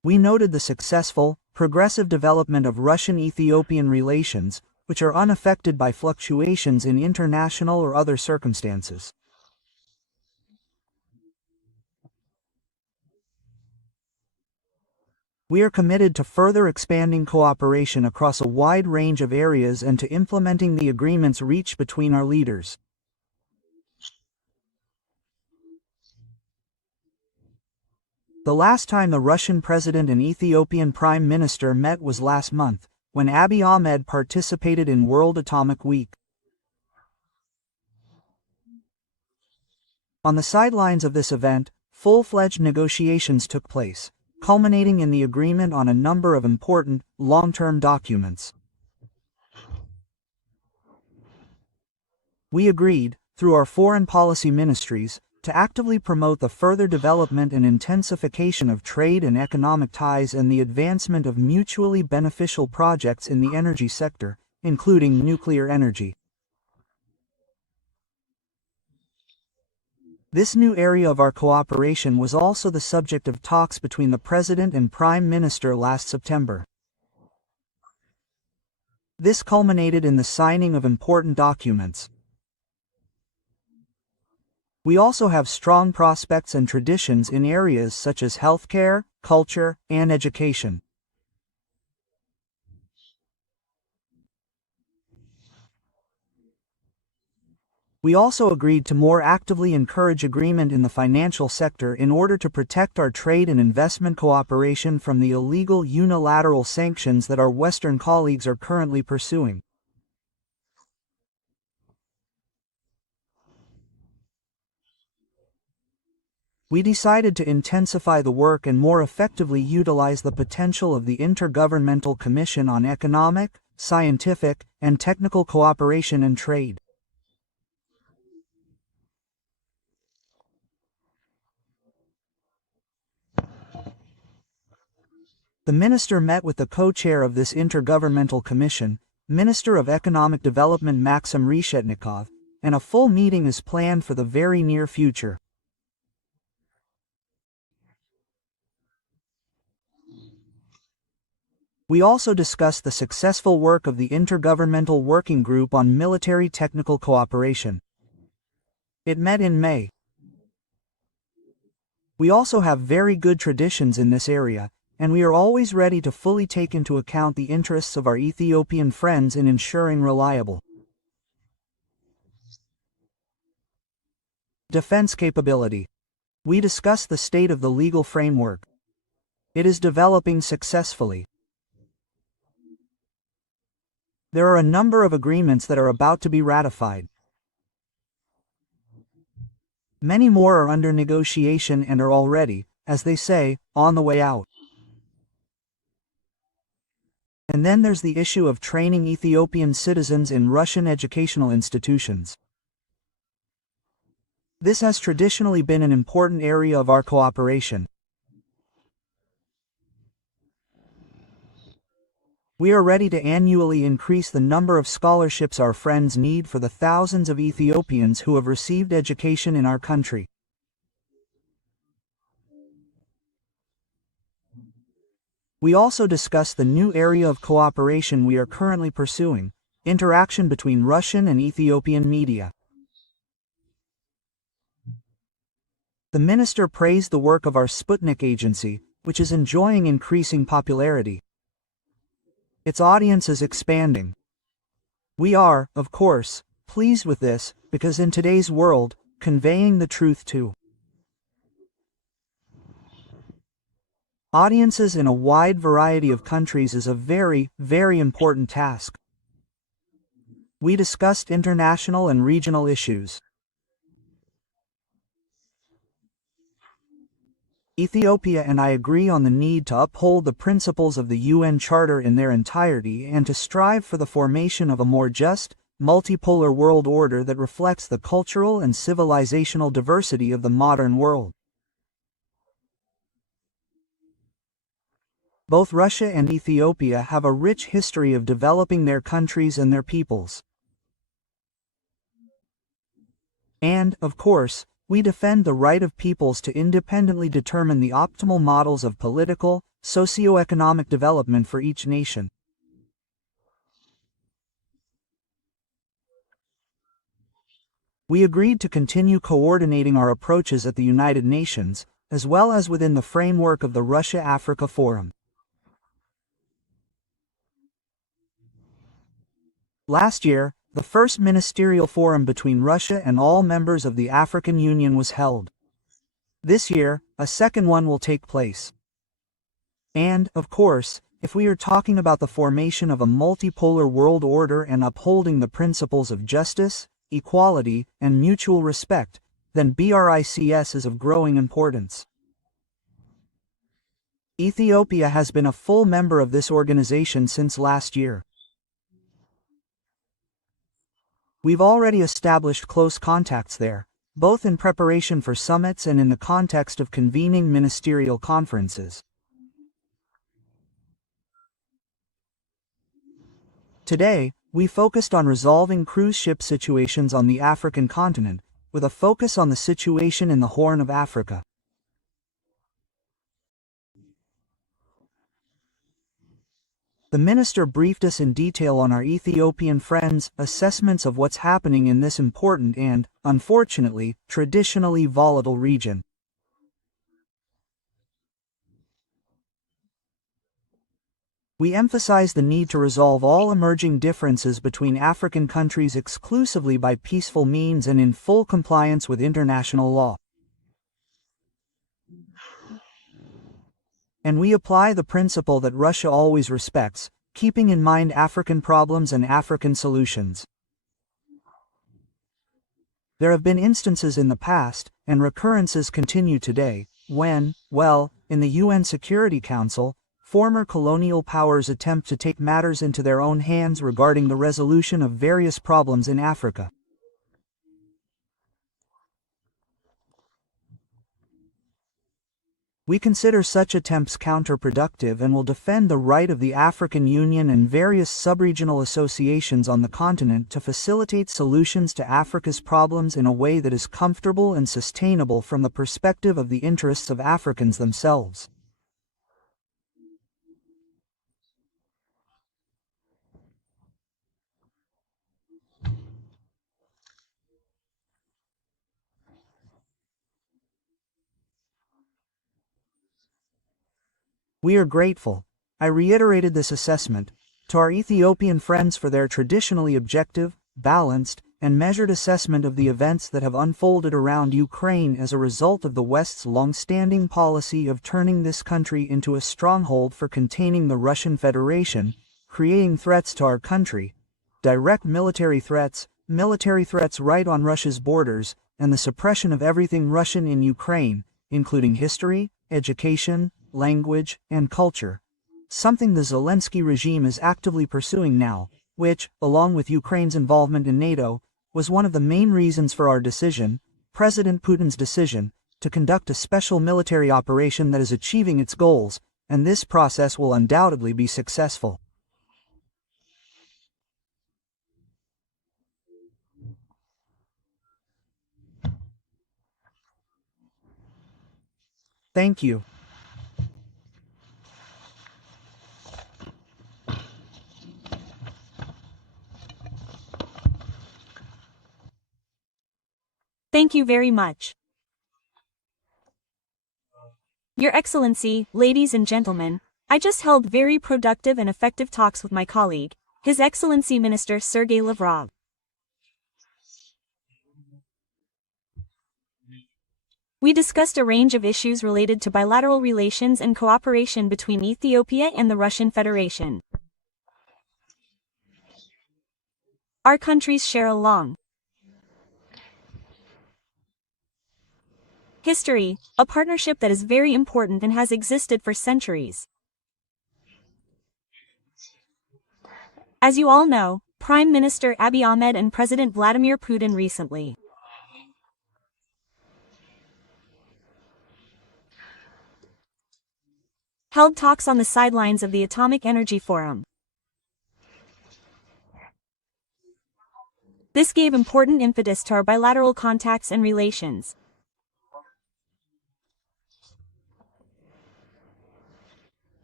We noted the successful, progressive development of Russian-Ethiopian relations, which are unaffected by fluctuations in international or other circumstances. We are committed to further expanding cooperation across a wide range of areas and to implementing the agreements reached between our leaders. The last time the Russian President and Ethiopian Prime Minister met was last month, when Abiy Ahmed participated in World Atomic Week. On the sidelines of this event, full-fledged negotiations took place, culminating in the agreement on a number of important, long-term documents. We agreed, through our foreign policy ministries, to actively promote the further development and intensification of trade and economic ties and the advancement of mutually beneficial projects in the energy sector, including nuclear energy. This new area of our cooperation was also the subject of talks between the President and Prime Minister last September. This culminated in the signing of important documents. We also have strong prospects and traditions in areas such as healthcare, culture, and education. We also agreed to more actively encourage agreement in the financial sector in order to protect our trade and investment cooperation from the illegal unilateral sanctions that our Western colleagues are currently pursuing. We decided to intensify the work and more effectively utilize the potential of the Intergovernmental Commission on Economic, Scientific, and Technical Cooperation and Trade. The minister met with the co-chair of this Intergovernmental Commission, Minister of Economic Development Maxim Reshetnikov, and a full meeting is planned for the very near future. We also discussed the successful work of the Intergovernmental Working Group on Military Technical Cooperation. It met in May. We also have very good traditions in this area, and we are always ready to fully take into account the interests of our Ethiopian friends in ensuring reliable defense capability. We discussed the state of the legal framework. It is developing successfully. There are a number of agreements that are about to be ratified. Many more are under negotiation and are already, as they say, on the way out. And then there's the issue of training Ethiopian citizens in Russian educational institutions. This has traditionally been an important area of our cooperation. We are ready to annually increase the number of scholarships our friends need for the thousands of Ethiopians who have received education in our country. We also discussed the new area of cooperation we are currently pursuing, interaction between Russian and Ethiopian media. The minister praised the work of our Sputnik agency, which is enjoying increasing popularity. Its audience is expanding. We are, of course, pleased with this, because in today's world, conveying the truth to audiences in a wide variety of countries is a very, very important task. We discussed international and regional issues. Ethiopia and I agree on the need to uphold the principles of the UN Charter in their entirety and to strive for the formation of a more just, multipolar world order that reflects the cultural and civilizational diversity of the modern world. Both Russia and Ethiopia have a rich history of developing their countries and their peoples. And, of course, we defend the right of peoples to independently determine the optimal models of political, socio-economic development for each nation. We agreed to continue coordinating our approaches at the United Nations, as well as within the framework of the Russia-Africa Forum. Last year, the first ministerial forum between Russia and all members of the African Union was held. This year, a second one will take place. And, of course, if we are talking about the formation of a multipolar world order and upholding the principles of justice, equality, and mutual respect, then BRICS is of growing importance. Ethiopia has been a full member of this organization since last year. We've already established close contacts there, both in preparation for summits and in the context of convening ministerial conferences. Today, we focused on resolving cruise ship situations on the African continent, with a focus on the situation in the Horn of Africa. The minister briefed us in detail on our Ethiopian friends' assessments of what's happening in this important and, unfortunately, traditionally volatile region. We emphasized the need to resolve all emerging differences between African countries exclusively by peaceful means and in full compliance with international law. And we apply the principle that Russia always respects, keeping in mind African problems and African solutions. There have been instances in the past, and recurrences continue today, when, in the UN Security Council, former colonial powers attempt to take matters into their own hands regarding the resolution of various problems in Africa. We consider such attempts counterproductive and will defend the right of the African Union and various sub-regional associations on the continent to facilitate solutions to Africa's problems in a way that is comfortable and sustainable from the perspective of the interests of Africans themselves. We are grateful, I reiterated this assessment, to our Ethiopian friends for their traditionally objective, balanced, and measured assessment of the events that have unfolded around Ukraine as a result of the West's long-standing policy of turning this country into a stronghold for containing the Russian Federation, creating threats to our country, direct military threats right on Russia's borders, and the suppression of everything Russian in Ukraine, including history, education, language, and culture, something the Zelensky regime is actively pursuing now, which, along with Ukraine's involvement in NATO, was one of the main reasons for our decision, President Putin's decision, to conduct a special military operation that is achieving its goals, and this process will undoubtedly be successful. Thank you. Thank you very much. Your Excellency, ladies and gentlemen, I just held very productive and effective talks with my colleague, His Excellency Minister Sergey Lavrov. We discussed a range of issues related to bilateral relations and cooperation between Ethiopia and the Russian Federation. Our countries share a long history, a partnership that is very important and has existed for centuries. As you all know, Prime Minister Abiy Ahmed and President Vladimir Putin recently held talks on the sidelines of the Atomic Energy Forum. This gave important impetus to our bilateral contacts and relations.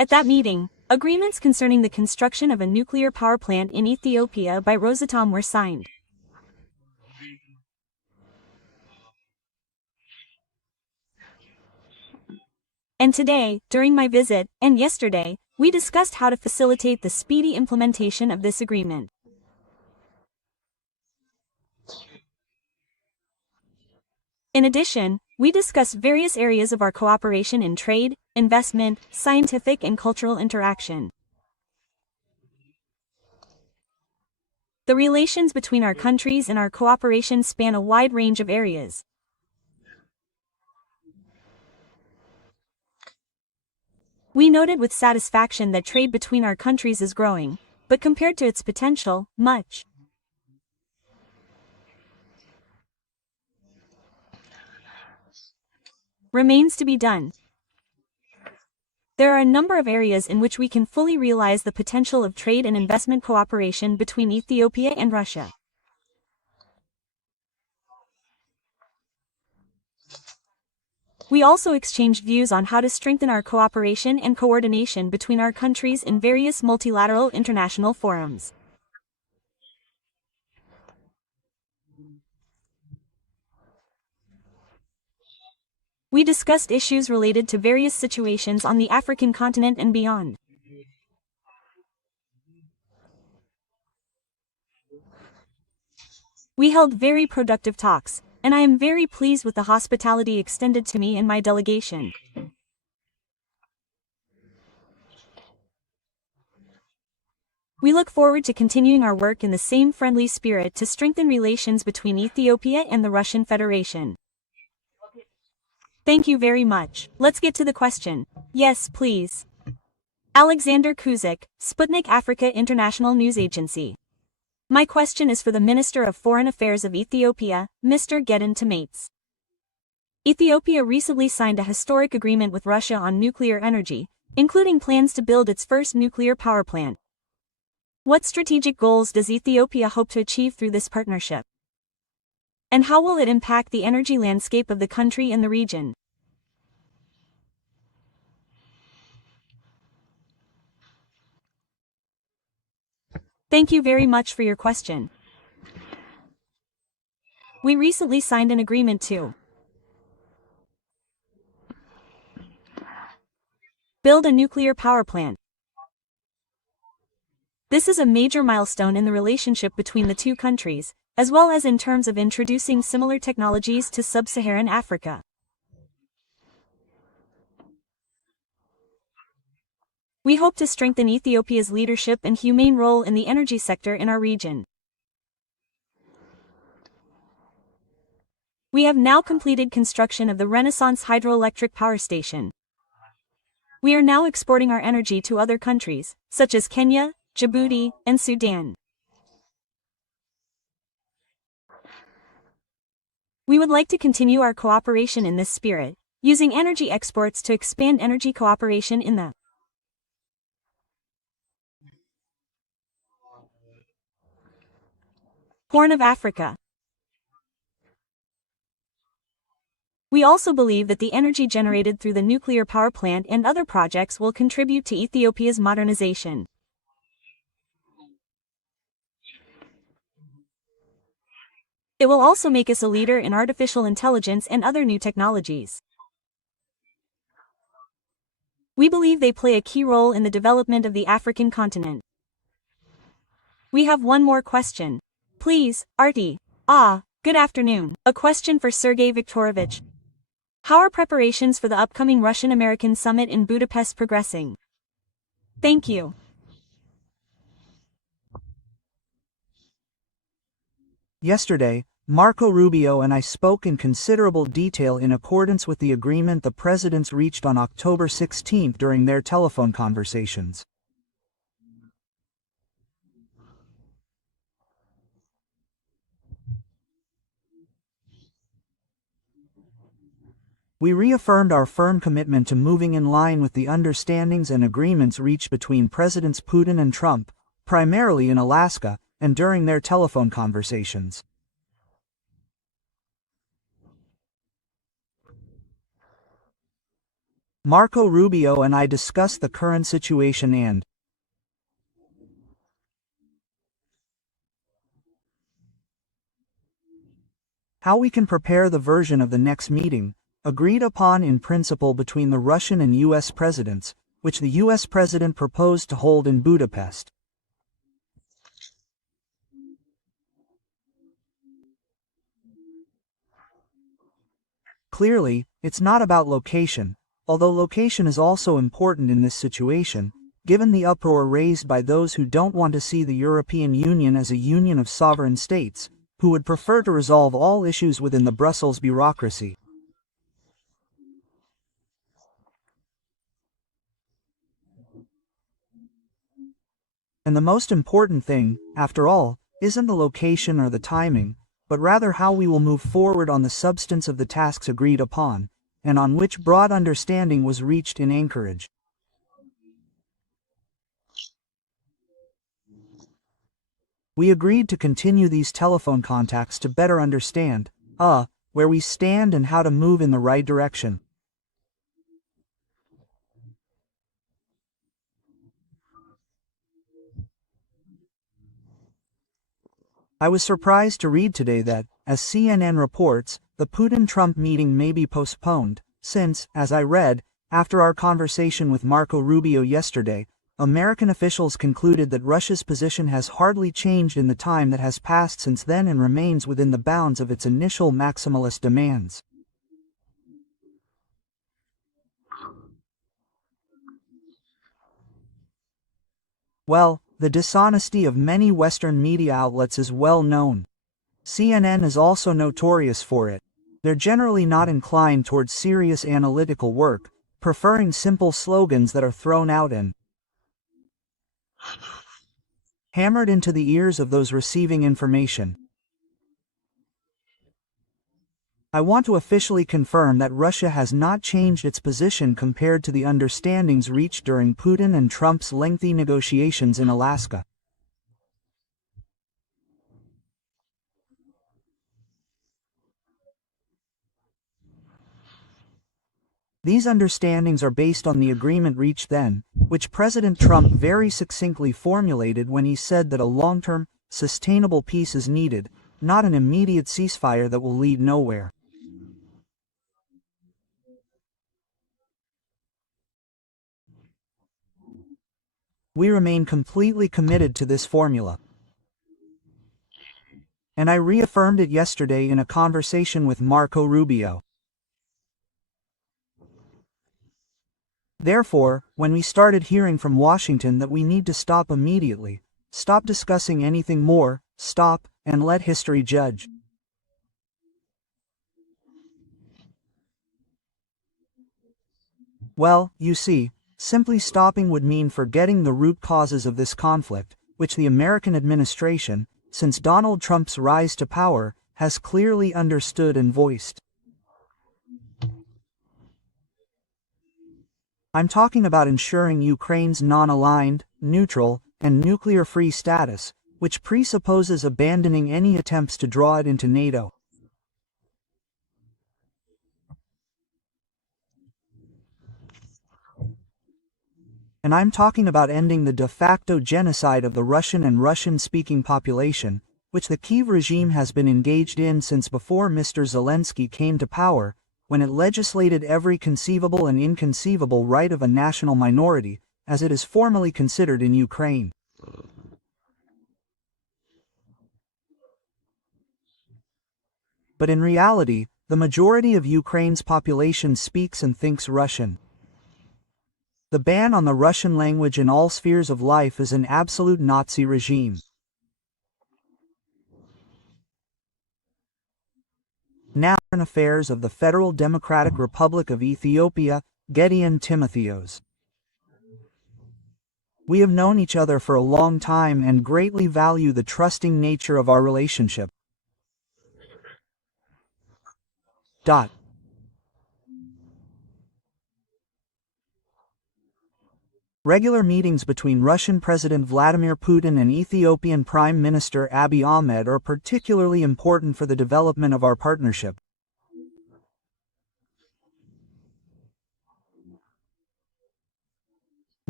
At that meeting, agreements concerning the construction of a nuclear power plant in Ethiopia by Rosatom were signed. And today, during my visit, and yesterday, we discussed how to facilitate the speedy implementation of this agreement. In addition, we discussed various areas of our cooperation in trade, investment, scientific and cultural interaction. The relations between our countries and our cooperation span a wide range of areas. We noted with satisfaction that trade between our countries is growing, but compared to its potential, much remains to be done. There are a number of areas in which we can fully realize the potential of trade and investment cooperation between Ethiopia and Russia. We also exchanged views on how to strengthen our cooperation and coordination between our countries in various multilateral international forums. We discussed issues related to various situations on the African continent and beyond. We held very productive talks, and I am very pleased with the hospitality extended to me and my delegation. We look forward to continuing our work in the same friendly spirit to strengthen relations between Ethiopia and the Russian Federation. Thank you very much. Let's get to the question. Yes, please. Alexander Kuzik, Sputnik Africa International News Agency. My question is for the Minister of Foreign Affairs of Ethiopia, Mr. Gedon Tamates. Ethiopia recently signed a historic agreement with Russia on nuclear energy, including plans to build its first nuclear power plant. What strategic goals does Ethiopia hope to achieve through this partnership? And how will it impact the energy landscape of the country and the region? Thank you very much for your question. We recently signed an agreement to build a nuclear power plant. This is a major milestone in the relationship between the two countries, as well as in terms of introducing similar technologies to sub-Saharan Africa. We hope to strengthen Ethiopia's leadership and humane role in the energy sector in our region. We have now completed construction of the Renaissance hydroelectric power station. We are now exporting our energy to other countries, such as Kenya, Djibouti, and Sudan. We would like to continue our cooperation in this spirit, using energy exports to expand energy cooperation in the Horn of Africa. We also believe that the energy generated through the nuclear power plant and other projects will contribute to Ethiopia's modernization. It will also make us a leader in artificial intelligence and other new technologies. We believe they play a key role in the development of the African continent. We have one more question. Please, Artie. Good afternoon. A question for Sergey Viktorovich. How are preparations for the upcoming Russian-American summit in Budapest progressing? Thank you. Yesterday, Marco Rubio and I spoke in considerable detail in accordance with the agreement the presidents reached on October 16 during their telephone conversations. We reaffirmed our firm commitment to moving in line with the understandings and agreements reached between Presidents Putin and Trump, primarily in Alaska, and during their telephone conversations. Marco Rubio and I discussed the current situation and how we can prepare the version of the next meeting, agreed upon in principle between the Russian and U.S. presidents, which the U.S. president proposed to hold in Budapest. Clearly, it's not about location, although location is also important in this situation, given the uproar raised by those who don't want to see the European Union as a union of sovereign states, who would prefer to resolve all issues within the Brussels bureaucracy. And the most important thing, after all, isn't the location or the timing, but rather how we will move forward on the substance of the tasks agreed upon, and on which broad understanding was reached in Anchorage. We agreed to continue these telephone contacts to better understand, where we stand and how to move in the right direction. I was surprised to read today that, as CNN reports, the Putin-Trump meeting may be postponed, since, as I read, after our conversation with Marco Rubio yesterday, American officials concluded that Russia's position has hardly changed in the time that has passed since then and remains within the bounds of its initial maximalist demands. Well, the dishonesty of many Western media outlets is well known. CNN is also notorious for it. They're generally not inclined towards serious analytical work, preferring simple slogans that are thrown out and hammered into the ears of those receiving information. I want to officially confirm that Russia has not changed its position compared to the understandings reached during Putin and Trump's lengthy negotiations in Alaska. These understandings are based on the agreement reached then, which President Trump very succinctly formulated when he said that a long-term, sustainable peace is needed, not an immediate ceasefire that will lead nowhere. We remain completely committed to this formula. And I reaffirmed it yesterday in a conversation with Marco Rubio. Therefore, when we started hearing from Washington that we need to stop immediately, stop discussing anything more, stop, and let history judge. Well, you see, simply stopping would mean forgetting the root causes of this conflict, which the American administration, since Donald Trump's rise to power, has clearly understood and voiced. I'm talking about ensuring Ukraine's non-aligned, neutral, and nuclear-free status, which presupposes abandoning any attempts to draw it into NATO. And I'm talking about ending the de facto genocide of the Russian and Russian-speaking population, which the Kyiv regime has been engaged in since before Mr. Zelensky came to power, when it legislated every conceivable and inconceivable right of a national minority, as it is formally considered in Ukraine. But in reality, the majority of Ukraine's population speaks and thinks Russian. The ban on the Russian language in all spheres of life is an absolute Nazi regime. Now, Foreign Affairs of the Federal Democratic Republic of Ethiopia, Gideon Timotheos. We have known each other for a long time and greatly value the trusting nature of our relationship. Regular meetings between Russian President Vladimir Putin and Ethiopian Prime Minister Abiy Ahmed are particularly important for the development of our partnership.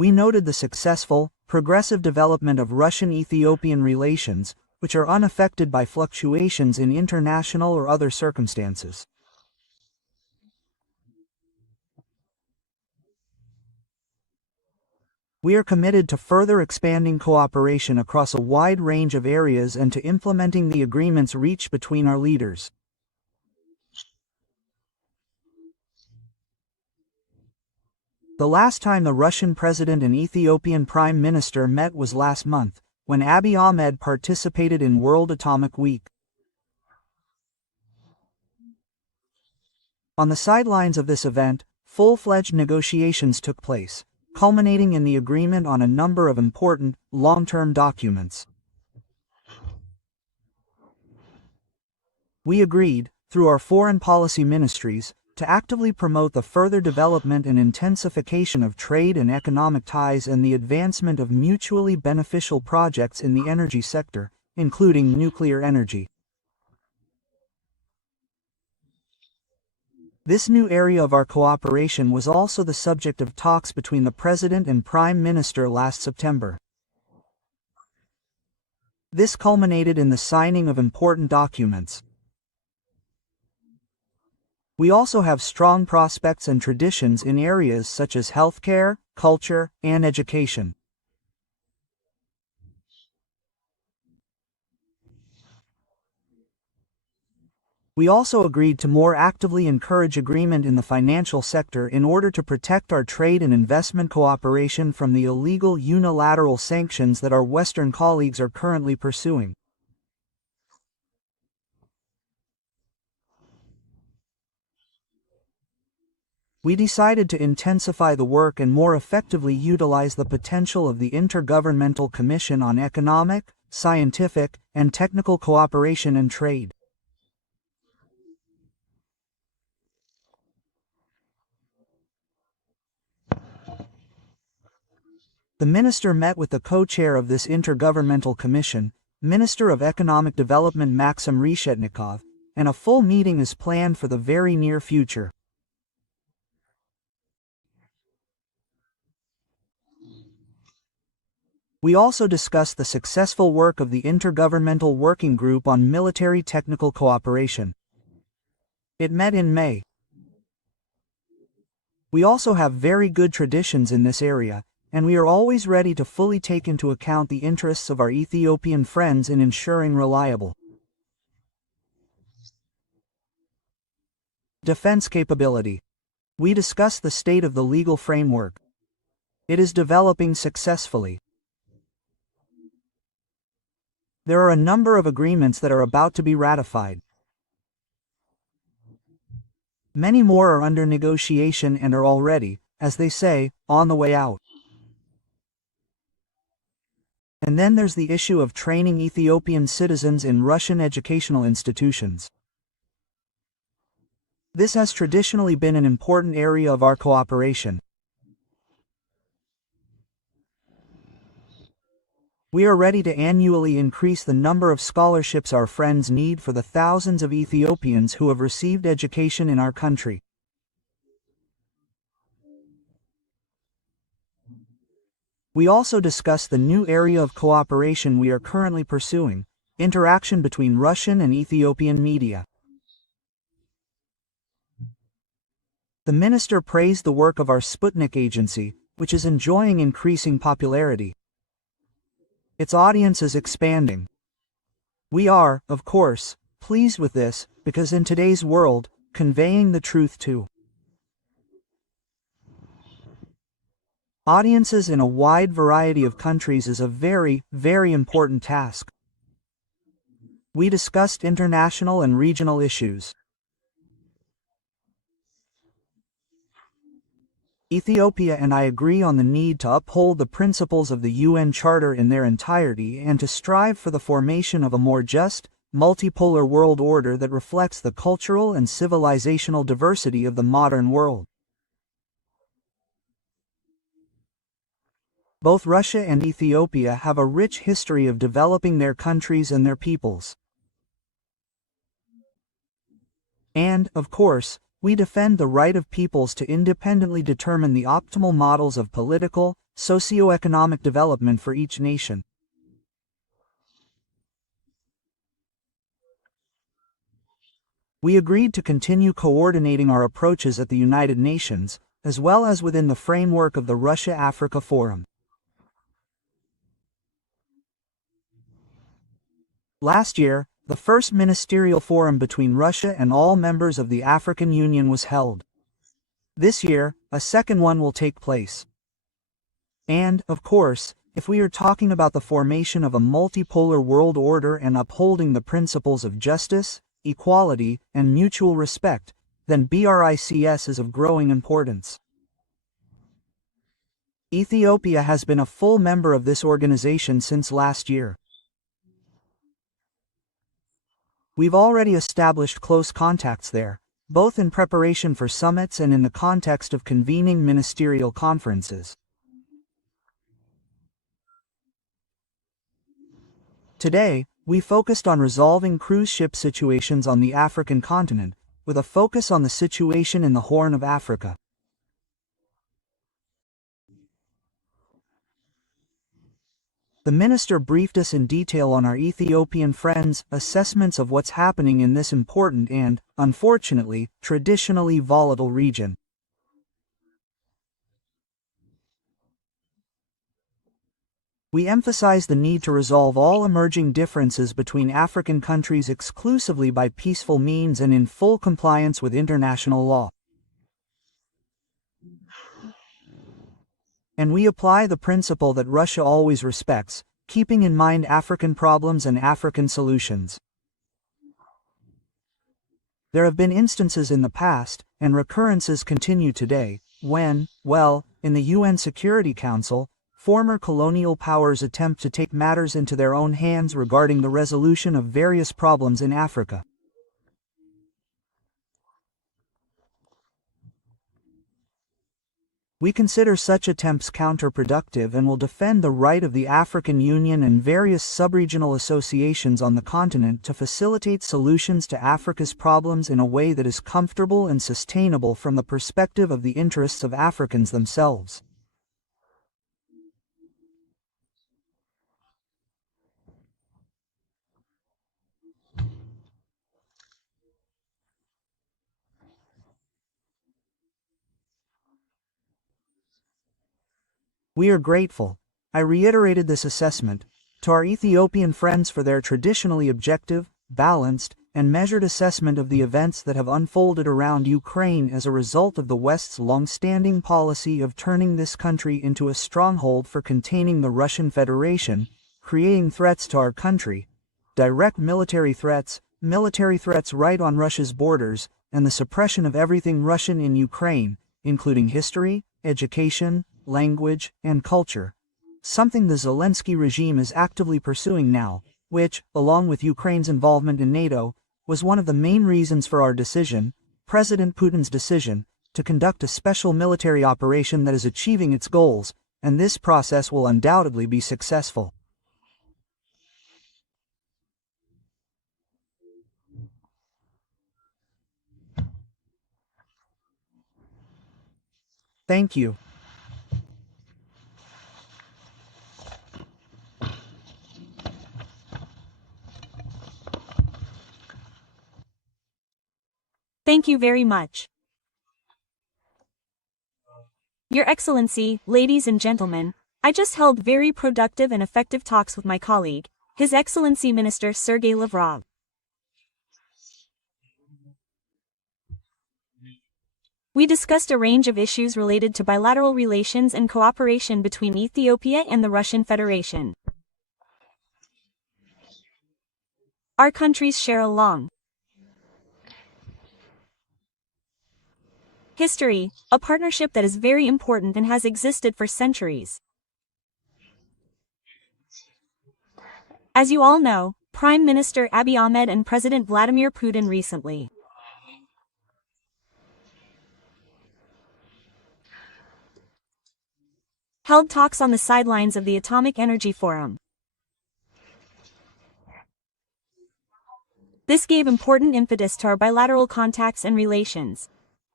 We noted the successful, progressive development of Russian-Ethiopian relations, which are unaffected by fluctuations in international or other circumstances. We are committed to further expanding cooperation across a wide range of areas and to implementing the agreements reached between our leaders. The last time the Russian President and Ethiopian Prime Minister met was last month, when Abiy Ahmed participated in World Atomic Week. On the sidelines of this event, full-fledged negotiations took place, culminating in the agreement on a number of important, long-term documents. We agreed, through our foreign policy ministries, to actively promote the further development and intensification of trade and economic ties and the advancement of mutually beneficial projects in the energy sector, including nuclear energy. This new area of our cooperation was also the subject of talks between the President and Prime Minister last September. This culminated in the signing of important documents. We also have strong prospects and traditions in areas such as healthcare, culture, and education. We also agreed to more actively encourage agreement in the financial sector in order to protect our trade and investment cooperation from the illegal unilateral sanctions that our Western colleagues are currently pursuing. We decided to intensify the work and more effectively utilize the potential of the Intergovernmental Commission on Economic, Scientific, and Technical Cooperation and Trade. The minister met with the co-chair of this Intergovernmental Commission, Minister of Economic Development Maxim Reshetnikov, and a full meeting is planned for the very near future. We also discussed the successful work of the Intergovernmental Working Group on Military Technical Cooperation. It met in May. We also have very good traditions in this area, and we are always ready to fully take into account the interests of our Ethiopian friends in ensuring reliable defense capability. We discussed the state of the legal framework. It is developing successfully. There are a number of agreements that are about to be ratified. Many more are under negotiation and are already, as they say, on the way out. And then there's the issue of training Ethiopian citizens in Russian educational institutions. This has traditionally been an important area of our cooperation. We are ready to annually increase the number of scholarships our friends need for the thousands of Ethiopians who have received education in our country. We also discussed the new area of cooperation we are currently pursuing, interaction between Russian and Ethiopian media. The minister praised the work of our Sputnik agency, which is enjoying increasing popularity. Its audience is expanding. We are, of course, pleased with this, because in today's world, conveying the truth to audiences in a wide variety of countries is a very, very important task. We discussed international and regional issues. Ethiopia and I agree on the need to uphold the principles of the UN Charter in their entirety and to strive for the formation of a more just, multipolar world order that reflects the cultural and civilizational diversity of the modern world. Both Russia and Ethiopia have a rich history of developing their countries and their peoples. And, of course, We defend the right of peoples to independently determine the optimal models of political, socio-economic development for each nation. We agreed to continue coordinating our approaches at the United Nations, as well as within the framework of the Russia-Africa Forum. Last year, the first ministerial forum between Russia and all members of the African Union was held. This year, a second one will take place. And, of course, if we are talking about the formation of a multipolar world order and upholding the principles of justice, equality, and mutual respect, then BRICS is of growing importance. Ethiopia has been a full member of this organization since last year. We've already established close contacts there, both in preparation for summits and in the context of convening ministerial conferences. Today, we focused on resolving cruise ship situations on the African continent, with a focus on the situation in the Horn of Africa. The minister briefed us in detail on our Ethiopian friends' assessments of what's happening in this important and, unfortunately, traditionally volatile region. We emphasize the need to resolve all emerging differences between African countries exclusively by peaceful means and in full compliance with international law. And we apply the principle that Russia always respects, keeping in mind African problems and African solutions. There have been instances in the past, and recurrences continue today, when, in the UN Security Council, former colonial powers attempt to take matters into their own hands regarding the resolution of various problems in Africa. We consider such attempts counterproductive and will defend the right of the African Union and various sub-regional associations on the continent to facilitate solutions to Africa's problems in a way that is comfortable and sustainable from the perspective of the interests of Africans themselves. We are grateful, I reiterated this assessment, to our Ethiopian friends for their traditionally objective, balanced, and measured assessment of the events that have unfolded around Ukraine as a result of the West's long-standing policy of turning this country into a stronghold for containing the Russian Federation, creating threats to our country, direct military threats right on Russia's borders, and the suppression of everything Russian in Ukraine, including history, education, language, and culture, something the Zelensky regime is actively pursuing now, which, along with Ukraine's involvement in NATO, was one of the main reasons for our decision, President Putin's decision, to conduct a special military operation that is achieving its goals, and this process will undoubtedly be successful. Thank you. Thank you very much. Your Excellency, ladies and gentlemen, I just held very productive and effective talks with my colleague, His Excellency Minister Sergey Lavrov. We discussed a range of issues related to bilateral relations and cooperation between Ethiopia and the Russian Federation. Our countries share a long history, a partnership that is very important and has existed for centuries. As you all know, Prime Minister Abiy Ahmed and President Vladimir Putin recently held talks on the sidelines of the Atomic Energy Forum. This gave important impetus to our bilateral contacts and relations.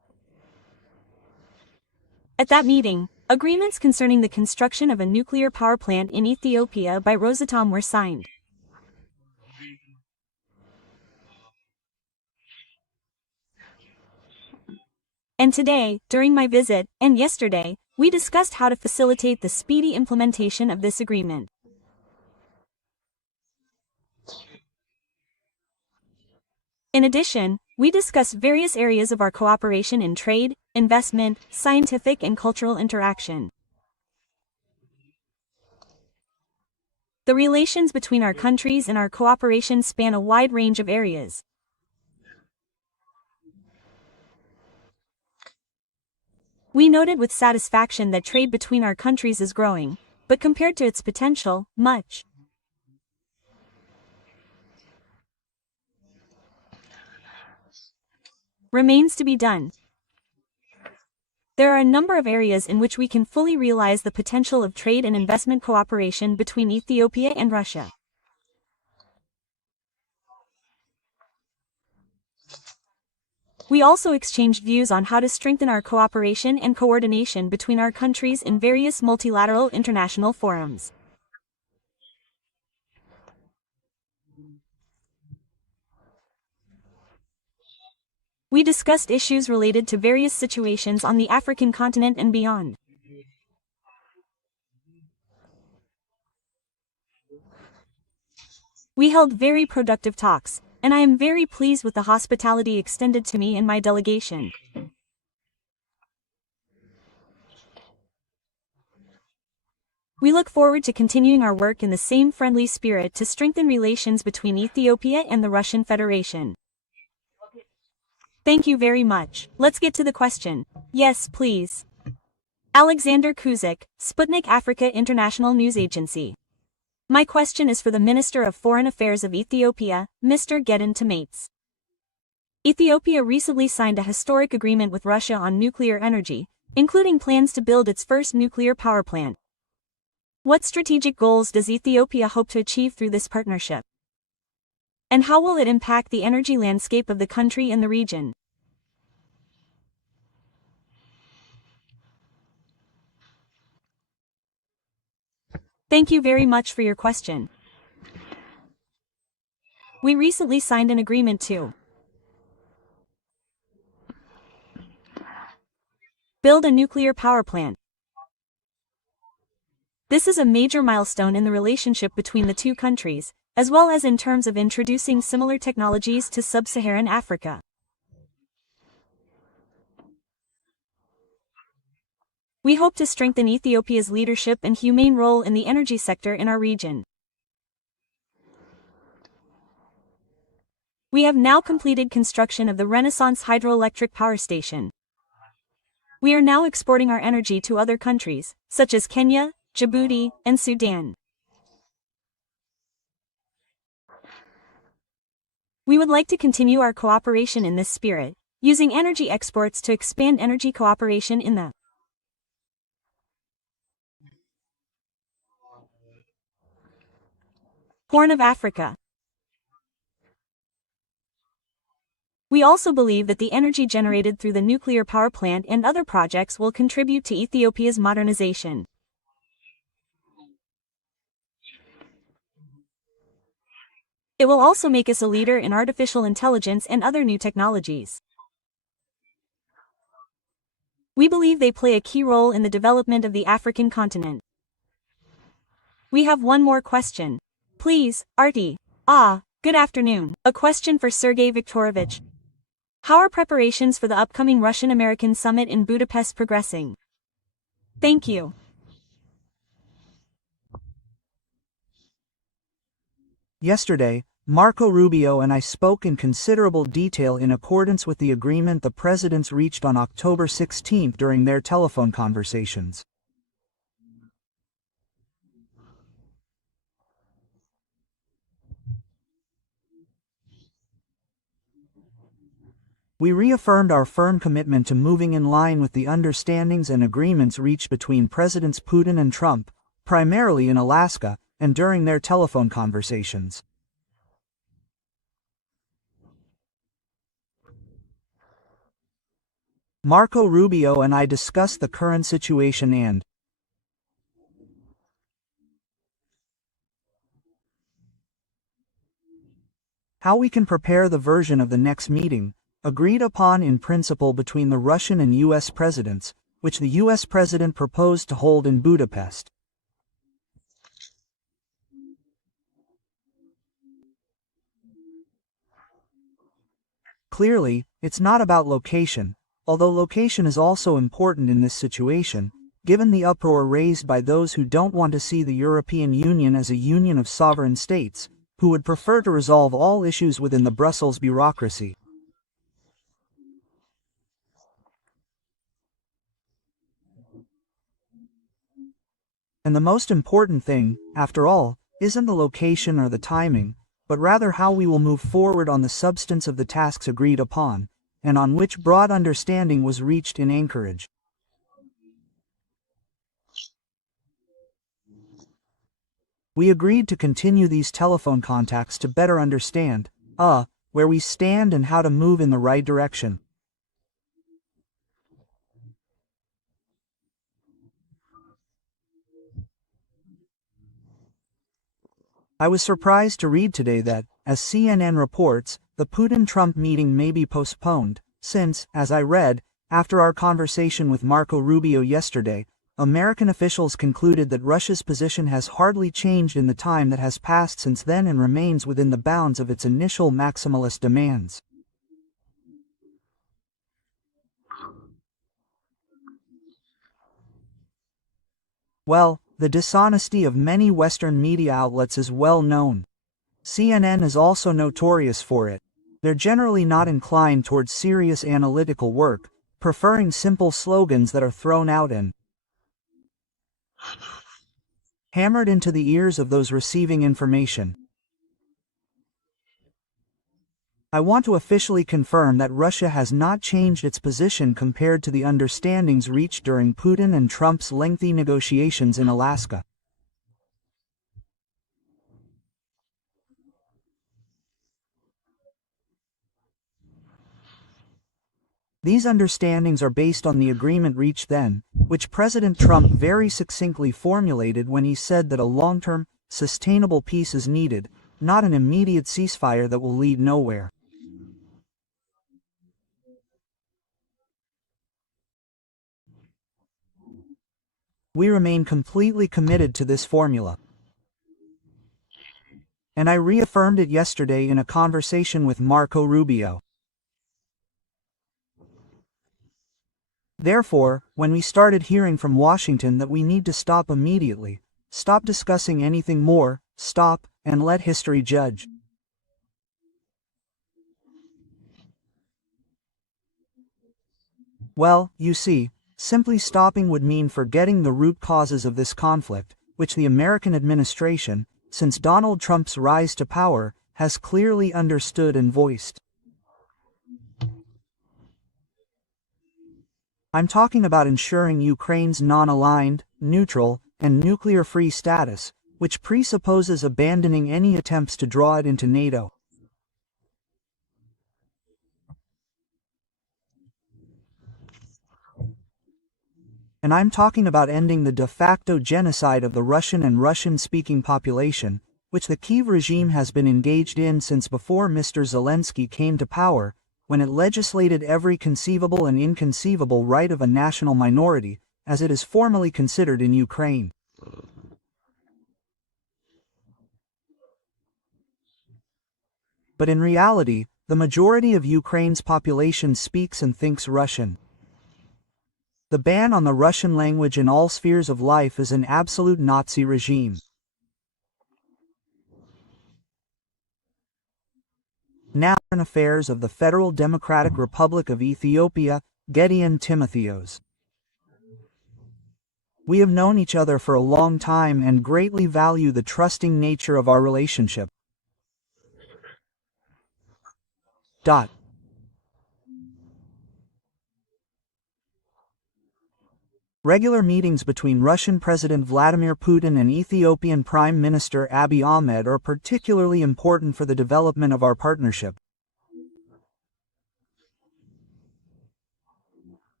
At that meeting, agreements concerning the construction of a nuclear power plant in Ethiopia by Rosatom were signed. And today, during my visit, and yesterday, we discussed how to facilitate the speedy implementation of this agreement. In addition, we discussed various areas of our cooperation in trade, investment, scientific and cultural interaction. The relations between our countries and our cooperation span a wide range of areas. We noted with satisfaction that trade between our countries is growing, but compared to its potential, much remains to be done. There are a number of areas in which we can fully realize the potential of trade and investment cooperation between Ethiopia and Russia. We also exchanged views on how to strengthen our cooperation and coordination between our countries in various multilateral international forums. We discussed issues related to various situations on the African continent and beyond. We held very productive talks, and I am very pleased with the hospitality extended to me and my delegation. We look forward to continuing our work in the same friendly spirit to strengthen relations between Ethiopia and the Russian Federation. Thank you very much. Let's get to the question. Yes, please. Alexander Kuzik, Sputnik Africa International News Agency. My question is for the Minister of Foreign Affairs of Ethiopia, Mr. Gedon Tamates. Ethiopia recently signed a historic agreement with Russia on nuclear energy, including plans to build its first nuclear power plant. What strategic goals does Ethiopia hope to achieve through this partnership? And how will it impact the energy landscape of the country and the region? Thank you very much for your question. We recently signed an agreement to build a nuclear power plant. This is a major milestone in the relationship between the two countries, as well as in terms of introducing similar technologies to sub-Saharan Africa. We hope to strengthen Ethiopia's leadership and humane role in the energy sector in our region. We have now completed construction of the Renaissance hydroelectric power station. We are now exporting our energy to other countries, such as Kenya, Djibouti, and Sudan. We would like to continue our cooperation in this spirit, using energy exports to expand energy cooperation in the Horn of Africa. We also believe that the energy generated through the nuclear power plant and other projects will contribute to Ethiopia's modernization. It will also make us a leader in artificial intelligence and other new technologies. We believe they play a key role in the development of the African continent. We have one more question. Please, Artie. Good afternoon. A question for Sergey Viktorovich. How are preparations for the upcoming Russian-American summit in Budapest progressing? Thank you. Yesterday, Marco Rubio and I spoke in considerable detail in accordance with the agreement the presidents reached on October 16 during their telephone conversations. We reaffirmed our firm commitment to moving in line with the understandings and agreements reached between Presidents Putin and Trump, primarily in Alaska, and during their telephone conversations. Marco Rubio and I discussed the current situation and how we can prepare the version of the next meeting, agreed upon in principle between the Russian and US presidents, which the US president proposed to hold in Budapest. Clearly, it's not about location, although location is also important in this situation, given the uproar raised by those who don't want to see the European Union as a union of sovereign states, who would prefer to resolve all issues within the Brussels bureaucracy. And the most important thing, after all, isn't the location or the timing, but rather how we will move forward on the substance of the tasks agreed upon, and on which broad understanding was reached in Anchorage. We agreed to continue these telephone contacts to better understand, where we stand and how to move in the right direction. I was surprised to read today that, as CNN reports, the Putin-Trump meeting may be postponed, since, as I read, after our conversation with Marco Rubio yesterday, American officials concluded that Russia's position has hardly changed in the time that has passed since then and remains within the bounds of its initial maximalist demands. Well, the dishonesty of many Western media outlets is well known. CNN is also notorious for it. They're generally not inclined towards serious analytical work, preferring simple slogans that are thrown out and hammered into the ears of those receiving information. I want to officially confirm that Russia has not changed its position compared to the understandings reached during Putin and Trump's lengthy negotiations in Alaska. These understandings are based on the agreement reached then, which President Trump very succinctly formulated when he said that a long-term, sustainable peace is needed, not an immediate ceasefire that will lead nowhere. We remain completely committed to this formula. And I reaffirmed it yesterday in a conversation with Marco Rubio. Therefore, when we started hearing from Washington that we need to stop immediately, stop discussing anything more, stop, and let history judge. Well, you see, simply stopping would mean forgetting the root causes of this conflict, which the American administration, since Donald Trump's rise to power, has clearly understood and voiced. I'm talking about ensuring Ukraine's non-aligned, neutral, and nuclear-free status, which presupposes abandoning any attempts to draw it into NATO. And I'm talking about ending the de facto genocide of the Russian and Russian-speaking population, which the Kyiv regime has been engaged in since before Mr. Zelensky came to power, when it legislated every conceivable and inconceivable right of a national minority, as it is formally considered in Ukraine. But in reality, the majority of Ukraine's population speaks and thinks Russian. The ban on the Russian language in all spheres of life is an absolute Nazi regime. Now, in affairs of the Federal Democratic Republic of Ethiopia, Gideon Timotheos. We have known each other for a long time and greatly value the trusting nature of our relationship. Regular meetings between Russian President Vladimir Putin and Ethiopian Prime Minister Abiy Ahmed are particularly important for the development of our partnership.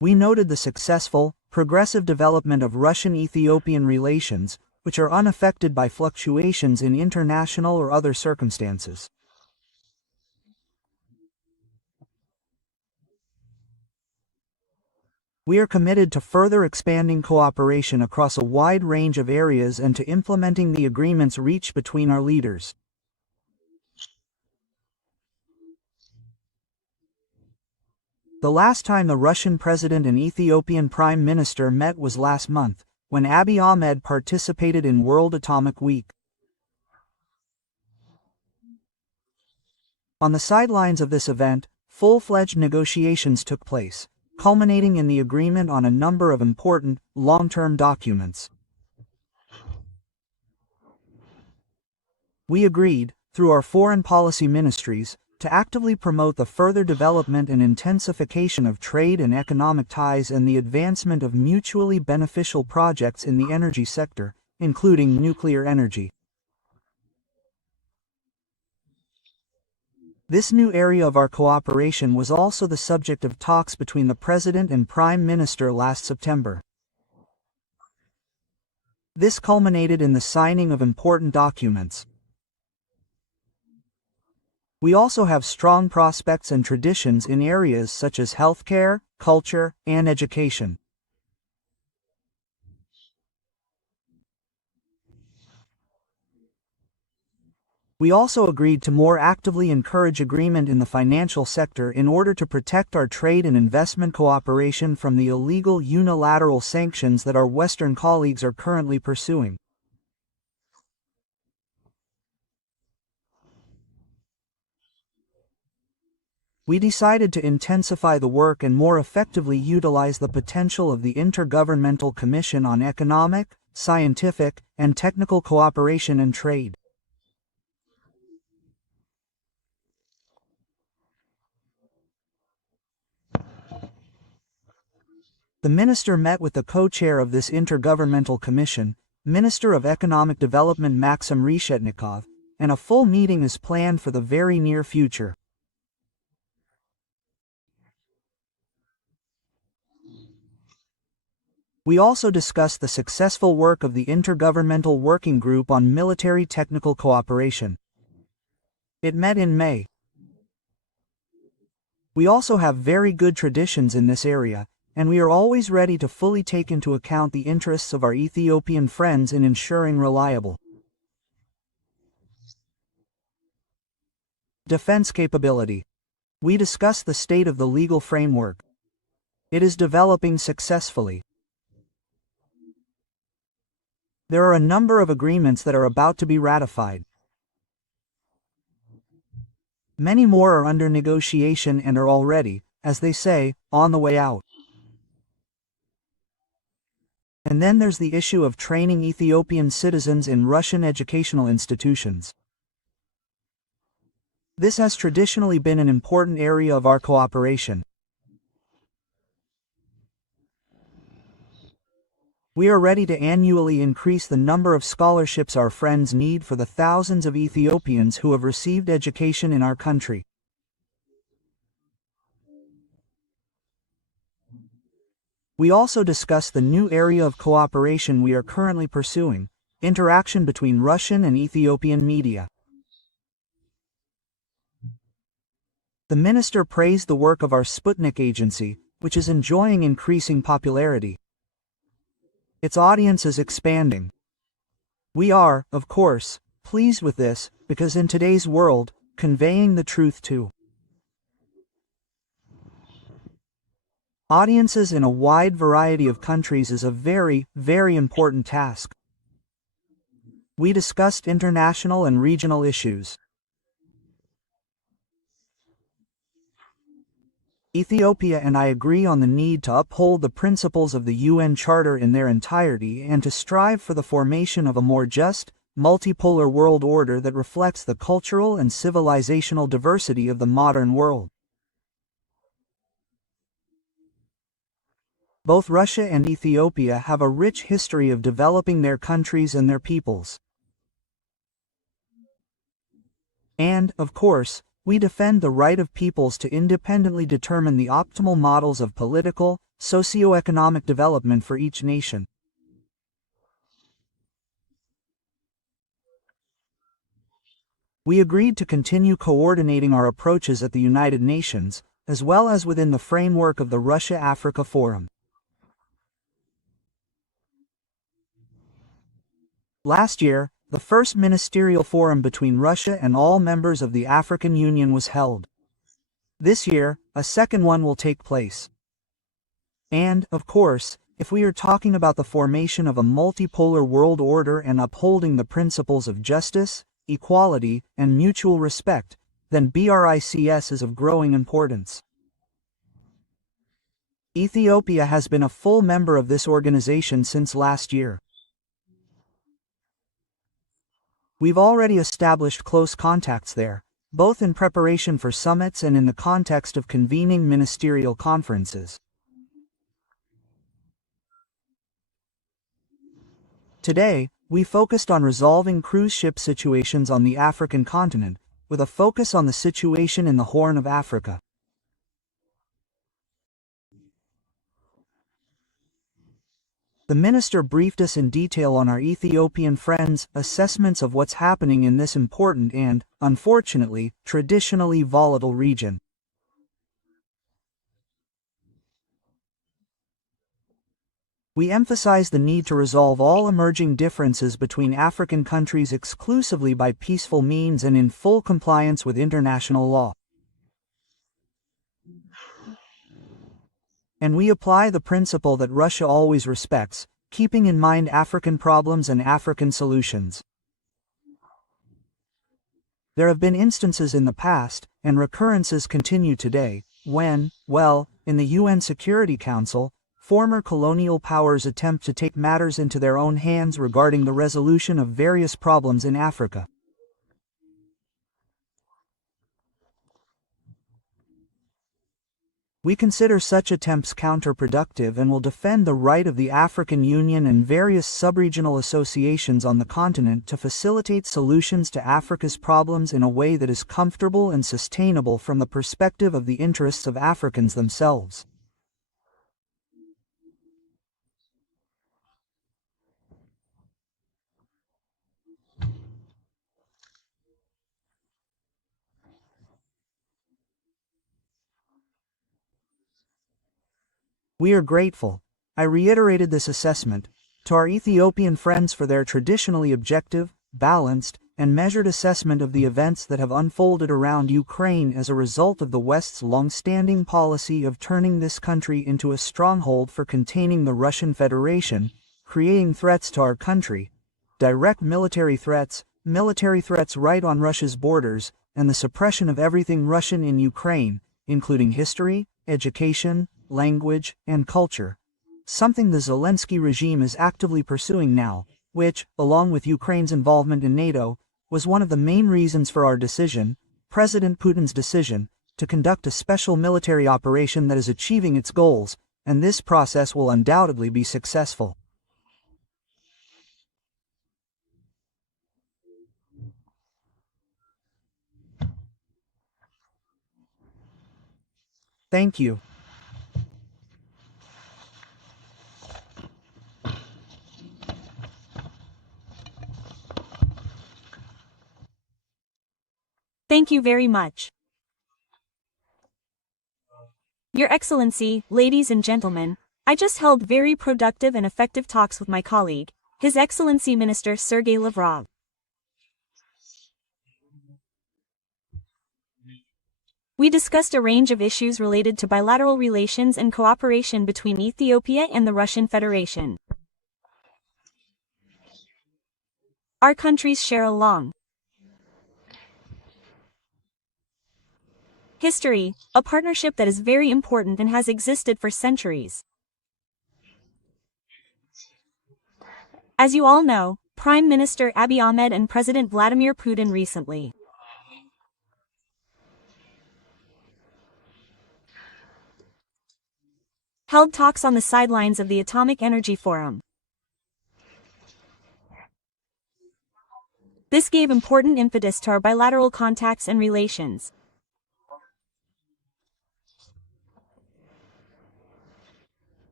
We noted the successful, progressive development of Russian-Ethiopian relations, which are unaffected by fluctuations in international or other circumstances. We are committed to further expanding cooperation across a wide range of areas and to implementing the agreements reached between our leaders. The last time the Russian President and Ethiopian Prime Minister met was last month, when Abiy Ahmed participated in World Atomic Week. On the sidelines of this event, full-fledged negotiations took place, culminating in the agreement on a number of important, long-term documents. We agreed, through our foreign policy ministries, to actively promote the further development and intensification of trade and economic ties and the advancement of mutually beneficial projects in the energy sector, including nuclear energy. This new area of our cooperation was also the subject of talks between the President and Prime Minister last September. This culminated in the signing of important documents. We also have strong prospects and traditions in areas such as healthcare, culture, and education. We also agreed to more actively encourage agreement in the financial sector in order to protect our trade and investment cooperation from the illegal unilateral sanctions that our Western colleagues are currently pursuing. We decided to intensify the work and more effectively utilize the potential of the Intergovernmental Commission on Economic, Scientific, and Technical Cooperation and Trade. The minister met with the co-chair of this Intergovernmental Commission, Minister of Economic Development Maxim Reshetnikov, and a full meeting is planned for the very near future. We also discussed the successful work of the Intergovernmental Working Group on Military Technical Cooperation. It met in May. We also have very good traditions in this area, and we are always ready to fully take into account the interests of our Ethiopian friends in ensuring reliable defense capability. We discussed the state of the legal framework. It is developing successfully. There are a number of agreements that are about to be ratified. Many more are under negotiation and are already, as they say, on the way out. And then there's the issue of training Ethiopian citizens in Russian educational institutions. This has traditionally been an important area of our cooperation. We are ready to annually increase the number of scholarships our friends need for the thousands of Ethiopians who have received education in our country. We also discussed the new area of cooperation we are currently pursuing, interaction between Russian and Ethiopian media. The minister praised the work of our Sputnik agency, which is enjoying increasing popularity. Its audience is expanding. We are, of course, pleased with this, because in today's world, conveying the truth to audiences in a wide variety of countries is a very, very important task. We discussed international and regional issues. Ethiopia and I agree on the need to uphold the principles of the UN Charter in their entirety and to strive for the formation of a more just, multipolar world order that reflects the cultural and civilizational diversity of the modern world. Both Russia and Ethiopia have a rich history of developing their countries and their peoples. And, of course, we defend the right of peoples to independently determine the optimal models of political, socio-economic development for each nation. We agreed to continue coordinating our approaches at the United Nations, as well as within the framework of the Russia-Africa Forum. Last year, the first ministerial forum between Russia and all members of the African Union was held. This year, a second one will take place. And, of course, if we are talking about the formation of a multipolar world order and upholding the principles of justice, equality, and mutual respect, then BRICS is of growing importance. Ethiopia has been a full member of this organization since last year. We've already established close contacts there, both in preparation for summits and in the context of convening ministerial conferences. Today, we focused on resolving cruise ship situations on the African continent, with a focus on the situation in the Horn of Africa. The minister briefed us in detail on our Ethiopian friends' assessments of what's happening in this important and, unfortunately, traditionally volatile region. We emphasized the need to resolve all emerging differences between African countries exclusively by peaceful means and in full compliance with international law. And we apply the principle that Russia always respects, keeping in mind African problems and African solutions. There have been instances in the past, and recurrences continue today, when, in the UN Security Council, former colonial powers attempt to take matters into their own hands regarding the resolution of various problems in Africa. We consider such attempts counterproductive and will defend the right of the African Union and various sub-regional associations on the continent to facilitate solutions to Africa's problems in a way that is comfortable and sustainable from the perspective of the interests of Africans themselves. We are grateful, I reiterated this assessment, to our Ethiopian friends for their traditionally objective, balanced, and measured assessment of the events that have unfolded around Ukraine as a result of the West's long-standing policy of turning this country into a stronghold for containing the Russian Federation, creating threats to our country, direct military threats right on Russia's borders, and the suppression of everything Russian in Ukraine, including history, education, language, and culture, something the Zelensky regime is actively pursuing now, which, along with Ukraine's involvement in NATO, was one of the main reasons for our decision, President Putin's decision, to conduct a special military operation that is achieving its goals, and this process will undoubtedly be successful. Thank you. Thank you very much. Your Excellency, ladies and gentlemen, I just held very productive and effective talks with my colleague, His Excellency Minister Sergey Lavrov. We discussed a range of issues related to bilateral relations and cooperation between Ethiopia and the Russian Federation. Our countries share a long history, a partnership that is very important and has existed for centuries. As you all know, Prime Minister Abiy Ahmed and President Vladimir Putin recently held talks on the sidelines of the Atomic Energy Forum. This gave important impetus to our bilateral contacts and relations.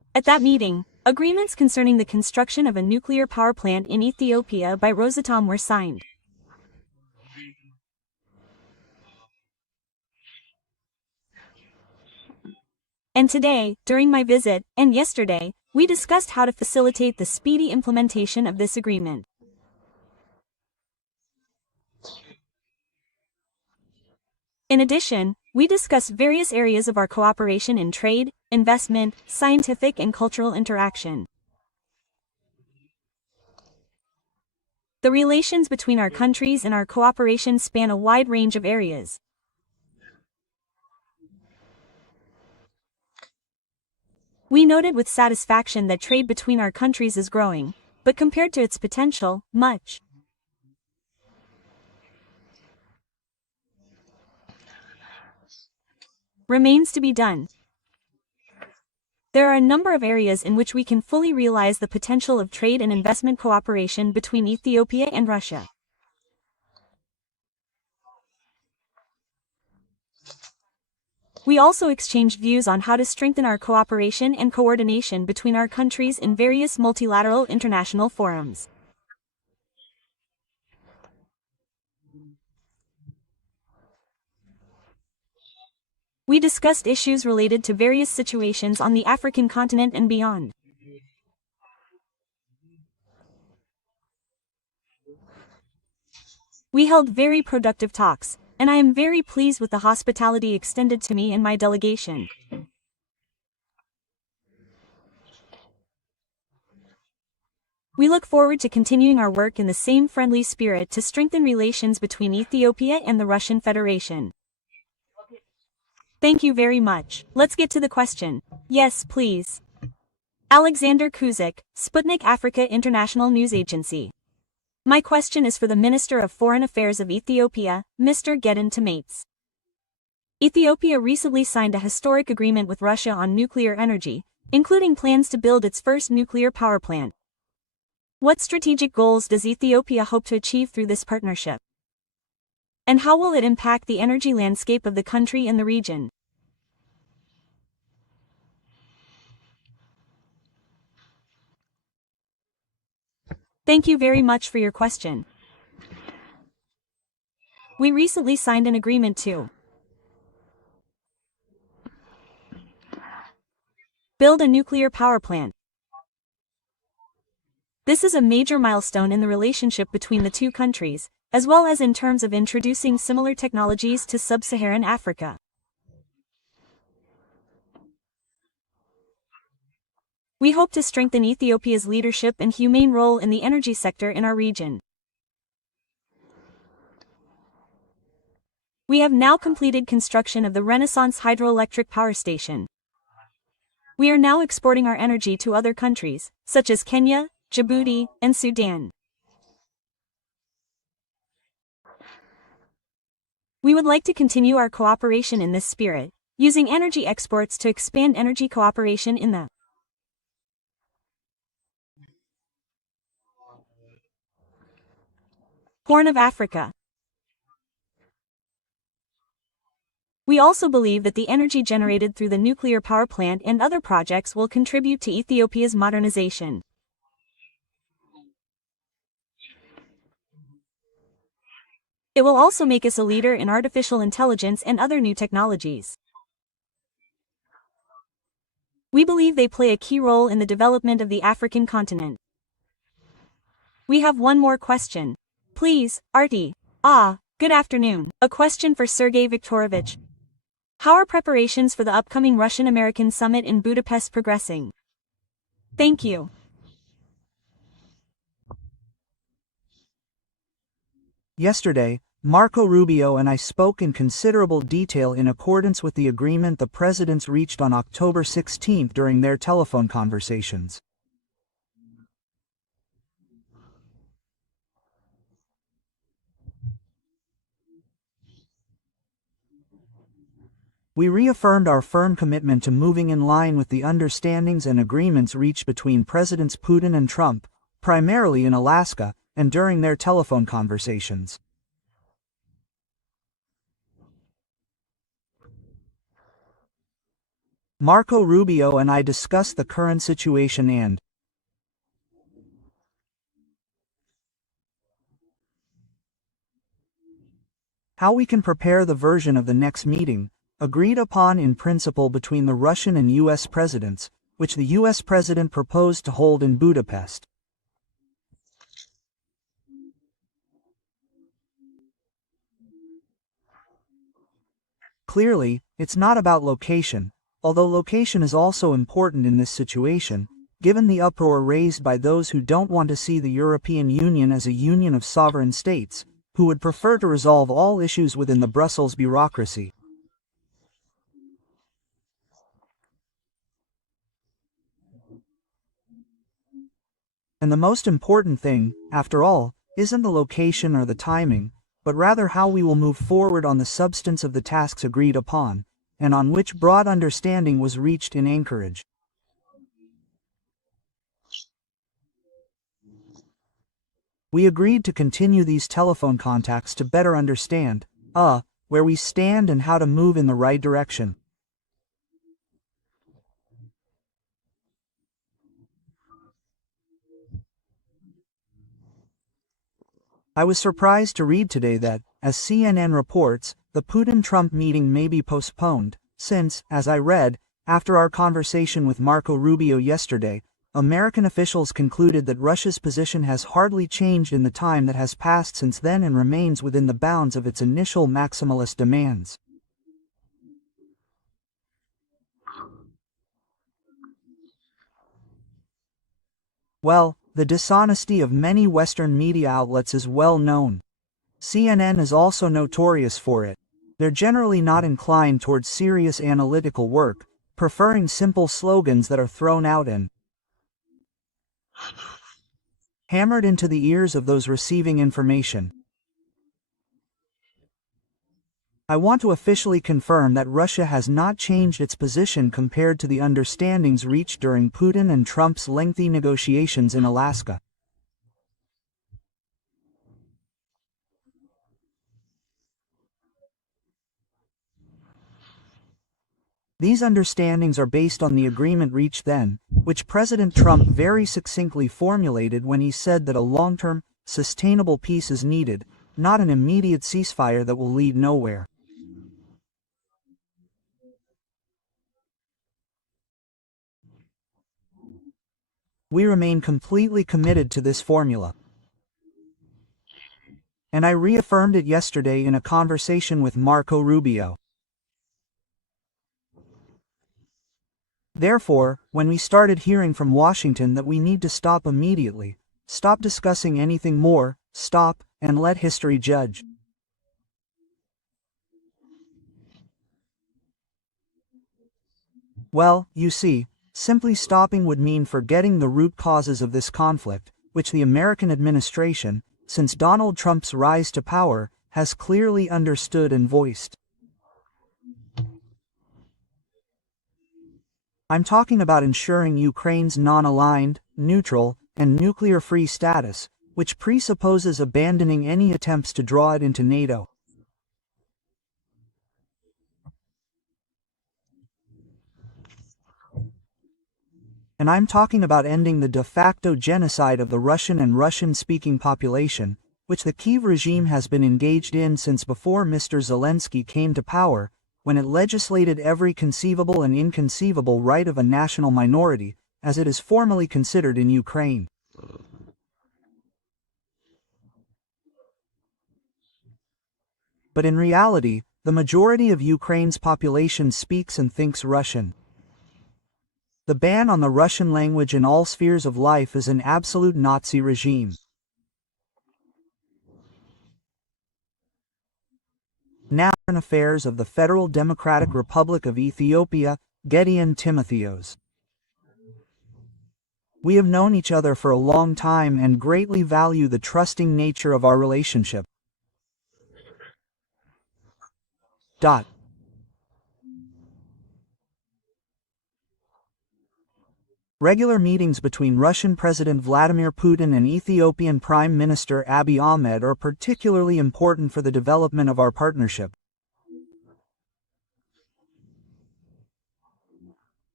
At that meeting, agreements concerning the construction of a nuclear power plant in Ethiopia by Rosatom were signed. And today, during my visit, and yesterday, we discussed how to facilitate the speedy implementation of this agreement. In addition, we discussed various areas of our cooperation in trade, investment, scientific and cultural interaction. The relations between our countries and our cooperation span a wide range of areas. We noted with satisfaction that trade between our countries is growing, but compared to its potential, much remains to be done. There are a number of areas in which we can fully realize the potential of trade and investment cooperation between Ethiopia and Russia. We also exchanged views on how to strengthen our cooperation and coordination between our countries in various multilateral international forums. We discussed issues related to various situations on the African continent and beyond. We held very productive talks, and I am very pleased with the hospitality extended to me and my delegation. We look forward to continuing our work in the same friendly spirit to strengthen relations between Ethiopia and the Russian Federation. Thank you very much. Let's get to the question. Yes, please. Alexander Kuzik, Sputnik Africa International News Agency. My question is for the Minister of Foreign Affairs of Ethiopia, Mr. Gedon Tamates. Ethiopia recently signed a historic agreement with Russia on nuclear energy, including plans to build its first nuclear power plant. What strategic goals does Ethiopia hope to achieve through this partnership? And how will it impact the energy landscape of the country and the region? Thank you very much for your question. We recently signed an agreement to build a nuclear power plant. This is a major milestone in the relationship between the two countries, as well as in terms of introducing similar technologies to sub-Saharan Africa. We hope to strengthen Ethiopia's leadership and humane role in the energy sector in our region. We have now completed construction of the Renaissance hydroelectric power station. We are now exporting our energy to other countries, such as Kenya, Djibouti, and Sudan. We would like to continue our cooperation in this spirit, using energy exports to expand energy cooperation in the Horn of Africa. We also believe that the energy generated through the nuclear power plant and other projects will contribute to Ethiopia's modernization. It will also make us a leader in artificial intelligence and other new technologies. We believe they play a key role in the development of the African continent. We have one more question. Please, Artie. Good afternoon. A question for Sergey Viktorovich. How are preparations for the upcoming Russian-American summit in Budapest progressing? Thank you. Yesterday, Marco Rubio and I spoke in considerable detail in accordance with the agreement the presidents reached on October 16 during their telephone conversations. We reaffirmed our firm commitment to moving in line with the understandings and agreements reached between Presidents Putin and Trump, primarily in Alaska, and during their telephone conversations. Marco Rubio and I discussed the current situation and how we can prepare the version of the next meeting, agreed upon in principle between the Russian and U.S. presidents, which the U.S. president proposed to hold in Budapest. Clearly, it's not about location, although location is also important in this situation, given the uproar raised by those who don't want to see the European Union as a union of sovereign states, who would prefer to resolve all issues within the Brussels bureaucracy. And the most important thing, after all, isn't the location or the timing, but rather how we will move forward on the substance of the tasks agreed upon, and on which broad understanding was reached in Anchorage. We agreed to continue these telephone contacts to better understand, where we stand and how to move in the right direction. I was surprised to read today that, as CNN reports, the Putin-Trump meeting may be postponed, since, as I read, after our conversation with Marco Rubio yesterday, American officials concluded that Russia's position has hardly changed in the time that has passed since then and remains within the bounds of its initial maximalist demands. Well, the dishonesty of many Western media outlets is well known. CNN is also notorious for it. They're generally not inclined towards serious analytical work, preferring simple slogans that are thrown out and hammered into the ears of those receiving information. I want to officially confirm that Russia has not changed its position compared to the understandings reached during Putin and Trump's lengthy negotiations in Alaska. These understandings are based on the agreement reached then, which President Trump very succinctly formulated when he said that a long-term, sustainable peace is needed, not an immediate ceasefire that will lead nowhere. We remain completely committed to this formula. And I reaffirmed it yesterday in a conversation with Marco Rubio. Therefore, when we started hearing from Washington that we need to stop immediately, stop discussing anything more, stop, and let history judge. Well, you see, simply stopping would mean forgetting the root causes of this conflict, which the American administration, since Donald Trump's rise to power, has clearly understood and voiced. I'm talking about ensuring Ukraine's non-aligned, neutral, and nuclear-free status, which presupposes abandoning any attempts to draw it into NATO. And I'm talking about ending the de facto genocide of the Russian and Russian-speaking population, which the Kyiv regime has been engaged in since before Mr. Zelensky came to power, when it legislated every conceivable and inconceivable right of a national minority, as it is formally considered in Ukraine. But in reality, the majority of Ukraine's population speaks and thinks Russian. The ban on the Russian language in all spheres of life is an absolute Nazi regime. Now, Foreign Affairs of the Federal Democratic Republic of Ethiopia, Gideon Timotheos. We have known each other for a long time and greatly value the trusting nature of our relationship. Regular meetings between Russian President Vladimir Putin and Ethiopian Prime Minister Abiy Ahmed are particularly important for the development of our partnership.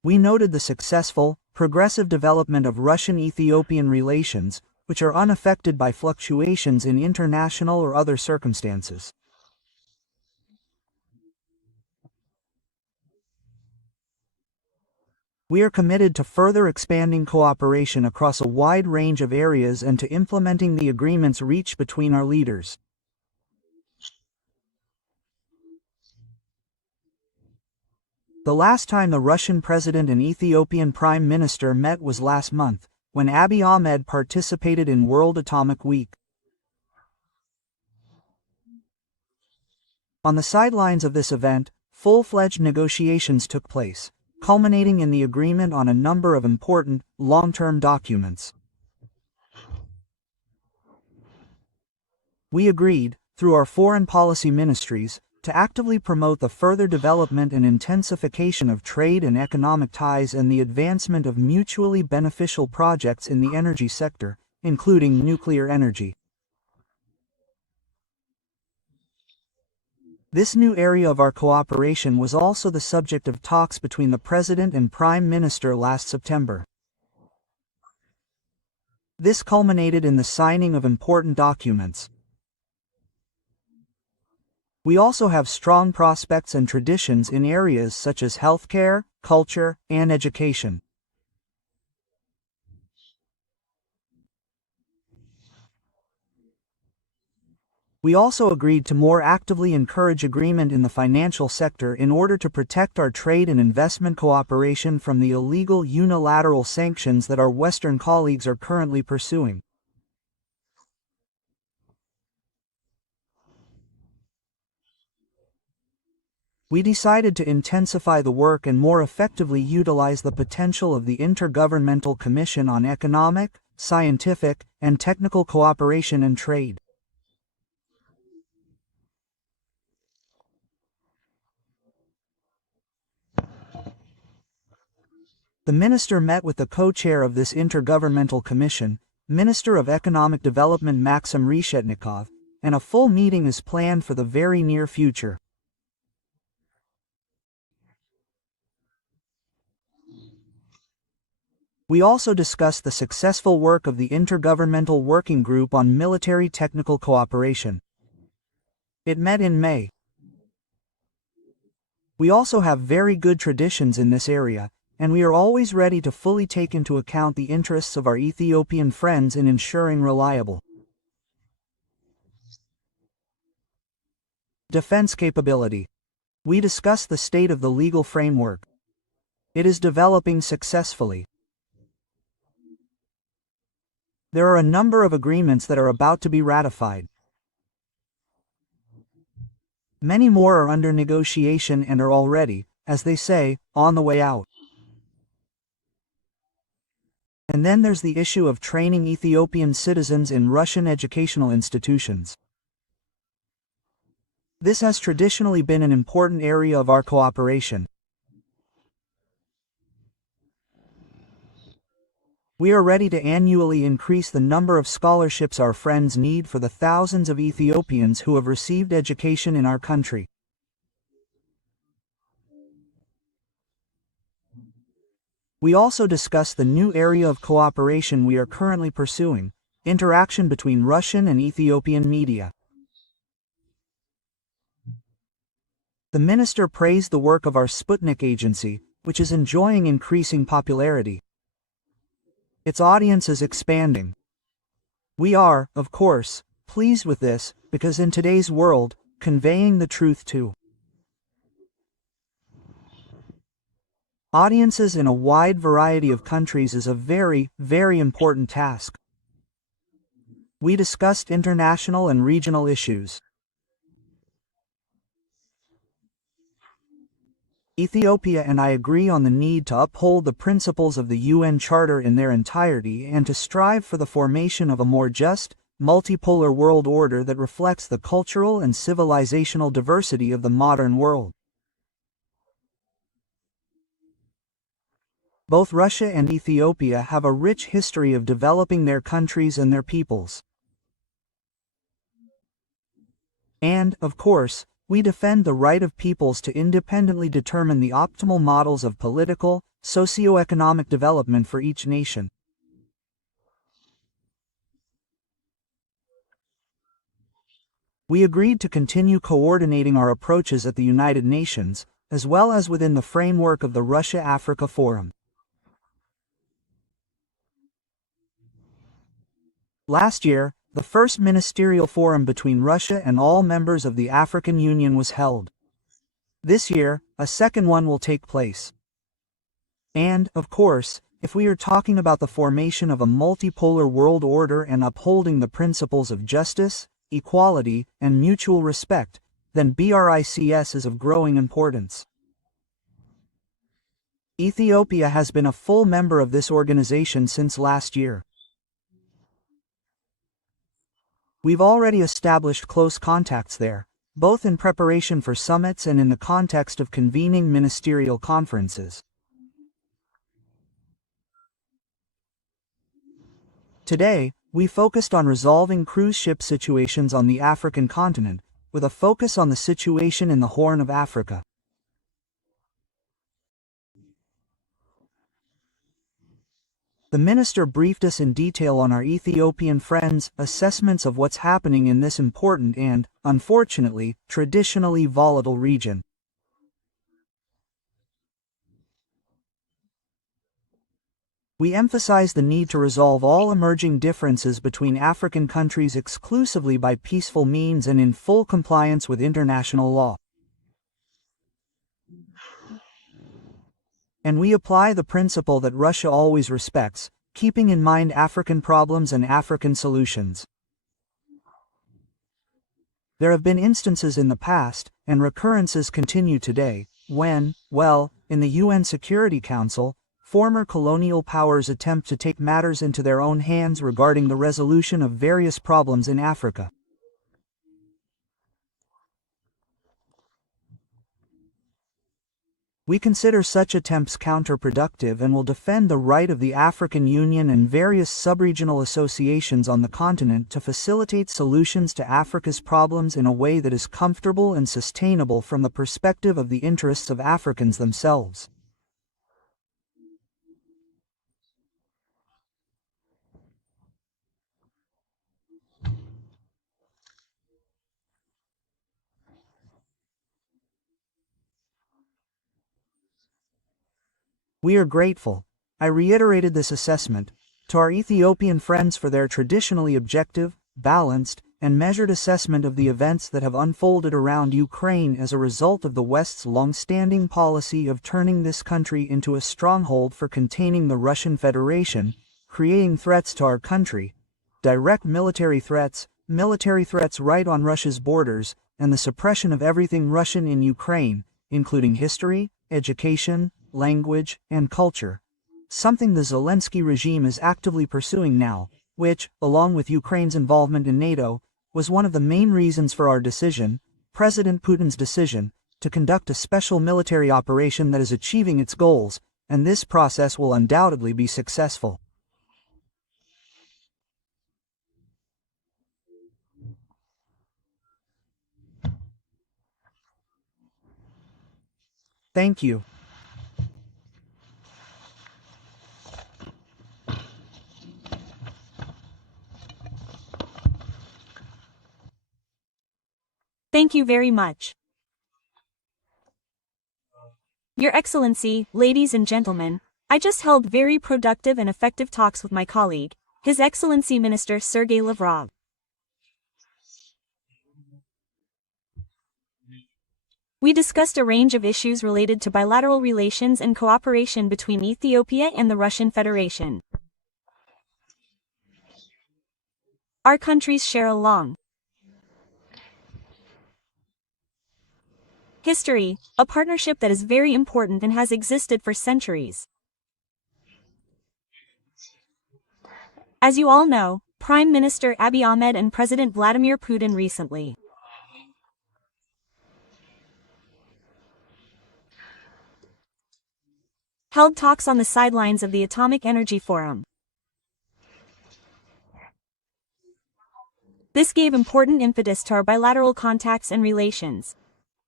We noted the successful, progressive development of Russian-Ethiopian relations, which are unaffected by fluctuations in international or other circumstances. We are committed to further expanding cooperation across a wide range of areas and to implementing the agreements reached between our leaders. The last time the Russian President and Ethiopian Prime Minister met was last month, when Abiy Ahmed participated in World Atomic Week. On the sidelines of this event, full-fledged negotiations took place, culminating in the agreement on a number of important, long-term documents. We agreed, through our foreign policy ministries, to actively promote the further development and intensification of trade and economic ties and the advancement of mutually beneficial projects in the energy sector, including nuclear energy. This new area of our cooperation was also the subject of talks between the President and Prime Minister last September. This culminated in the signing of important documents. We also have strong prospects and traditions in areas such as healthcare, culture, and education. We also agreed to more actively encourage agreement in the financial sector in order to protect our trade and investment cooperation from the illegal unilateral sanctions that our Western colleagues are currently pursuing. We decided to intensify the work and more effectively utilize the potential of the Intergovernmental Commission on Economic, Scientific, and Technical Cooperation and Trade. The minister met with the co-chair of this Intergovernmental Commission, Minister of Economic Development Maxim Reshetnikov, and a full meeting is planned for the very near future. We also discussed the successful work of the Intergovernmental Working Group on Military Technical Cooperation. It met in May. We also have very good traditions in this area, and we are always ready to fully take into account the interests of our Ethiopian friends in ensuring reliable defense capability. We discussed the state of the legal framework. It is developing successfully. There are a number of agreements that are about to be ratified. Many more are under negotiation and are already, as they say, on the way out. And then there's the issue of training Ethiopian citizens in Russian educational institutions. This has traditionally been an important area of our cooperation. We are ready to annually increase the number of scholarships our friends need for the thousands of Ethiopians who have received education in our country. We also discussed the new area of cooperation we are currently pursuing, interaction between Russian and Ethiopian media. The minister praised the work of our Sputnik agency, which is enjoying increasing popularity. Its audience is expanding. We are, of course, pleased with this, because in today's world, conveying the truth to audiences in a wide variety of countries is a very, very important task. We discussed international and regional issues. Ethiopia and I agree on the need to uphold the principles of the UN Charter in their entirety and to strive for the formation of a more just, multipolar world order that reflects the cultural and civilizational diversity of the modern world. Both Russia and Ethiopia have a rich history of developing their countries and their peoples. And, of course, We defend the right of peoples to independently determine the optimal models of political, socio-economic development for each nation. We agreed to continue coordinating our approaches at the United Nations, as well as within the framework of the Russia-Africa Forum. Last year, the first ministerial forum between Russia and all members of the African Union was held. This year, a second one will take place. And, of course, if we are talking about the formation of a multipolar world order and upholding the principles of justice, equality, and mutual respect, then BRICS is of growing importance. Ethiopia has been a full member of this organization since last year. We've already established close contacts there, both in preparation for summits and in the context of convening ministerial conferences. Today, we focused on resolving cruise ship situations on the African continent, with a focus on the situation in the Horn of Africa. The minister briefed us in detail on our Ethiopian friends' assessments of what's happening in this important and, unfortunately, traditionally volatile region. We emphasize the need to resolve all emerging differences between African countries exclusively by peaceful means and in full compliance with international law. And we apply the principle that Russia always respects, keeping in mind African problems and African solutions. There have been instances in the past, and recurrences continue today, when, in the UN Security Council, former colonial powers attempt to take matters into their own hands regarding the resolution of various problems in Africa. We consider such attempts counterproductive and will defend the right of the African Union and various sub-regional associations on the continent to facilitate solutions to Africa's problems in a way that is comfortable and sustainable from the perspective of the interests of Africans themselves. We are grateful, I reiterated this assessment, to our Ethiopian friends for their traditionally objective, balanced, and measured assessment of the events that have unfolded around Ukraine as a result of the West's long-standing policy of turning this country into a stronghold for containing the Russian Federation, creating threats to our country, direct military threats right on Russia's borders, and the suppression of everything Russian in Ukraine, including history, education, language, and culture, something the Zelensky regime is actively pursuing now, which, along with Ukraine's involvement in NATO, was one of the main reasons for our decision, President Putin's decision, to conduct a special military operation that is achieving its goals, and this process will undoubtedly be successful. Thank you. Thank you very much. Your Excellency, ladies and gentlemen, I just held very productive and effective talks with my colleague, His Excellency Minister Sergey Lavrov. We discussed a range of issues related to bilateral relations and cooperation between Ethiopia and the Russian Federation. Our countries share a long history, a partnership that is very important and has existed for centuries. As you all know, Prime Minister Abiy Ahmed and President Vladimir Putin recently held talks on the sidelines of the Atomic Energy Forum. This gave important impetus to our bilateral contacts and relations.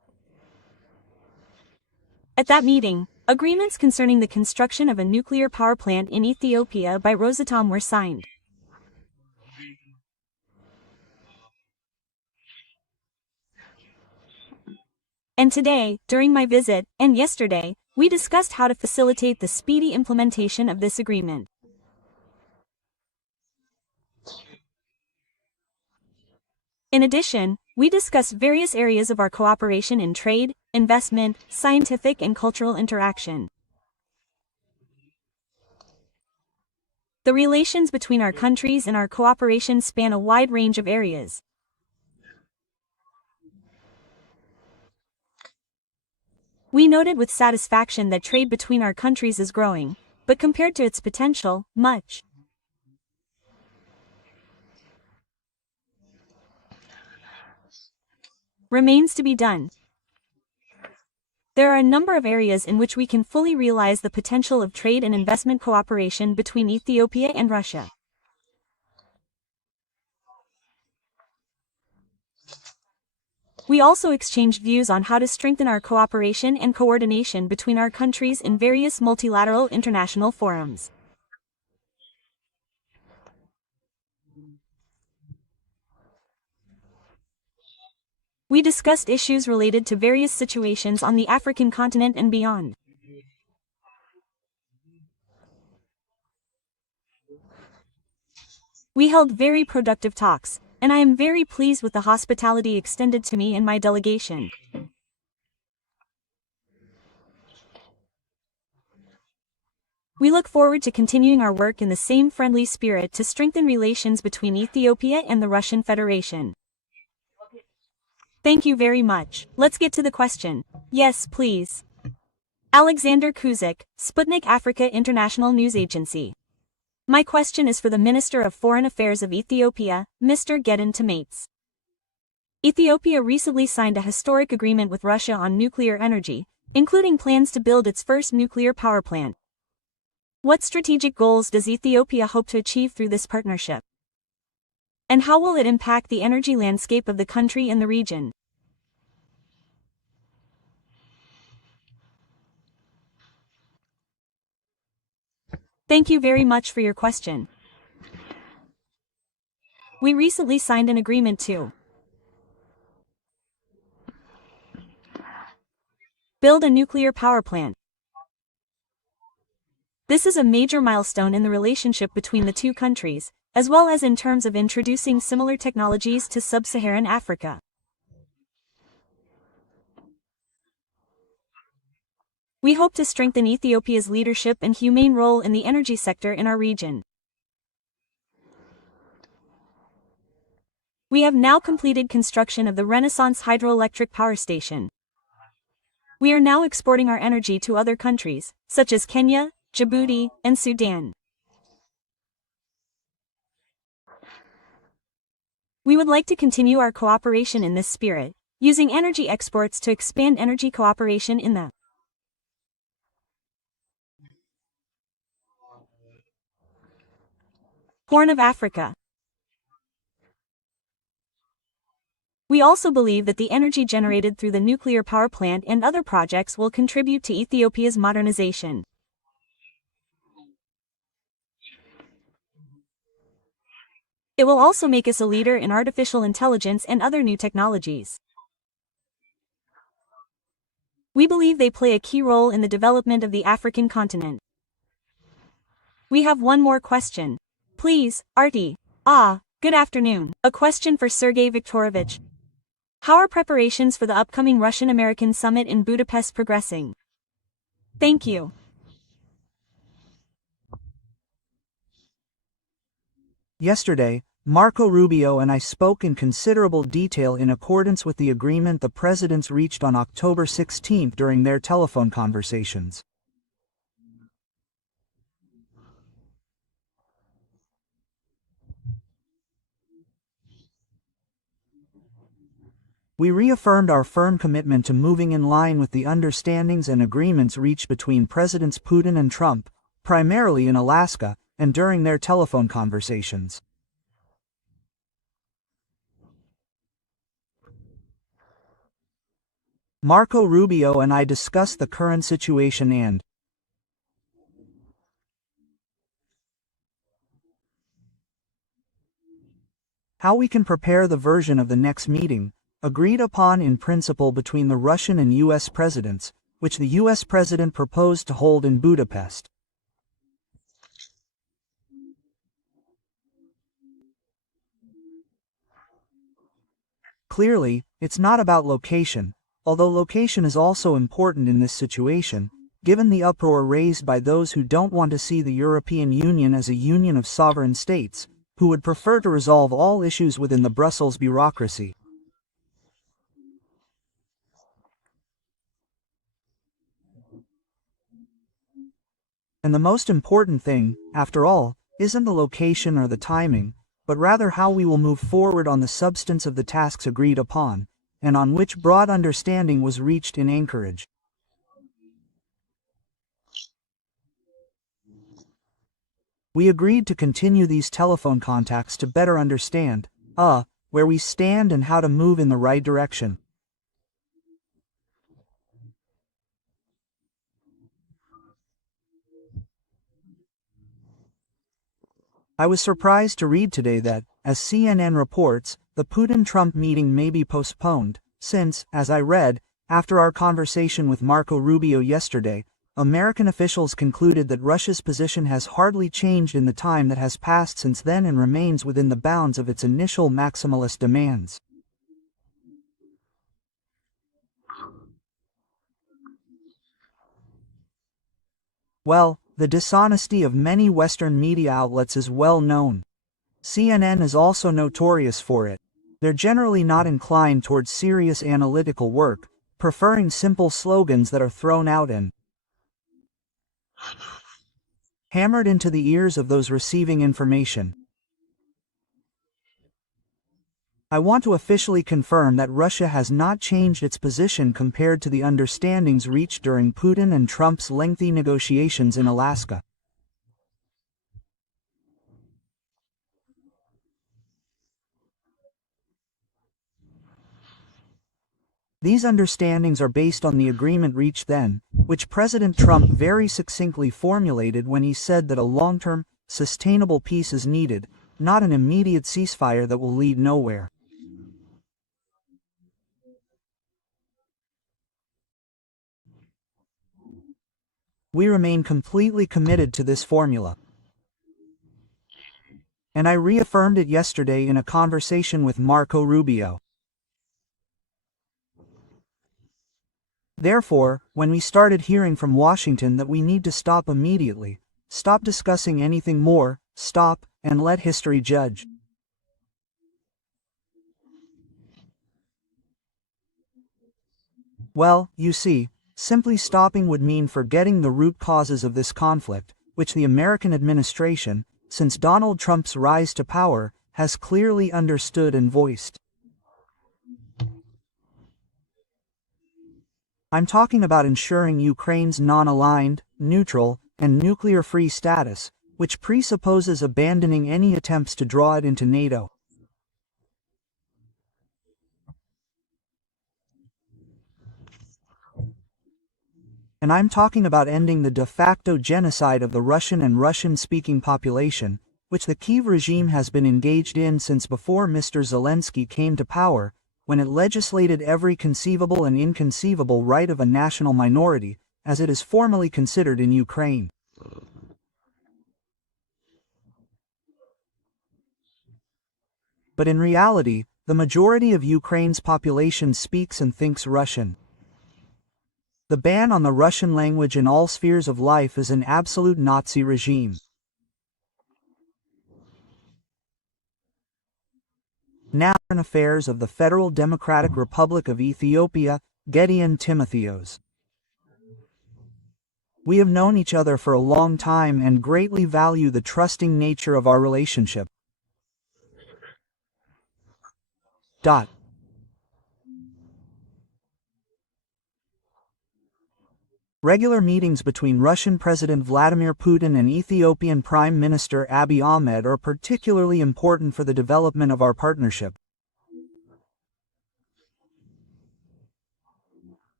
At that meeting, agreements concerning the construction of a nuclear power plant in Ethiopia by Rosatom were signed. And today, during my visit, and yesterday, we discussed how to facilitate the speedy implementation of this agreement. In addition, we discussed various areas of our cooperation in trade, investment, scientific and cultural interaction. The relations between our countries and our cooperation span a wide range of areas. We noted with satisfaction that trade between our countries is growing, but compared to its potential, much remains to be done. There are a number of areas in which we can fully realize the potential of trade and investment cooperation between Ethiopia and Russia. We also exchanged views on how to strengthen our cooperation and coordination between our countries in various multilateral international forums. We discussed issues related to various situations on the African continent and beyond. We held very productive talks, and I am very pleased with the hospitality extended to me and my delegation. We look forward to continuing our work in the same friendly spirit to strengthen relations between Ethiopia and the Russian Federation. Thank you very much. Let's get to the question. Yes, please. Alexander Kuzik, Sputnik Africa International News Agency. My question is for the Minister of Foreign Affairs of Ethiopia, Mr. Gedon Tamates. Ethiopia recently signed a historic agreement with Russia on nuclear energy, including plans to build its first nuclear power plant. What strategic goals does Ethiopia hope to achieve through this partnership? And how will it impact the energy landscape of the country and the region? Thank you very much for your question. We recently signed an agreement to build a nuclear power plant. This is a major milestone in the relationship between the two countries, as well as in terms of introducing similar technologies to sub-Saharan Africa. We hope to strengthen Ethiopia's leadership and humane role in the energy sector in our region. We have now completed construction of the Renaissance hydroelectric power station. We are now exporting our energy to other countries, such as Kenya, Djibouti, and Sudan. We would like to continue our cooperation in this spirit, using energy exports to expand energy cooperation in the Horn of Africa. We also believe that the energy generated through the nuclear power plant and other projects will contribute to Ethiopia's modernization. It will also make us a leader in artificial intelligence and other new technologies. We believe they play a key role in the development of the African continent. We have one more question. Please, Artie. Good afternoon. A question for Sergey Viktorovich. How are preparations for the upcoming Russian-American summit in Budapest progressing? Thank you. Yesterday, Marco Rubio and I spoke in considerable detail in accordance with the agreement the presidents reached on October 16 during their telephone conversations. We reaffirmed our firm commitment to moving in line with the understandings and agreements reached between Presidents Putin and Trump, primarily in Alaska, and during their telephone conversations. Marco Rubio and I discussed the current situation and how we can prepare the version of the next meeting, agreed upon in principle between the Russian and U.S. presidents, which the U.S. president proposed to hold in Budapest. Clearly, it's not about location, although location is also important in this situation, given the uproar raised by those who don't want to see the European Union as a union of sovereign states, who would prefer to resolve all issues within the Brussels bureaucracy. And the most important thing, after all, isn't the location or the timing, but rather how we will move forward on the substance of the tasks agreed upon, and on which broad understanding was reached in Anchorage. We agreed to continue these telephone contacts to better understand, where we stand and how to move in the right direction. I was surprised to read today that, as CNN reports, the Putin-Trump meeting may be postponed, since, as I read, after our conversation with Marco Rubio yesterday, American officials concluded that Russia's position has hardly changed in the time that has passed since then and remains within the bounds of its initial maximalist demands. Well, the dishonesty of many Western media outlets is well known. CNN is also notorious for it. They're generally not inclined towards serious analytical work, preferring simple slogans that are thrown out and hammered into the ears of those receiving information. I want to officially confirm that Russia has not changed its position compared to the understandings reached during Putin and Trump's lengthy negotiations in Alaska. These understandings are based on the agreement reached then, which President Trump very succinctly formulated when he said that a long-term, sustainable peace is needed, not an immediate ceasefire that will lead nowhere. We remain completely committed to this formula. And I reaffirmed it yesterday in a conversation with Marco Rubio. Therefore, when we started hearing from Washington that we need to stop immediately, stop discussing anything more, stop, and let history judge. Well, you see, simply stopping would mean forgetting the root causes of this conflict, which the American administration, since Donald Trump's rise to power, has clearly understood and voiced. I'm talking about ensuring Ukraine's non-aligned, neutral, and nuclear-free status, which presupposes abandoning any attempts to draw it into NATO. And I'm talking about ending the de facto genocide of the Russian and Russian-speaking population, which the Kyiv regime has been engaged in since before Mr. Zelensky came to power, when it legislated every conceivable and inconceivable right of a national minority, as it is formally considered in Ukraine. But in reality, the majority of Ukraine's population speaks and thinks Russian. The ban on the Russian language in all spheres of life is an absolute Nazi regime. Now, Foreign Affairs of the Federal Democratic Republic of Ethiopia, Gideon Timotheos. We have known each other for a long time and greatly value the trusting nature of our relationship. Regular meetings between Russian President Vladimir Putin and Ethiopian Prime Minister Abiy Ahmed are particularly important for the development of our partnership.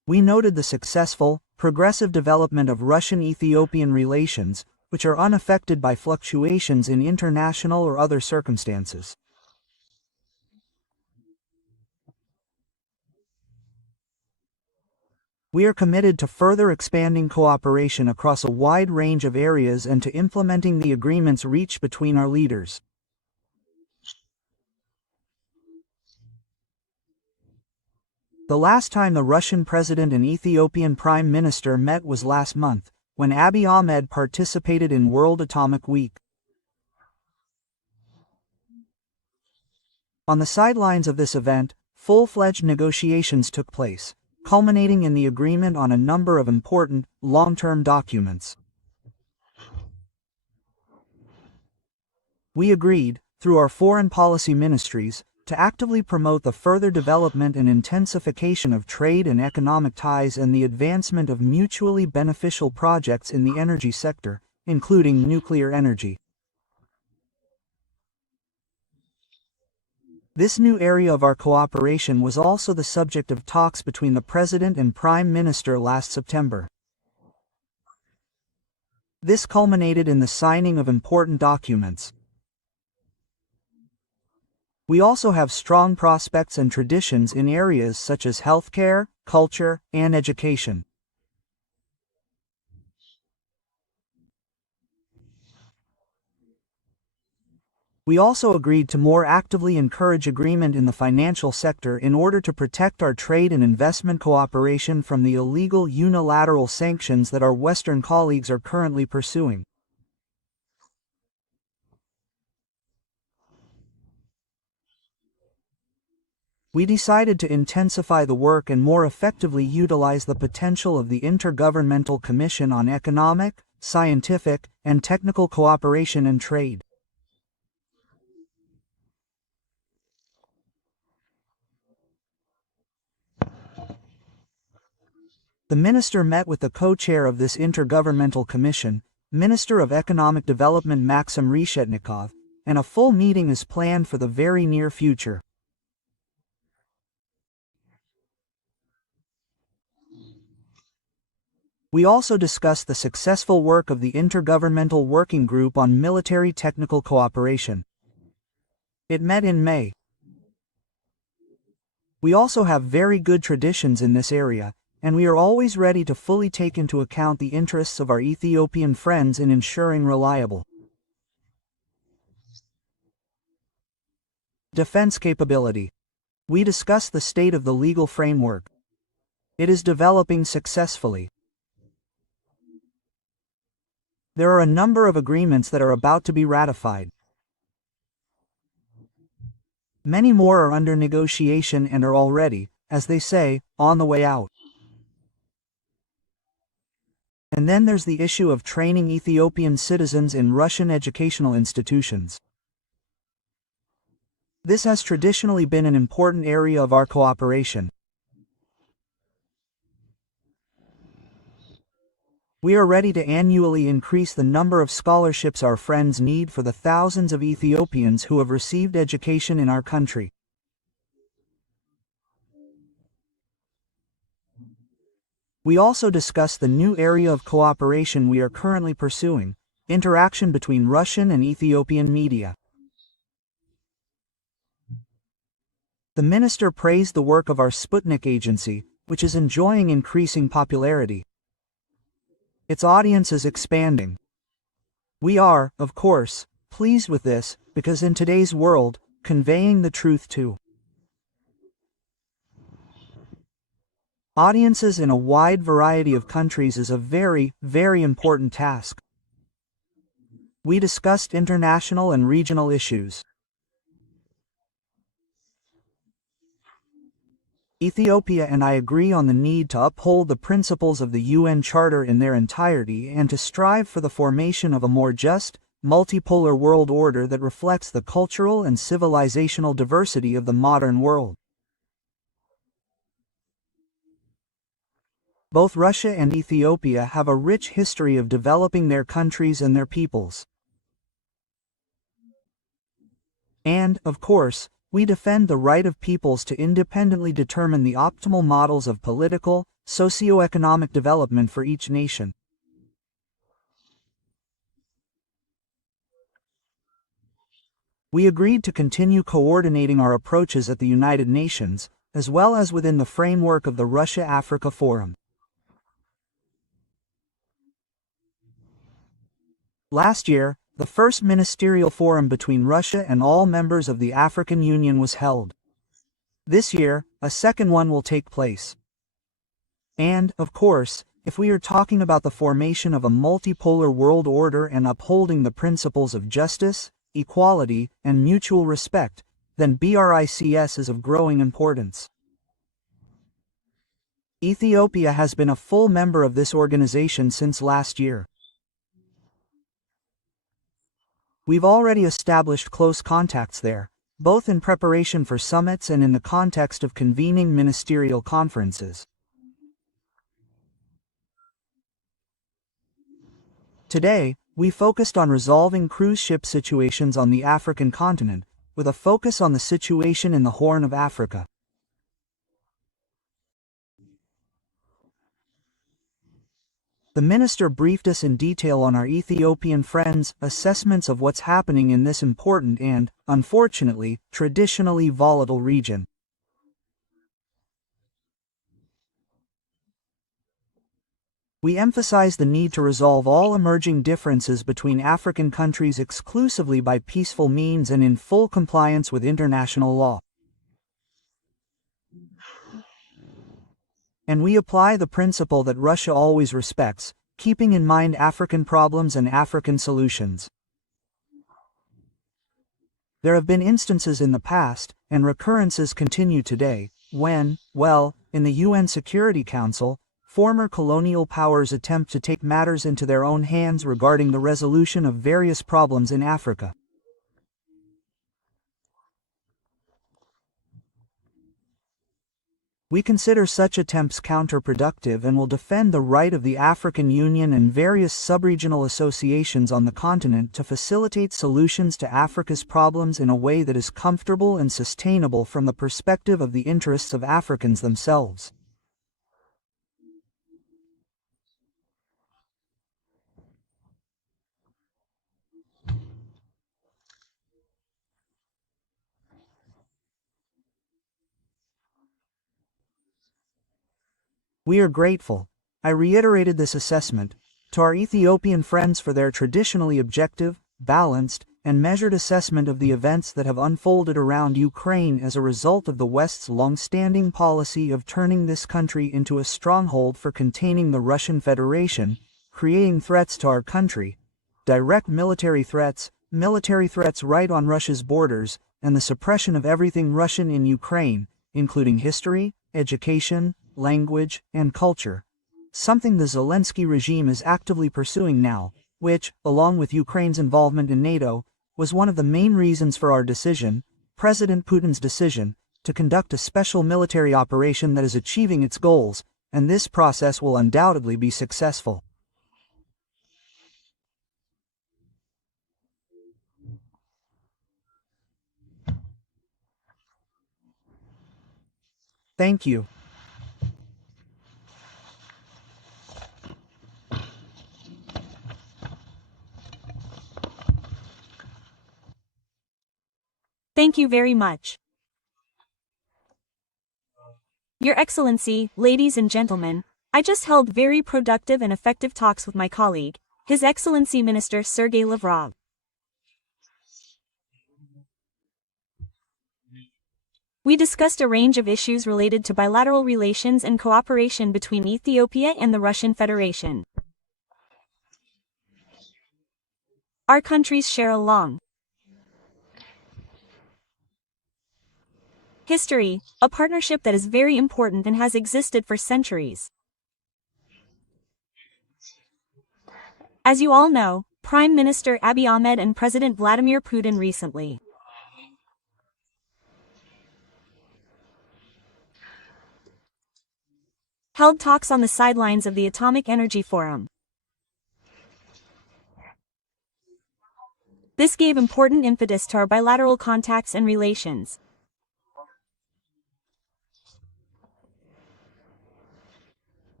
We noted the successful, progressive development of Russian-Ethiopian relations, which are unaffected by fluctuations in international or other circumstances. We are committed to further expanding cooperation across a wide range of areas and to implementing the agreements reached between our leaders. The last time the Russian President and Ethiopian Prime Minister met was last month, when Abiy Ahmed participated in World Atomic Week. On the sidelines of this event, full-fledged negotiations took place, culminating in the agreement on a number of important, long-term documents. We agreed, through our foreign policy ministries, to actively promote the further development and intensification of trade and economic ties and the advancement of mutually beneficial projects in the energy sector, including nuclear energy. This new area of our cooperation was also the subject of talks between the President and Prime Minister last September. This culminated in the signing of important documents. We also have strong prospects and traditions in areas such as healthcare, culture, and education. We also agreed to more actively encourage agreement in the financial sector in order to protect our trade and investment cooperation from the illegal unilateral sanctions that our Western colleagues are currently pursuing. We decided to intensify the work and more effectively utilize the potential of the Intergovernmental Commission on Economic, Scientific, and Technical Cooperation and Trade. The minister met with the co-chair of this Intergovernmental Commission, Minister of Economic Development Maxim Reshetnikov, and a full meeting is planned for the very near future. We also discussed the successful work of the Intergovernmental Working Group on Military Technical Cooperation. It met in May. We also have very good traditions in this area, and we are always ready to fully take into account the interests of our Ethiopian friends in ensuring reliable defense capability. We discussed the state of the legal framework. It is developing successfully. There are a number of agreements that are about to be ratified. Many more are under negotiation and are already, as they say, on the way out. And then there's the issue of training Ethiopian citizens in Russian educational institutions. This has traditionally been an important area of our cooperation. We are ready to annually increase the number of scholarships our friends need for the thousands of Ethiopians who have received education in our country. We also discussed the new area of cooperation we are currently pursuing, interaction between Russian and Ethiopian media. The minister praised the work of our Sputnik agency, which is enjoying increasing popularity. Its audience is expanding. We are, of course, pleased with this, because in today's world, conveying the truth to audiences in a wide variety of countries is a very, very important task. We discussed international and regional issues. Ethiopia and I agree on the need to uphold the principles of the UN Charter in their entirety and to strive for the formation of a more just, multipolar world order that reflects the cultural and civilizational diversity of the modern world. Both Russia and Ethiopia have a rich history of developing their countries and their peoples. And, of course, we defend the right of peoples to independently determine the optimal models of political, socioeconomic development for each nation. We agreed to continue coordinating our approaches at the United Nations, as well as within the framework of the Russia-Africa Forum. Last year, the first ministerial forum between Russia and all members of the African Union was held. This year, a second one will take place. And, of course, if we are talking about the formation of a multipolar world order and upholding the principles of justice, equality, and mutual respect, then BRICS is of growing importance. Ethiopia has been a full member of this organization since last year. We've already established close contacts there, both in preparation for summits and in the context of convening ministerial conferences. Today, we focused on resolving cruise ship situations on the African continent, with a focus on the situation in the Horn of Africa. The minister briefed us in detail on our Ethiopian friends' assessments of what's happening in this important and, unfortunately, traditionally volatile region. We emphasized the need to resolve all emerging differences between African countries exclusively by peaceful means and in full compliance with international law. And we apply the principle that Russia always respects, keeping in mind African problems and African solutions. There have been instances in the past, and recurrences continue today, when, in the UN Security Council, former colonial powers attempt to take matters into their own hands regarding the resolution of various problems in Africa. We consider such attempts counterproductive and will defend the right of the African Union and various sub-regional associations on the continent to facilitate solutions to Africa's problems in a way that is comfortable and sustainable from the perspective of the interests of Africans themselves. We are grateful, I reiterated this assessment, to our Ethiopian friends for their traditionally objective, balanced, and measured assessment of the events that have unfolded around Ukraine as a result of the West's long-standing policy of turning this country into a stronghold for containing the Russian Federation, creating threats to our country, direct military threats right on Russia's borders, and the suppression of everything Russian in Ukraine, including history, education, language, and culture, something the Zelensky regime is actively pursuing now, which, along with Ukraine's involvement in NATO, was one of the main reasons for our decision, President Putin's decision, to conduct a special military operation that is achieving its goals, and this process will undoubtedly be successful. Thank you. Thank you very much. Your Excellency, ladies and gentlemen, I just held very productive and effective talks with my colleague, His Excellency Minister Sergey Lavrov. We discussed a range of issues related to bilateral relations and cooperation between Ethiopia and the Russian Federation. Our countries share a long history, a partnership that is very important and has existed for centuries. As you all know, Prime Minister Abiy Ahmed and President Vladimir Putin recently held talks on the sidelines of the Atomic Energy Forum. This gave important impetus to our bilateral contacts and relations.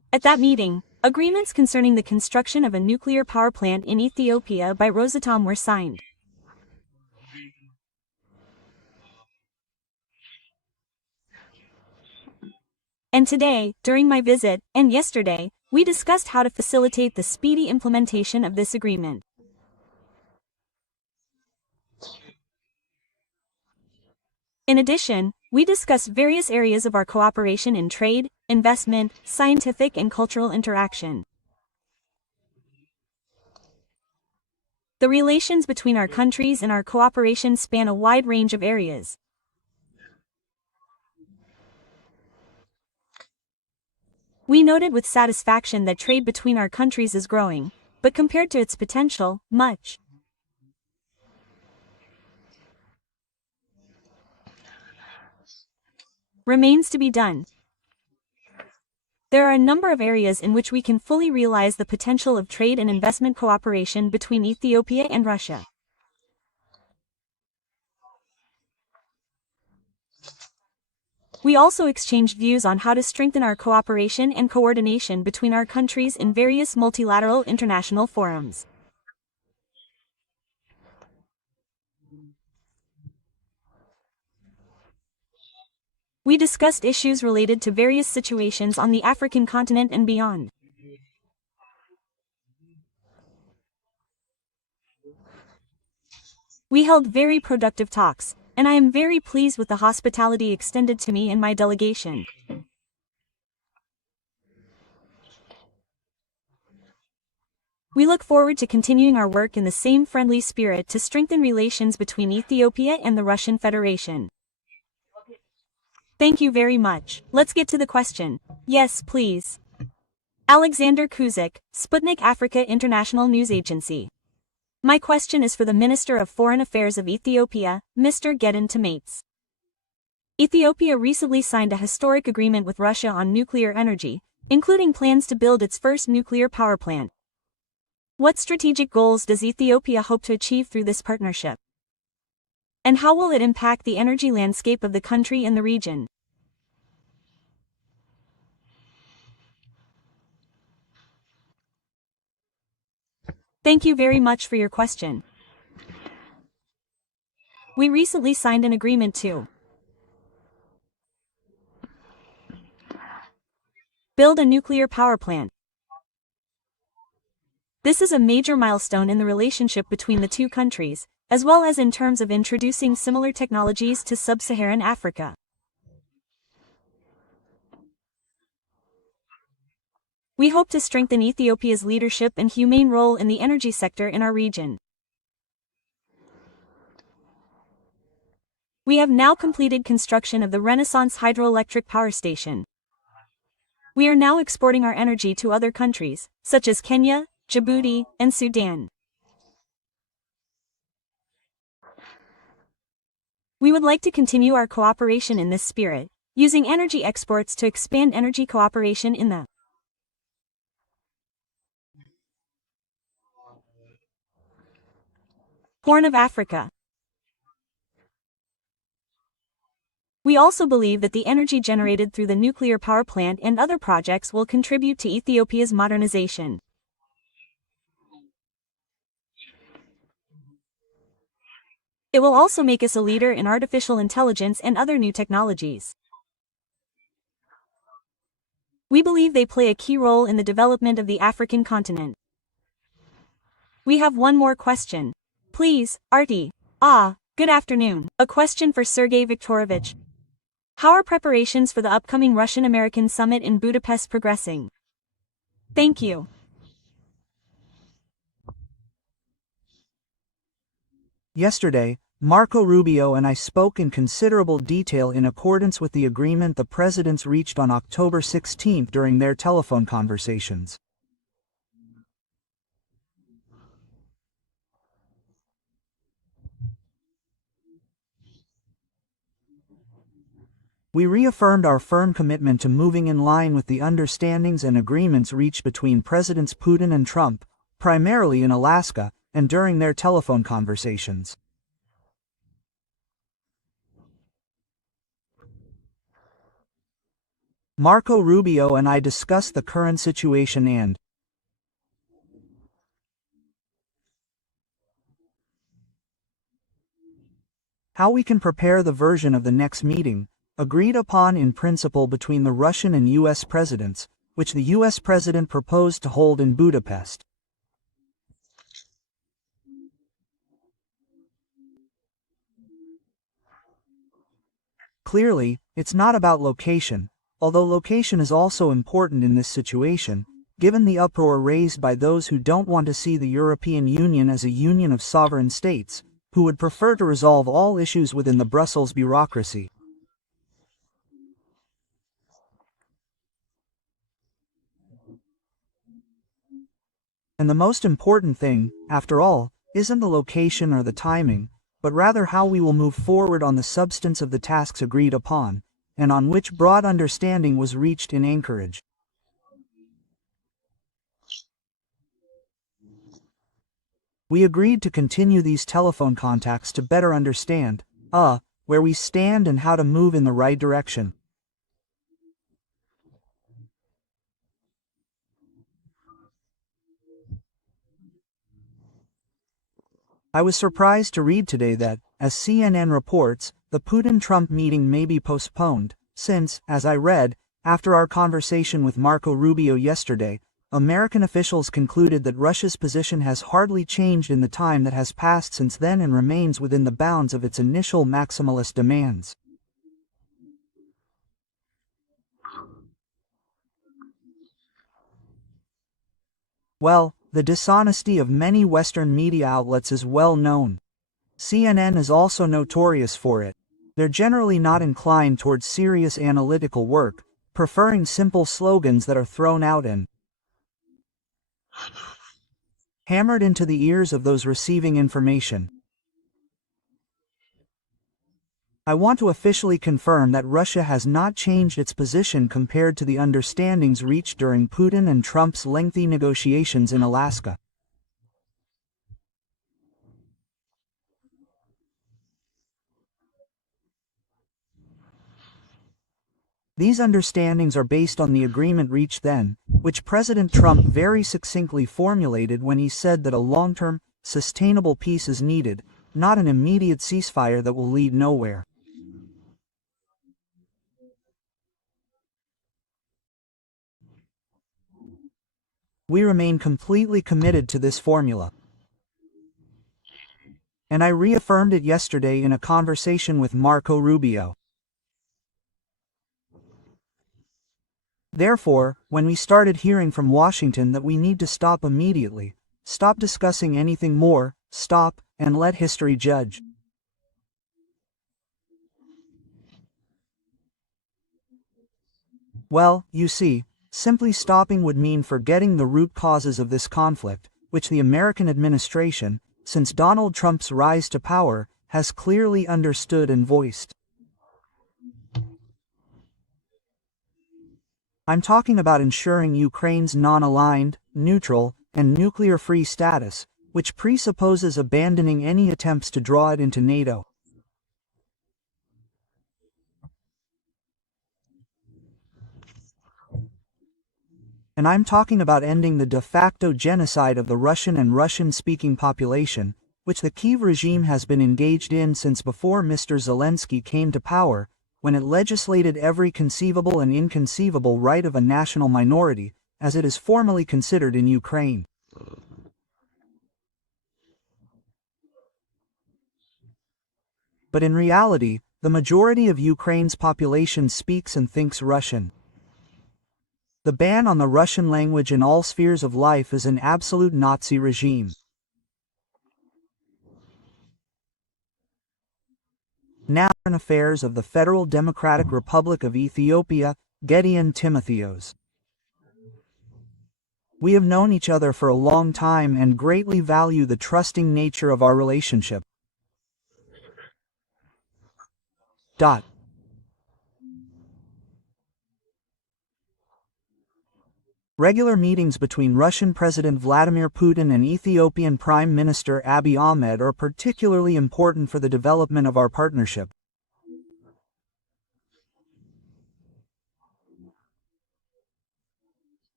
At that meeting, agreements concerning the construction of a nuclear power plant in Ethiopia by Rosatom were signed. And today, during my visit, and yesterday, we discussed how to facilitate the speedy implementation of this agreement. In addition, we discussed various areas of our cooperation in trade, investment, scientific and cultural interaction. The relations between our countries and our cooperation span a wide range of areas. We noted with satisfaction that trade between our countries is growing, but compared to its potential, much remains to be done. There are a number of areas in which we can fully realize the potential of trade and investment cooperation between Ethiopia and Russia. We also exchanged views on how to strengthen our cooperation and coordination between our countries in various multilateral international forums. We discussed issues related to various situations on the African continent and beyond. We held very productive talks, and I am very pleased with the hospitality extended to me and my delegation. We look forward to continuing our work in the same friendly spirit to strengthen relations between Ethiopia and the Russian Federation. Thank you very much. Let's get to the question. Yes, please. Alexander Kuzik, Sputnik Africa International News Agency. My question is for the Minister of Foreign Affairs of Ethiopia, Mr. Gedon Tamates. Ethiopia recently signed a historic agreement with Russia on nuclear energy, including plans to build its first nuclear power plant. What strategic goals does Ethiopia hope to achieve through this partnership? And how will it impact the energy landscape of the country and the region? Thank you very much for your question. We recently signed an agreement to build a nuclear power plant. This is a major milestone in the relationship between the two countries, as well as in terms of introducing similar technologies to sub-Saharan Africa. We hope to strengthen Ethiopia's leadership and humane role in the energy sector in our region. We have now completed construction of the Renaissance hydroelectric power station. We are now exporting our energy to other countries, such as Kenya, Djibouti, and Sudan. We would like to continue our cooperation in this spirit, using energy exports to expand energy cooperation in the Horn of Africa. We also believe that the energy generated through the nuclear power plant and other projects will contribute to Ethiopia's modernization. It will also make us a leader in artificial intelligence and other new technologies. We believe they play a key role in the development of the African continent. We have one more question. Please, Artie. Good afternoon. A question for Sergey Viktorovich. How are preparations for the upcoming Russian-American summit in Budapest progressing? Thank you. Yesterday, Marco Rubio and I spoke in considerable detail in accordance with the agreement the presidents reached on October 16 during their telephone conversations. We reaffirmed our firm commitment to moving in line with the understandings and agreements reached between Presidents Putin and Trump, primarily in Alaska, and during their telephone conversations. Marco Rubio and I discussed the current situation and how we can prepare the version of the next meeting, agreed upon in principle between the Russian and US presidents, which the US president proposed to hold in Budapest. Clearly, it's not about location, although location is also important in this situation, given the uproar raised by those who don't want to see the European Union as a union of sovereign states, who would prefer to resolve all issues within the Brussels bureaucracy. And the most important thing, after all, isn't the location or the timing, but rather how we will move forward on the substance of the tasks agreed upon, and on which broad understanding was reached in Anchorage. We agreed to continue these telephone contacts to better understand, where we stand and how to move in the right direction. I was surprised to read today that, as CNN reports, the Putin-Trump meeting may be postponed, since, as I read, after our conversation with Marco Rubio yesterday, American officials concluded that Russia's position has hardly changed in the time that has passed since then and remains within the bounds of its initial maximalist demands. Well, the dishonesty of many Western media outlets is well known. CNN is also notorious for it. They're generally not inclined towards serious analytical work, preferring simple slogans that are thrown out and hammered into the ears of those receiving information. I want to officially confirm that Russia has not changed its position compared to the understandings reached during Putin and Trump's lengthy negotiations in Alaska. These understandings are based on the agreement reached then, which President Trump very succinctly formulated when he said that a long-term, sustainable peace is needed, not an immediate ceasefire that will lead nowhere. We remain completely committed to this formula. And I reaffirmed it yesterday in a conversation with Marco Rubio. Therefore, when we started hearing from Washington that we need to stop immediately, stop discussing anything more, stop, and let history judge. Well, you see, simply stopping would mean forgetting the root causes of this conflict, which the American administration, since Donald Trump's rise to power, has clearly understood and voiced. I'm talking about ensuring Ukraine's non-aligned, neutral, and nuclear-free status, which presupposes abandoning any attempts to draw it into NATO. And I'm talking about ending the de facto genocide of the Russian and Russian-speaking population, which the Kyiv regime has been engaged in since before Mr. Zelensky came to power, when it legislated every conceivable and inconceivable right of a national minority, as it is formally considered in Ukraine. But in reality, the majority of Ukraine's population speaks and thinks Russian. The ban on the Russian language in all spheres of life is an absolute Nazi regime. Now, Foreign Affairs of the Federal Democratic Republic of Ethiopia, Gideon Timotheos. We have known each other for a long time and greatly value the trusting nature of our relationship. Regular meetings between Russian President Vladimir Putin and Ethiopian Prime Minister Abiy Ahmed are particularly important for the development of our partnership.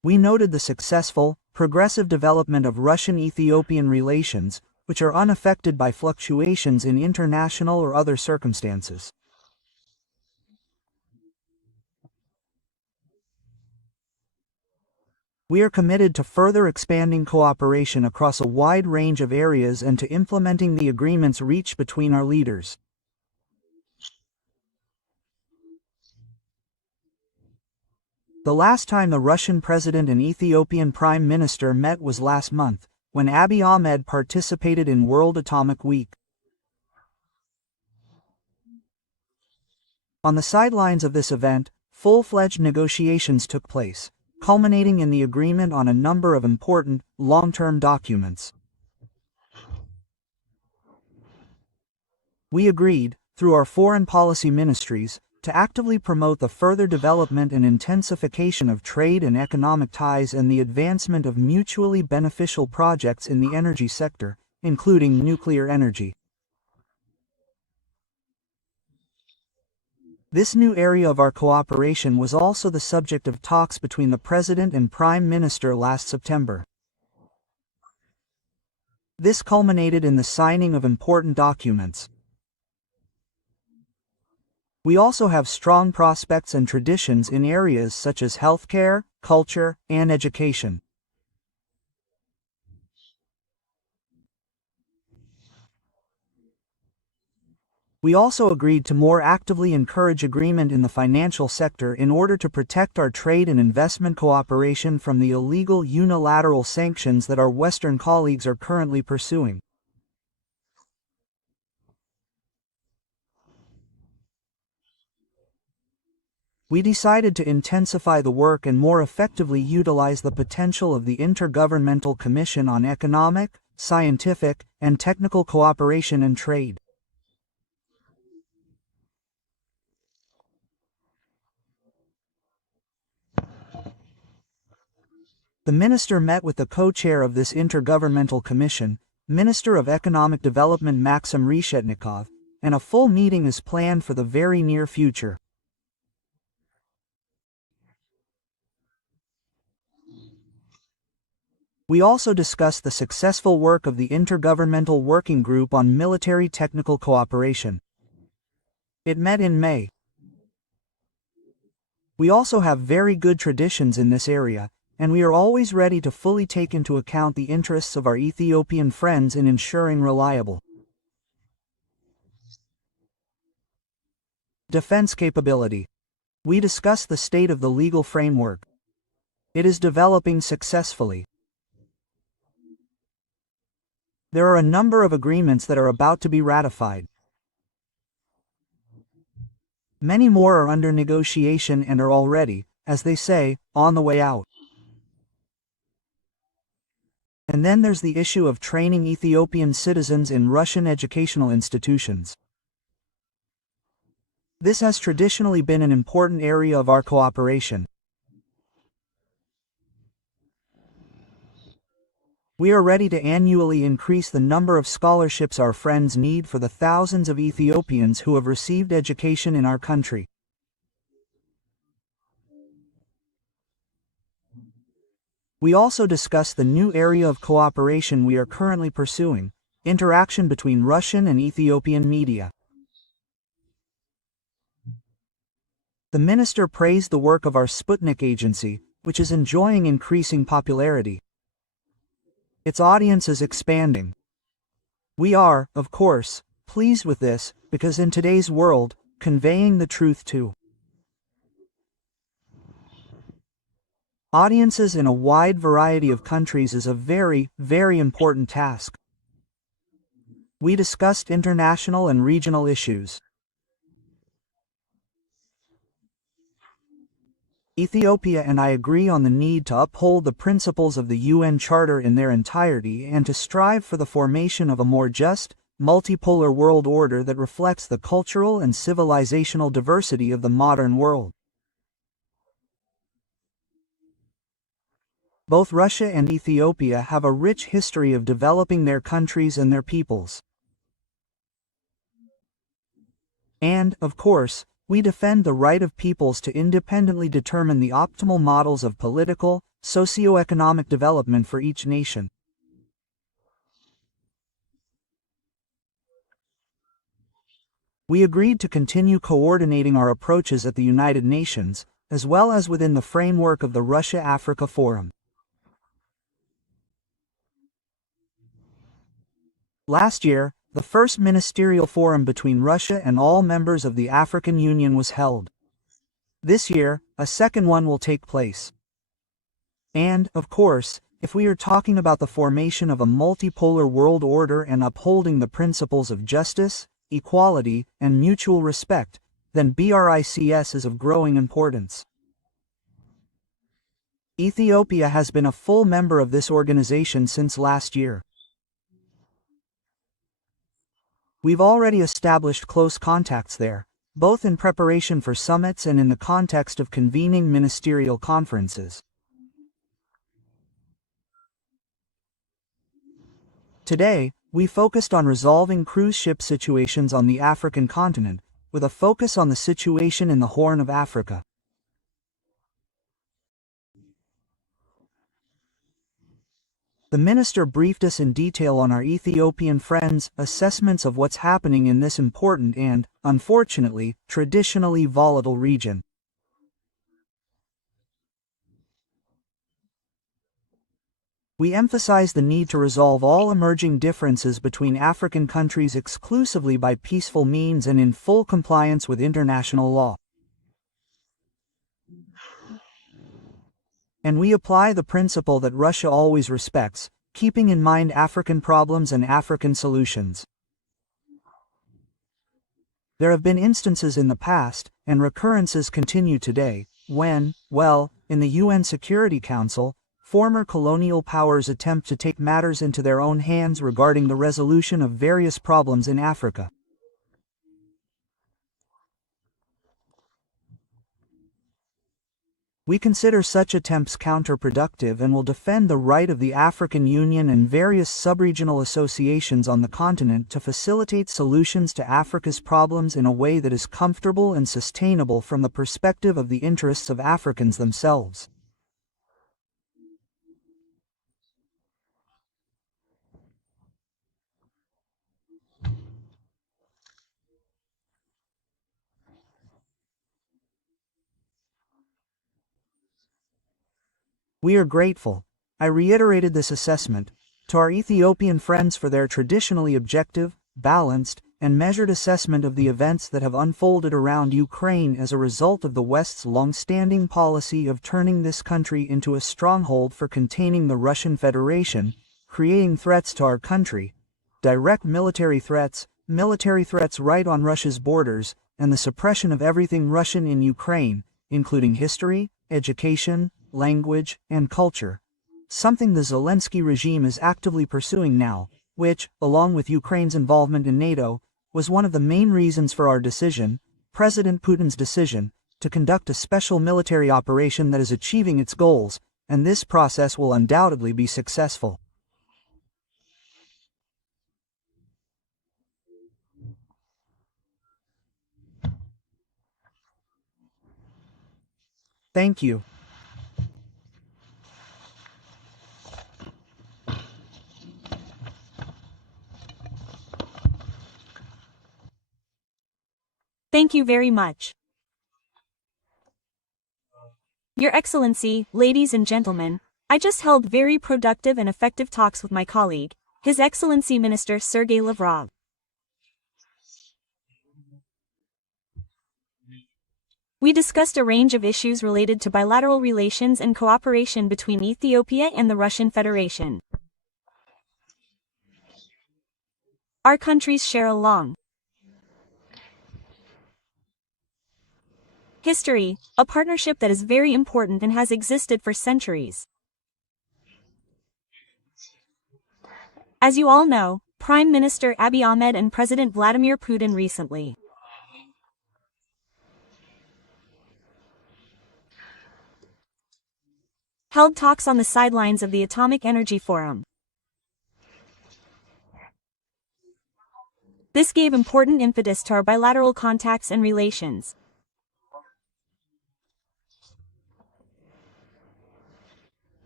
We noted the successful, progressive development of Russian-Ethiopian relations, which are unaffected by fluctuations in international or other circumstances. We are committed to further expanding cooperation across a wide range of areas and to implementing the agreements reached between our leaders. The last time the Russian President and Ethiopian Prime Minister met was last month, when Abiy Ahmed participated in World Atomic Week. On the sidelines of this event, full-fledged negotiations took place, culminating in the agreement on a number of important, long-term documents. We agreed, through our foreign policy ministries, to actively promote the further development and intensification of trade and economic ties and the advancement of mutually beneficial projects in the energy sector, including nuclear energy. This new area of our cooperation was also the subject of talks between the President and Prime Minister last September. This culminated in the signing of important documents. We also have strong prospects and traditions in areas such as healthcare, culture, and education. We also agreed to more actively encourage agreement in the financial sector in order to protect our trade and investment cooperation from the illegal unilateral sanctions that our Western colleagues are currently pursuing. We decided to intensify the work and more effectively utilize the potential of the Intergovernmental Commission on Economic, Scientific, and Technical Cooperation and Trade. The minister met with the co-chair of this Intergovernmental Commission, Minister of Economic Development Maxim Reshetnikov, and a full meeting is planned for the very near future. We also discussed the successful work of the Intergovernmental Working Group on Military Technical Cooperation. It met in May. We also have very good traditions in this area, and we are always ready to fully take into account the interests of our Ethiopian friends in ensuring reliable defense capability. We discussed the state of the legal framework. It is developing successfully. There are a number of agreements that are about to be ratified. Many more are under negotiation and are already, as they say, on the way out. And then there's the issue of training Ethiopian citizens in Russian educational institutions. This has traditionally been an important area of our cooperation. We are ready to annually increase the number of scholarships our friends need for the thousands of Ethiopians who have received education in our country. We also discussed the new area of cooperation we are currently pursuing, interaction between Russian and Ethiopian media. The minister praised the work of our Sputnik agency, which is enjoying increasing popularity. Its audience is expanding. We are, of course, pleased with this, because in today's world, conveying the truth to audiences in a wide variety of countries is a very, very important task. We discussed international and regional issues. Ethiopia and I agree on the need to uphold the principles of the UN Charter in their entirety and to strive for the formation of a more just, multipolar world order that reflects the cultural and civilizational diversity of the modern world. Both Russia and Ethiopia have a rich history of developing their countries and their peoples. And, of course, we defend the right of peoples to independently determine the optimal models of political, socioeconomic development for each nation. We agreed to continue coordinating our approaches at the United Nations, as well as within the framework of the Russia-Africa Forum. Last year, the first ministerial forum between Russia and all members of the African Union was held. This year, a second one will take place. And, of course, if we are talking about the formation of a multipolar world order and upholding the principles of justice, equality, and mutual respect, then BRICS is of growing importance. Ethiopia has been a full member of this organization since last year. We've already established close contacts there, both in preparation for summits and in the context of convening ministerial conferences. Today, we focused on resolving cruise ship situations on the African continent, with a focus on the situation in the Horn of Africa. The minister briefed us in detail on our Ethiopian friends' assessments of what's happening in this important and, unfortunately, traditionally volatile region. We emphasized the need to resolve all emerging differences between African countries exclusively by peaceful means and in full compliance with international law. And we apply the principle that Russia always respects, keeping in mind African problems and African solutions. There have been instances in the past, and recurrences continue today, when, in the UN Security Council, former colonial powers attempt to take matters into their own hands regarding the resolution of various problems in Africa. We consider such attempts counterproductive and will defend the right of the African Union and various sub-regional associations on the continent to facilitate solutions to Africa's problems in a way that is comfortable and sustainable from the perspective of the interests of Africans themselves. We are grateful, I reiterated this assessment, to our Ethiopian friends for their traditionally objective, balanced, and measured assessment of the events that have unfolded around Ukraine as a result of the West's long-standing policy of turning this country into a stronghold for containing the Russian Federation, creating threats to our country, direct military threats right on Russia's borders, and the suppression of everything Russian in Ukraine, including history, education, language, and culture, something the Zelensky regime is actively pursuing now, which, along with Ukraine's involvement in NATO, was one of the main reasons for our decision, President Putin's decision, to conduct a special military operation that is achieving its goals, and this process will undoubtedly be successful. Thank you. Thank you very much. Your Excellency, ladies and gentlemen, I just held very productive and effective talks with my colleague, His Excellency Minister Sergey Lavrov. We discussed a range of issues related to bilateral relations and cooperation between Ethiopia and the Russian Federation. Our countries share a long history, a partnership that is very important and has existed for centuries. As you all know, Prime Minister Abiy Ahmed and President Vladimir Putin recently held talks on the sidelines of the Atomic Energy Forum. This gave important impetus to our bilateral contacts and relations.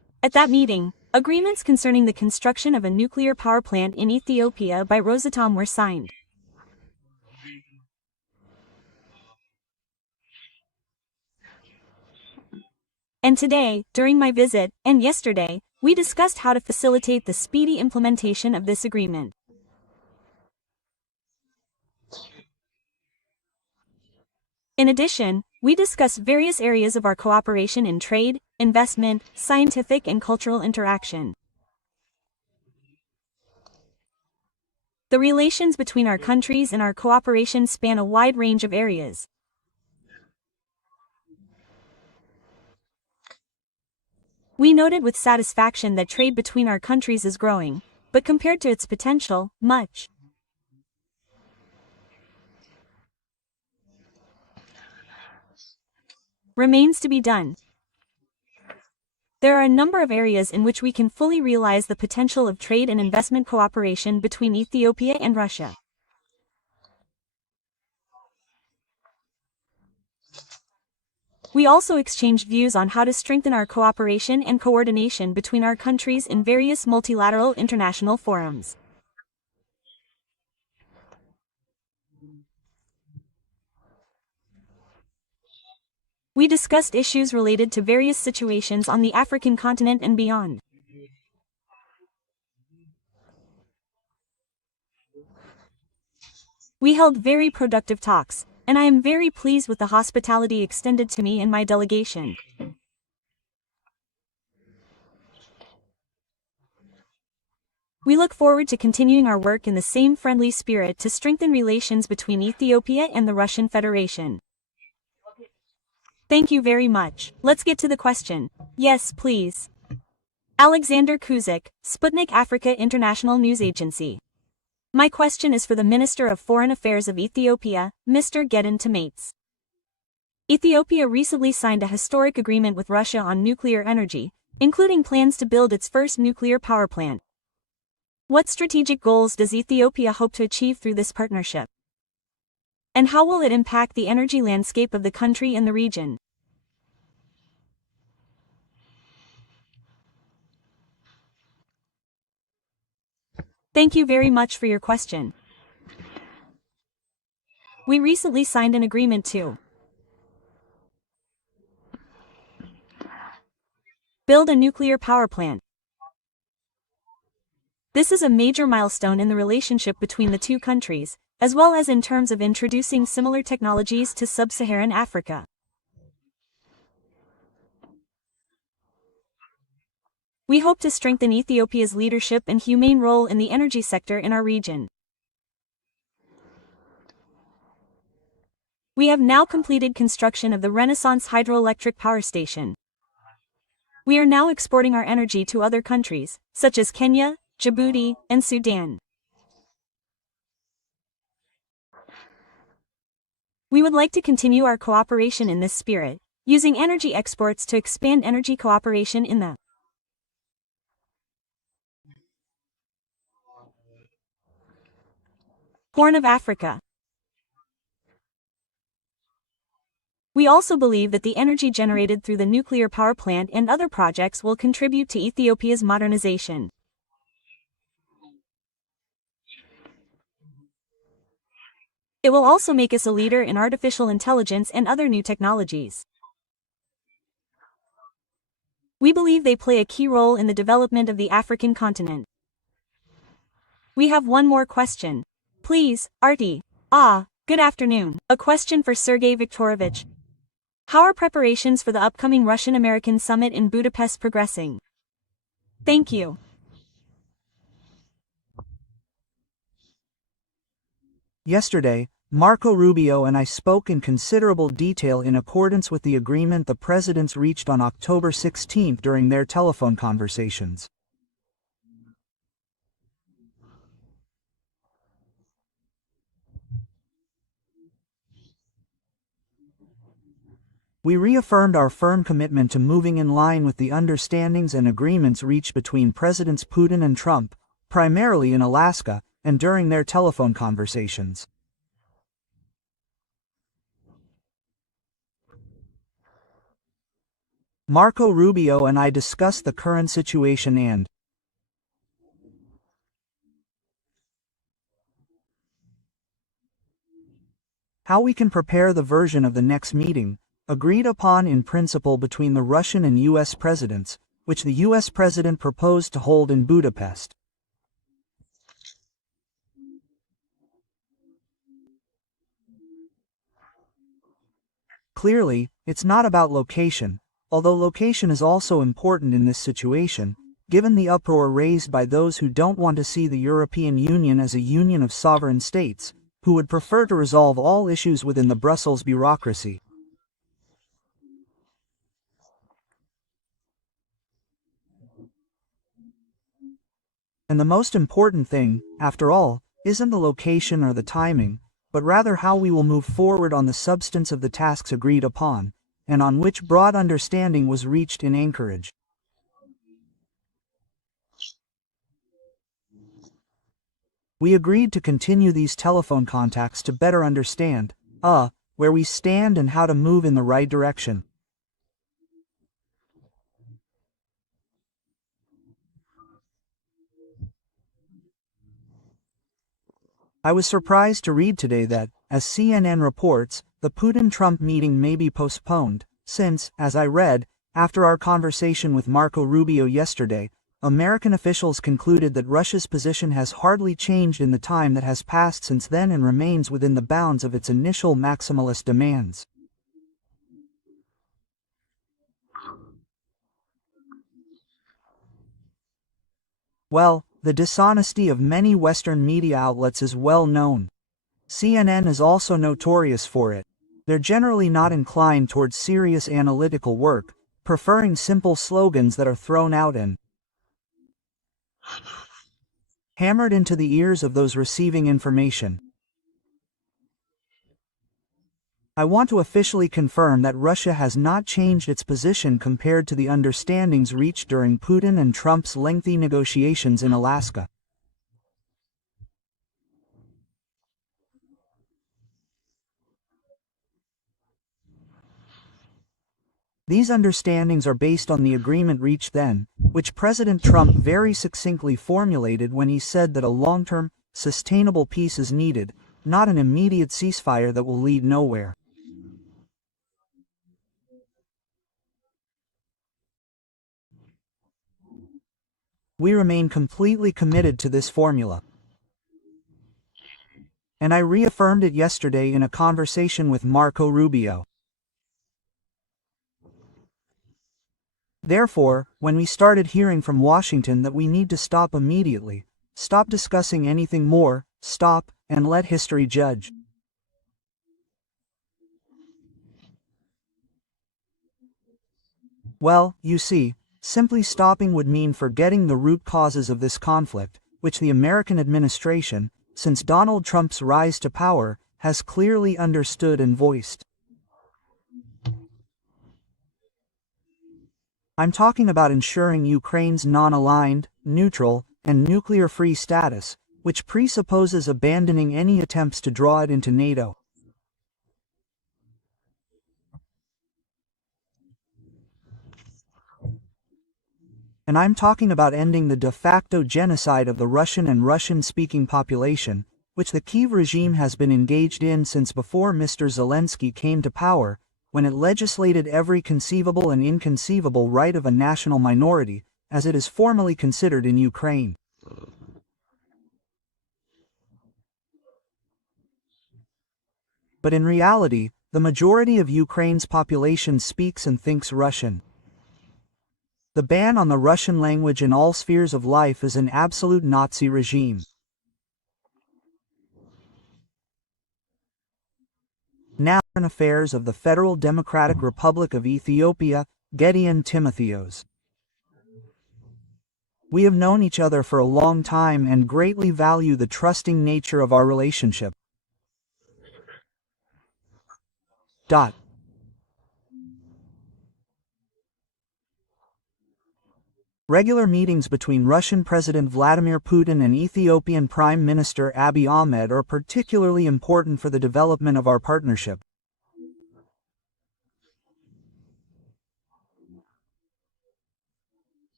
At that meeting, agreements concerning the construction of a nuclear power plant in Ethiopia by Rosatom were signed. And today, during my visit, and yesterday, we discussed how to facilitate the speedy implementation of this agreement. In addition, we discussed various areas of our cooperation in trade, investment, scientific and cultural interaction. The relations between our countries and our cooperation span a wide range of areas. We noted with satisfaction that trade between our countries is growing, but compared to its potential, much remains to be done. There are a number of areas in which we can fully realize the potential of trade and investment cooperation between Ethiopia and Russia. We also exchanged views on how to strengthen our cooperation and coordination between our countries in various multilateral international forums. We discussed issues related to various situations on the African continent and beyond. We held very productive talks, and I am very pleased with the hospitality extended to me and my delegation. We look forward to continuing our work in the same friendly spirit to strengthen relations between Ethiopia and the Russian Federation. Thank you very much. Let's get to the question. Yes, please. Alexander Kuzik, Sputnik Africa International News Agency. My question is for the Minister of Foreign Affairs of Ethiopia, Mr. Gedon Tamates. Ethiopia recently signed a historic agreement with Russia on nuclear energy, including plans to build its first nuclear power plant. What strategic goals does Ethiopia hope to achieve through this partnership? And how will it impact the energy landscape of the country and the region? Thank you very much for your question. We recently signed an agreement to build a nuclear power plant. This is a major milestone in the relationship between the two countries, as well as in terms of introducing similar technologies to sub-Saharan Africa. We hope to strengthen Ethiopia's leadership and humane role in the energy sector in our region. We have now completed construction of the Renaissance hydroelectric power station. We are now exporting our energy to other countries, such as Kenya, Djibouti, and Sudan. We would like to continue our cooperation in this spirit, using energy exports to expand energy cooperation in the Horn of Africa. We also believe that the energy generated through the nuclear power plant and other projects will contribute to Ethiopia's modernization. It will also make us a leader in artificial intelligence and other new technologies. We believe they play a key role in the development of the African continent. We have one more question. Please, Artie. Good afternoon. A question for Sergey Viktorovich. How are preparations for the upcoming Russian-American summit in Budapest progressing? Thank you. Yesterday, Marco Rubio and I spoke in considerable detail in accordance with the agreement the presidents reached on October 16 during their telephone conversations. We reaffirmed our firm commitment to moving in line with the understandings and agreements reached between Presidents Putin and Trump, primarily in Alaska, and during their telephone conversations. Marco Rubio and I discussed the current situation and how we can prepare the version of the next meeting, agreed upon in principle between the Russian and U.S. presidents, which the U.S. president proposed to hold in Budapest. Clearly, it's not about location, although location is also important in this situation, given the uproar raised by those who don't want to see the European Union as a union of sovereign states, who would prefer to resolve all issues within the Brussels bureaucracy. And the most important thing, after all, isn't the location or the timing, but rather how we will move forward on the substance of the tasks agreed upon, and on which broad understanding was reached in Anchorage. We agreed to continue these telephone contacts to better understand, where we stand and how to move in the right direction. I was surprised to read today that, as CNN reports, the Putin-Trump meeting may be postponed, since, as I read, after our conversation with Marco Rubio yesterday, American officials concluded that Russia's position has hardly changed in the time that has passed since then and remains within the bounds of its initial maximalist demands. Well, the dishonesty of many Western media outlets is well known. CNN is also notorious for it. They're generally not inclined towards serious analytical work, preferring simple slogans that are thrown out and hammered into the ears of those receiving information. I want to officially confirm that Russia has not changed its position compared to the understandings reached during Putin and Trump's lengthy negotiations in Alaska. These understandings are based on the agreement reached then, which President Trump very succinctly formulated when he said that a long-term, sustainable peace is needed, not an immediate ceasefire that will lead nowhere. We remain completely committed to this formula. And I reaffirmed it yesterday in a conversation with Marco Rubio. Therefore, when we started hearing from Washington that we need to stop immediately, stop discussing anything more, stop, and let history judge. Well, you see, simply stopping would mean forgetting the root causes of this conflict, which the American administration, since Donald Trump's rise to power, has clearly understood and voiced. I'm talking about ensuring Ukraine's non-aligned, neutral, and nuclear-free status, which presupposes abandoning any attempts to draw it into NATO. And I'm talking about ending the de facto genocide of the Russian and Russian-speaking population, which the Kyiv regime has been engaged in since before Mr. Zelensky came to power, when it legislated every conceivable and inconceivable right of a national minority, as it is formally considered in Ukraine. But in reality, the majority of Ukraine's population speaks and thinks Russian. The ban on the Russian language in all spheres of life is an absolute Nazi regime. Now, affairs of the Federal Democratic Republic of Ethiopia, Gideon Timotheos. We have known each other for a long time and greatly value the trusting nature of our relationship. Regular meetings between Russian President Vladimir Putin and Ethiopian Prime Minister Abiy Ahmed are particularly important for the development of our partnership.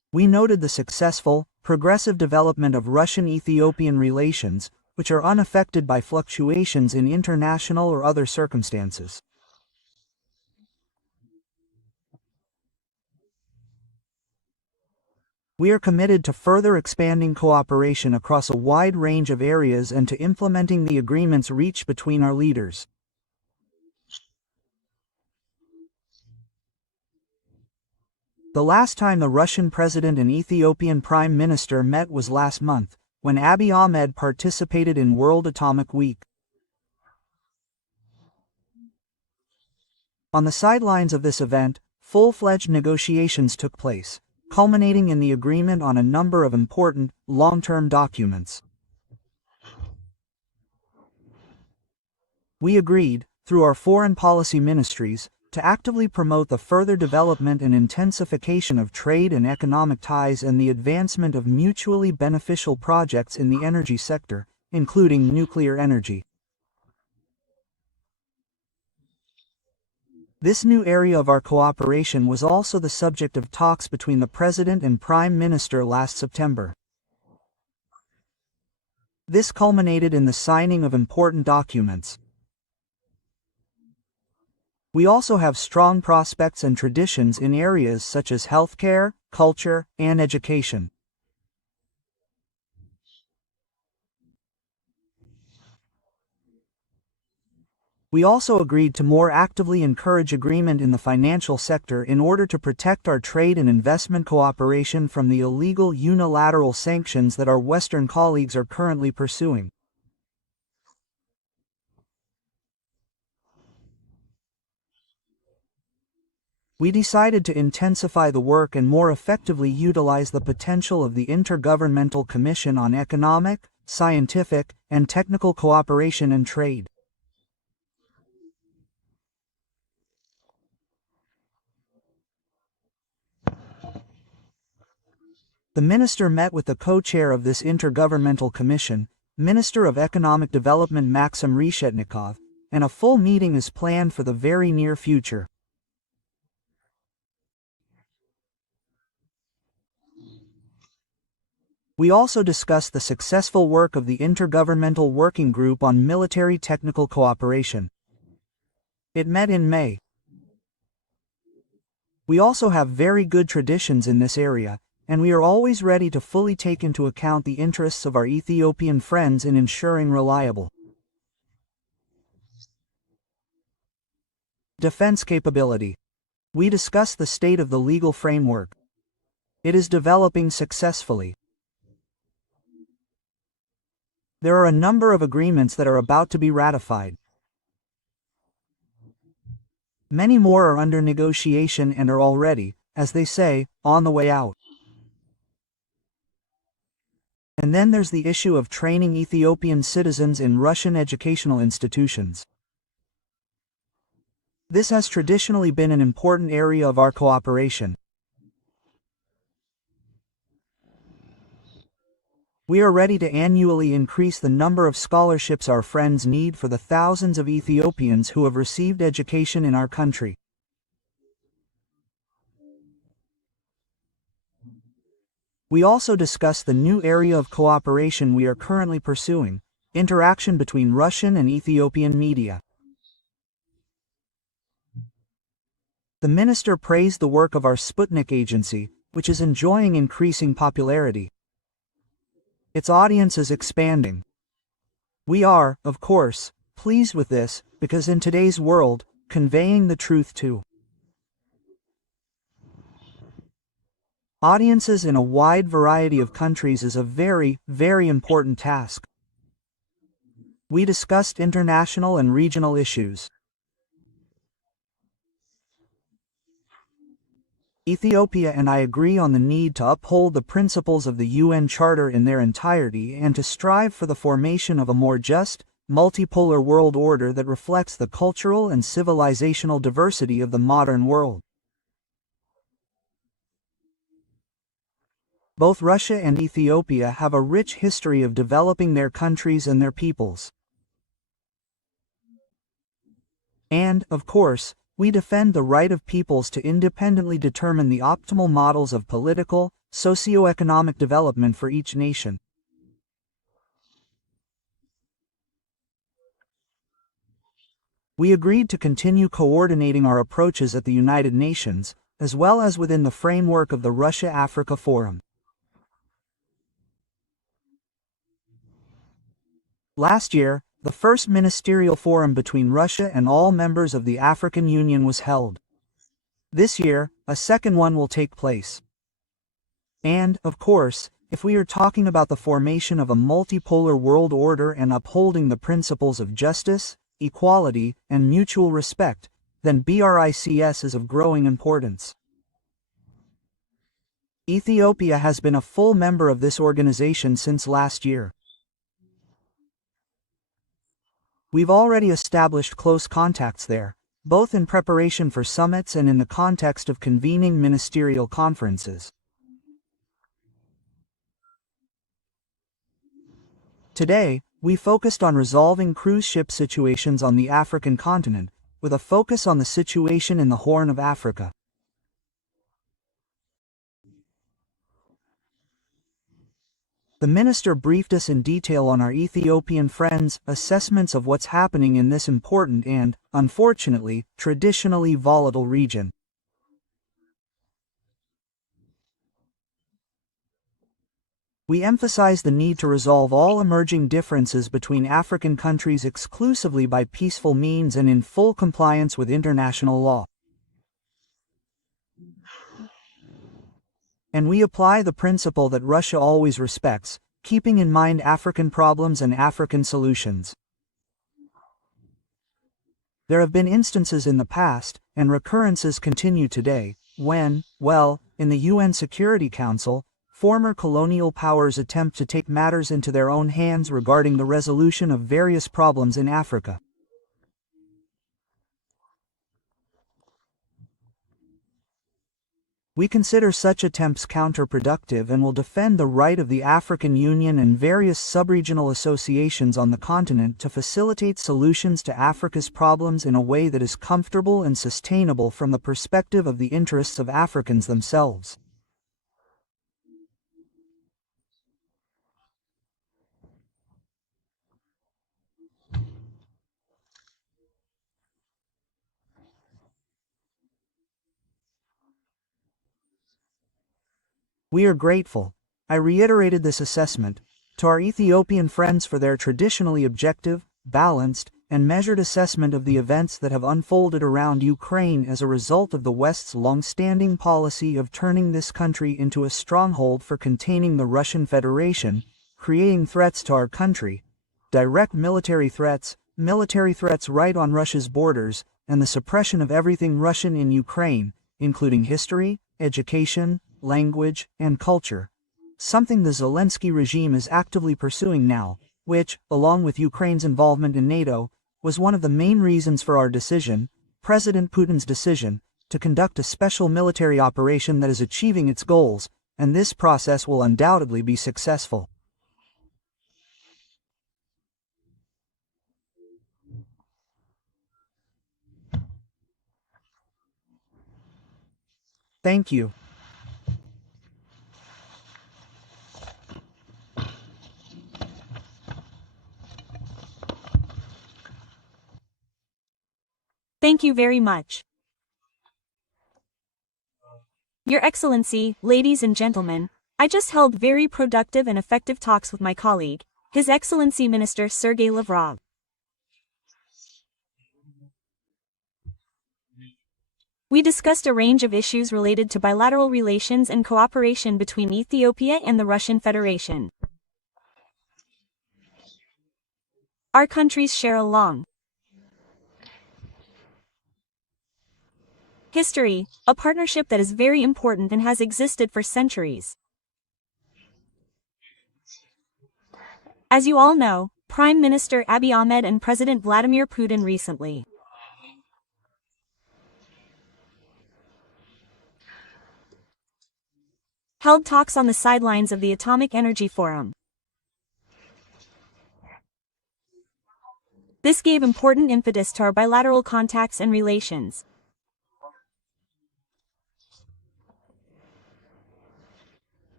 We noted the successful, progressive development of Russian-Ethiopian relations, which are unaffected by fluctuations in international or other circumstances. We are committed to further expanding cooperation across a wide range of areas and to implementing the agreements reached between our leaders. The last time the Russian President and Ethiopian Prime Minister met was last month, when Abiy Ahmed participated in World Atomic Week. On the sidelines of this event, full-fledged negotiations took place, culminating in the agreement on a number of important, long-term documents. We agreed, through our foreign policy ministries, to actively promote the further development and intensification of trade and economic ties and the advancement of mutually beneficial projects in the energy sector, including nuclear energy. This new area of our cooperation was also the subject of talks between the President and Prime Minister last September. This culminated in the signing of important documents. We also have strong prospects and traditions in areas such as healthcare, culture, and education. We also agreed to more actively encourage agreement in the financial sector in order to protect our trade and investment cooperation from the illegal unilateral sanctions that our Western colleagues are currently pursuing. We decided to intensify the work and more effectively utilize the potential of the Intergovernmental Commission on Economic, Scientific, and Technical Cooperation and Trade. The minister met with the co-chair of this Intergovernmental Commission, Minister of Economic Development Maxim Reshetnikov, and a full meeting is planned for the very near future. We also discussed the successful work of the Intergovernmental Working Group on Military Technical Cooperation. It met in May. We also have very good traditions in this area, and we are always ready to fully take into account the interests of our Ethiopian friends in ensuring reliable defense capability. We discussed the state of the legal framework. It is developing successfully. There are a number of agreements that are about to be ratified. Many more are under negotiation and are already, as they say, on the way out. And then there's the issue of training Ethiopian citizens in Russian educational institutions. This has traditionally been an important area of our cooperation. We are ready to annually increase the number of scholarships our friends need for the thousands of Ethiopians who have received education in our country. We also discussed the new area of cooperation we are currently pursuing, interaction between Russian and Ethiopian media. The minister praised the work of our Sputnik agency, which is enjoying increasing popularity. Its audience is expanding. We are, of course, pleased with this, because in today's world, conveying the truth to audiences in a wide variety of countries is a very, very important task. We discussed international and regional issues. Ethiopia and I agree on the need to uphold the principles of the UN Charter in their entirety and to strive for the formation of a more just, multipolar world order that reflects the cultural and civilizational diversity of the modern world. Both Russia and Ethiopia have a rich history of developing their countries and their peoples. And, of course, we defend the right of peoples to independently determine the optimal models of political, socio-economic development for each nation. We agreed to continue coordinating our approaches at the United Nations, as well as within the framework of the Russia-Africa Forum. Last year, the first ministerial forum between Russia and all members of the African Union was held. This year, a second one will take place. And, of course, if we are talking about the formation of a multipolar world order and upholding the principles of justice, equality, and mutual respect, then BRICS is of growing importance. Ethiopia has been a full member of this organization since last year. We've already established close contacts there, both in preparation for summits and in the context of convening ministerial conferences. Today, we focused on resolving cruise ship situations on the African continent, with a focus on the situation in the Horn of Africa. The minister briefed us in detail on our Ethiopian friends' assessments of what's happening in this important and, unfortunately, traditionally volatile region. We emphasize the need to resolve all emerging differences between African countries exclusively by peaceful means and in full compliance with international law. And we apply the principle that Russia always respects, keeping in mind African problems and African solutions. There have been instances in the past, and recurrences continue today, when, in the UN Security Council, former colonial powers attempt to take matters into their own hands regarding the resolution of various problems in Africa. We consider such attempts counterproductive and will defend the right of the African Union and various subregional associations on the continent to facilitate solutions to Africa's problems in a way that is comfortable and sustainable from the perspective of the interests of Africans themselves. We are grateful, I reiterated this assessment, to our Ethiopian friends for their traditionally objective, balanced, and measured assessment of the events that have unfolded around Ukraine as a result of the West's long-standing policy of turning this country into a stronghold for containing the Russian Federation, creating threats to our country, direct military threats right on Russia's borders, and the suppression of everything Russian in Ukraine, including history, education, language, and culture, something the Zelensky regime is actively pursuing now, which, along with Ukraine's involvement in NATO, was one of the main reasons for our decision, President Putin's decision, to conduct a special military operation that is achieving its goals, and this process will undoubtedly be successful. Thank you. Thank you very much. Your Excellency, ladies and gentlemen, I just held very productive and effective talks with my colleague, His Excellency Minister Sergey Lavrov. We discussed a range of issues related to bilateral relations and cooperation between Ethiopia and the Russian Federation. Our countries share a long history, a partnership that is very important and has existed for centuries. As you all know, Prime Minister Abiy Ahmed and President Vladimir Putin recently held talks on the sidelines of the Atomic Energy Forum. This gave important impetus to our bilateral contacts and relations.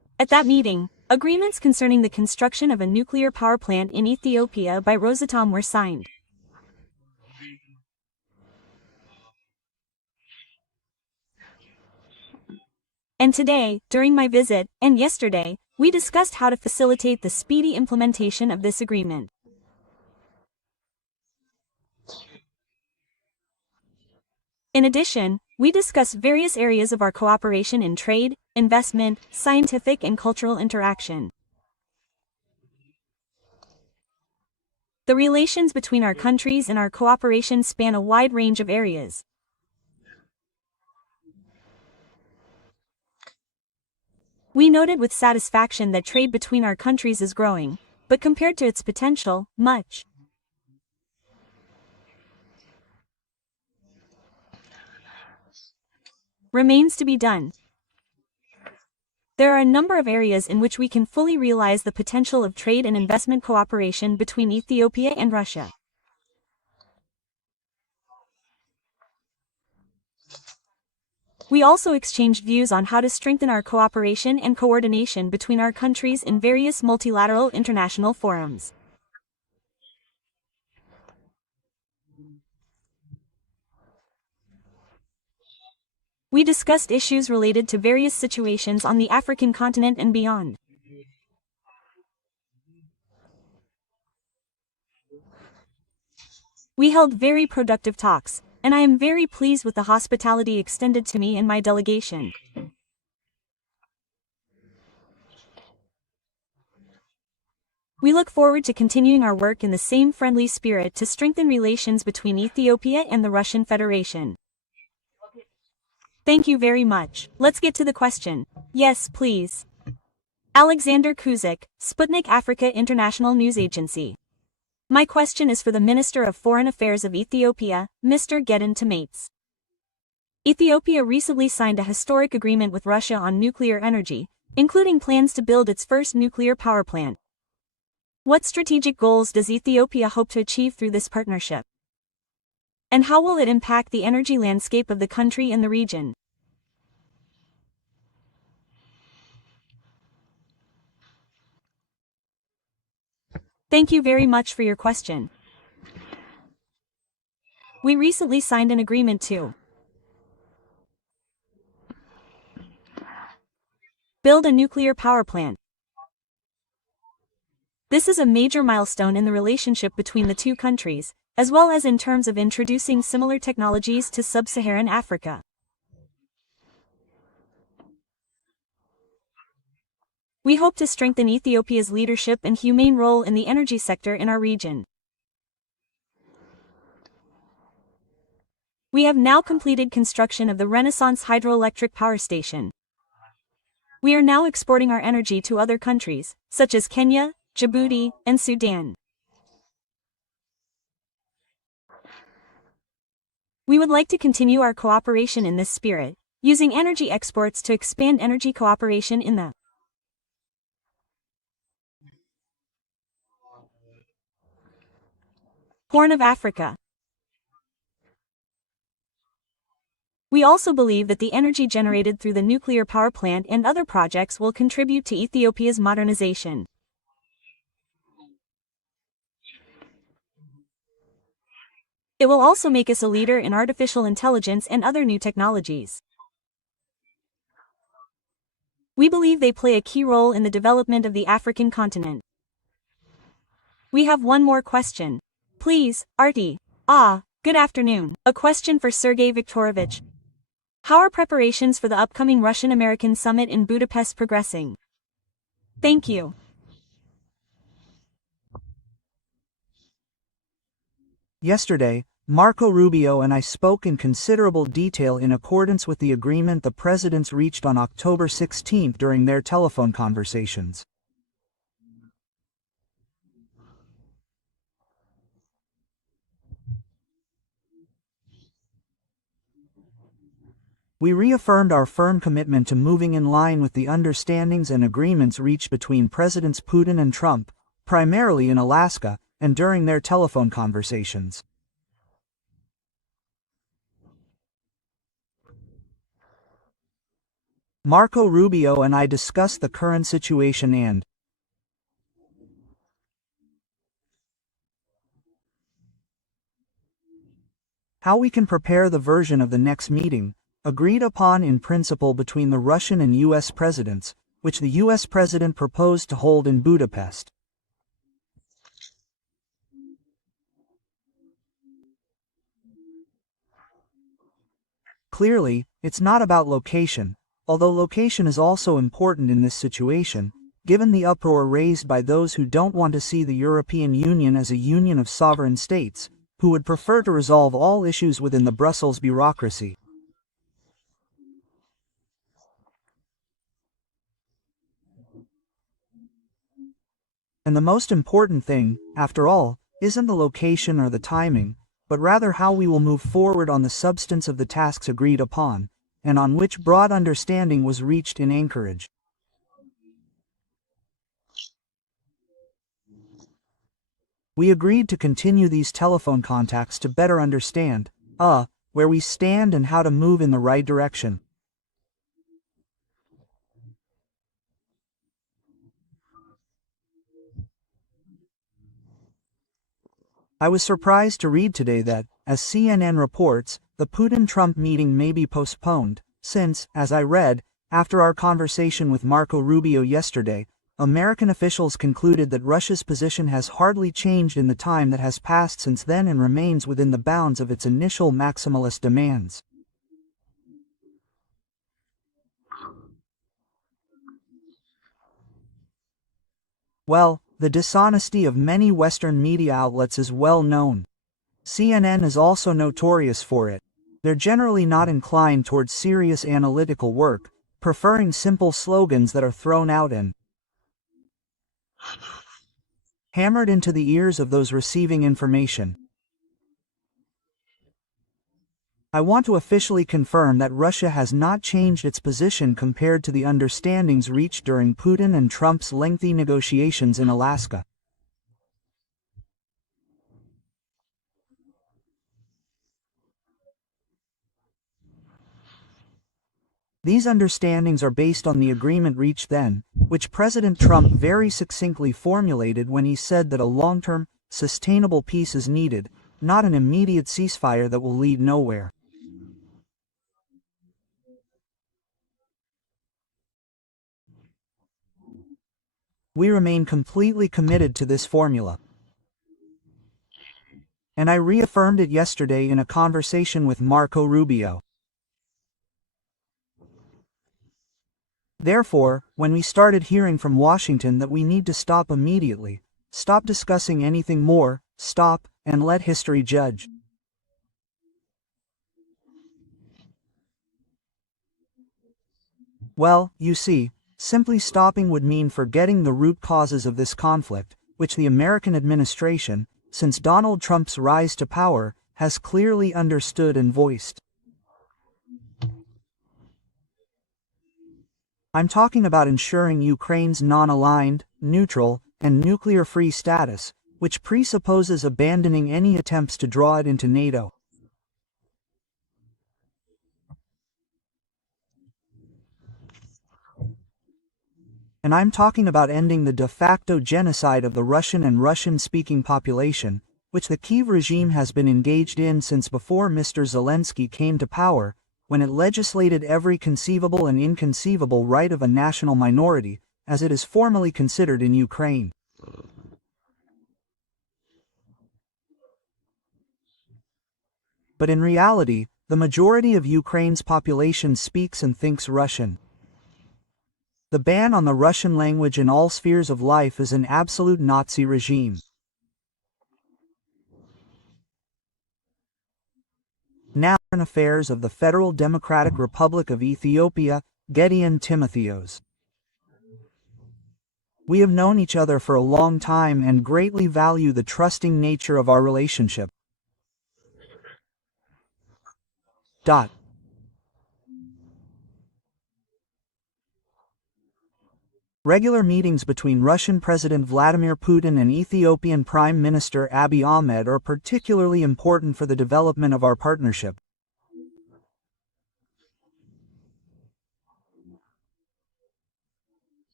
At that meeting, agreements concerning the construction of a nuclear power plant in Ethiopia by Rosatom were signed. And today, during my visit, and yesterday, we discussed how to facilitate the speedy implementation of this agreement. In addition, we discussed various areas of our cooperation in trade, investment, scientific and cultural interaction. The relations between our countries and our cooperation span a wide range of areas. We noted with satisfaction that trade between our countries is growing, but compared to its potential, much remains to be done. There are a number of areas in which we can fully realize the potential of trade and investment cooperation between Ethiopia and Russia. We also exchanged views on how to strengthen our cooperation and coordination between our countries in various multilateral international forums. We discussed issues related to various situations on the African continent and beyond. We held very productive talks, and I am very pleased with the hospitality extended to me and my delegation. We look forward to continuing our work in the same friendly spirit to strengthen relations between Ethiopia and the Russian Federation. Thank you very much. Let's get to the question. Yes, please. Alexander Kuzik, Sputnik Africa International News Agency. My question is for the Minister of Foreign Affairs of Ethiopia, Mr. Gedon Tamates. Ethiopia recently signed a historic agreement with Russia on nuclear energy, including plans to build its first nuclear power plant. What strategic goals does Ethiopia hope to achieve through this partnership? And how will it impact the energy landscape of the country and the region? Thank you very much for your question. We recently signed an agreement to build a nuclear power plant. This is a major milestone in the relationship between the two countries, as well as in terms of introducing similar technologies to sub-Saharan Africa. We hope to strengthen Ethiopia's leadership and humane role in the energy sector in our region. We have now completed construction of the Renaissance hydroelectric power station. We are now exporting our energy to other countries, such as Kenya, Djibouti, and Sudan. We would like to continue our cooperation in this spirit, using energy exports to expand energy cooperation in the Horn of Africa. We also believe that the energy generated through the nuclear power plant and other projects will contribute to Ethiopia's modernization. It will also make us a leader in artificial intelligence and other new technologies. We believe they play a key role in the development of the African continent. We have one more question. Please, Artie. Good afternoon. A question for Sergey Viktorovich. How are preparations for the upcoming Russian-American summit in Budapest progressing? Thank you. Yesterday, Marco Rubio and I spoke in considerable detail in accordance with the agreement the presidents reached on October 16 during their telephone conversations. We reaffirmed our firm commitment to moving in line with the understandings and agreements reached between Presidents Putin and Trump, primarily in Alaska, and during their telephone conversations. Marco Rubio and I discussed the current situation and how we can prepare the version of the next meeting, agreed upon in principle between the Russian and U.S. presidents, which the U.S. president proposed to hold in Budapest. Clearly, it's not about location, although location is also important in this situation, given the uproar raised by those who don't want to see the European Union as a union of sovereign states, who would prefer to resolve all issues within the Brussels bureaucracy. And the most important thing, after all, isn't the location or the timing, but rather how we will move forward on the substance of the tasks agreed upon, and on which broad understanding was reached in Anchorage. We agreed to continue these telephone contacts to better understand, where we stand and how to move in the right direction. I was surprised to read today that, as CNN reports, the Putin-Trump meeting may be postponed, since, as I read, after our conversation with Marco Rubio yesterday, American officials concluded that Russia's position has hardly changed in the time that has passed since then and remains within the bounds of its initial maximalist demands. Well, the dishonesty of many Western media outlets is well known. CNN is also notorious for it. They're generally not inclined towards serious analytical work, preferring simple slogans that are thrown out and hammered into the ears of those receiving information. I want to officially confirm that Russia has not changed its position compared to the understandings reached during Putin and Trump's lengthy negotiations in Alaska. These understandings are based on the agreement reached then, which President Trump very succinctly formulated when he said that a long-term, sustainable peace is needed, not an immediate ceasefire that will lead nowhere. We remain completely committed to this formula. And I reaffirmed it yesterday in a conversation with Marco Rubio. Therefore, when we started hearing from Washington that we need to stop immediately, stop discussing anything more, stop, and let history judge. Well, you see, simply stopping would mean forgetting the root causes of this conflict, which the American administration, since Donald Trump's rise to power, has clearly understood and voiced. I'm talking about ensuring Ukraine's non-aligned, neutral, and nuclear-free status, which presupposes abandoning any attempts to draw it into NATO. And I'm talking about ending the de facto genocide of the Russian and Russian-speaking population, which the Kyiv regime has been engaged in since before Mr. Zelensky came to power, when it legislated every conceivable and inconceivable right of a national minority, as it is formally considered in Ukraine. But in reality, the majority of Ukraine's population speaks and thinks Russian. The ban on the Russian language in all spheres of life is an absolute Nazi regime. Now, Foreign Affairs of the Federal Democratic Republic of Ethiopia, Gideon Timotheos. We have known each other for a long time and greatly value the trusting nature of our relationship. Regular meetings between Russian President Vladimir Putin and Ethiopian Prime Minister Abiy Ahmed are particularly important for the development of our partnership.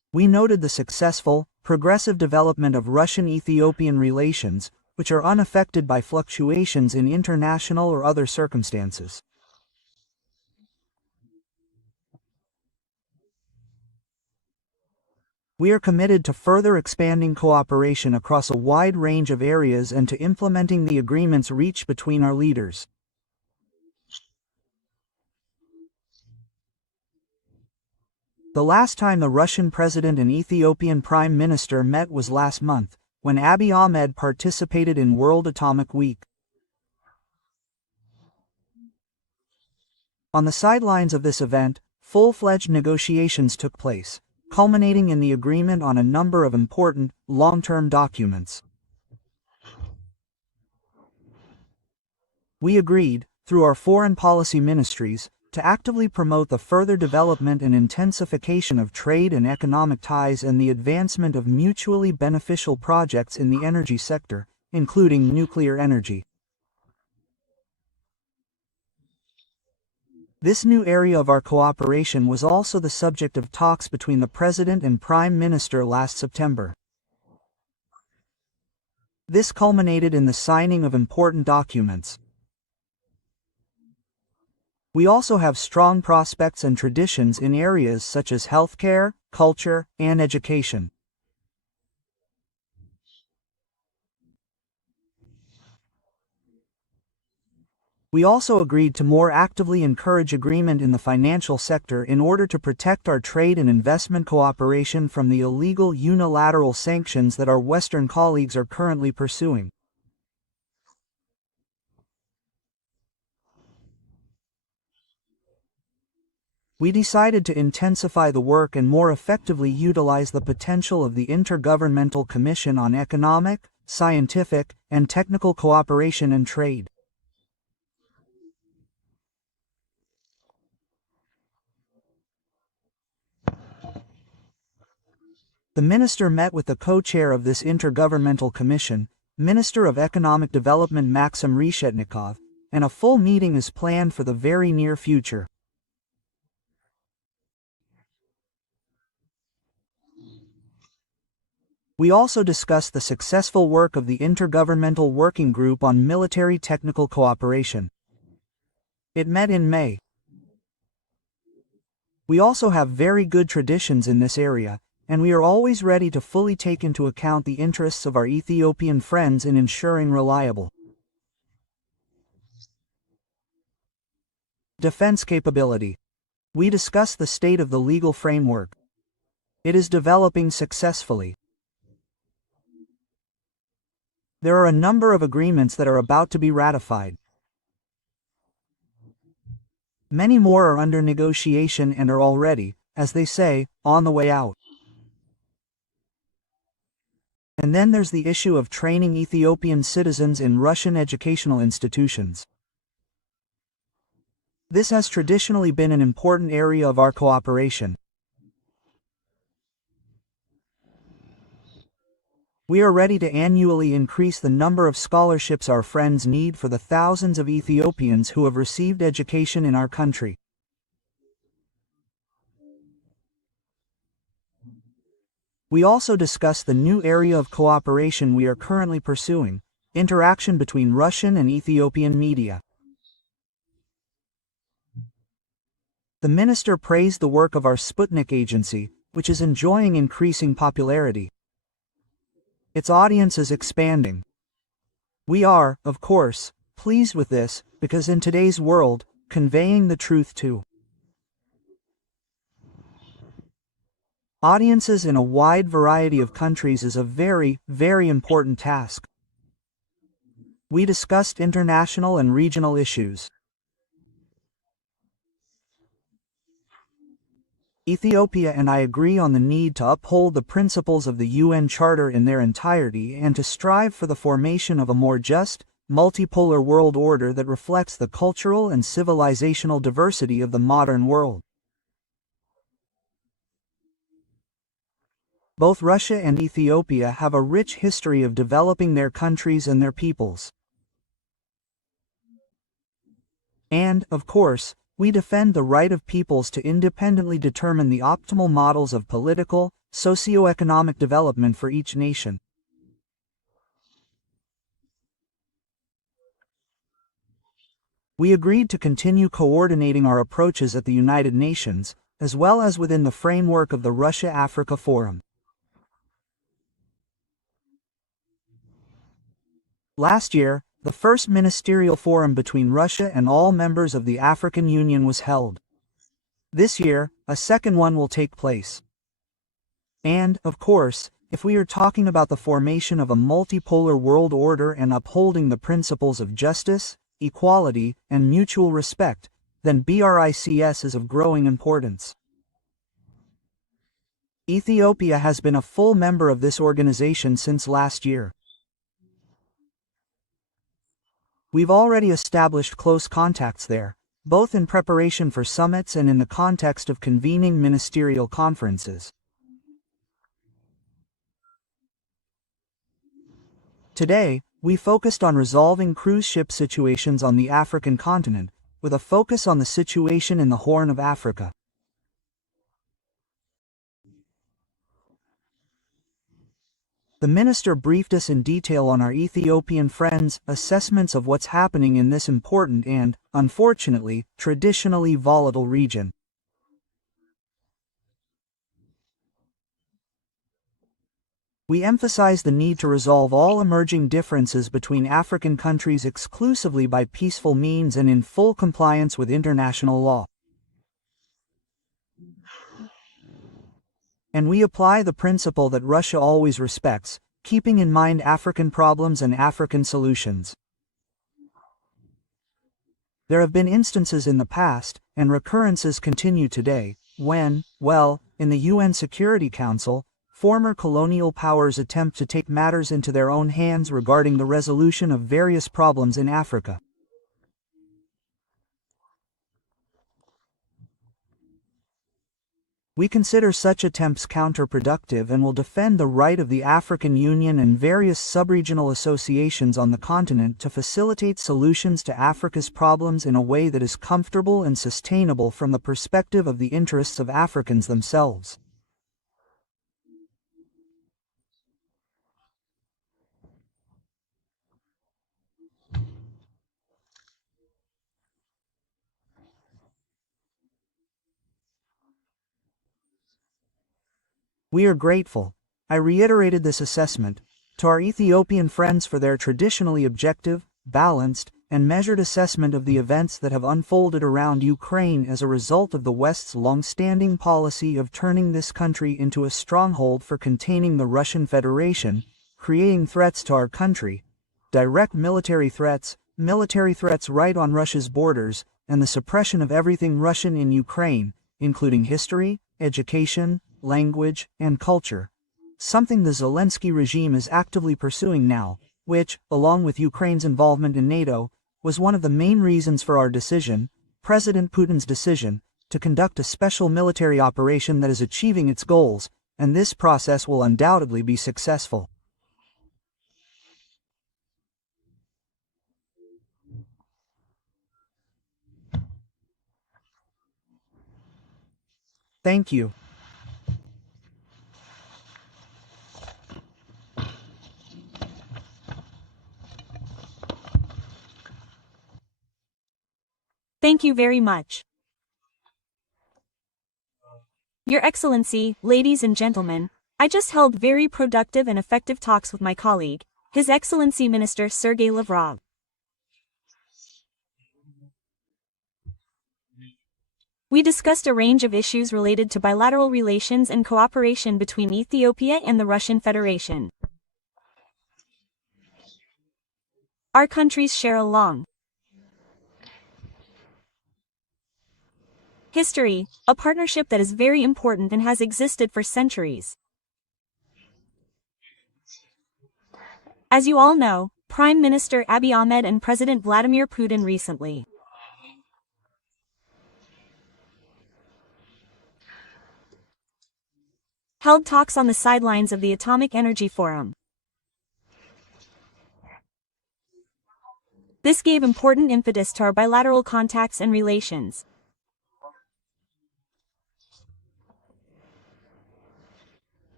We noted the successful, progressive development of Russian-Ethiopian relations, which are unaffected by fluctuations in international or other circumstances. We are committed to further expanding cooperation across a wide range of areas and to implementing the agreements reached between our leaders. The last time the Russian President and Ethiopian Prime Minister met was last month, when Abiy Ahmed participated in World Atomic Week. On the sidelines of this event, full-fledged negotiations took place, culminating in the agreement on a number of important, long-term documents. We agreed, through our foreign policy ministries, to actively promote the further development and intensification of trade and economic ties and the advancement of mutually beneficial projects in the energy sector, including nuclear energy. This new area of our cooperation was also the subject of talks between the President and Prime Minister last September. This culminated in the signing of important documents. We also have strong prospects and traditions in areas such as healthcare, culture, and education. We also agreed to more actively encourage agreement in the financial sector in order to protect our trade and investment cooperation from the illegal unilateral sanctions that our Western colleagues are currently pursuing. We decided to intensify the work and more effectively utilize the potential of the Intergovernmental Commission on Economic, Scientific, and Technical Cooperation and Trade. The minister met with the co-chair of this Intergovernmental Commission, Minister of Economic Development Maxim Reshetnikov, and a full meeting is planned for the very near future. We also discussed the successful work of the Intergovernmental Working Group on Military Technical Cooperation. It met in May. We also have very good traditions in this area, and we are always ready to fully take into account the interests of our Ethiopian friends in ensuring reliable defense capability. We discussed the state of the legal framework. It is developing successfully. There are a number of agreements that are about to be ratified. Many more are under negotiation and are already, as they say, on the way out. And then there's the issue of training Ethiopian citizens in Russian educational institutions. This has traditionally been an important area of our cooperation. We are ready to annually increase the number of scholarships our friends need for the thousands of Ethiopians who have received education in our country. We also discussed the new area of cooperation we are currently pursuing, interaction between Russian and Ethiopian media. The minister praised the work of our Sputnik agency, which is enjoying increasing popularity. Its audience is expanding. We are, of course, pleased with this, because in today's world, conveying the truth to audiences in a wide variety of countries is a very, very important task. We discussed international and regional issues. Ethiopia and I agree on the need to uphold the principles of the UN Charter in their entirety and to strive for the formation of a more just, multipolar world order that reflects the cultural and civilizational diversity of the modern world. Both Russia and Ethiopia have a rich history of developing their countries and their peoples. And, of course, we defend the right of peoples to independently determine the optimal models of political, socio-economic development for each nation. We agreed to continue coordinating our approaches at the United Nations, as well as within the framework of the Russia-Africa Forum. Last year, the first ministerial forum between Russia and all members of the African Union was held. This year, a second one will take place. And, of course, if we are talking about the formation of a multipolar world order and upholding the principles of justice, equality, and mutual respect, then BRICS is of growing importance. Ethiopia has been a full member of this organization since last year. We've already established close contacts there, both in preparation for summits and in the context of convening ministerial conferences. Today, we focused on resolving cruise ship situations on the African continent, with a focus on the situation in the Horn of Africa. The minister briefed us in detail on our Ethiopian friends' assessments of what's happening in this important and, unfortunately, traditionally volatile region. We emphasize the need to resolve all emerging differences between African countries exclusively by peaceful means and in full compliance with international law. And we apply the principle that Russia always respects, keeping in mind African problems and African solutions. There have been instances in the past, and recurrences continue today, when, in the UN Security Council, former colonial powers attempt to take matters into their own hands regarding the resolution of various problems in Africa. We consider such attempts counterproductive and will defend the right of the African Union and various sub-regional associations on the continent to facilitate solutions to Africa's problems in a way that is comfortable and sustainable from the perspective of the interests of Africans themselves. We are grateful, I reiterated this assessment, to our Ethiopian friends for their traditionally objective, balanced, and measured assessment of the events that have unfolded around Ukraine as a result of the West's long-standing policy of turning this country into a stronghold for containing the Russian Federation, creating threats to our country, direct military threats right on Russia's borders, and the suppression of everything Russian in Ukraine, including history, education, language, and culture, something the Zelensky regime is actively pursuing now, which, along with Ukraine's involvement in NATO, was one of the main reasons for our decision, President Putin's decision, to conduct a special military operation that is achieving its goals, and this process will undoubtedly be successful. Thank you. Thank you very much. Your Excellency, ladies and gentlemen, I just held very productive and effective talks with my colleague, His Excellency Minister Sergey Lavrov. We discussed a range of issues related to bilateral relations and cooperation between Ethiopia and the Russian Federation. Our countries share a long history, a partnership that is very important and has existed for centuries. As you all know, Prime Minister Abiy Ahmed and President Vladimir Putin recently held talks on the sidelines of the Atomic Energy Forum. This gave important impetus to our bilateral contacts and relations.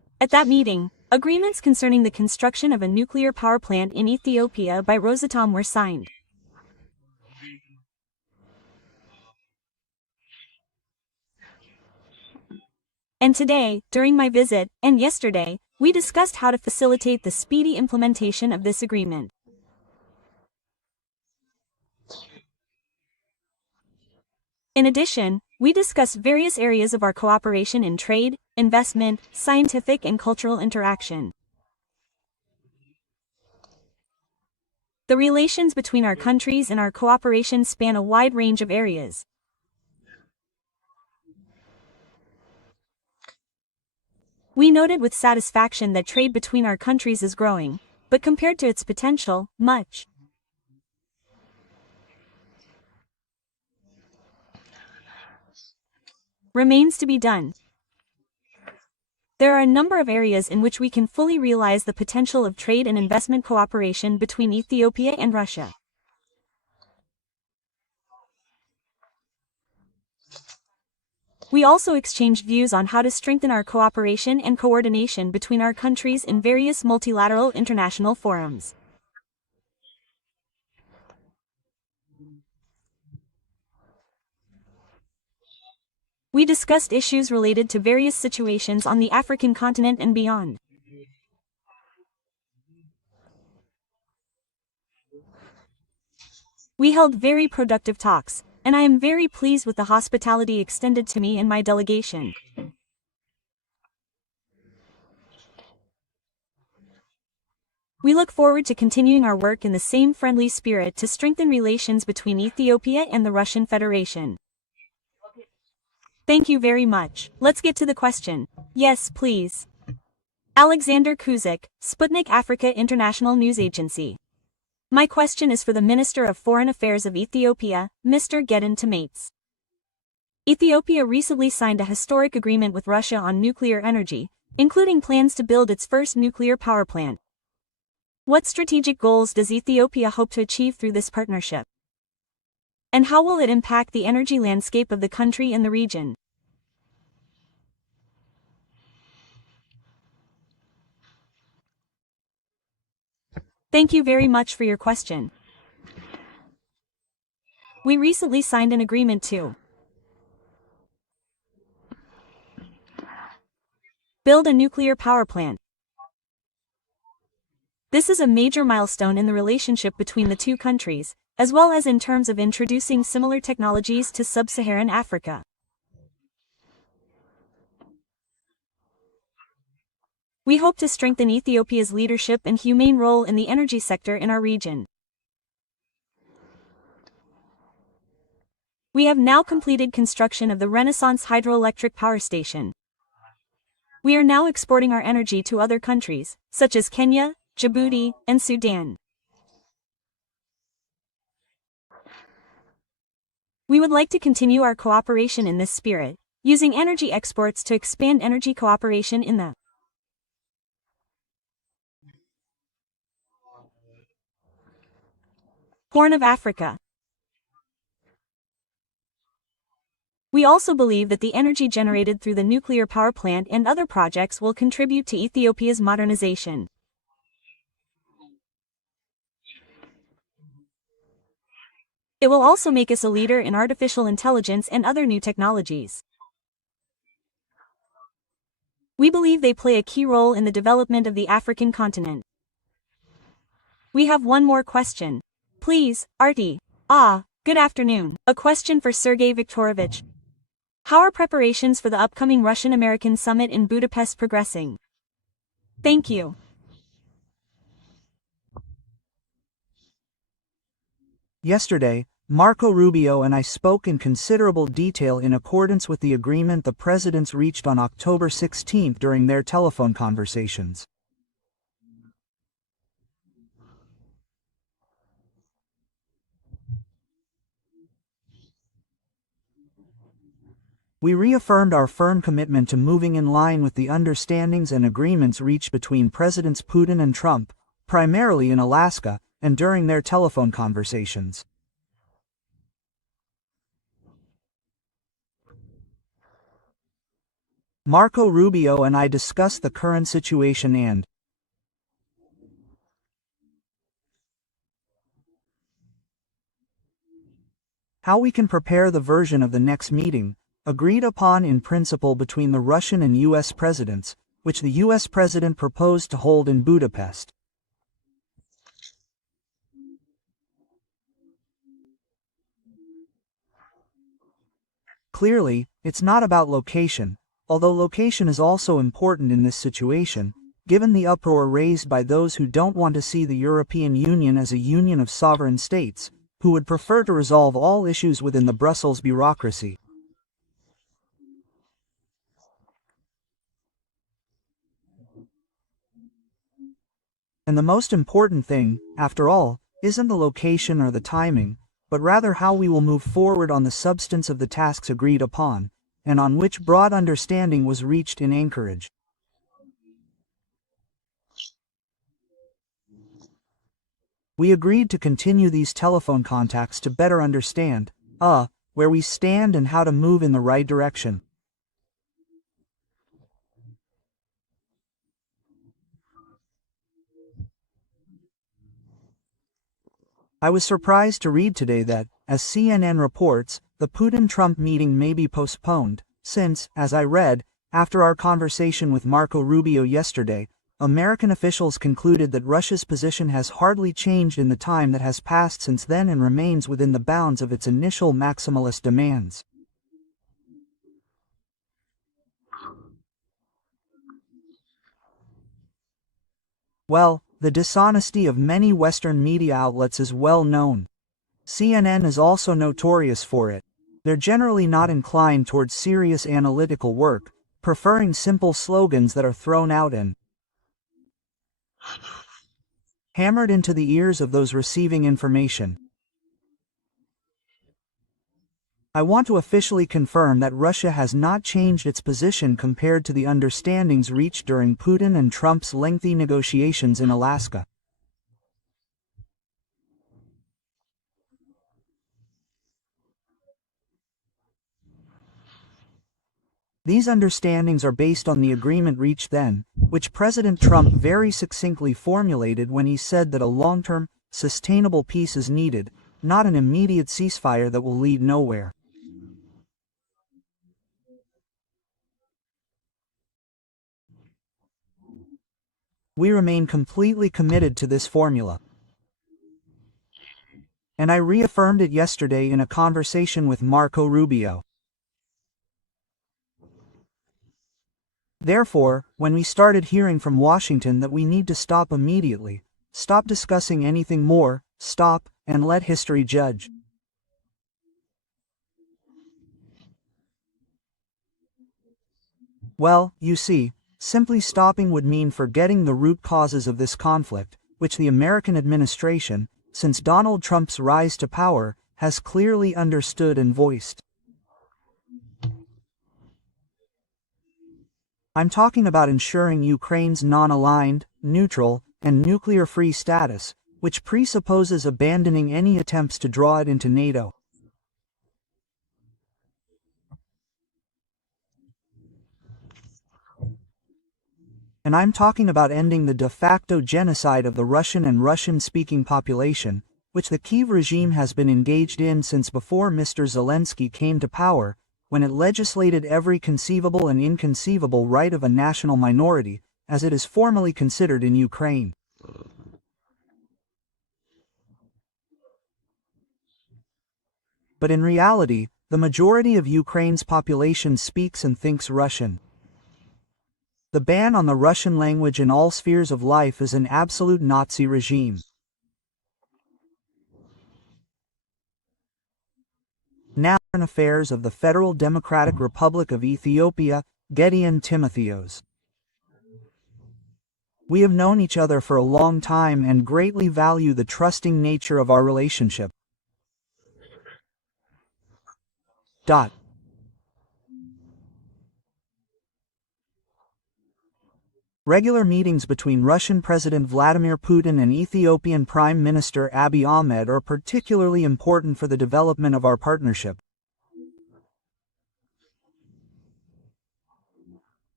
At that meeting, agreements concerning the construction of a nuclear power plant in Ethiopia by Rosatom were signed. And today, during my visit, and yesterday, we discussed how to facilitate the speedy implementation of this agreement. In addition, we discussed various areas of our cooperation in trade, investment, scientific and cultural interaction. The relations between our countries and our cooperation span a wide range of areas. We noted with satisfaction that trade between our countries is growing, but compared to its potential, much remains to be done. There are a number of areas in which we can fully realize the potential of trade and investment cooperation between Ethiopia and Russia. We also exchanged views on how to strengthen our cooperation and coordination between our countries in various multilateral international forums. We discussed issues related to various situations on the African continent and beyond. We held very productive talks, and I am very pleased with the hospitality extended to me and my delegation. We look forward to continuing our work in the same friendly spirit to strengthen relations between Ethiopia and the Russian Federation. Thank you very much. Let's get to the question. Yes, please. Alexander Kuzik, Sputnik Africa International News Agency. My question is for the Minister of Foreign Affairs of Ethiopia, Mr. Gedon Tamates. Ethiopia recently signed a historic agreement with Russia on nuclear energy, including plans to build its first nuclear power plant. What strategic goals does Ethiopia hope to achieve through this partnership? And how will it impact the energy landscape of the country and the region? Thank you very much for your question. We recently signed an agreement to build a nuclear power plant. This is a major milestone in the relationship between the two countries, as well as in terms of introducing similar technologies to sub-Saharan Africa. We hope to strengthen Ethiopia's leadership and humane role in the energy sector in our region. We have now completed construction of the Renaissance hydroelectric power station. We are now exporting our energy to other countries, such as Kenya, Djibouti, and Sudan. We would like to continue our cooperation in this spirit, using energy exports to expand energy cooperation in the Horn of Africa. We also believe that the energy generated through the nuclear power plant and other projects will contribute to Ethiopia's modernization. It will also make us a leader in artificial intelligence and other new technologies. We believe they play a key role in the development of the African continent. We have one more question. Please, Artie. Good afternoon. A question for Sergey Viktorovich. How are preparations for the upcoming Russian-American summit in Budapest progressing? Thank you. Yesterday, Marco Rubio and I spoke in considerable detail in accordance with the agreement the presidents reached on October 16 during their telephone conversations. We reaffirmed our firm commitment to moving in line with the understandings and agreements reached between Presidents Putin and Trump, primarily in Alaska, and during their telephone conversations. Marco Rubio and I discussed the current situation and how we can prepare the version of the next meeting, agreed upon in principle between the Russian and US presidents, which the US president proposed to hold in Budapest. Clearly, it's not about location, although location is also important in this situation, given the uproar raised by those who don't want to see the European Union as a union of sovereign states, who would prefer to resolve all issues within the Brussels bureaucracy. And the most important thing, after all, isn't the location or the timing, but rather how we will move forward on the substance of the tasks agreed upon, and on which broad understanding was reached in Anchorage. We agreed to continue these telephone contacts to better understand, where we stand and how to move in the right direction. I was surprised to read today that, as CNN reports, the Putin-Trump meeting may be postponed, since, as I read, after our conversation with Marco Rubio yesterday, American officials concluded that Russia's position has hardly changed in the time that has passed since then and remains within the bounds of its initial maximalist demands. Well, the dishonesty of many Western media outlets is well known. CNN is also notorious for it. They're generally not inclined towards serious analytical work, preferring simple slogans that are thrown out and hammered into the ears of those receiving information. I want to officially confirm that Russia has not changed its position compared to the understandings reached during Putin and Trump's lengthy negotiations in Alaska. These understandings are based on the agreement reached then, which President Trump very succinctly formulated when he said that a long-term, sustainable peace is needed, not an immediate ceasefire that will lead nowhere. We remain completely committed to this formula. And I reaffirmed it yesterday in a conversation with Marco Rubio. Therefore, when we started hearing from Washington that we need to stop immediately, stop discussing anything more, stop, and let history judge. Well, you see, simply stopping would mean forgetting the root causes of this conflict, which the American administration, since Donald Trump's rise to power, has clearly understood and voiced. I'm talking about ensuring Ukraine's non-aligned, neutral, and nuclear-free status, which presupposes abandoning any attempts to draw it into NATO. And I'm talking about ending the de facto genocide of the Russian and Russian-speaking population, which the Kyiv regime has been engaged in since before Mr. Zelensky came to power, when it legislated every conceivable and inconceivable right of a national minority, as it is formally considered in Ukraine. But in reality, the majority of Ukraine's population speaks and thinks Russian. The ban on the Russian language in all spheres of life is an absolute Nazi regime. Now, Foreign Affairs of the Federal Democratic Republic of Ethiopia, Gideon Timotheos. We have known each other for a long time and greatly value the trusting nature of our relationship. Regular meetings between Russian President Vladimir Putin and Ethiopian Prime Minister Abiy Ahmed are particularly important for the development of our partnership.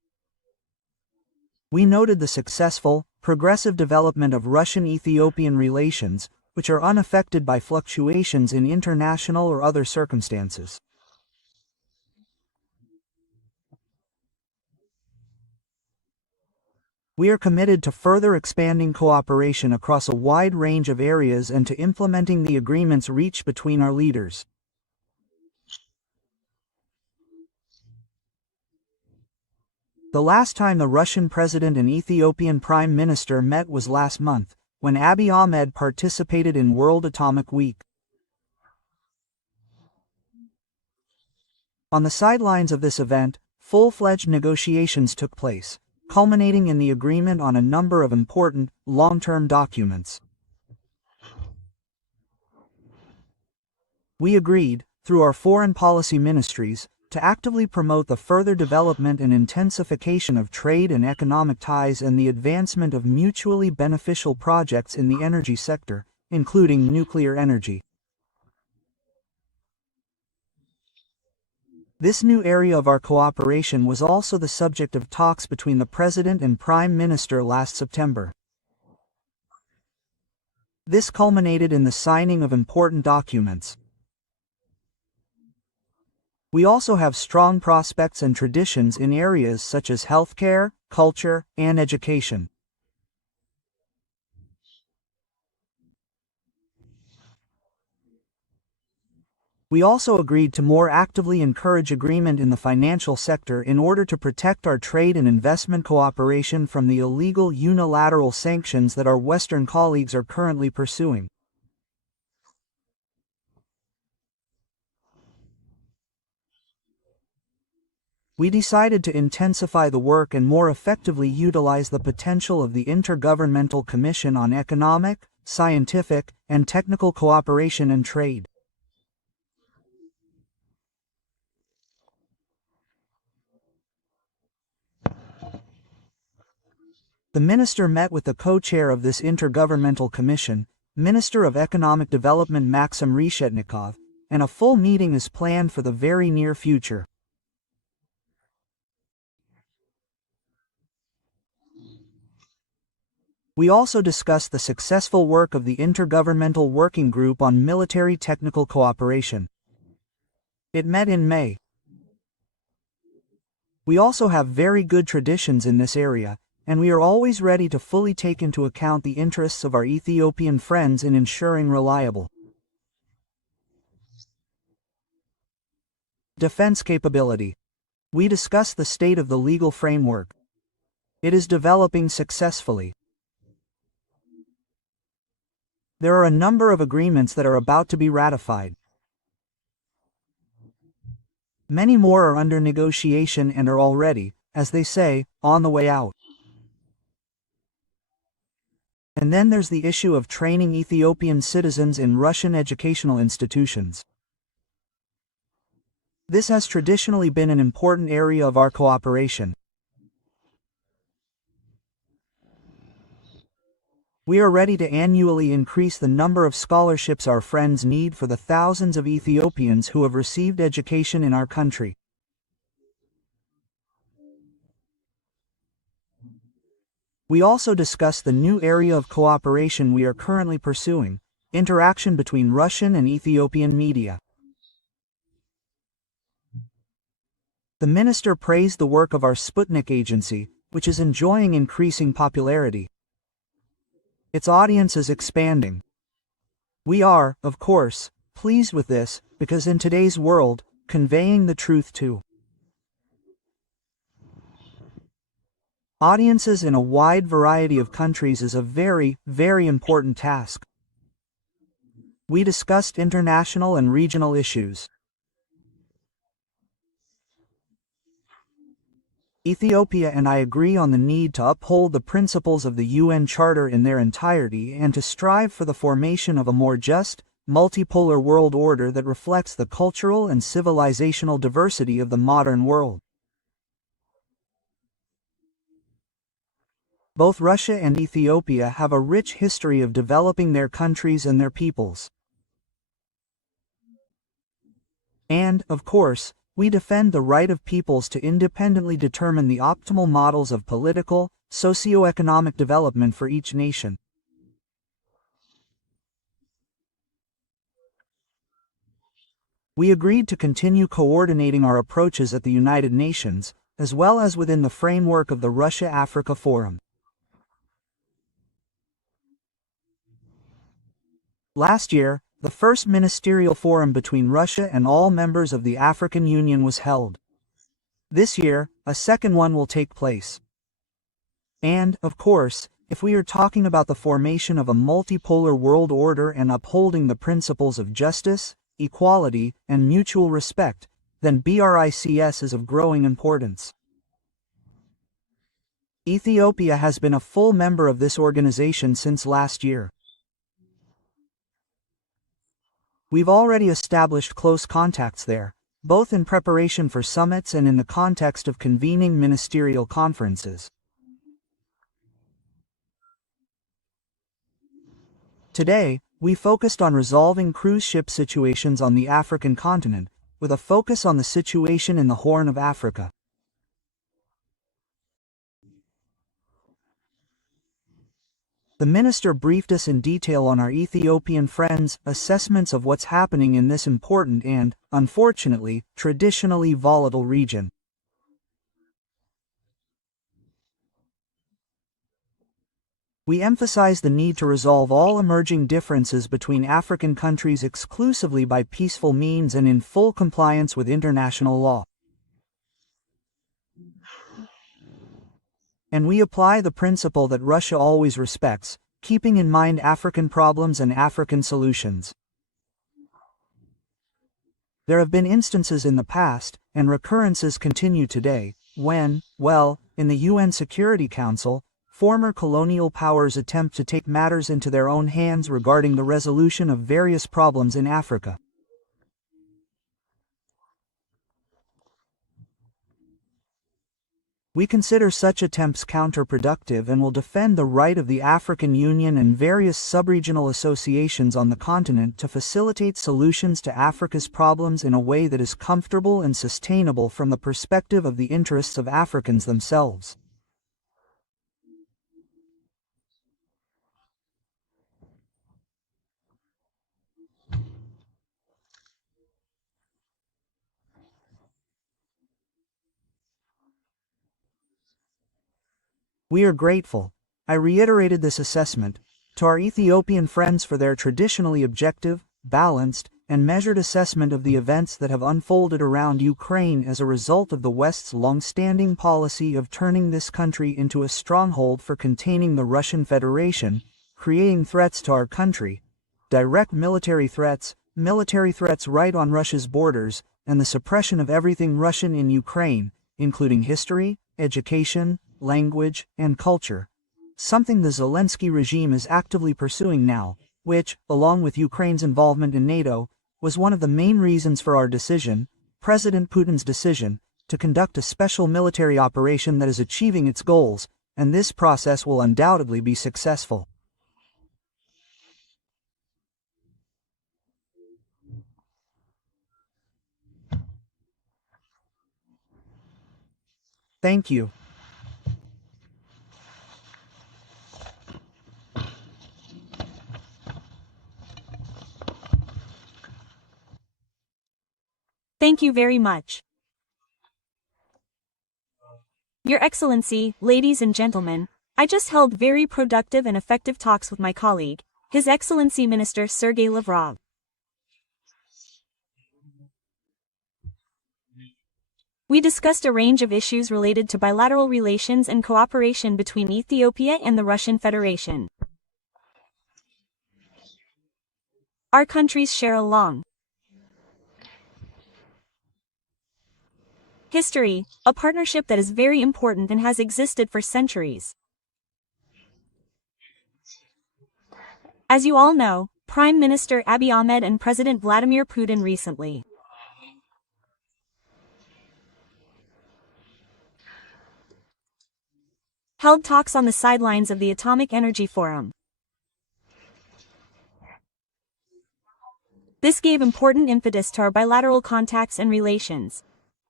We noted the successful, progressive development of Russian-Ethiopian relations, which are unaffected by fluctuations in international or other circumstances. We are committed to further expanding cooperation across a wide range of areas and to implementing the agreements reached between our leaders. The last time the Russian President and Ethiopian Prime Minister met was last month, when Abiy Ahmed participated in World Atomic Week. On the sidelines of this event, full-fledged negotiations took place, culminating in the agreement on a number of important, long-term documents. We agreed, through our foreign policy ministries, to actively promote the further development and intensification of trade and economic ties and the advancement of mutually beneficial projects in the energy sector, including nuclear energy. This new area of our cooperation was also the subject of talks between the President and Prime Minister last September. This culminated in the signing of important documents. We also have strong prospects and traditions in areas such as healthcare, culture, and education. We also agreed to more actively encourage agreement in the financial sector in order to protect our trade and investment cooperation from the illegal unilateral sanctions that our Western colleagues are currently pursuing. We decided to intensify the work and more effectively utilize the potential of the Intergovernmental Commission on Economic, Scientific, and Technical Cooperation and Trade. The minister met with the co-chair of this Intergovernmental Commission, Minister of Economic Development Maxim Reshetnikov, and a full meeting is planned for the very near future. We also discussed the successful work of the Intergovernmental Working Group on Military Technical Cooperation. It met in May. We also have very good traditions in this area, and we are always ready to fully take into account the interests of our Ethiopian friends in ensuring reliable defense capability. We discussed the state of the legal framework. It is developing successfully. There are a number of agreements that are about to be ratified. Many more are under negotiation and are already, as they say, on the way out. And then there's the issue of training Ethiopian citizens in Russian educational institutions. This has traditionally been an important area of our cooperation. We are ready to annually increase the number of scholarships our friends need for the thousands of Ethiopians who have received education in our country. We also discussed the new area of cooperation we are currently pursuing, interaction between Russian and Ethiopian media. The minister praised the work of our Sputnik agency, which is enjoying increasing popularity. Its audience is expanding. We are, of course, pleased with this, because in today's world, conveying the truth to audiences in a wide variety of countries is a very, very important task. We discussed international and regional issues. Ethiopia and I agree on the need to uphold the principles of the UN Charter in their entirety and to strive for the formation of a more just, multipolar world order that reflects the cultural and civilizational diversity of the modern world. Both Russia and Ethiopia have a rich history of developing their countries and their peoples. And, of course, We defend the right of peoples to independently determine the optimal models of political, socio-economic development for each nation. We agreed to continue coordinating our approaches at the United Nations, as well as within the framework of the Russia-Africa Forum. Last year, the first ministerial forum between Russia and all members of the African Union was held. This year, a second one will take place. And, of course, if we are talking about the formation of a multipolar world order and upholding the principles of justice, equality, and mutual respect, then BRICS is of growing importance. Ethiopia has been a full member of this organization since last year. We've already established close contacts there, both in preparation for summits and in the context of convening ministerial conferences. Today, we focused on resolving cruise ship situations on the African continent, with a focus on the situation in the Horn of Africa. The minister briefed us in detail on our Ethiopian friends' assessments of what's happening in this important and, unfortunately, traditionally volatile region. We emphasize the need to resolve all emerging differences between African countries exclusively by peaceful means and in full compliance with international law. And we apply the principle that Russia always respects, keeping in mind African problems and African solutions. There have been instances in the past, and recurrences continue today, when, in the UN Security Council, former colonial powers attempt to take matters into their own hands regarding the resolution of various problems in Africa. We consider such attempts counterproductive and will defend the right of the African Union and various sub-regional associations on the continent to facilitate solutions to Africa's problems in a way that is comfortable and sustainable from the perspective of the interests of Africans themselves. We are grateful, I reiterated this assessment, to our Ethiopian friends for their traditionally objective, balanced, and measured assessment of the events that have unfolded around Ukraine as a result of the West's long-standing policy of turning this country into a stronghold for containing the Russian Federation, creating threats to our country, direct military threats right on Russia's borders, and the suppression of everything Russian in Ukraine, including history, education, language, and culture, something the Zelensky regime is actively pursuing now, which, along with Ukraine's involvement in NATO, was one of the main reasons for our decision, President Putin's decision, to conduct a special military operation that is achieving its goals, and this process will undoubtedly be successful. Thank you. Thank you very much. Your Excellency, ladies and gentlemen, I just held very productive and effective talks with my colleague, His Excellency Minister Sergey Lavrov. We discussed a range of issues related to bilateral relations and cooperation between Ethiopia and the Russian Federation. Our countries share a long history, a partnership that is very important and has existed for centuries. As you all know, Prime Minister Abiy Ahmed and President Vladimir Putin recently held talks on the sidelines of the Atomic Energy Forum. This gave important impetus to our bilateral contacts and relations.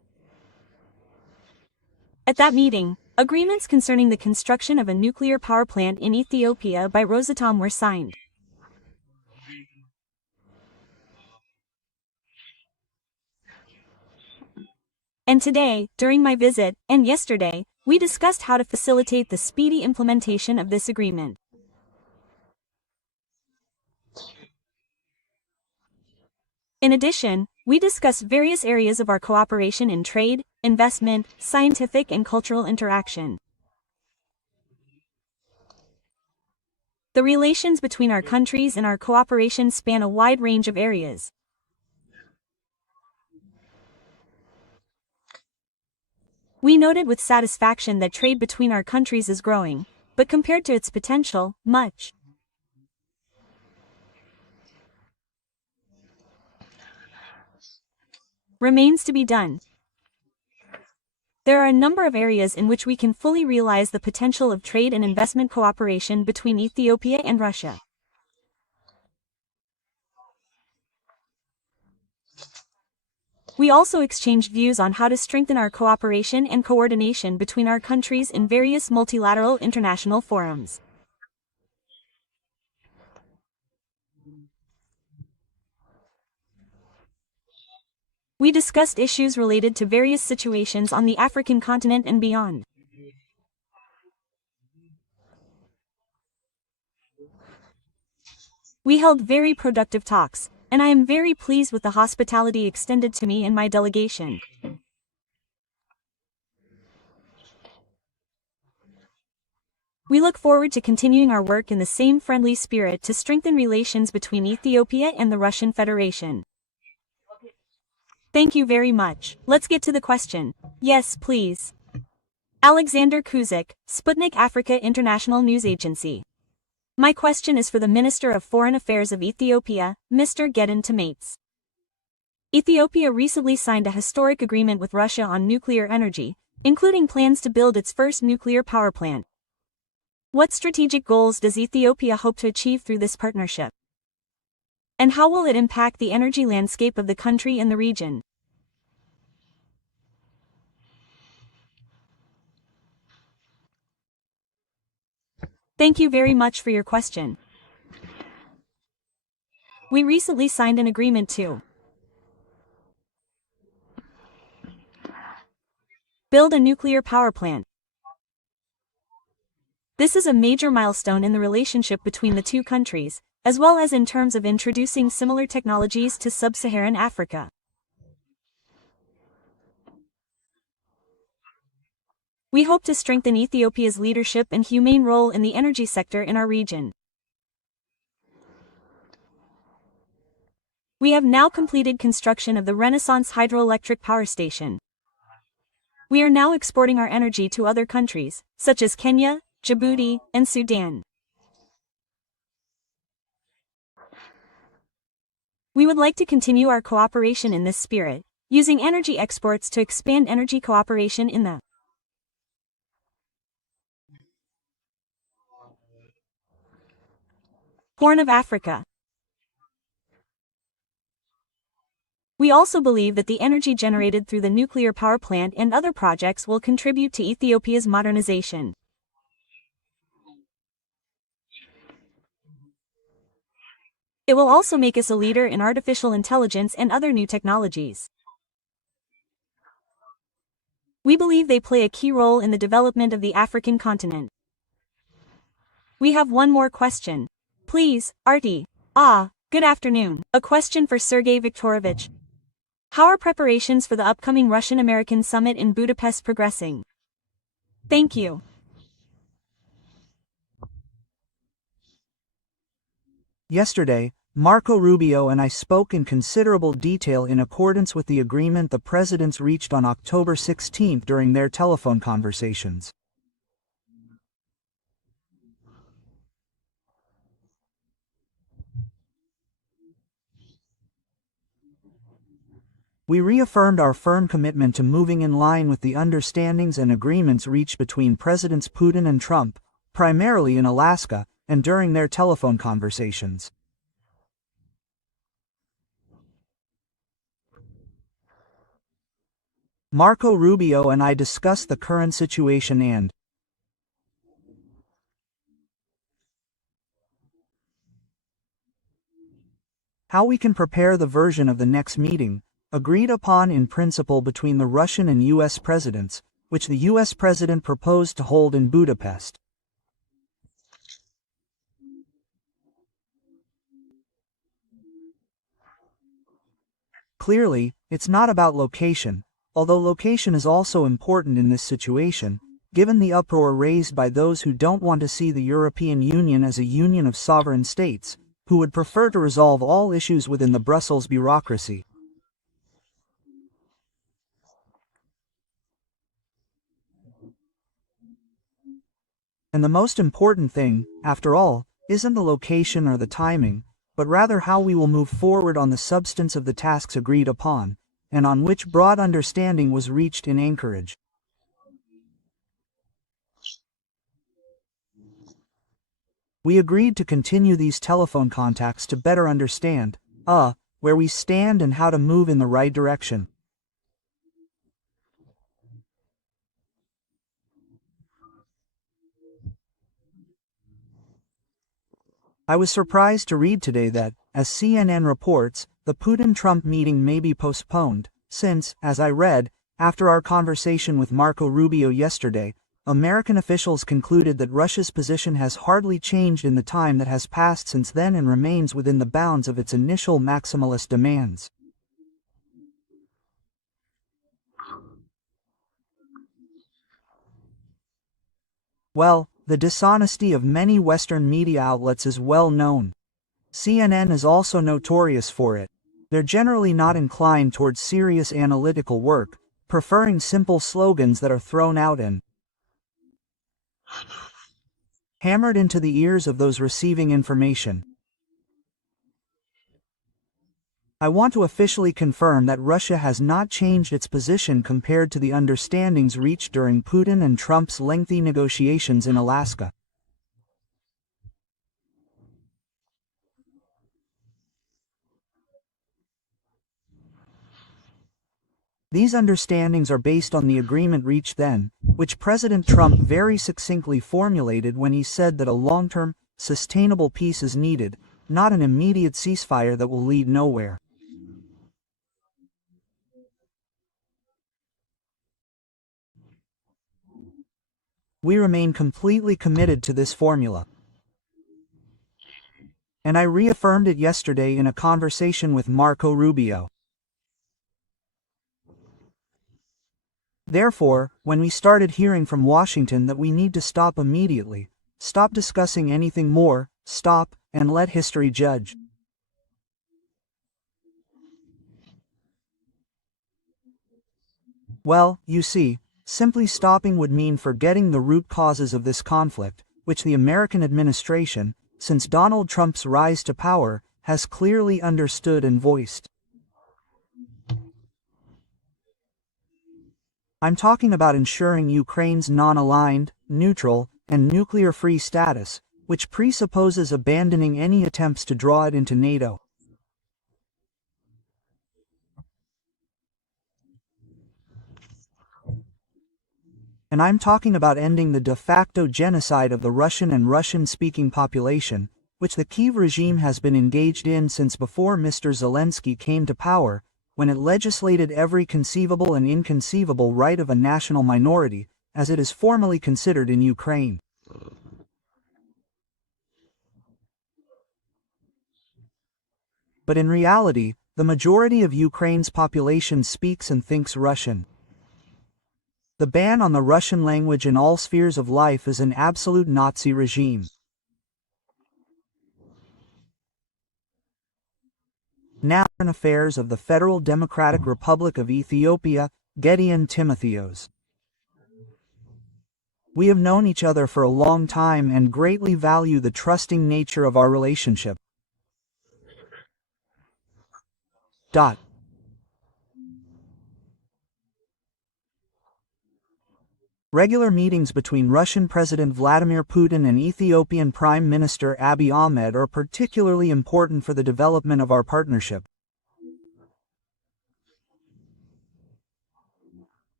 At that meeting, agreements concerning the construction of a nuclear power plant in Ethiopia by Rosatom were signed. And today, during my visit, and yesterday, we discussed how to facilitate the speedy implementation of this agreement. In addition, we discussed various areas of our cooperation in trade, investment, scientific and cultural interaction. The relations between our countries and our cooperation span a wide range of areas. We noted with satisfaction that trade between our countries is growing, but compared to its potential, much remains to be done. There are a number of areas in which we can fully realize the potential of trade and investment cooperation between Ethiopia and Russia. We also exchanged views on how to strengthen our cooperation and coordination between our countries in various multilateral international forums. We discussed issues related to various situations on the African continent and beyond. We held very productive talks, and I am very pleased with the hospitality extended to me and my delegation. We look forward to continuing our work in the same friendly spirit to strengthen relations between Ethiopia and the Russian Federation. Thank you very much. Let's get to the question. Yes, please. Alexander Kuzik, Sputnik Africa International News Agency. My question is for the Minister of Foreign Affairs of Ethiopia, Mr. Gedon Tamates. Ethiopia recently signed a historic agreement with Russia on nuclear energy, including plans to build its first nuclear power plant. What strategic goals does Ethiopia hope to achieve through this partnership? And how will it impact the energy landscape of the country and the region? Thank you very much for your question. We recently signed an agreement to build a nuclear power plant. This is a major milestone in the relationship between the two countries, as well as in terms of introducing similar technologies to sub-Saharan Africa. We hope to strengthen Ethiopia's leadership and humane role in the energy sector in our region. We have now completed construction of the Renaissance hydroelectric power station. We are now exporting our energy to other countries, such as Kenya, Djibouti, and Sudan. We would like to continue our cooperation in this spirit, using energy exports to expand energy cooperation in the Horn of Africa. We also believe that the energy generated through the nuclear power plant and other projects will contribute to Ethiopia's modernization. It will also make us a leader in artificial intelligence and other new technologies. We believe they play a key role in the development of the African continent. We have one more question. Please, Artie. Good afternoon. A question for Sergey Viktorovich. How are preparations for the upcoming Russian-American summit in Budapest progressing? Thank you. Yesterday, Marco Rubio and I spoke in considerable detail in accordance with the agreement the presidents reached on October 16 during their telephone conversations. We reaffirmed our firm commitment to moving in line with the understandings and agreements reached between Presidents Putin and Trump, primarily in Alaska, and during their telephone conversations. Marco Rubio and I discussed the current situation and how we can prepare the version of the next meeting, agreed upon in principle between the Russian and U.S. presidents, which the U.S. president proposed to hold in Budapest. Clearly, it's not about location, although location is also important in this situation, given the uproar raised by those who don't want to see the European Union as a union of sovereign states, who would prefer to resolve all issues within the Brussels bureaucracy. And the most important thing, after all, isn't the location or the timing, but rather how we will move forward on the substance of the tasks agreed upon, and on which broad understanding was reached in Anchorage. We agreed to continue these telephone contacts to better understand, where we stand and how to move in the right direction. I was surprised to read today that, as CNN reports, the Putin-Trump meeting may be postponed, since, as I read, after our conversation with Marco Rubio yesterday, American officials concluded that Russia's position has hardly changed in the time that has passed since then and remains within the bounds of its initial maximalist demands. Well, the dishonesty of many Western media outlets is well known. CNN is also notorious for it. They're generally not inclined towards serious analytical work, preferring simple slogans that are thrown out and hammered into the ears of those receiving information. I want to officially confirm that Russia has not changed its position compared to the understandings reached during Putin and Trump's lengthy negotiations in Alaska. These understandings are based on the agreement reached then, which President Trump very succinctly formulated when he said that a long-term, sustainable peace is needed, not an immediate ceasefire that will lead nowhere. We remain completely committed to this formula. And I reaffirmed it yesterday in a conversation with Marco Rubio. Therefore, when we started hearing from Washington that we need to stop immediately, stop discussing anything more, stop, and let history judge. Well, you see, simply stopping would mean forgetting the root causes of this conflict, which the American administration, since Donald Trump's rise to power, has clearly understood and voiced. I'm talking about ensuring Ukraine's non-aligned, neutral, and nuclear-free status, which presupposes abandoning any attempts to draw it into NATO. And I'm talking about ending the de facto genocide of the Russian and Russian-speaking population, which the Kyiv regime has been engaged in since before Mr. Zelensky came to power, when it legislated every conceivable and inconceivable right of a national minority, as it is formally considered in Ukraine. But in reality, the majority of Ukraine's population speaks and thinks Russian. The ban on the Russian language in all spheres of life is an absolute Nazi regime. Now, Foreign Affairs of the Federal Democratic Republic of Ethiopia, Gideon Timotheos. We have known each other for a long time and greatly value the trusting nature of our relationship. Regular meetings between Russian President Vladimir Putin and Ethiopian Prime Minister Abiy Ahmed are particularly important for the development of our partnership.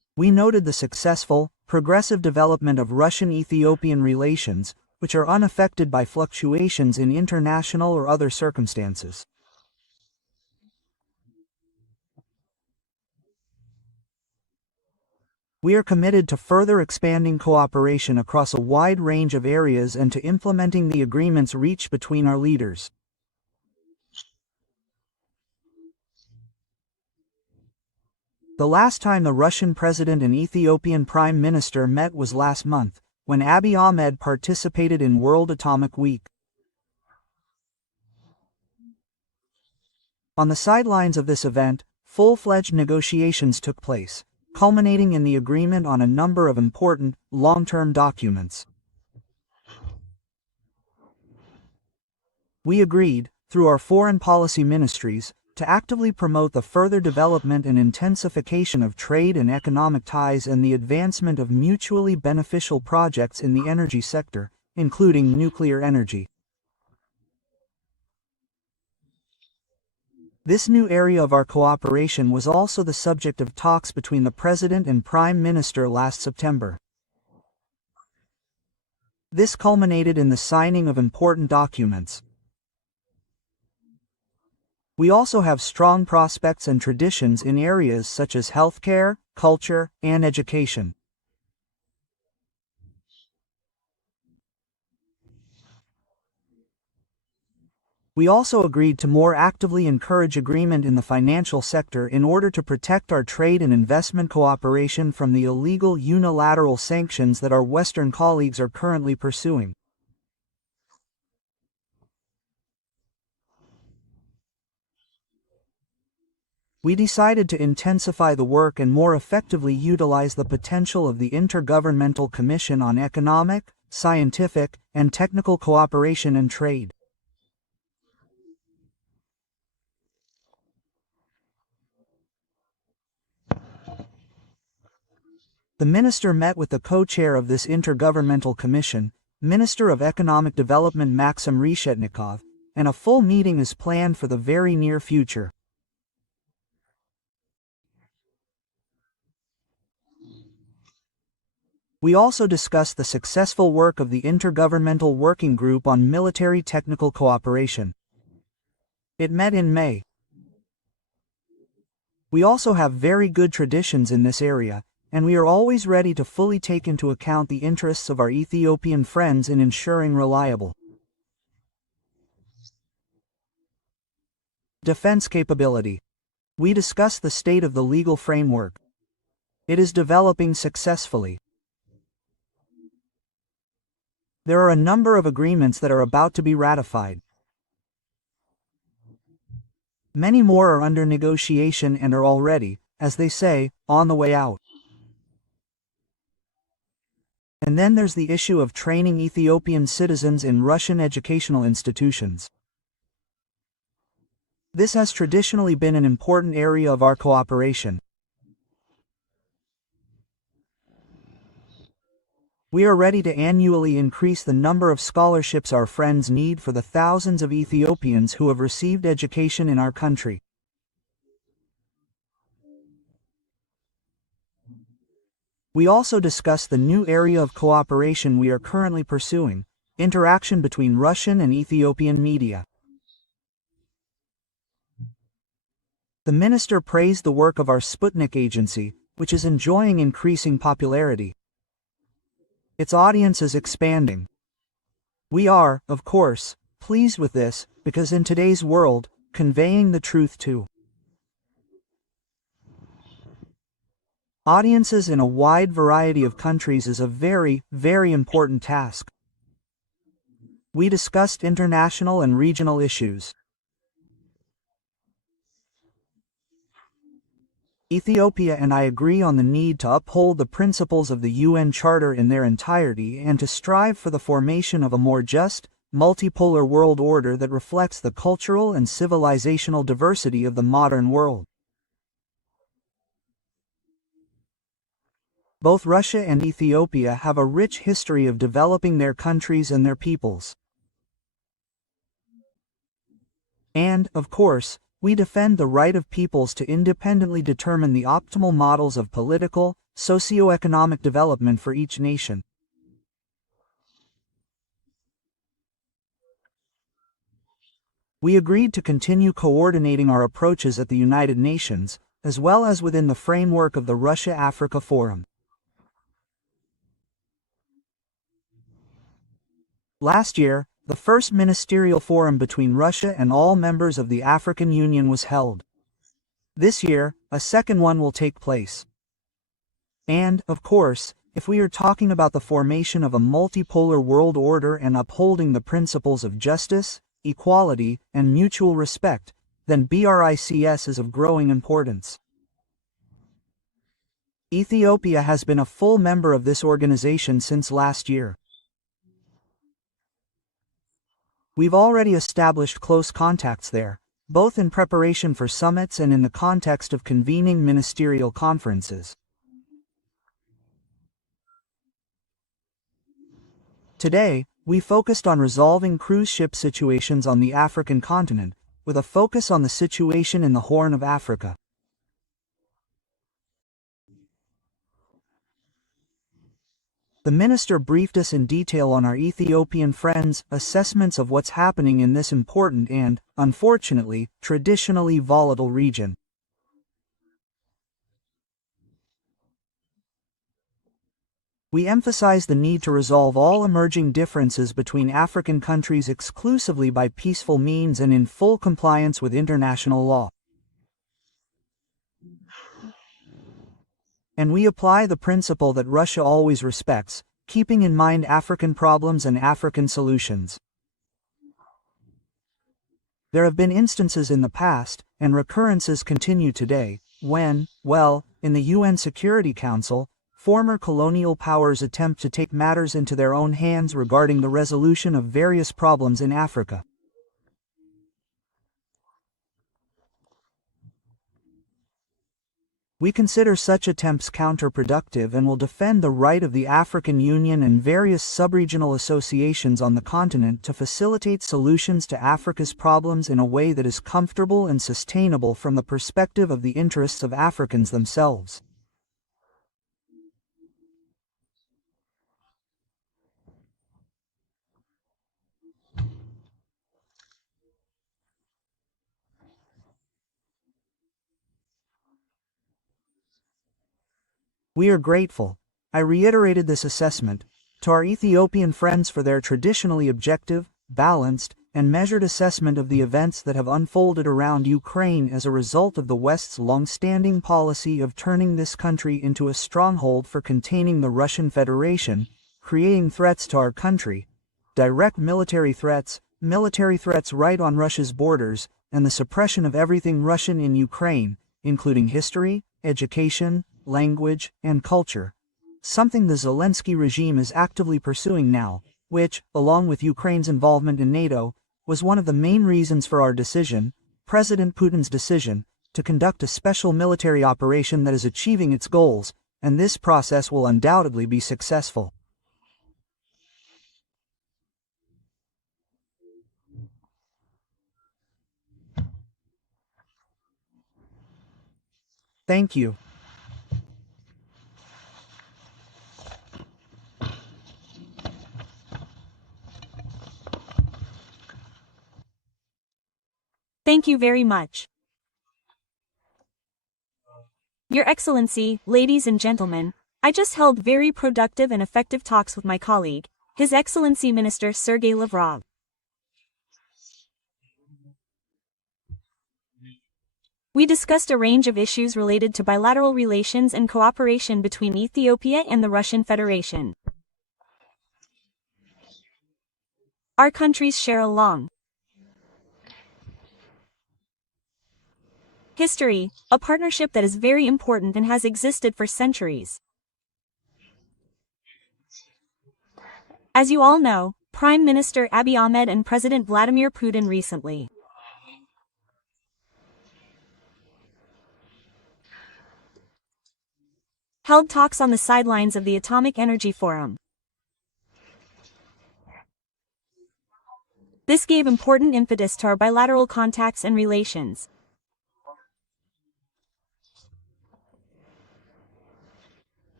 We noted the successful, progressive development of Russian-Ethiopian relations, which are unaffected by fluctuations in international or other circumstances. We are committed to further expanding cooperation across a wide range of areas and to implementing the agreements reached between our leaders. The last time the Russian President and Ethiopian Prime Minister met was last month, when Abiy Ahmed participated in World Atomic Week. On the sidelines of this event, full-fledged negotiations took place, culminating in the agreement on a number of important, long-term documents. We agreed, through our foreign policy ministries, to actively promote the further development and intensification of trade and economic ties and the advancement of mutually beneficial projects in the energy sector, including nuclear energy. This new area of our cooperation was also the subject of talks between the President and Prime Minister last September. This culminated in the signing of important documents. We also have strong prospects and traditions in areas such as healthcare, culture, and education. We also agreed to more actively encourage agreement in the financial sector in order to protect our trade and investment cooperation from the illegal unilateral sanctions that our Western colleagues are currently pursuing. We decided to intensify the work and more effectively utilize the potential of the Intergovernmental Commission on Economic, Scientific, and Technical Cooperation and Trade. The minister met with the co-chair of this Intergovernmental Commission, Minister of Economic Development Maxim Reshetnikov, and a full meeting is planned for the very near future. We also discussed the successful work of the Intergovernmental Working Group on Military Technical Cooperation. It met in May. We also have very good traditions in this area, and we are always ready to fully take into account the interests of our Ethiopian friends in ensuring reliable defense capability. We discussed the state of the legal framework. It is developing successfully. There are a number of agreements that are about to be ratified. Many more are under negotiation and are already, as they say, on the way out. And then there's the issue of training Ethiopian citizens in Russian educational institutions. This has traditionally been an important area of our cooperation. We are ready to annually increase the number of scholarships our friends need for the thousands of Ethiopians who have received education in our country. We also discussed the new area of cooperation we are currently pursuing, interaction between Russian and Ethiopian media. The minister praised the work of our Sputnik agency, which is enjoying increasing popularity. Its audience is expanding. We are, of course, pleased with this, because in today's world, conveying the truth to audiences in a wide variety of countries is a very, very important task. We discussed international and regional issues. Ethiopia and I agree on the need to uphold the principles of the UN Charter in their entirety and to strive for the formation of a more just, multipolar world order that reflects the cultural and civilizational diversity of the modern world. Both Russia and Ethiopia have a rich history of developing their countries and their peoples. And, of course, we defend the right of peoples to independently determine the optimal models of political, socio-economic development for each nation. We agreed to continue coordinating our approaches at the United Nations, as well as within the framework of the Russia-Africa Forum. Last year, the first ministerial forum between Russia and all members of the African Union was held. This year, a second one will take place. And, of course, if we are talking about the formation of a multipolar world order and upholding the principles of justice, equality, and mutual respect, then BRICS is of growing importance. Ethiopia has been a full member of this organization since last year. We've already established close contacts there, both in preparation for summits and in the context of convening ministerial conferences. Today, we focused on resolving cruise ship situations on the African continent, with a focus on the situation in the Horn of Africa. The minister briefed us in detail on our Ethiopian friends' assessments of what's happening in this important and, unfortunately, traditionally volatile region. We emphasized the need to resolve all emerging differences between African countries exclusively by peaceful means and in full compliance with international law. And we apply the principle that Russia always respects, keeping in mind African problems and African solutions. There have been instances in the past, and recurrences continue today, when, in the UN Security Council, former colonial powers attempt to take matters into their own hands regarding the resolution of various problems in Africa. We consider such attempts counterproductive and will defend the right of the African Union and various subregional associations on the continent to facilitate solutions to Africa's problems in a way that is comfortable and sustainable from the perspective of the interests of Africans themselves. We are grateful, I reiterated this assessment, to our Ethiopian friends for their traditionally objective, balanced, and measured assessment of the events that have unfolded around Ukraine as a result of the West's long-standing policy of turning this country into a stronghold for containing the Russian Federation, creating threats to our country, direct military threats right on Russia's borders, and the suppression of everything Russian in Ukraine, including history, education, language, and culture, something the Zelensky regime is actively pursuing now, which, along with Ukraine's involvement in NATO, was one of the main reasons for our decision, President Putin's decision, to conduct a special military operation that is achieving its goals, and this process will undoubtedly be successful. Thank you. Thank you very much. Your Excellency, ladies and gentlemen, I just held very productive and effective talks with my colleague, His Excellency Minister Sergey Lavrov. We discussed a range of issues related to bilateral relations and cooperation between Ethiopia and the Russian Federation. Our countries share a long history, a partnership that is very important and has existed for centuries. As you all know, Prime Minister Abiy Ahmed and President Vladimir Putin recently held talks on the sidelines of the Atomic Energy Forum. This gave important impetus to our bilateral contacts and relations.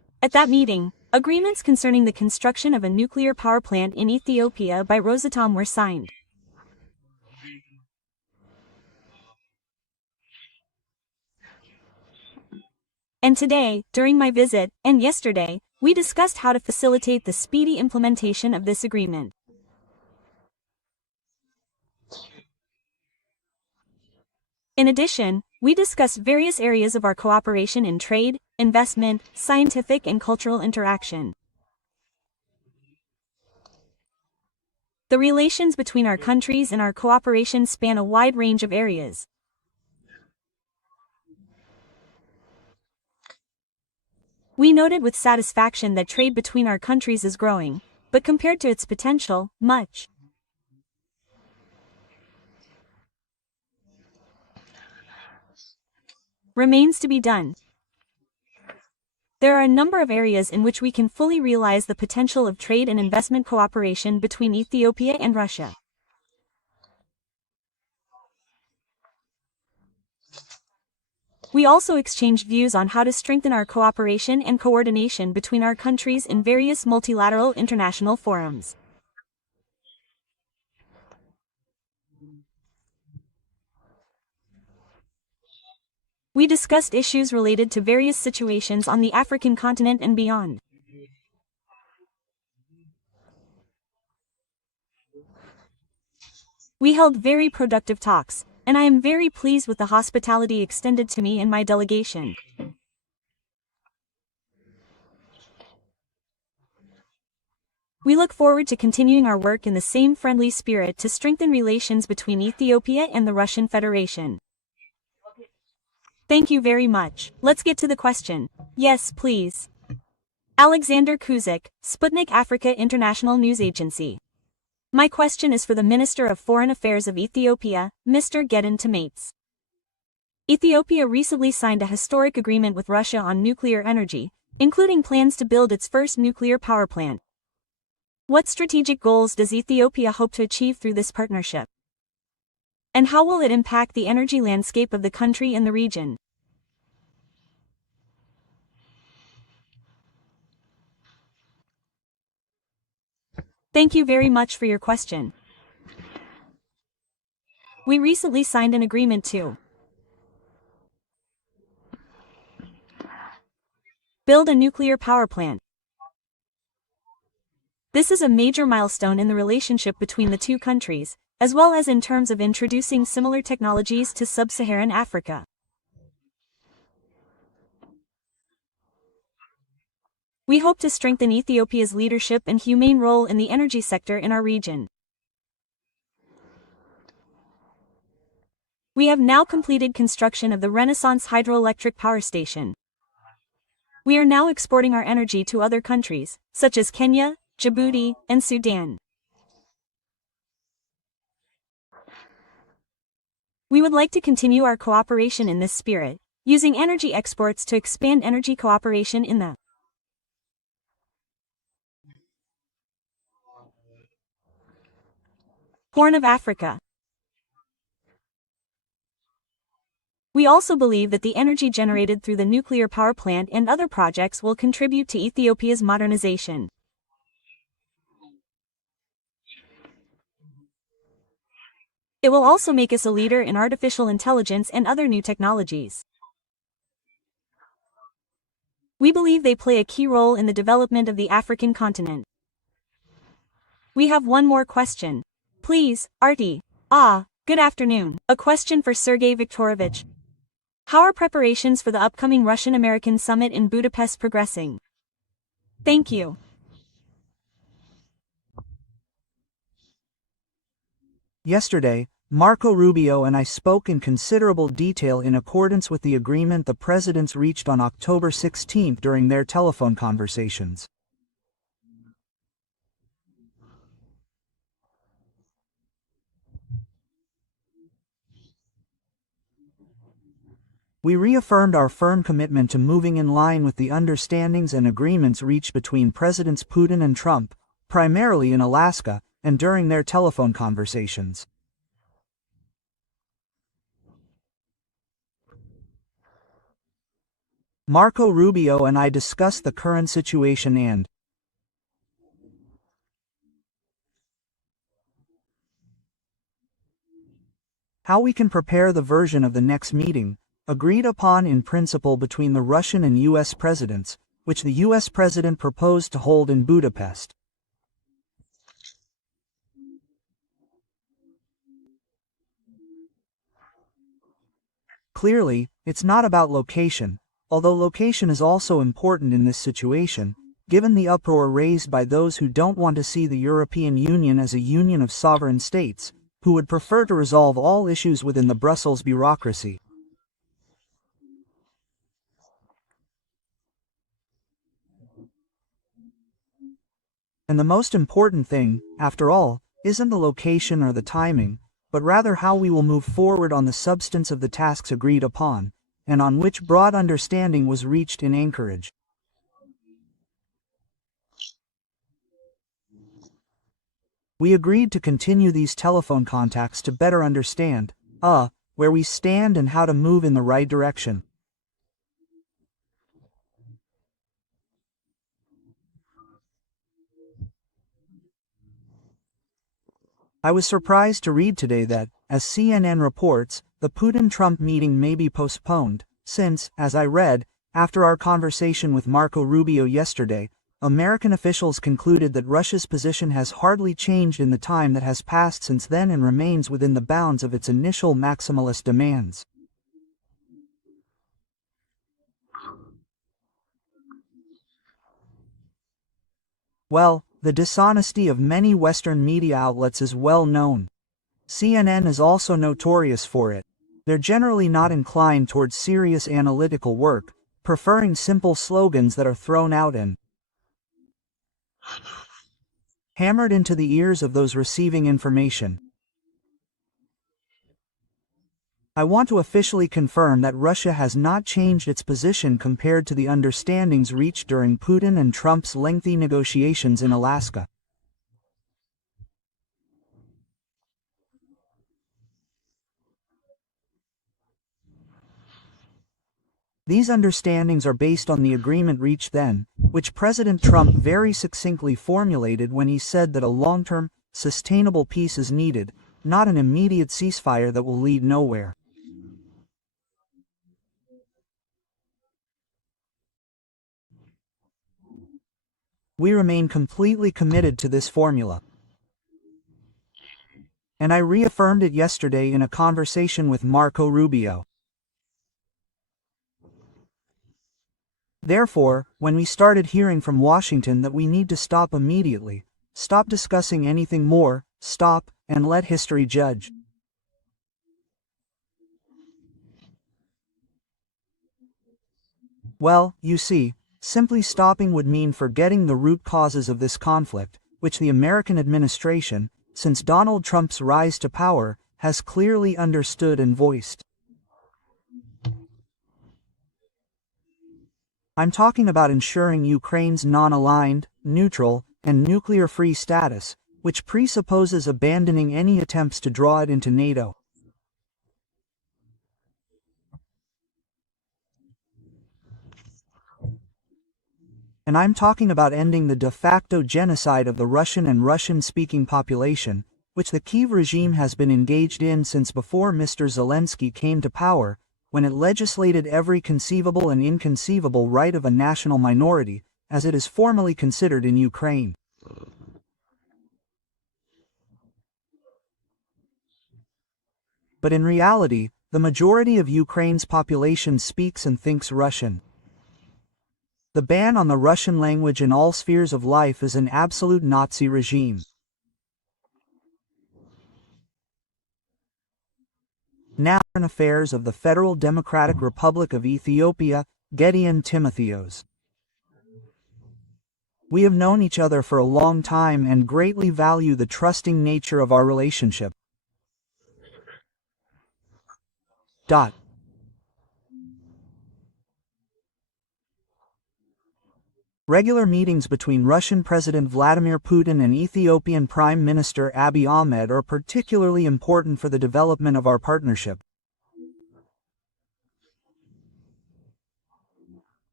At that meeting, agreements concerning the construction of a nuclear power plant in Ethiopia by Rosatom were signed. And today, during my visit, and yesterday, we discussed how to facilitate the speedy implementation of this agreement. In addition, we discussed various areas of our cooperation in trade, investment, scientific and cultural interaction. The relations between our countries and our cooperation span a wide range of areas. We noted with satisfaction that trade between our countries is growing, but compared to its potential, much remains to be done. There are a number of areas in which we can fully realize the potential of trade and investment cooperation between Ethiopia and Russia. We also exchanged views on how to strengthen our cooperation and coordination between our countries in various multilateral international forums. We discussed issues related to various situations on the African continent and beyond. We held very productive talks, and I am very pleased with the hospitality extended to me and my delegation. We look forward to continuing our work in the same friendly spirit to strengthen relations between Ethiopia and the Russian Federation. Thank you very much. Let's get to the question. Yes, please. Alexander Kuzik, Sputnik Africa International News Agency. My question is for the Minister of Foreign Affairs of Ethiopia, Mr. Gedon Tamates. Ethiopia recently signed a historic agreement with Russia on nuclear energy, including plans to build its first nuclear power plant. What strategic goals does Ethiopia hope to achieve through this partnership? And how will it impact the energy landscape of the country and the region? Thank you very much for your question. We recently signed an agreement to build a nuclear power plant. This is a major milestone in the relationship between the two countries, as well as in terms of introducing similar technologies to sub-Saharan Africa. We hope to strengthen Ethiopia's leadership and humane role in the energy sector in our region. We have now completed construction of the Renaissance hydroelectric power station. We are now exporting our energy to other countries, such as Kenya, Djibouti, and Sudan. We would like to continue our cooperation in this spirit, using energy exports to expand energy cooperation in the Horn of Africa. We also believe that the energy generated through the nuclear power plant and other projects will contribute to Ethiopia's modernization. It will also make us a leader in artificial intelligence and other new technologies. We believe they play a key role in the development of the African continent. We have one more question. Please, Artie. Good afternoon. A question for Sergey Viktorovich. How are preparations for the upcoming Russian-American summit in Budapest progressing? Thank you. Yesterday, Marco Rubio and I spoke in considerable detail in accordance with the agreement the presidents reached on October 16 during their telephone conversations. We reaffirmed our firm commitment to moving in line with the understandings and agreements reached between Presidents Putin and Trump, primarily in Alaska, and during their telephone conversations. Marco Rubio and I discussed the current situation and how we can prepare the version of the next meeting, agreed upon in principle between the Russian and U.S. presidents, which the U.S. president proposed to hold in Budapest. Clearly, it's not about location, although location is also important in this situation, given the uproar raised by those who don't want to see the European Union as a union of sovereign states, who would prefer to resolve all issues within the Brussels bureaucracy. And the most important thing, after all, isn't the location or the timing, but rather how we will move forward on the substance of the tasks agreed upon, and on which broad understanding was reached in Anchorage. We agreed to continue these telephone contacts to better understand, where we stand and how to move in the right direction. I was surprised to read today that, as CNN reports, the Putin-Trump meeting may be postponed, since, as I read, after our conversation with Marco Rubio yesterday, American officials concluded that Russia's position has hardly changed in the time that has passed since then and remains within the bounds of its initial maximalist demands. Well, the dishonesty of many Western media outlets is well known. CNN is also notorious for it. They're generally not inclined towards serious analytical work, preferring simple slogans that are thrown out and hammered into the ears of those receiving information. I want to officially confirm that Russia has not changed its position compared to the understandings reached during Putin and Trump's lengthy negotiations in Alaska. These understandings are based on the agreement reached then, which President Trump very succinctly formulated when he said that a long-term, sustainable peace is needed, not an immediate ceasefire that will lead nowhere. We remain completely committed to this formula. And I reaffirmed it yesterday in a conversation with Marco Rubio. Therefore, when we started hearing from Washington that we need to stop immediately, stop discussing anything more, stop, and let history judge. Well, you see, simply stopping would mean forgetting the root causes of this conflict, which the American administration, since Donald Trump's rise to power, has clearly understood and voiced. I'm talking about ensuring Ukraine's non-aligned, neutral, and nuclear-free status, which presupposes abandoning any attempts to draw it into NATO. And I'm talking about ending the de facto genocide of the Russian and Russian-speaking population, which the Kyiv regime has been engaged in since before Mr. Zelensky came to power, when it legislated every conceivable and inconceivable right of a national minority, as it is formally considered in Ukraine. But in reality, the majority of Ukraine's population speaks and thinks Russian. The ban on the Russian language in all spheres of life is an absolute Nazi regime. Now, Foreign Affairs of the Federal Democratic Republic of Ethiopia, Gideon Timotheos. We have known each other for a long time and greatly value the trusting nature of our relationship. Regular meetings between Russian President Vladimir Putin and Ethiopian Prime Minister Abiy Ahmed are particularly important for the development of our partnership.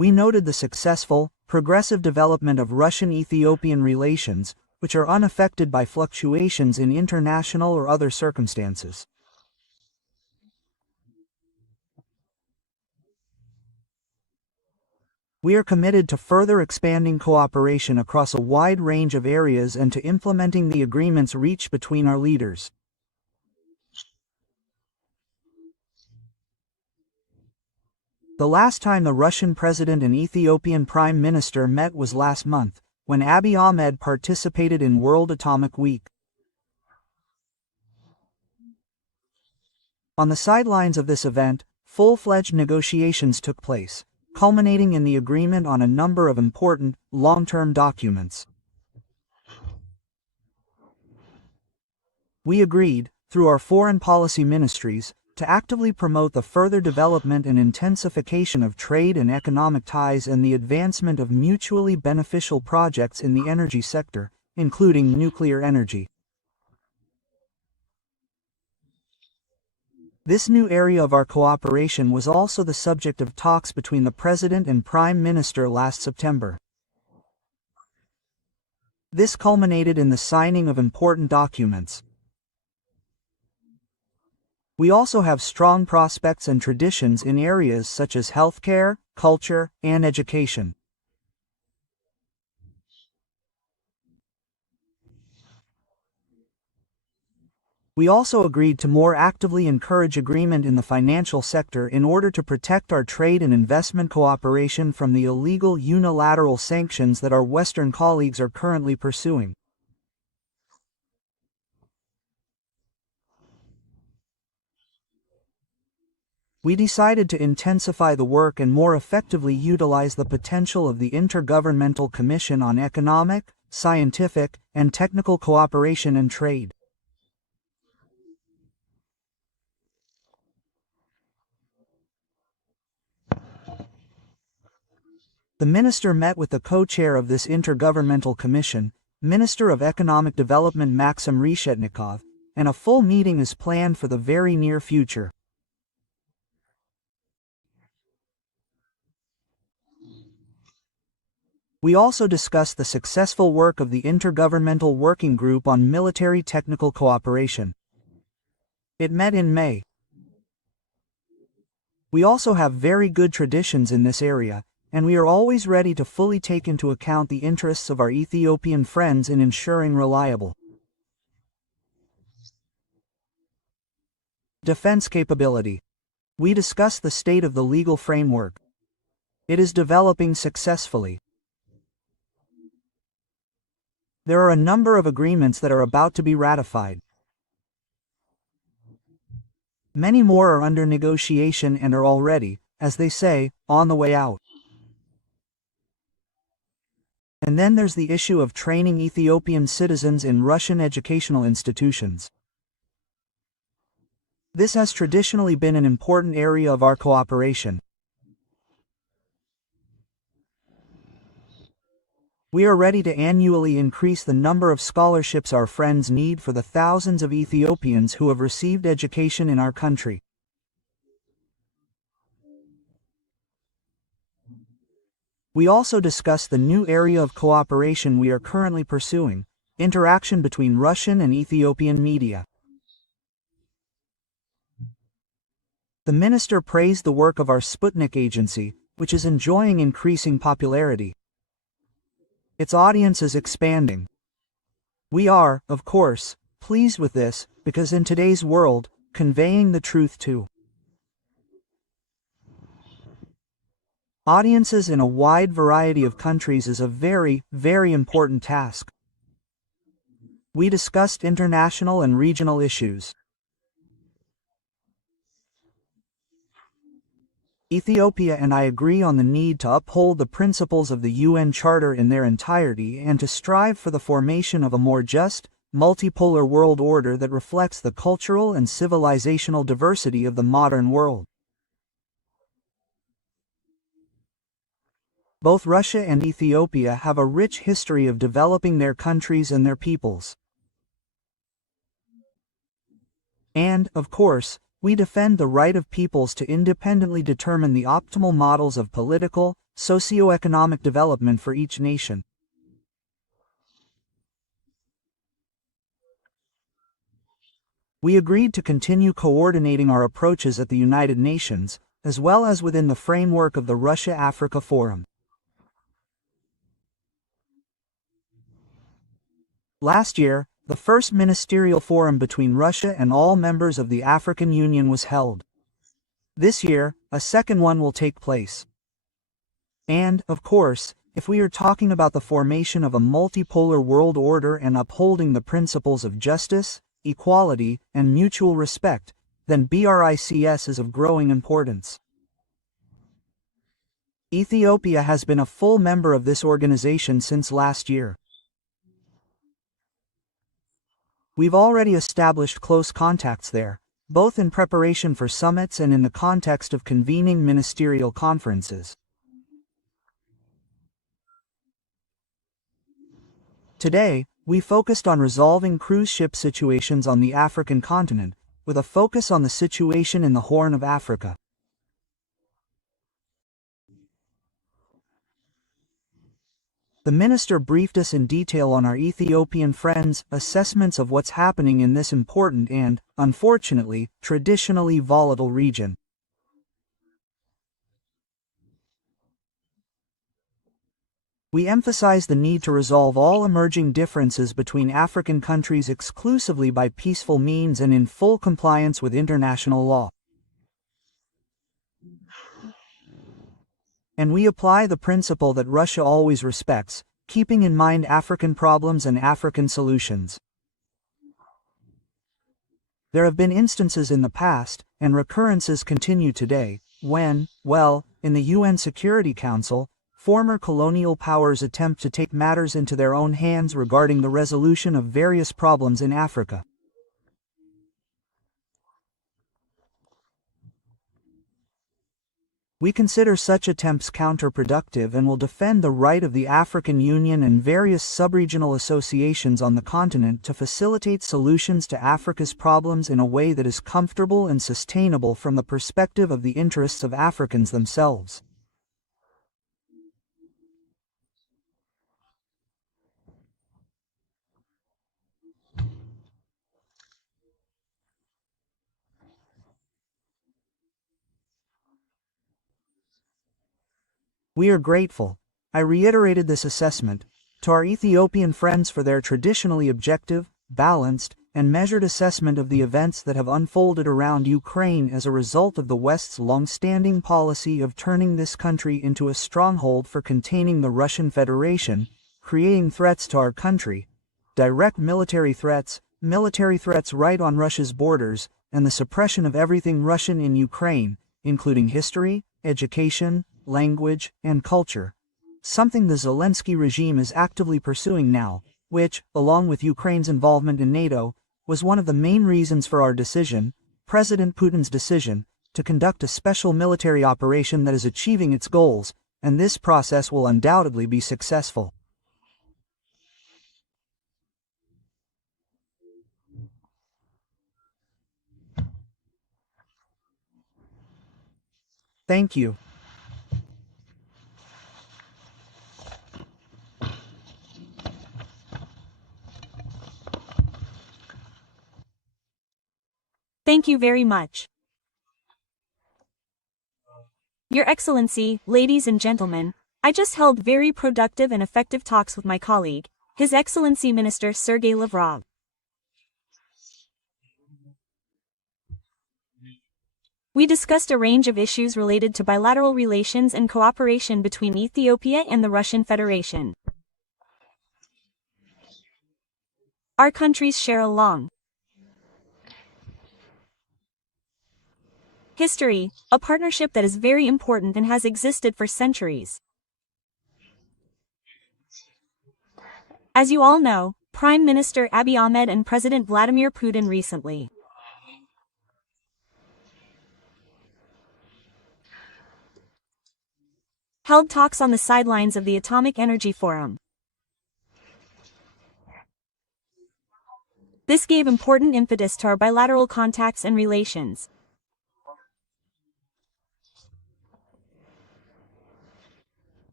We noted the successful, progressive development of Russian-Ethiopian relations, which are unaffected by fluctuations in international or other circumstances. We are committed to further expanding cooperation across a wide range of areas and to implementing the agreements reached between our leaders. The last time the Russian President and Ethiopian Prime Minister met was last month, when Abiy Ahmed participated in World Atomic Week. On the sidelines of this event, full-fledged negotiations took place, culminating in the agreement on a number of important, long-term documents. We agreed, through our foreign policy ministries, to actively promote the further development and intensification of trade and economic ties and the advancement of mutually beneficial projects in the energy sector, including nuclear energy. This new area of our cooperation was also the subject of talks between the President and Prime Minister last September. This culminated in the signing of important documents. We also have strong prospects and traditions in areas such as healthcare, culture, and education. We also agreed to more actively encourage agreement in the financial sector in order to protect our trade and investment cooperation from the illegal unilateral sanctions that our Western colleagues are currently pursuing. We decided to intensify the work and more effectively utilize the potential of the Intergovernmental Commission on Economic, Scientific, and Technical Cooperation and Trade. The minister met with the co-chair of this Intergovernmental Commission, Minister of Economic Development Maxim Reshetnikov, and a full meeting is planned for the very near future. We also discussed the successful work of the Intergovernmental Working Group on Military Technical Cooperation. It met in May. We also have very good traditions in this area, and we are always ready to fully take into account the interests of our Ethiopian friends in ensuring reliable defense capability. We discussed the state of the legal framework. It is developing successfully. There are a number of agreements that are about to be ratified. Many more are under negotiation and are already, as they say, on the way out. And then there's the issue of training Ethiopian citizens in Russian educational institutions. This has traditionally been an important area of our cooperation. We are ready to annually increase the number of scholarships our friends need for the thousands of Ethiopians who have received education in our country. We also discussed the new area of cooperation we are currently pursuing, interaction between Russian and Ethiopian media. The minister praised the work of our Sputnik agency, which is enjoying increasing popularity. Its audience is expanding. We are, of course, pleased with this, because in today's world, conveying the truth to audiences in a wide variety of countries is a very, very important task. We discussed international and regional issues. Ethiopia and I agree on the need to uphold the principles of the UN Charter in their entirety and to strive for the formation of a more just, multipolar world order that reflects the cultural and civilizational diversity of the modern world. Both Russia and Ethiopia have a rich history of developing their countries and their peoples. And, of course, we defend the right of peoples to independently determine the optimal models of political, socio-economic development for each nation. We agreed to continue coordinating our approaches at the United Nations, as well as within the framework of the Russia-Africa Forum. Last year, the first ministerial forum between Russia and all members of the African Union was held. This year, a second one will take place. And, of course, if we are talking about the formation of a multipolar world order and upholding the principles of justice, equality, and mutual respect, then BRICS is of growing importance. Ethiopia has been a full member of this organization since last year. We've already established close contacts there, both in preparation for summits and in the context of convening ministerial conferences. Today, we focused on resolving cruise ship situations on the African continent, with a focus on the situation in the Horn of Africa. The minister briefed us in detail on our Ethiopian friends' assessments of what's happening in this important and, unfortunately, traditionally volatile region. We emphasize the need to resolve all emerging differences between African countries exclusively by peaceful means and in full compliance with international law. And we apply the principle that Russia always respects, keeping in mind African problems and African solutions. There have been instances in the past, and recurrences continue today, when, in the UN Security Council, former colonial powers attempt to take matters into their own hands regarding the resolution of various problems in Africa. We consider such attempts counterproductive and will defend the right of the African Union and various sub-regional associations on the continent to facilitate solutions to Africa's problems in a way that is comfortable and sustainable from the perspective of the interests of Africans themselves. We are grateful, I reiterated this assessment, to our Ethiopian friends for their traditionally objective, balanced, and measured assessment of the events that have unfolded around Ukraine as a result of the West's long-standing policy of turning this country into a stronghold for containing the Russian Federation, creating threats to our country, direct military threats right on Russia's borders, and the suppression of everything Russian in Ukraine, including history, education, language, and culture, something the Zelensky regime is actively pursuing now, which, along with Ukraine's involvement in NATO, was one of the main reasons for our decision, President Putin's decision, to conduct a special military operation that is achieving its goals, and this process will undoubtedly be successful. Thank you. Thank you very much. Your Excellency, ladies and gentlemen, I just held very productive and effective talks with my colleague, His Excellency Minister Sergey Lavrov. We discussed a range of issues related to bilateral relations and cooperation between Ethiopia and the Russian Federation. Our countries share a long history, a partnership that is very important and has existed for centuries. As you all know, Prime Minister Abiy Ahmed and President Vladimir Putin recently held talks on the sidelines of the Atomic Energy Forum. This gave important impetus to our bilateral contacts and relations.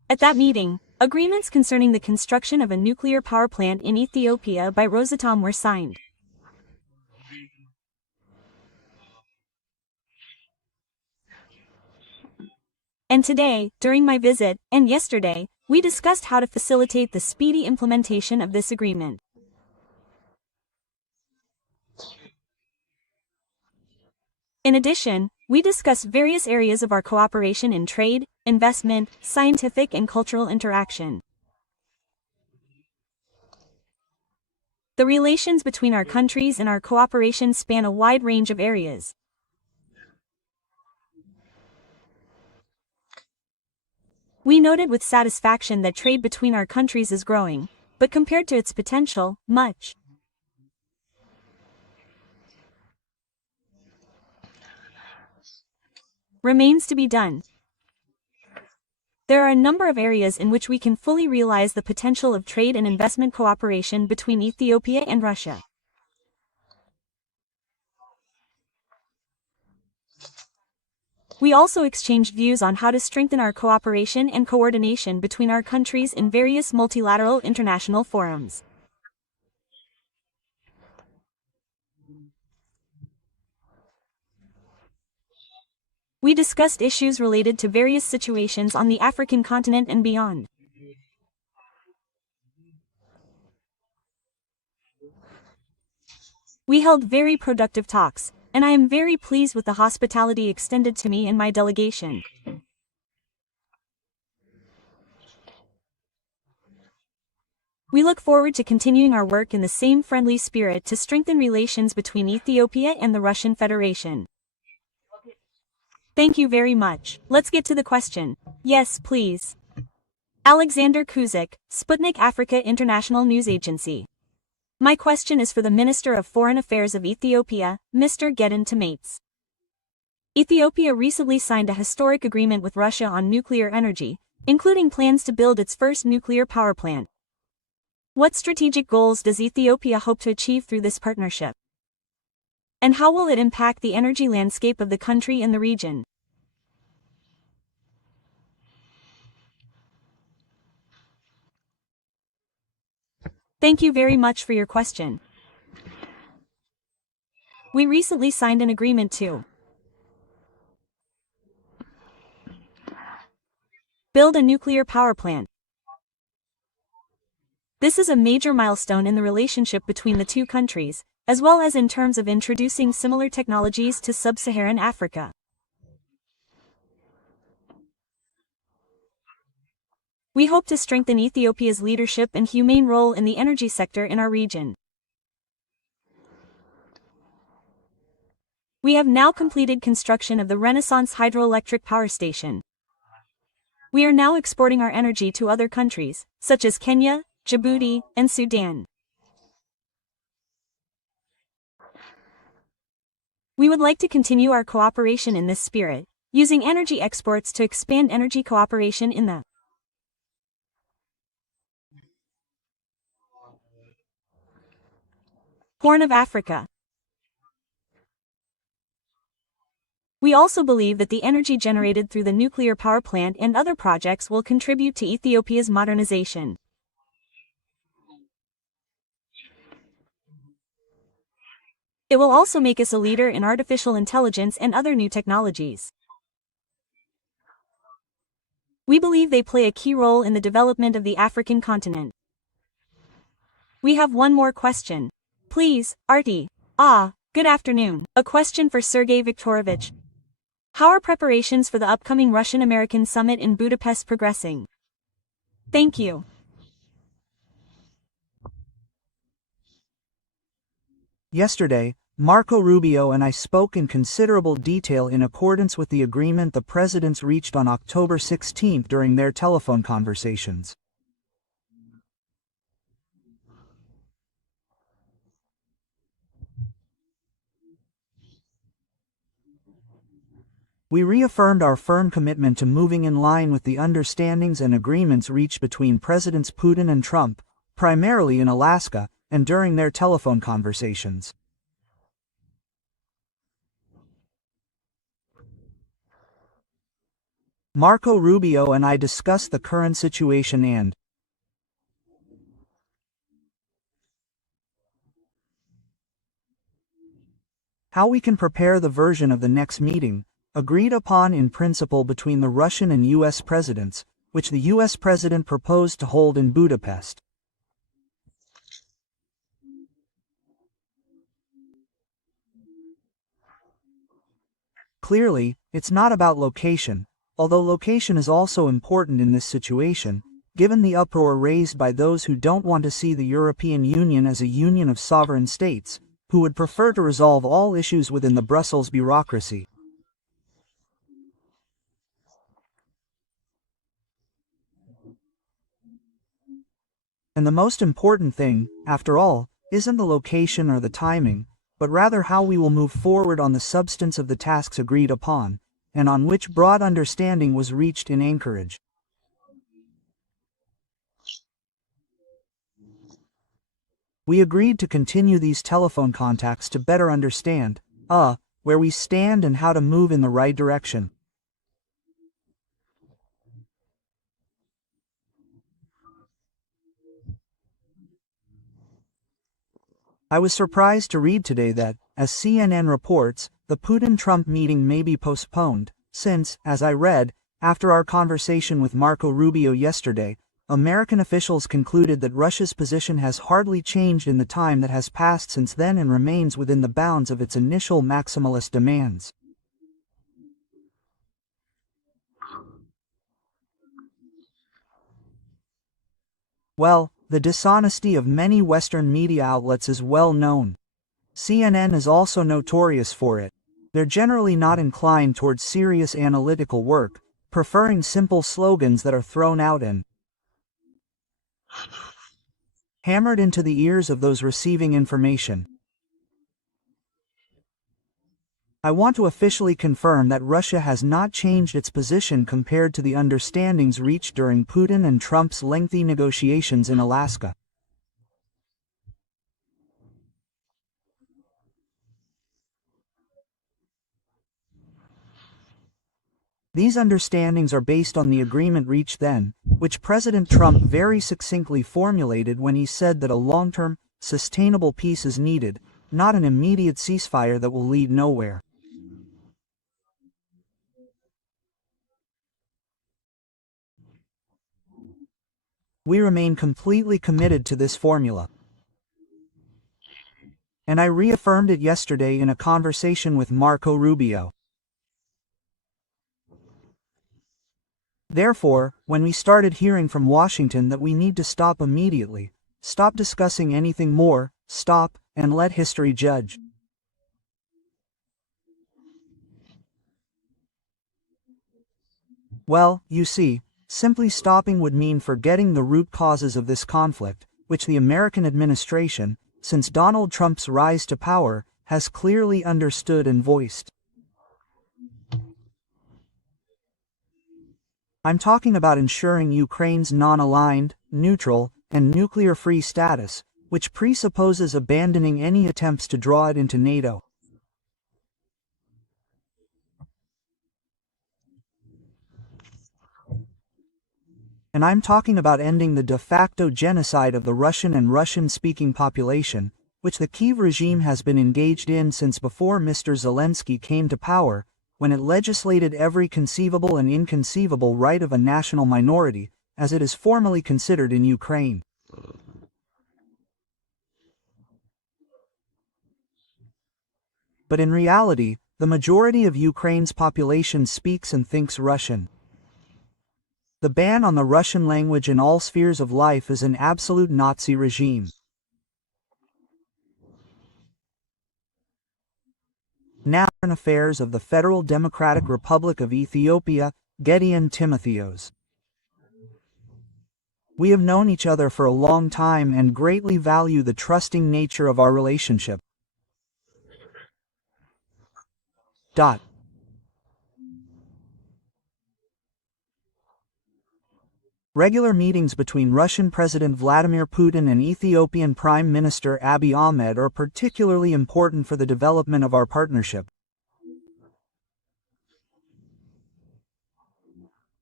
At that meeting, agreements concerning the construction of a nuclear power plant in Ethiopia by Rosatom were signed. And today, during my visit, and yesterday, we discussed how to facilitate the speedy implementation of this agreement. In addition, we discussed various areas of our cooperation in trade, investment, scientific and cultural interaction. The relations between our countries and our cooperation span a wide range of areas. We noted with satisfaction that trade between our countries is growing, but compared to its potential, much remains to be done. There are a number of areas in which we can fully realize the potential of trade and investment cooperation between Ethiopia and Russia. We also exchanged views on how to strengthen our cooperation and coordination between our countries in various multilateral international forums. We discussed issues related to various situations on the African continent and beyond. We held very productive talks, and I am very pleased with the hospitality extended to me and my delegation. We look forward to continuing our work in the same friendly spirit to strengthen relations between Ethiopia and the Russian Federation. Thank you very much. Let's get to the question. Yes, please. Alexander Kuzik, Sputnik Africa International News Agency. My question is for the Minister of Foreign Affairs of Ethiopia, Mr. Gedon Tamates. Ethiopia recently signed a historic agreement with Russia on nuclear energy, including plans to build its first nuclear power plant. What strategic goals does Ethiopia hope to achieve through this partnership? And how will it impact the energy landscape of the country and the region? Thank you very much for your question. We recently signed an agreement to build a nuclear power plant. This is a major milestone in the relationship between the two countries, as well as in terms of introducing similar technologies to sub-Saharan Africa. We hope to strengthen Ethiopia's leadership and humane role in the energy sector in our region. We have now completed construction of the Renaissance hydroelectric power station. We are now exporting our energy to other countries, such as Kenya, Djibouti, and Sudan. We would like to continue our cooperation in this spirit, using energy exports to expand energy cooperation in the Horn of Africa. We also believe that the energy generated through the nuclear power plant and other projects will contribute to Ethiopia's modernization. It will also make us a leader in artificial intelligence and other new technologies. We believe they play a key role in the development of the African continent. We have one more question. Please, Artie. Good afternoon. A question for Sergey Viktorovich. How are preparations for the upcoming Russian-American summit in Budapest progressing? Thank you. Yesterday, Marco Rubio and I spoke in considerable detail in accordance with the agreement the presidents reached on October 16 during their telephone conversations. We reaffirmed our firm commitment to moving in line with the understandings and agreements reached between Presidents Putin and Trump, primarily in Alaska, and during their telephone conversations. Marco Rubio and I discussed the current situation and how we can prepare the version of the next meeting, agreed upon in principle between the Russian and US presidents, which the US president proposed to hold in Budapest. Clearly, it's not about location, although location is also important in this situation, given the uproar raised by those who don't want to see the European Union as a union of sovereign states, who would prefer to resolve all issues within the Brussels bureaucracy. And the most important thing, after all, isn't the location or the timing, but rather how we will move forward on the substance of the tasks agreed upon, and on which broad understanding was reached in Anchorage. We agreed to continue these telephone contacts to better understand, where we stand and how to move in the right direction. I was surprised to read today that, as CNN reports, the Putin-Trump meeting may be postponed, since, as I read, after our conversation with Marco Rubio yesterday, American officials concluded that Russia's position has hardly changed in the time that has passed since then and remains within the bounds of its initial maximalist demands. Well, the dishonesty of many Western media outlets is well known. CNN is also notorious for it. They're generally not inclined towards serious analytical work, preferring simple slogans that are thrown out and hammered into the ears of those receiving information. I want to officially confirm that Russia has not changed its position compared to the understandings reached during Putin and Trump's lengthy negotiations in Alaska. These understandings are based on the agreement reached then, which President Trump very succinctly formulated when he said that a long-term, sustainable peace is needed, not an immediate ceasefire that will lead nowhere. We remain completely committed to this formula. And I reaffirmed it yesterday in a conversation with Marco Rubio. Therefore, when we started hearing from Washington that we need to stop immediately, stop discussing anything more, stop, and let history judge. Well, you see, simply stopping would mean forgetting the root causes of this conflict, which the American administration, since Donald Trump's rise to power, has clearly understood and voiced. I'm talking about ensuring Ukraine's non-aligned, neutral, and nuclear-free status, which presupposes abandoning any attempts to draw it into NATO. And I'm talking about ending the de facto genocide of the Russian and Russian-speaking population, which the Kyiv regime has been engaged in since before Mr. Zelensky came to power, when it legislated every conceivable and inconceivable right of a national minority, as it is formally considered in Ukraine. But in reality, the majority of Ukraine's population speaks and thinks Russian. The ban on the Russian language in all spheres of life is an absolute Nazi regime. Now, Foreign Affairs of the Federal Democratic Republic of Ethiopia, Gideon Timotheos. We have known each other for a long time and greatly value the trusting nature of our relationship. Regular meetings between Russian President Vladimir Putin and Ethiopian Prime Minister Abiy Ahmed are particularly important for the development of our partnership.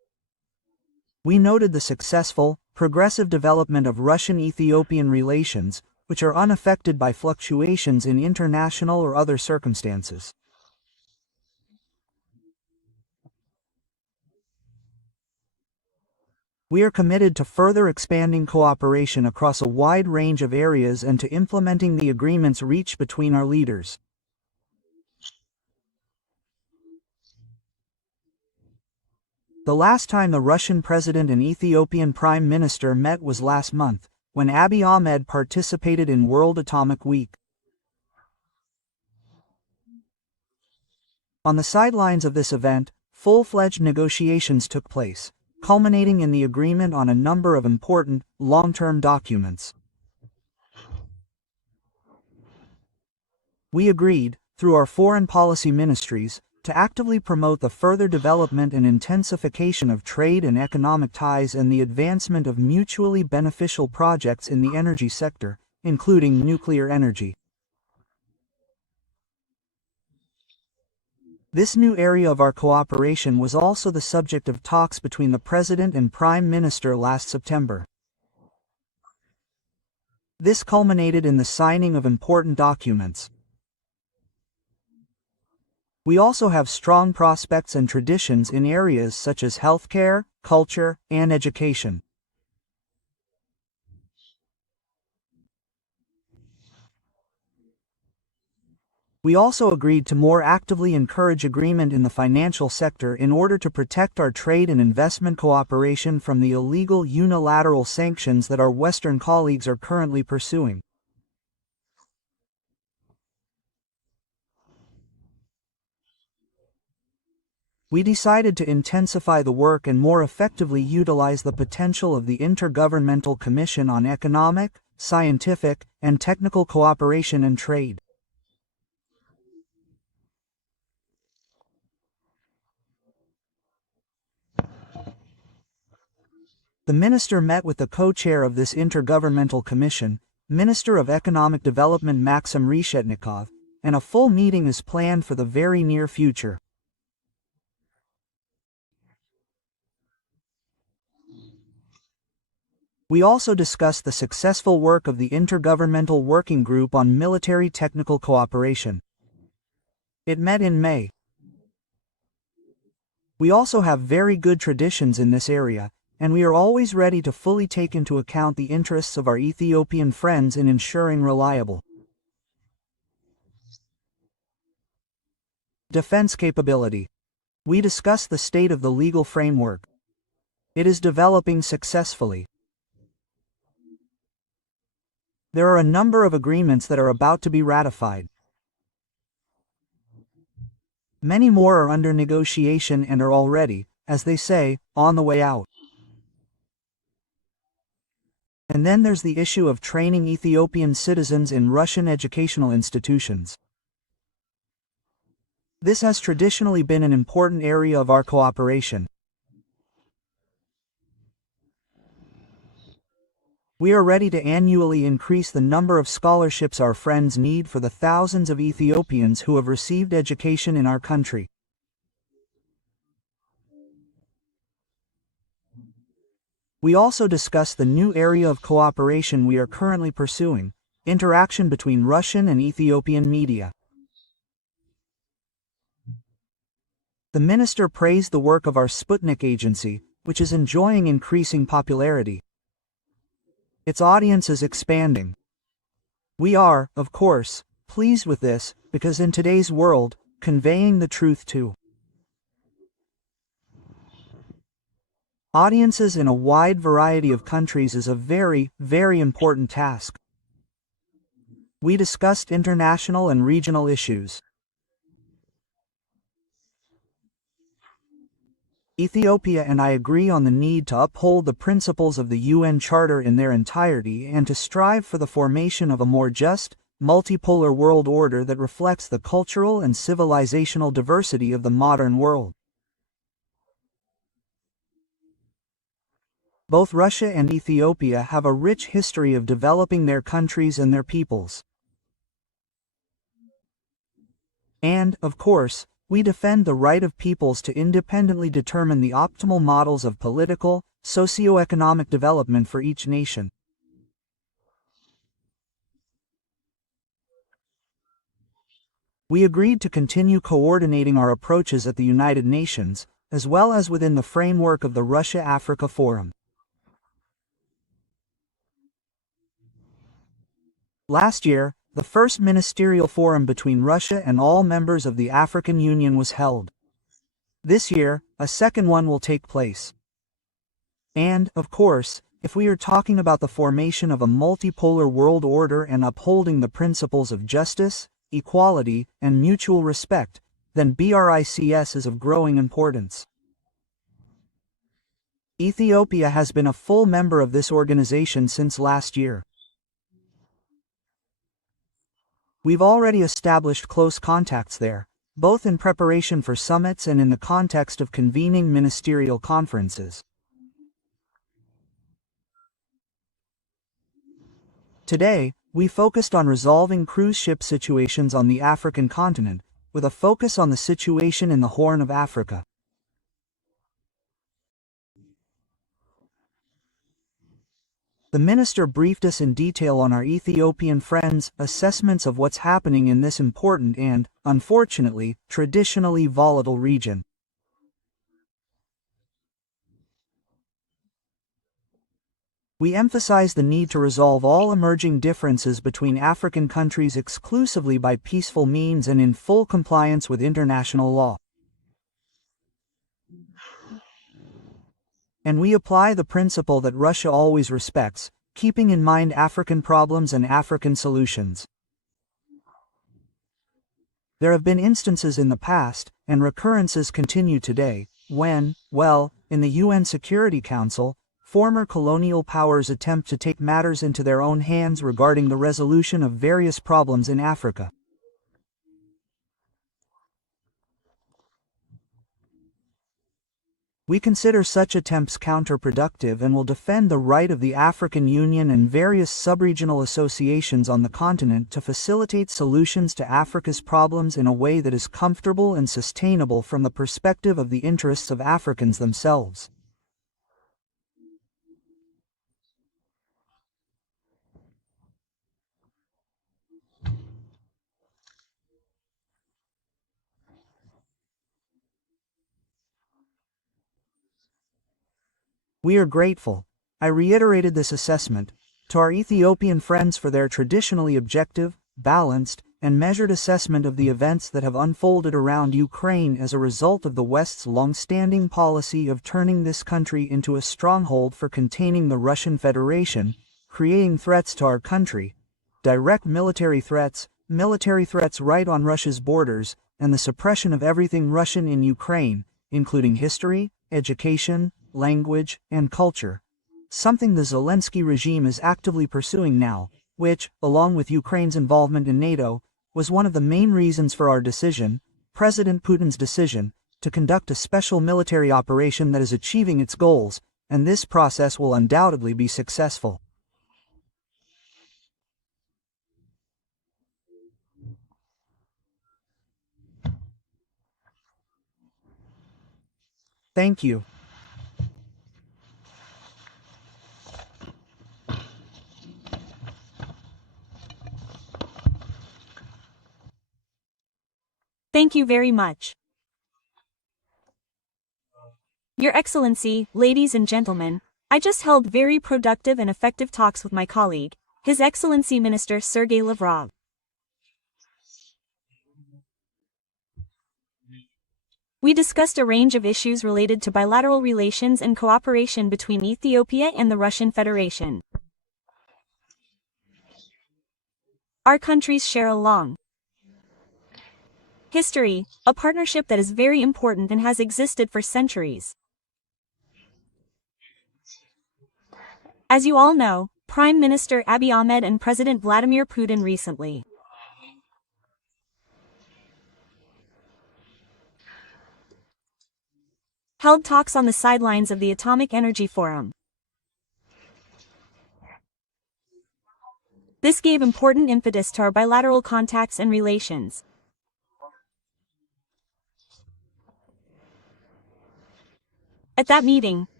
We noted the successful, progressive development of Russian-Ethiopian relations, which are unaffected by fluctuations in international or other circumstances. We are committed to further expanding cooperation across a wide range of areas and to implementing the agreements reached between our leaders. The last time the Russian President and Ethiopian Prime Minister met was last month, when Abiy Ahmed participated in World Atomic Week. On the sidelines of this event, full-fledged negotiations took place, culminating in the agreement on a number of important, long-term documents. We agreed, through our foreign policy ministries, to actively promote the further development and intensification of trade and economic ties and the advancement of mutually beneficial projects in the energy sector, including nuclear energy. This new area of our cooperation was also the subject of talks between the President and Prime Minister last September. This culminated in the signing of important documents. We also have strong prospects and traditions in areas such as healthcare, culture, and education. We also agreed to more actively encourage agreement in the financial sector in order to protect our trade and investment cooperation from the illegal unilateral sanctions that our Western colleagues are currently pursuing. We decided to intensify the work and more effectively utilize the potential of the Intergovernmental Commission on Economic, Scientific, and Technical Cooperation and Trade. The minister met with the co-chair of this Intergovernmental Commission, Minister of Economic Development Maxim Reshetnikov, and a full meeting is planned for the very near future. We also discussed the successful work of the Intergovernmental Working Group on Military Technical Cooperation. It met in May. We also have very good traditions in this area, and we are always ready to fully take into account the interests of our Ethiopian friends in ensuring reliable defense capability. We discussed the state of the legal framework. It is developing successfully. There are a number of agreements that are about to be ratified. Many more are under negotiation and are already, as they say, on the way out. And then there's the issue of training Ethiopian citizens in Russian educational institutions. This has traditionally been an important area of our cooperation. We are ready to annually increase the number of scholarships our friends need for the thousands of Ethiopians who have received education in our country. We also discussed the new area of cooperation we are currently pursuing, interaction between Russian and Ethiopian media. The minister praised the work of our Sputnik agency, which is enjoying increasing popularity. Its audience is expanding. We are, of course, pleased with this, because in today's world, conveying the truth to audiences in a wide variety of countries is a very, very important task. We discussed international and regional issues. Ethiopia and I agree on the need to uphold the principles of the UN Charter in their entirety and to strive for the formation of a more just, multipolar world order that reflects the cultural and civilizational diversity of the modern world. Both Russia and Ethiopia have a rich history of developing their countries and their peoples. And, of course, we defend the right of peoples to independently determine the optimal models of political, socioeconomic development for each nation. We agreed to continue coordinating our approaches at the United Nations, as well as within the framework of the Russia-Africa Forum. Last year, the first ministerial forum between Russia and all members of the African Union was held. This year, a second one will take place. And, of course, if we are talking about the formation of a multipolar world order and upholding the principles of justice, equality, and mutual respect, then BRICS is of growing importance. Ethiopia has been a full member of this organization since last year. We've already established close contacts there, both in preparation for summits and in the context of convening ministerial conferences. Today, we focused on resolving cruise ship situations on the African continent, with a focus on the situation in the Horn of Africa. The minister briefed us in detail on our Ethiopian friends' assessments of what's happening in this important and, unfortunately, traditionally volatile region. We emphasized the need to resolve all emerging differences between African countries exclusively by peaceful means and in full compliance with international law. And we apply the principle that Russia always respects, keeping in mind African problems and African solutions. There have been instances in the past, and recurrences continue today, when, in the UN Security Council, former colonial powers attempt to take matters into their own hands regarding the resolution of various problems in Africa. We consider such attempts counterproductive and will defend the right of the African Union and various sub-regional associations on the continent to facilitate solutions to Africa's problems in a way that is comfortable and sustainable from the perspective of the interests of Africans themselves. We are grateful, I reiterated this assessment, to our Ethiopian friends for their traditionally objective, balanced, and measured assessment of the events that have unfolded around Ukraine as a result of the West's long-standing policy of turning this country into a stronghold for containing the Russian Federation, creating threats to our country, direct military threats right on Russia's borders, and the suppression of everything Russian in Ukraine, including history, education, language, and culture, something the Zelensky regime is actively pursuing now, which, along with Ukraine's involvement in NATO, was one of the main reasons for our decision, President Putin's decision, to conduct a special military operation that is achieving its goals, and this process will undoubtedly be successful. Thank you. Thank you very much. Your Excellency, ladies and gentlemen, I just held very productive and effective talks with my colleague, His Excellency Minister Sergey Lavrov. We discussed a range of issues related to bilateral relations and cooperation between Ethiopia and the Russian Federation. Our countries share a long history, a partnership that is very important and has existed for centuries. As you all know, Prime Minister Abiy Ahmed and President Vladimir Putin recently held talks on the sidelines of the Atomic Energy Forum. This gave important impetus to our bilateral contacts and relations. At that meeting,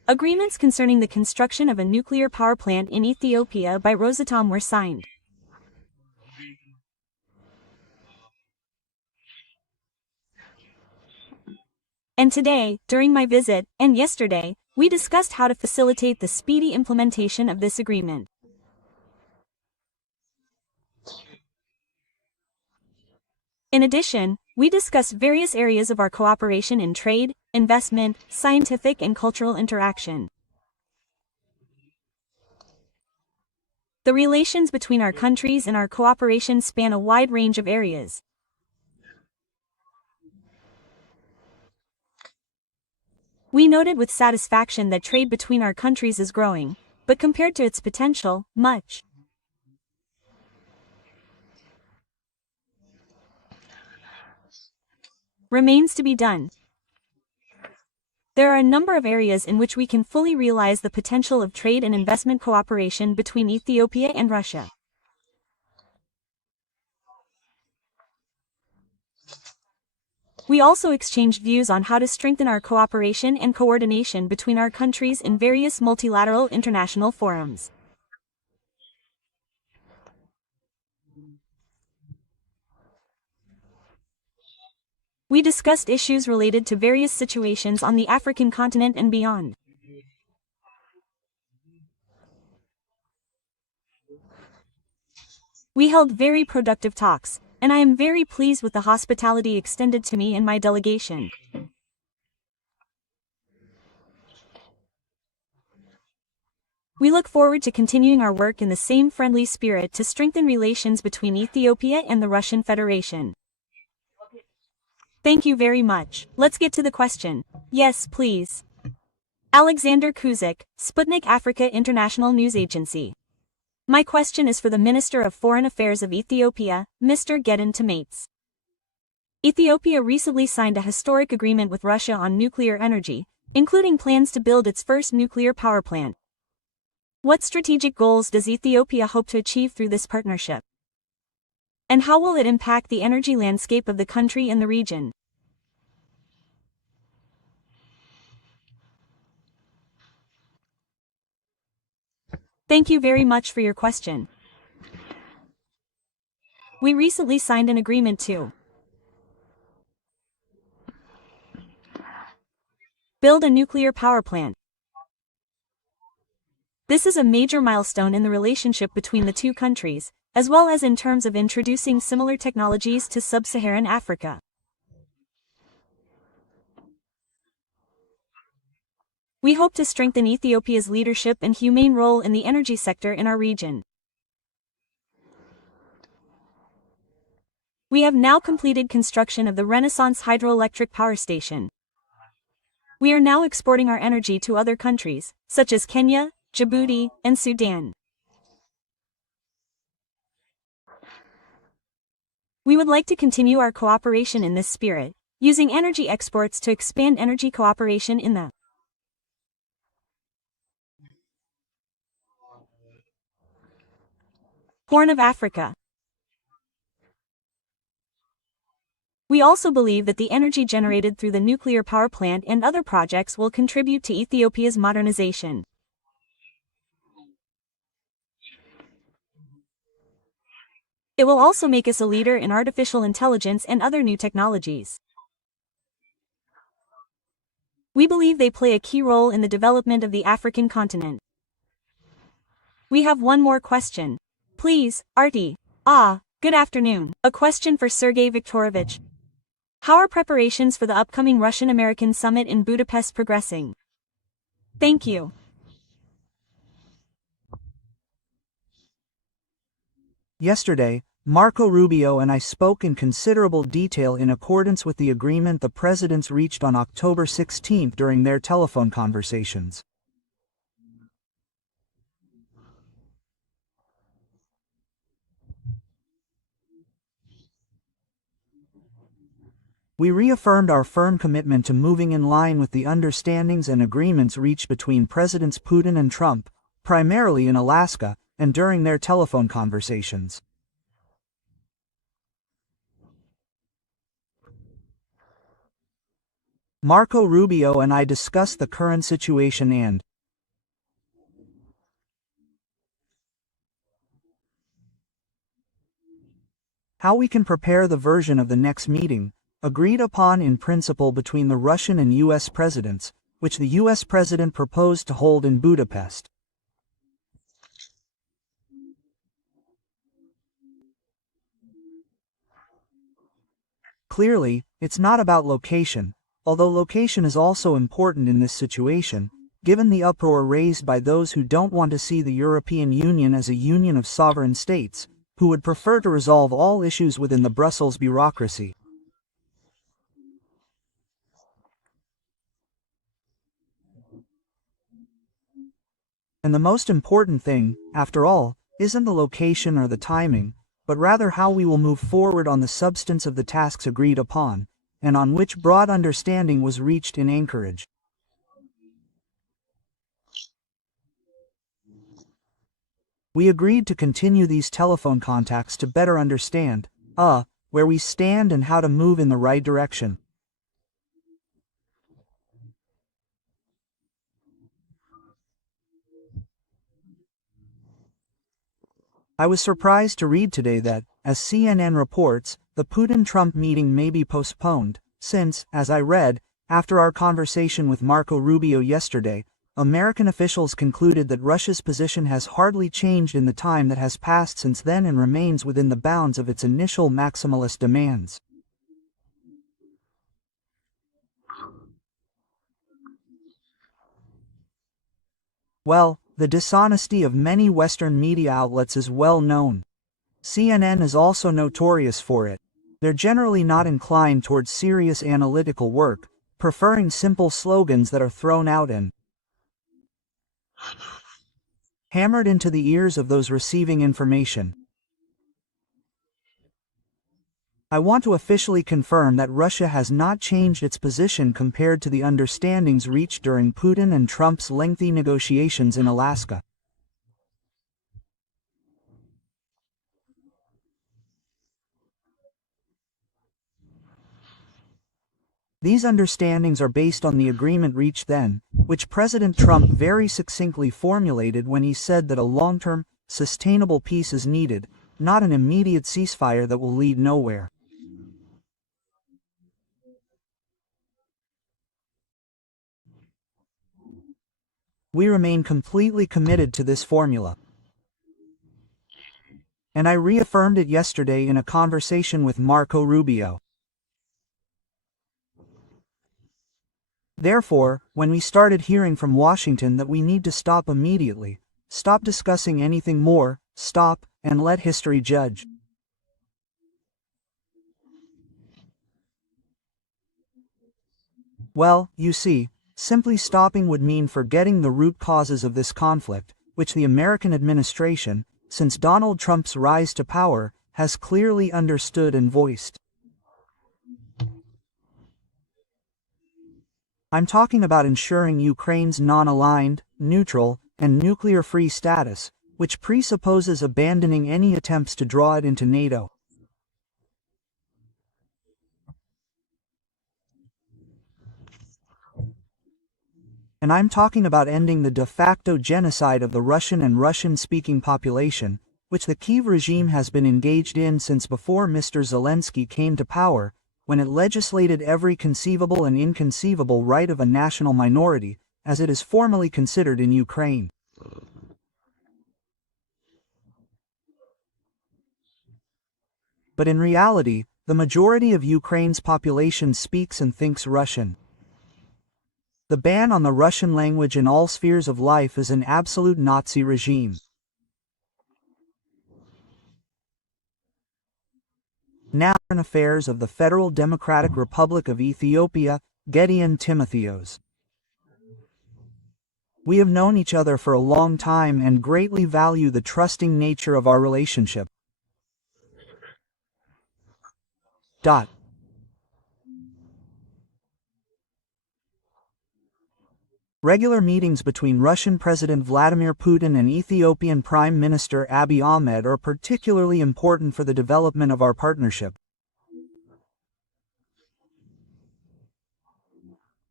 agreements concerning the construction of a nuclear power plant in Ethiopia by Rosatom were signed. And today, during my visit, and yesterday, we discussed how to facilitate the speedy implementation of this agreement. In addition, we discussed various areas of our cooperation in trade, investment, scientific and cultural interaction. The relations between our countries and our cooperation span a wide range of areas. We noted with satisfaction that trade between our countries is growing, but compared to its potential, much remains to be done. There are a number of areas in which we can fully realize the potential of trade and investment cooperation between Ethiopia and Russia. We also exchanged views on how to strengthen our cooperation and coordination between our countries in various multilateral international forums. We discussed issues related to various situations on the African continent and beyond. We held very productive talks, and I am very pleased with the hospitality extended to me and my delegation. We look forward to continuing our work in the same friendly spirit to strengthen relations between Ethiopia and the Russian Federation. Thank you very much. Let's get to the question. Yes, please. Alexander Kuzik, Sputnik Africa International News Agency. My question is for the Minister of Foreign Affairs of Ethiopia, Mr. Gedon Tamates. Ethiopia recently signed a historic agreement with Russia on nuclear energy, including plans to build its first nuclear power plant. What strategic goals does Ethiopia hope to achieve through this partnership? And how will it impact the energy landscape of the country and the region? Thank you very much for your question. We recently signed an agreement to build a nuclear power plant. This is a major milestone in the relationship between the two countries, as well as in terms of introducing similar technologies to sub-Saharan Africa. We hope to strengthen Ethiopia's leadership and humane role in the energy sector in our region. We have now completed construction of the Renaissance hydroelectric power station. We are now exporting our energy to other countries, such as Kenya, Djibouti, and Sudan. We would like to continue our cooperation in this spirit, using energy exports to expand energy cooperation in the Horn of Africa. We also believe that the energy generated through the nuclear power plant and other projects will contribute to Ethiopia's modernization. It will also make us a leader in artificial intelligence and other new technologies. We believe they play a key role in the development of the African continent. We have one more question. Please, Artie. Good afternoon. A question for Sergey Viktorovich. How are preparations for the upcoming Russian-American summit in Budapest progressing? Thank you. Yesterday, Marco Rubio and I spoke in considerable detail in accordance with the agreement the presidents reached on October 16 during their telephone conversations. We reaffirmed our firm commitment to moving in line with the understandings and agreements reached between Presidents Putin and Trump, primarily in Alaska, and during their telephone conversations. Marco Rubio and I discussed the current situation and how we can prepare the version of the next meeting, agreed upon in principle between the Russian and US presidents, which the US president proposed to hold in Budapest. Clearly, it's not about location, although location is also important in this situation, given the uproar raised by those who don't want to see the European Union as a union of sovereign states, who would prefer to resolve all issues within the Brussels bureaucracy. And the most important thing, after all, isn't the location or the timing, but rather how we will move forward on the substance of the tasks agreed upon, and on which broad understanding was reached in Anchorage. We agreed to continue these telephone contacts to better understand, where we stand and how to move in the right direction. I was surprised to read today that, as CNN reports, the Putin-Trump meeting may be postponed, since, as I read, after our conversation with Marco Rubio yesterday, American officials concluded that Russia's position has hardly changed in the time that has passed since then and remains within the bounds of its initial maximalist demands. Well, the dishonesty of many Western media outlets is well known. CNN is also notorious for it. They're generally not inclined towards serious analytical work, preferring simple slogans that are thrown out and hammered into the ears of those receiving information. I want to officially confirm that Russia has not changed its position compared to the understandings reached during Putin and Trump's lengthy negotiations in Alaska. These understandings are based on the agreement reached then, which President Trump very succinctly formulated when he said that a long-term, sustainable peace is needed, not an immediate ceasefire that will lead nowhere. We remain completely committed to this formula. And I reaffirmed it yesterday in a conversation with Marco Rubio. Therefore, when we started hearing from Washington that we need to stop immediately, stop discussing anything more, stop, and let history judge. Well, you see, simply stopping would mean forgetting the root causes of this conflict, which the American administration, since Donald Trump's rise to power, has clearly understood and voiced. I'm talking about ensuring Ukraine's non-aligned, neutral, and nuclear-free status, which presupposes abandoning any attempts to draw it into NATO. And I'm talking about ending the de facto genocide of the Russian and Russian-speaking population, which the Kyiv regime has been engaged in since before Mr. Zelensky came to power, when it legislated every conceivable and inconceivable right of a national minority, as it is formally considered in Ukraine. But in reality, the majority of Ukraine's population speaks and thinks Russian. The ban on the Russian language in all spheres of life is an absolute Nazi regime. Now, affairs of the Federal Democratic Republic of Ethiopia, Gideon Timotheos. We have known each other for a long time and greatly value the trusting nature of our relationship. Regular meetings between Russian President Vladimir Putin and Ethiopian Prime Minister Abiy Ahmed are particularly important for the development of our partnership.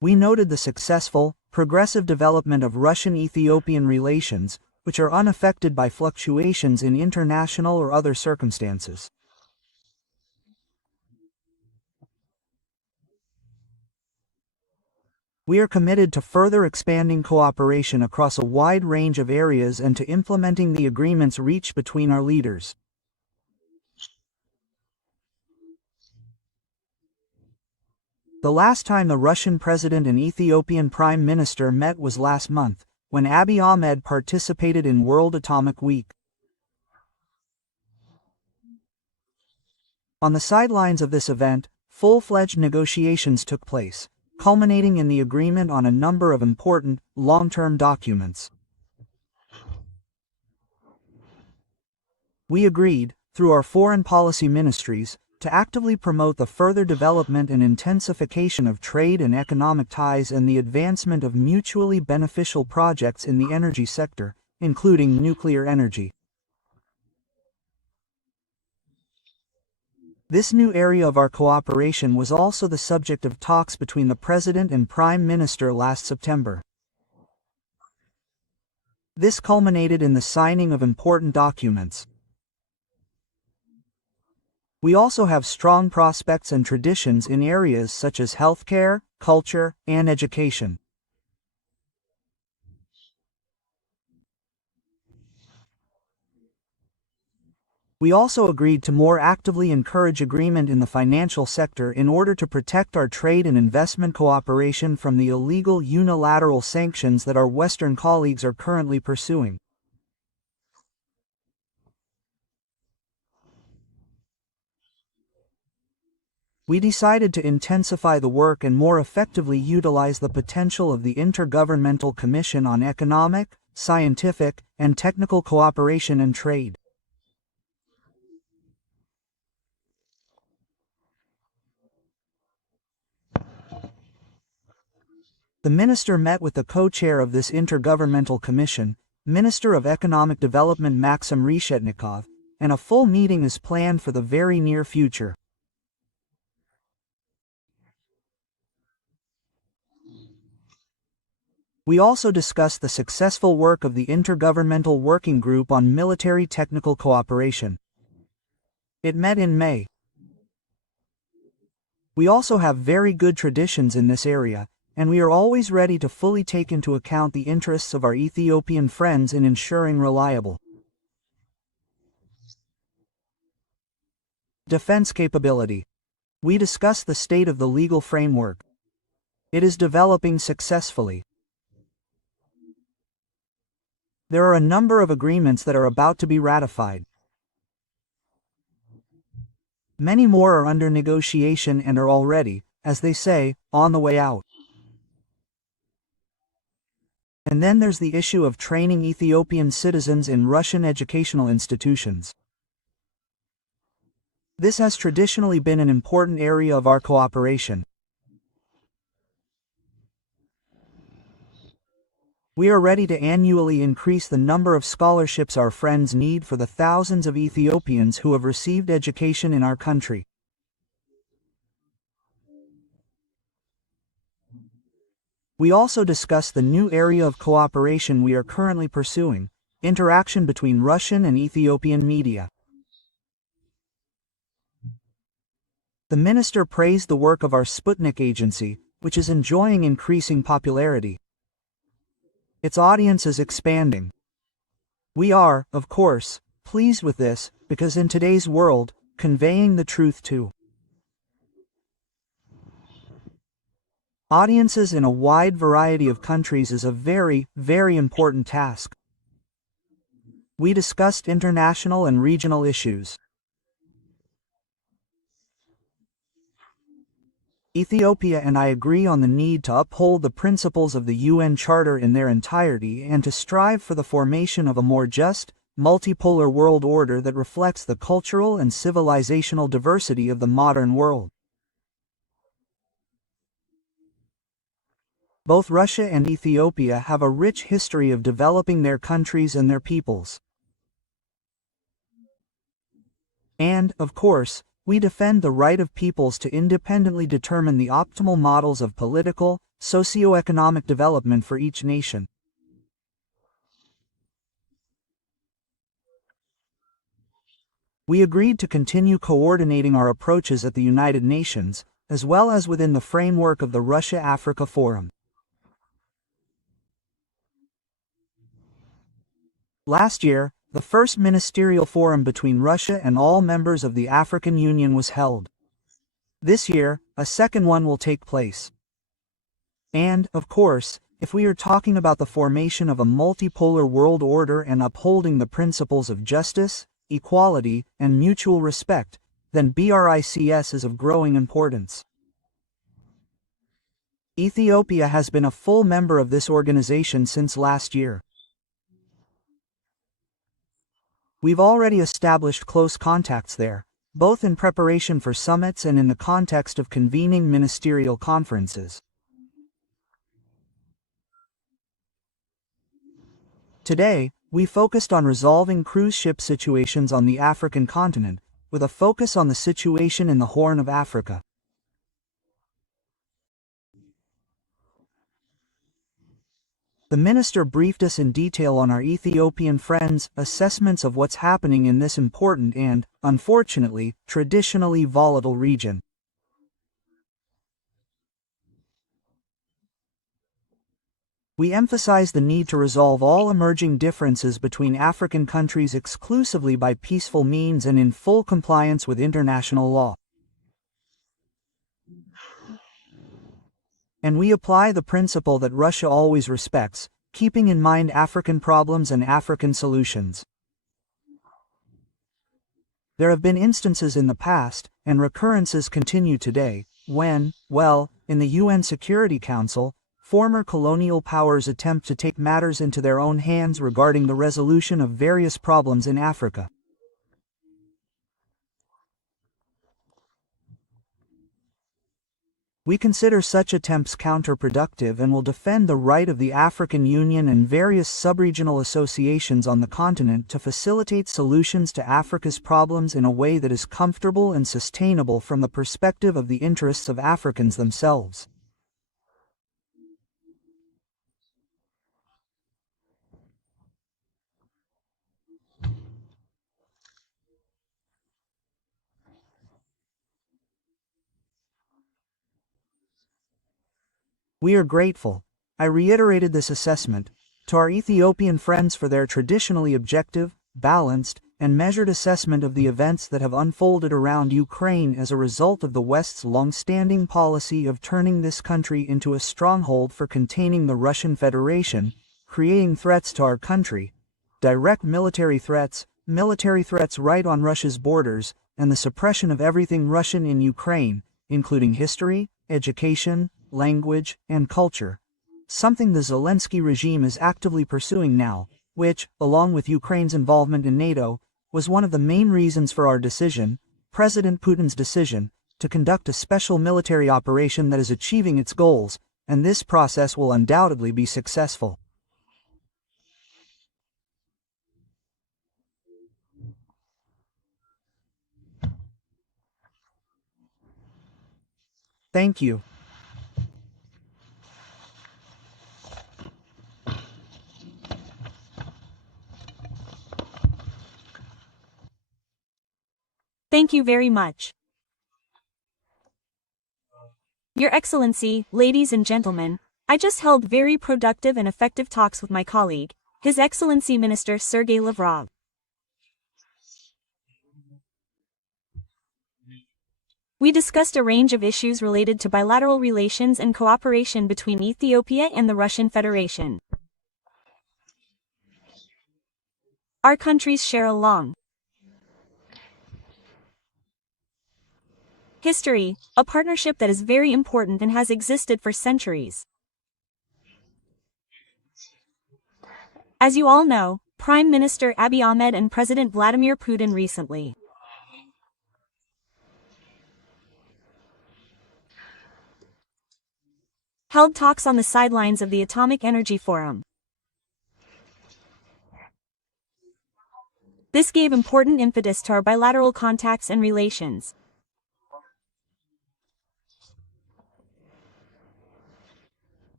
We noted the successful, progressive development of Russian-Ethiopian relations, which are unaffected by fluctuations in international or other circumstances. We are committed to further expanding cooperation across a wide range of areas and to implementing the agreements reached between our leaders. The last time the Russian President and Ethiopian Prime Minister met was last month, when Abiy Ahmed participated in World Atomic Week. On the sidelines of this event, full-fledged negotiations took place, culminating in the agreement on a number of important, long-term documents. We agreed, through our foreign policy ministries, to actively promote the further development and intensification of trade and economic ties and the advancement of mutually beneficial projects in the energy sector, including nuclear energy. This new area of our cooperation was also the subject of talks between the President and Prime Minister last September. This culminated in the signing of important documents. We also have strong prospects and traditions in areas such as healthcare, culture, and education. We also agreed to more actively encourage agreement in the financial sector in order to protect our trade and investment cooperation from the illegal unilateral sanctions that our Western colleagues are currently pursuing. We decided to intensify the work and more effectively utilize the potential of the Intergovernmental Commission on Economic, Scientific, and Technical Cooperation and Trade. The minister met with the co-chair of this Intergovernmental Commission, Minister of Economic Development Maxim Reshetnikov, and a full meeting is planned for the very near future. We also discussed the successful work of the Intergovernmental Working Group on Military Technical Cooperation. It met in May. We also have very good traditions in this area, and we are always ready to fully take into account the interests of our Ethiopian friends in ensuring reliable defense capability. We discussed the state of the legal framework. It is developing successfully. There are a number of agreements that are about to be ratified. Many more are under negotiation and are already, as they say, on the way out. And then there's the issue of training Ethiopian citizens in Russian educational institutions. This has traditionally been an important area of our cooperation. We are ready to annually increase the number of scholarships our friends need for the thousands of Ethiopians who have received education in our country. We also discussed the new area of cooperation we are currently pursuing, interaction between Russian and Ethiopian media. The minister praised the work of our Sputnik agency, which is enjoying increasing popularity. Its audience is expanding. We are, of course, pleased with this, because in today's world, conveying the truth to audiences in a wide variety of countries is a very, very important task. We discussed international and regional issues. Ethiopia and I agree on the need to uphold the principles of the UN Charter in their entirety and to strive for the formation of a more just, multipolar world order that reflects the cultural and civilizational diversity of the modern world. Both Russia and Ethiopia have a rich history of developing their countries and their peoples. And, of course, we defend the right of peoples to independently determine the optimal models of political, socioeconomic development for each nation. We agreed to continue coordinating our approaches at the United Nations, as well as within the framework of the Russia-Africa Forum. Last year, the first ministerial forum between Russia and all members of the African Union was held. This year, a second one will take place. And, of course, if we are talking about the formation of a multipolar world order and upholding the principles of justice, equality, and mutual respect, then BRICS is of growing importance. Ethiopia has been a full member of this organization since last year. We've already established close contacts there, both in preparation for summits and in the context of convening ministerial conferences. Today, we focused on resolving cruise ship situations on the African continent, with a focus on the situation in the Horn of Africa. The minister briefed us in detail on our Ethiopian friends' assessments of what's happening in this important and, unfortunately, traditionally volatile region. We emphasize the need to resolve all emerging differences between African countries exclusively by peaceful means and in full compliance with international law. And we apply the principle that Russia always respects, keeping in mind African problems and African solutions. There have been instances in the past, and recurrences continue today, when, in the UN Security Council, former colonial powers attempt to take matters into their own hands regarding the resolution of various problems in Africa. We consider such attempts counterproductive and will defend the right of the African Union and various sub-regional associations on the continent to facilitate solutions to Africa's problems in a way that is comfortable and sustainable from the perspective of the interests of Africans themselves. We are grateful, I reiterated this assessment, to our Ethiopian friends for their traditionally objective, balanced, and measured assessment of the events that have unfolded around Ukraine as a result of the West's long-standing policy of turning this country into a stronghold for containing the Russian Federation, creating threats to our country, direct military threats right on Russia's borders, and the suppression of everything Russian in Ukraine, including history, education, language, and culture, something the Zelensky regime is actively pursuing now, which, along with Ukraine's involvement in NATO, was one of the main reasons for our decision, President Putin's decision, to conduct a special military operation that is achieving its goals, and this process will undoubtedly be successful. Thank you. Thank you very much. Your Excellency, ladies and gentlemen, I just held very productive and effective talks with my colleague, His Excellency Minister Sergey Lavrov. We discussed a range of issues related to bilateral relations and cooperation between Ethiopia and the Russian Federation. Our countries share a long history, a partnership that is very important and has existed for centuries. As you all know, Prime Minister Abiy Ahmed and President Vladimir Putin recently held talks on the sidelines of the Atomic Energy Forum. This gave important impetus to our bilateral contacts and relations.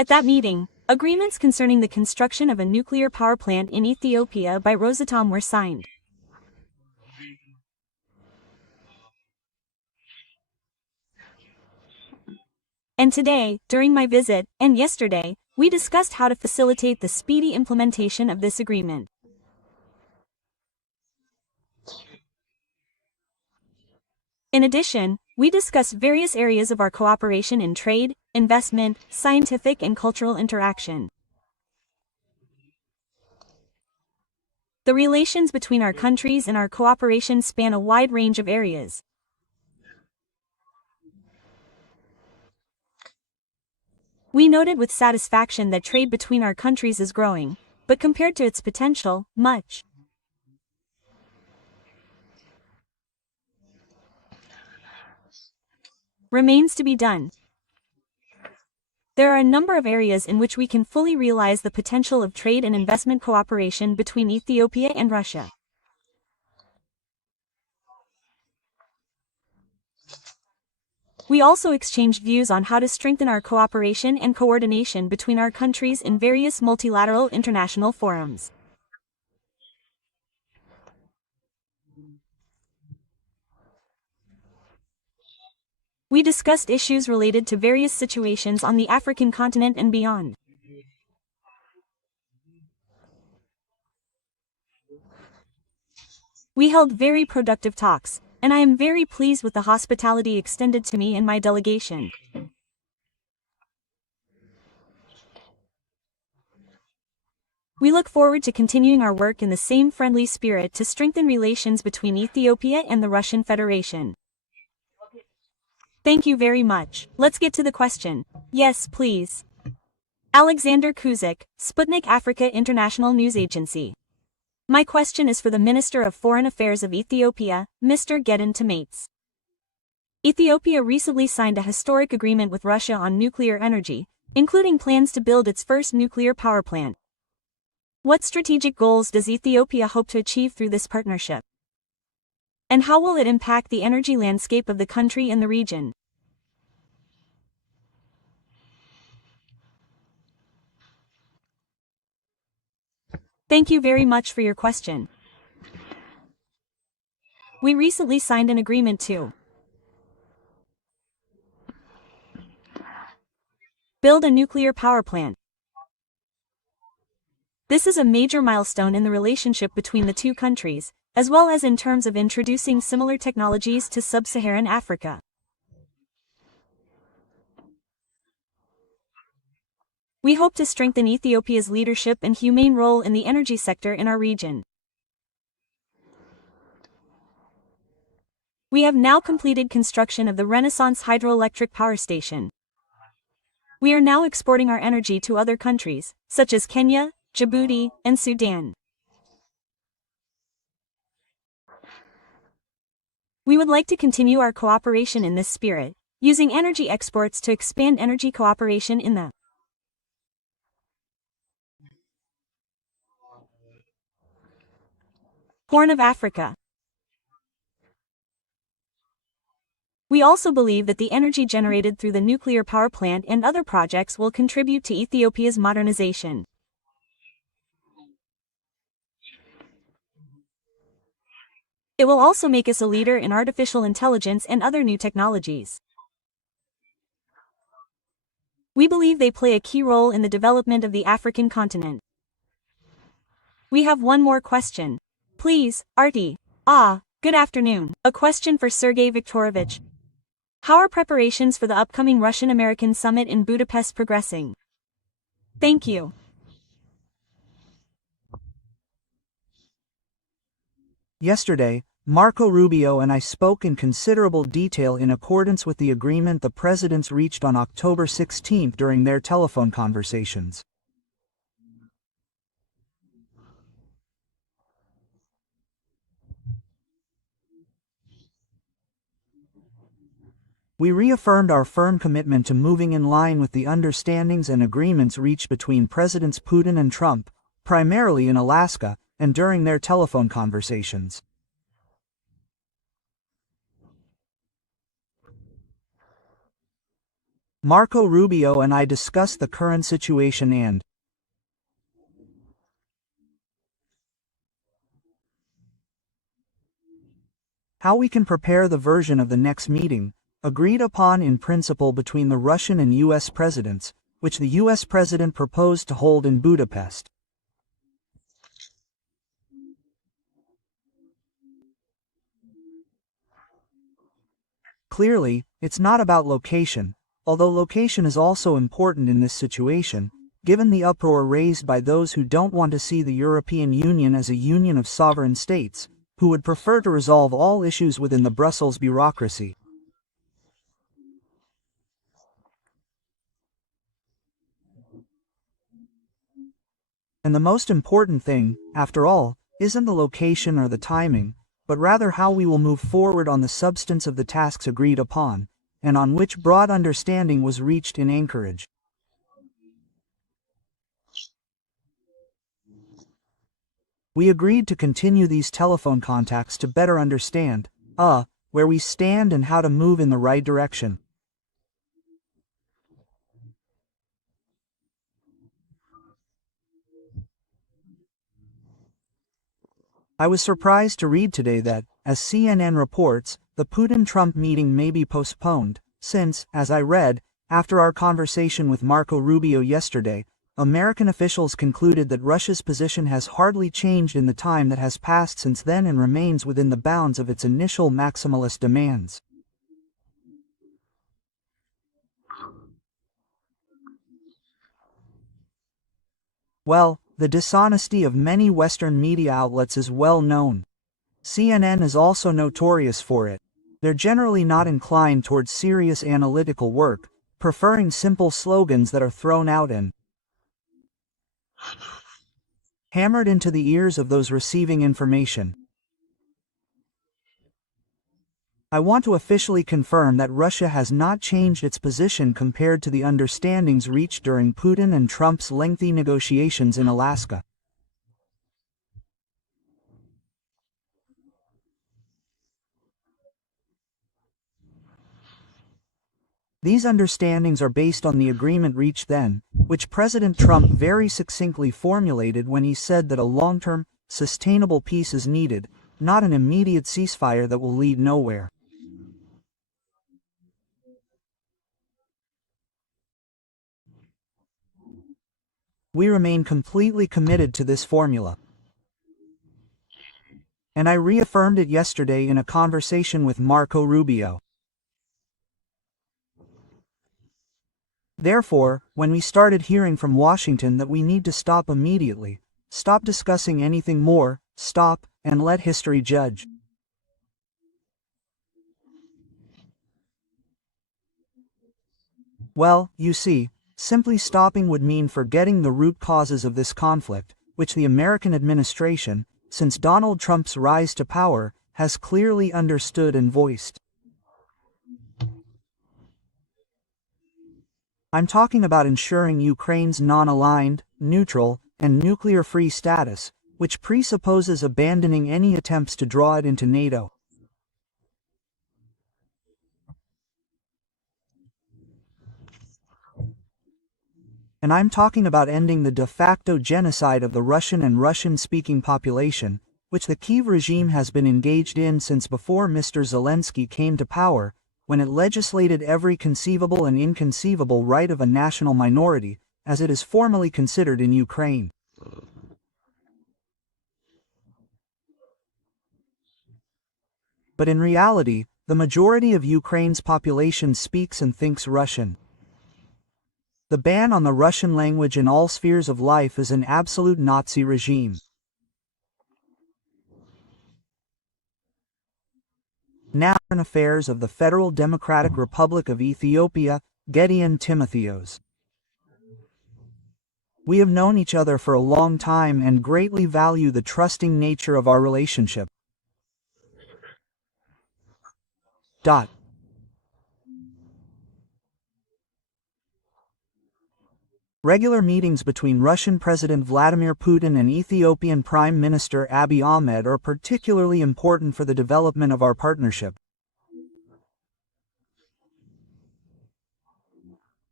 At that meeting, agreements concerning the construction of a nuclear power plant in Ethiopia by Rosatom were signed. And today, during my visit, and yesterday, we discussed how to facilitate the speedy implementation of this agreement. In addition, we discussed various areas of our cooperation in trade, investment, scientific and cultural interaction. The relations between our countries and our cooperation span a wide range of areas. We noted with satisfaction that trade between our countries is growing, but compared to its potential, much remains to be done. There are a number of areas in which we can fully realize the potential of trade and investment cooperation between Ethiopia and Russia. We also exchanged views on how to strengthen our cooperation and coordination between our countries in various multilateral international forums. We discussed issues related to various situations on the African continent and beyond. We held very productive talks, and I am very pleased with the hospitality extended to me and my delegation. We look forward to continuing our work in the same friendly spirit to strengthen relations between Ethiopia and the Russian Federation. Thank you very much. Let's get to the question. Yes, please. Alexander Kuzik, Sputnik Africa International News Agency. My question is for the Minister of Foreign Affairs of Ethiopia, Mr. Gedon Tamates. Ethiopia recently signed a historic agreement with Russia on nuclear energy, including plans to build its first nuclear power plant. What strategic goals does Ethiopia hope to achieve through this partnership? And how will it impact the energy landscape of the country and the region? Thank you very much for your question. We recently signed an agreement to build a nuclear power plant. This is a major milestone in the relationship between the two countries, as well as in terms of introducing similar technologies to sub-Saharan Africa. We hope to strengthen Ethiopia's leadership and humane role in the energy sector in our region. We have now completed construction of the Renaissance hydroelectric power station. We are now exporting our energy to other countries, such as Kenya, Djibouti, and Sudan. We would like to continue our cooperation in this spirit, using energy exports to expand energy cooperation in the Horn of Africa. We also believe that the energy generated through the nuclear power plant and other projects will contribute to Ethiopia's modernization. It will also make us a leader in artificial intelligence and other new technologies. We believe they play a key role in the development of the African continent. We have one more question. Please, Artie. Good afternoon. A question for Sergey Viktorovich. How are preparations for the upcoming Russian-American summit in Budapest progressing? Thank you. Yesterday, Marco Rubio and I spoke in considerable detail in accordance with the agreement the presidents reached on October 16 during their telephone conversations. We reaffirmed our firm commitment to moving in line with the understandings and agreements reached between Presidents Putin and Trump, primarily in Alaska, and during their telephone conversations. Marco Rubio and I discussed the current situation and how we can prepare the version of the next meeting, agreed upon in principle between the Russian and U.S. presidents, which the U.S. president proposed to hold in Budapest. Clearly, it's not about location, although location is also important in this situation, given the uproar raised by those who don't want to see the European Union as a union of sovereign states, who would prefer to resolve all issues within the Brussels bureaucracy. And the most important thing, after all, isn't the location or the timing, but rather how we will move forward on the substance of the tasks agreed upon, and on which broad understanding was reached in Anchorage. We agreed to continue these telephone contacts to better understand, where we stand and how to move in the right direction. I was surprised to read today that, as CNN reports, the Putin-Trump meeting may be postponed, since, as I read, after our conversation with Marco Rubio yesterday, American officials concluded that Russia's position has hardly changed in the time that has passed since then and remains within the bounds of its initial maximalist demands. Well, the dishonesty of many Western media outlets is well known. CNN is also notorious for it. They're generally not inclined towards serious analytical work, preferring simple slogans that are thrown out and hammered into the ears of those receiving information. I want to officially confirm that Russia has not changed its position compared to the understandings reached during Putin and Trump's lengthy negotiations in Alaska. These understandings are based on the agreement reached then, which President Trump very succinctly formulated when he said that a long-term, sustainable peace is needed, not an immediate ceasefire that will lead nowhere. We remain completely committed to this formula. And I reaffirmed it yesterday in a conversation with Marco Rubio. Therefore, when we started hearing from Washington that we need to stop immediately, stop discussing anything more, stop, and let history judge. Well, you see, simply stopping would mean forgetting the root causes of this conflict, which the American administration, since Donald Trump's rise to power, has clearly understood and voiced. I'm talking about ensuring Ukraine's non-aligned, neutral, and nuclear-free status, which presupposes abandoning any attempts to draw it into NATO. And I'm talking about ending the de facto genocide of the Russian and Russian-speaking population, which the Kyiv regime has been engaged in since before Mr. Zelensky came to power, when it legislated every conceivable and inconceivable right of a national minority, as it is formally considered in Ukraine. But in reality, the majority of Ukraine's population speaks and thinks Russian. The ban on the Russian language in all spheres of life is an absolute Nazi regime. Now, affairs of the Federal Democratic Republic of Ethiopia, Gideon Timotheos. We have known each other for a long time and greatly value the trusting nature of our relationship. Regular meetings between Russian President Vladimir Putin and Ethiopian Prime Minister Abiy Ahmed are particularly important for the development of our partnership.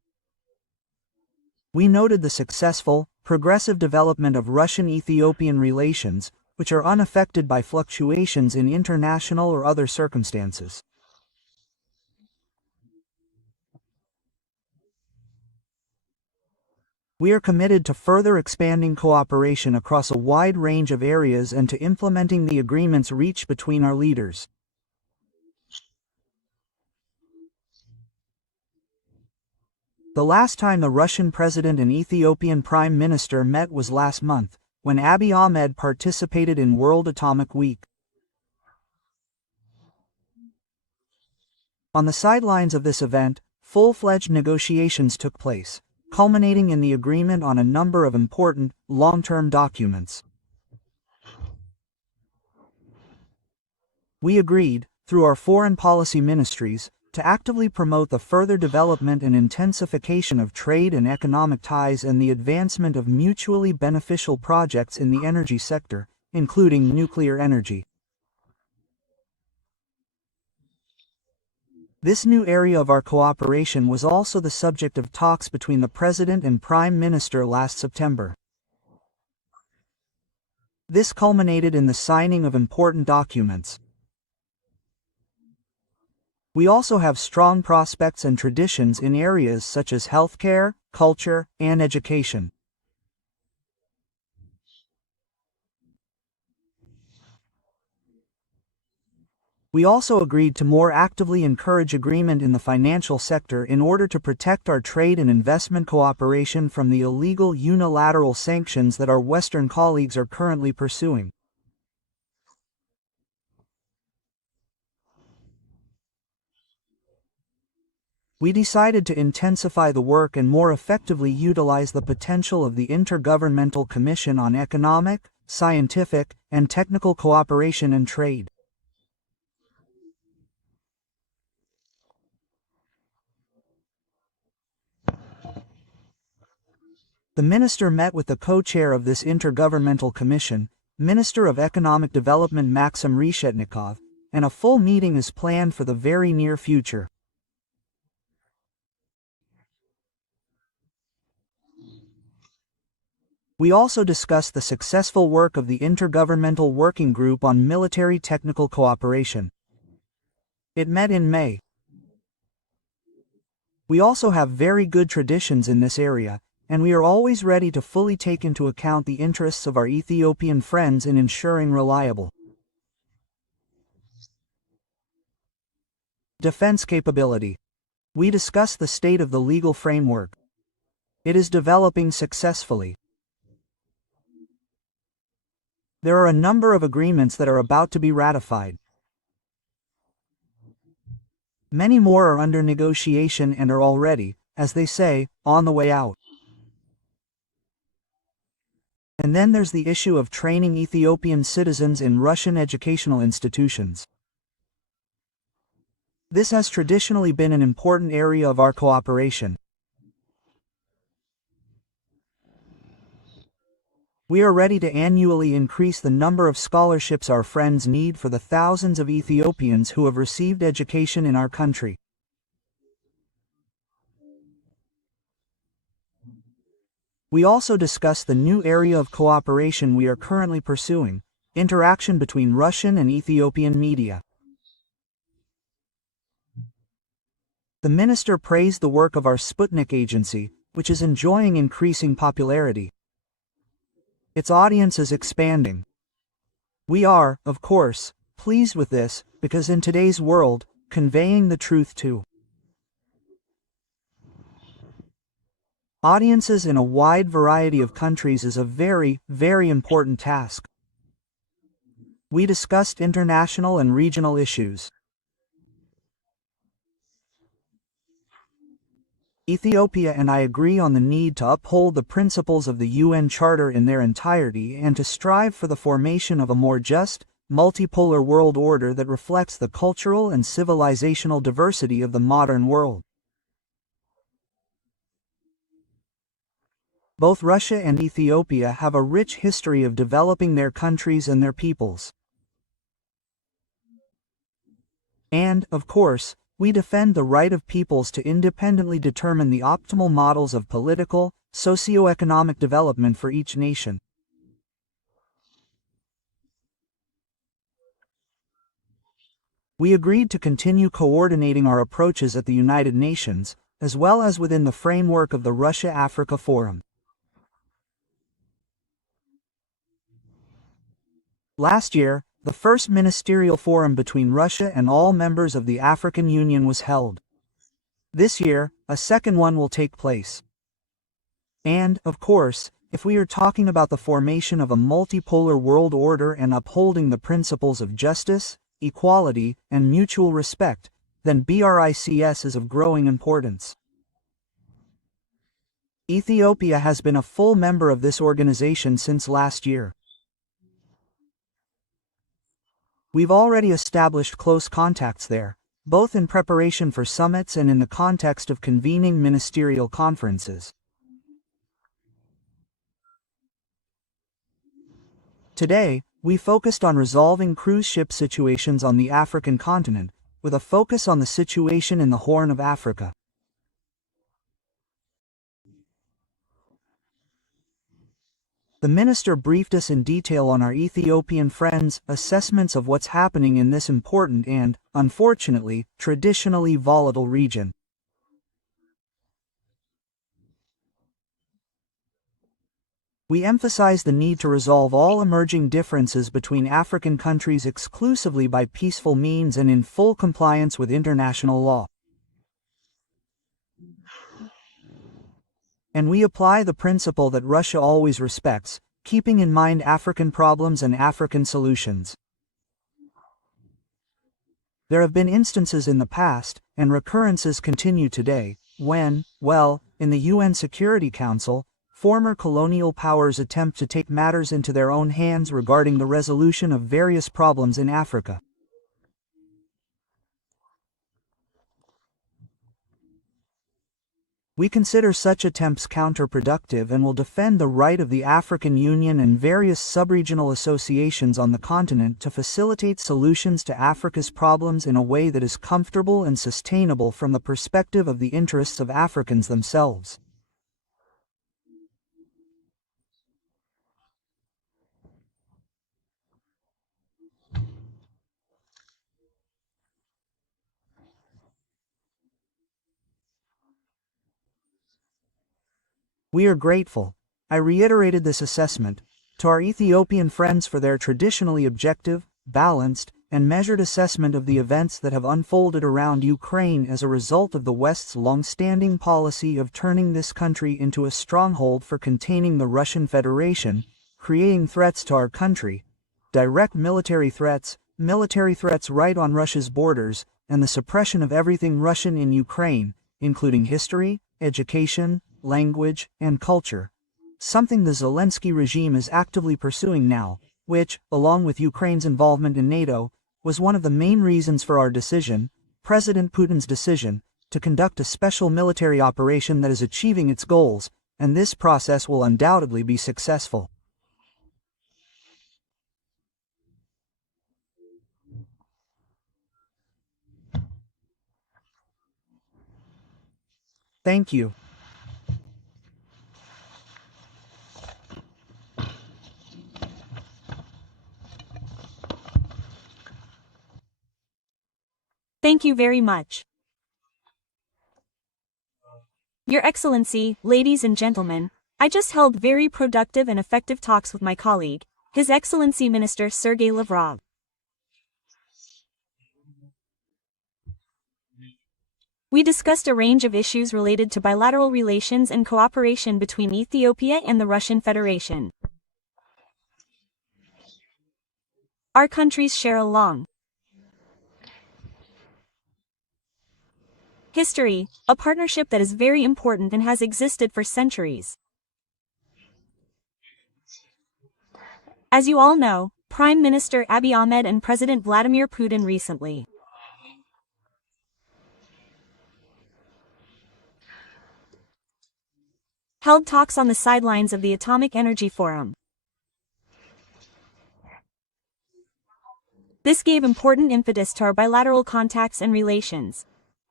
We noted the successful, progressive development of Russian-Ethiopian relations, which are unaffected by fluctuations in international or other circumstances. We are committed to further expanding cooperation across a wide range of areas and to implementing the agreements reached between our leaders. The last time the Russian President and Ethiopian Prime Minister met was last month, when Abiy Ahmed participated in World Atomic Week. On the sidelines of this event, full-fledged negotiations took place, culminating in the agreement on a number of important, long-term documents. We agreed, through our foreign policy ministries, to actively promote the further development and intensification of trade and economic ties and the advancement of mutually beneficial projects in the energy sector, including nuclear energy. This new area of our cooperation was also the subject of talks between the President and Prime Minister last September. This culminated in the signing of important documents. We also have strong prospects and traditions in areas such as healthcare, culture, and education. We also agreed to more actively encourage agreement in the financial sector in order to protect our trade and investment cooperation from the illegal unilateral sanctions that our Western colleagues are currently pursuing. We decided to intensify the work and more effectively utilize the potential of the Intergovernmental Commission on Economic, Scientific, and Technical Cooperation and Trade. The minister met with the co-chair of this Intergovernmental Commission, Minister of Economic Development Maxim Reshetnikov, and a full meeting is planned for the very near future. We also discussed the successful work of the Intergovernmental Working Group on Military Technical Cooperation. It met in May. We also have very good traditions in this area, and we are always ready to fully take into account the interests of our Ethiopian friends in ensuring reliable defense capability. We discussed the state of the legal framework. It is developing successfully. There are a number of agreements that are about to be ratified. Many more are under negotiation and are already, as they say, on the way out. And then there's the issue of training Ethiopian citizens in Russian educational institutions. This has traditionally been an important area of our cooperation. We are ready to annually increase the number of scholarships our friends need for the thousands of Ethiopians who have received education in our country. We also discussed the new area of cooperation we are currently pursuing, interaction between Russian and Ethiopian media. The minister praised the work of our Sputnik agency, which is enjoying increasing popularity. Its audience is expanding. We are, of course, pleased with this, because in today's world, conveying the truth to audiences in a wide variety of countries is a very, very important task. We discussed international and regional issues. Ethiopia and I agree on the need to uphold the principles of the UN Charter in their entirety and to strive for the formation of a more just, multipolar world order that reflects the cultural and civilizational diversity of the modern world. Both Russia and Ethiopia have a rich history of developing their countries and their peoples. And, of course, We defend the right of peoples to independently determine the optimal models of political, socio-economic development for each nation. We agreed to continue coordinating our approaches at the United Nations, as well as within the framework of the Russia-Africa Forum. Last year, the first ministerial forum between Russia and all members of the African Union was held. This year, a second one will take place. And, of course, if we are talking about the formation of a multipolar world order and upholding the principles of justice, equality, and mutual respect, then BRICS is of growing importance. Ethiopia has been a full member of this organization since last year. We've already established close contacts there, both in preparation for summits and in the context of convening ministerial conferences. Today, we focused on resolving cruise ship situations on the African continent, with a focus on the situation in the Horn of Africa. The minister briefed us in detail on our Ethiopian friends' assessments of what's happening in this important and, unfortunately, traditionally volatile region. We emphasize the need to resolve all emerging differences between African countries exclusively by peaceful means and in full compliance with international law. And we apply the principle that Russia always respects, keeping in mind African problems and African solutions. There have been instances in the past, and recurrences continue today, when, in the UN Security Council, former colonial powers attempt to take matters into their own hands regarding the resolution of various problems in Africa. We consider such attempts counterproductive and will defend the right of the African Union and various sub-regional associations on the continent to facilitate solutions to Africa's problems in a way that is comfortable and sustainable from the perspective of the interests of Africans themselves. We are grateful, I reiterated this assessment, to our Ethiopian friends for their traditionally objective, balanced, and measured assessment of the events that have unfolded around Ukraine as a result of the West's long-standing policy of turning this country into a stronghold for containing the Russian Federation, creating threats to our country, direct military threats right on Russia's borders, and the suppression of everything Russian in Ukraine, including history, education, language, and culture, something the Zelensky regime is actively pursuing now, which, along with Ukraine's involvement in NATO, was one of the main reasons for our decision, President Putin's decision, to conduct a special military operation that is achieving its goals, and this process will undoubtedly be successful. Thank you. Thank you very much. Your Excellency, ladies and gentlemen, I just held very productive and effective talks with my colleague, His Excellency Minister Sergey Lavrov. We discussed a range of issues related to bilateral relations and cooperation between Ethiopia and the Russian Federation. Our countries share a long history, a partnership that is very important and has existed for centuries. As you all know, Prime Minister Abiy Ahmed and President Vladimir Putin recently held talks on the sidelines of the Atomic Energy Forum. This gave important impetus to our bilateral contacts and relations.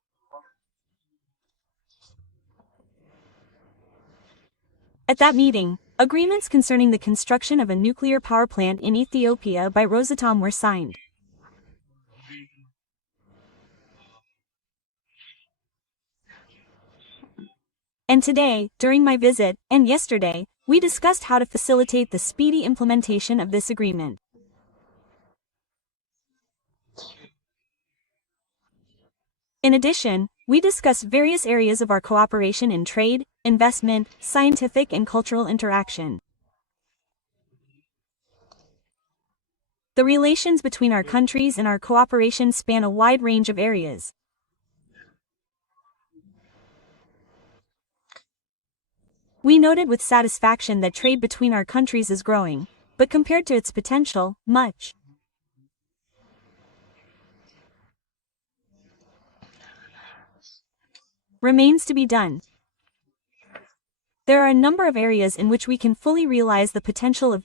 At that meeting, agreements concerning the construction of a nuclear power plant in Ethiopia by Rosatom were signed. And today, during my visit, and yesterday, we discussed how to facilitate the speedy implementation of this agreement. In addition, we discussed various areas of our cooperation in trade, investment, scientific and cultural interaction. The relations between our countries and our cooperation span a wide range of areas. We noted with satisfaction that trade between our countries is growing, but compared to its potential, much remains to be done. There are a number of areas in which we can fully realize the potential of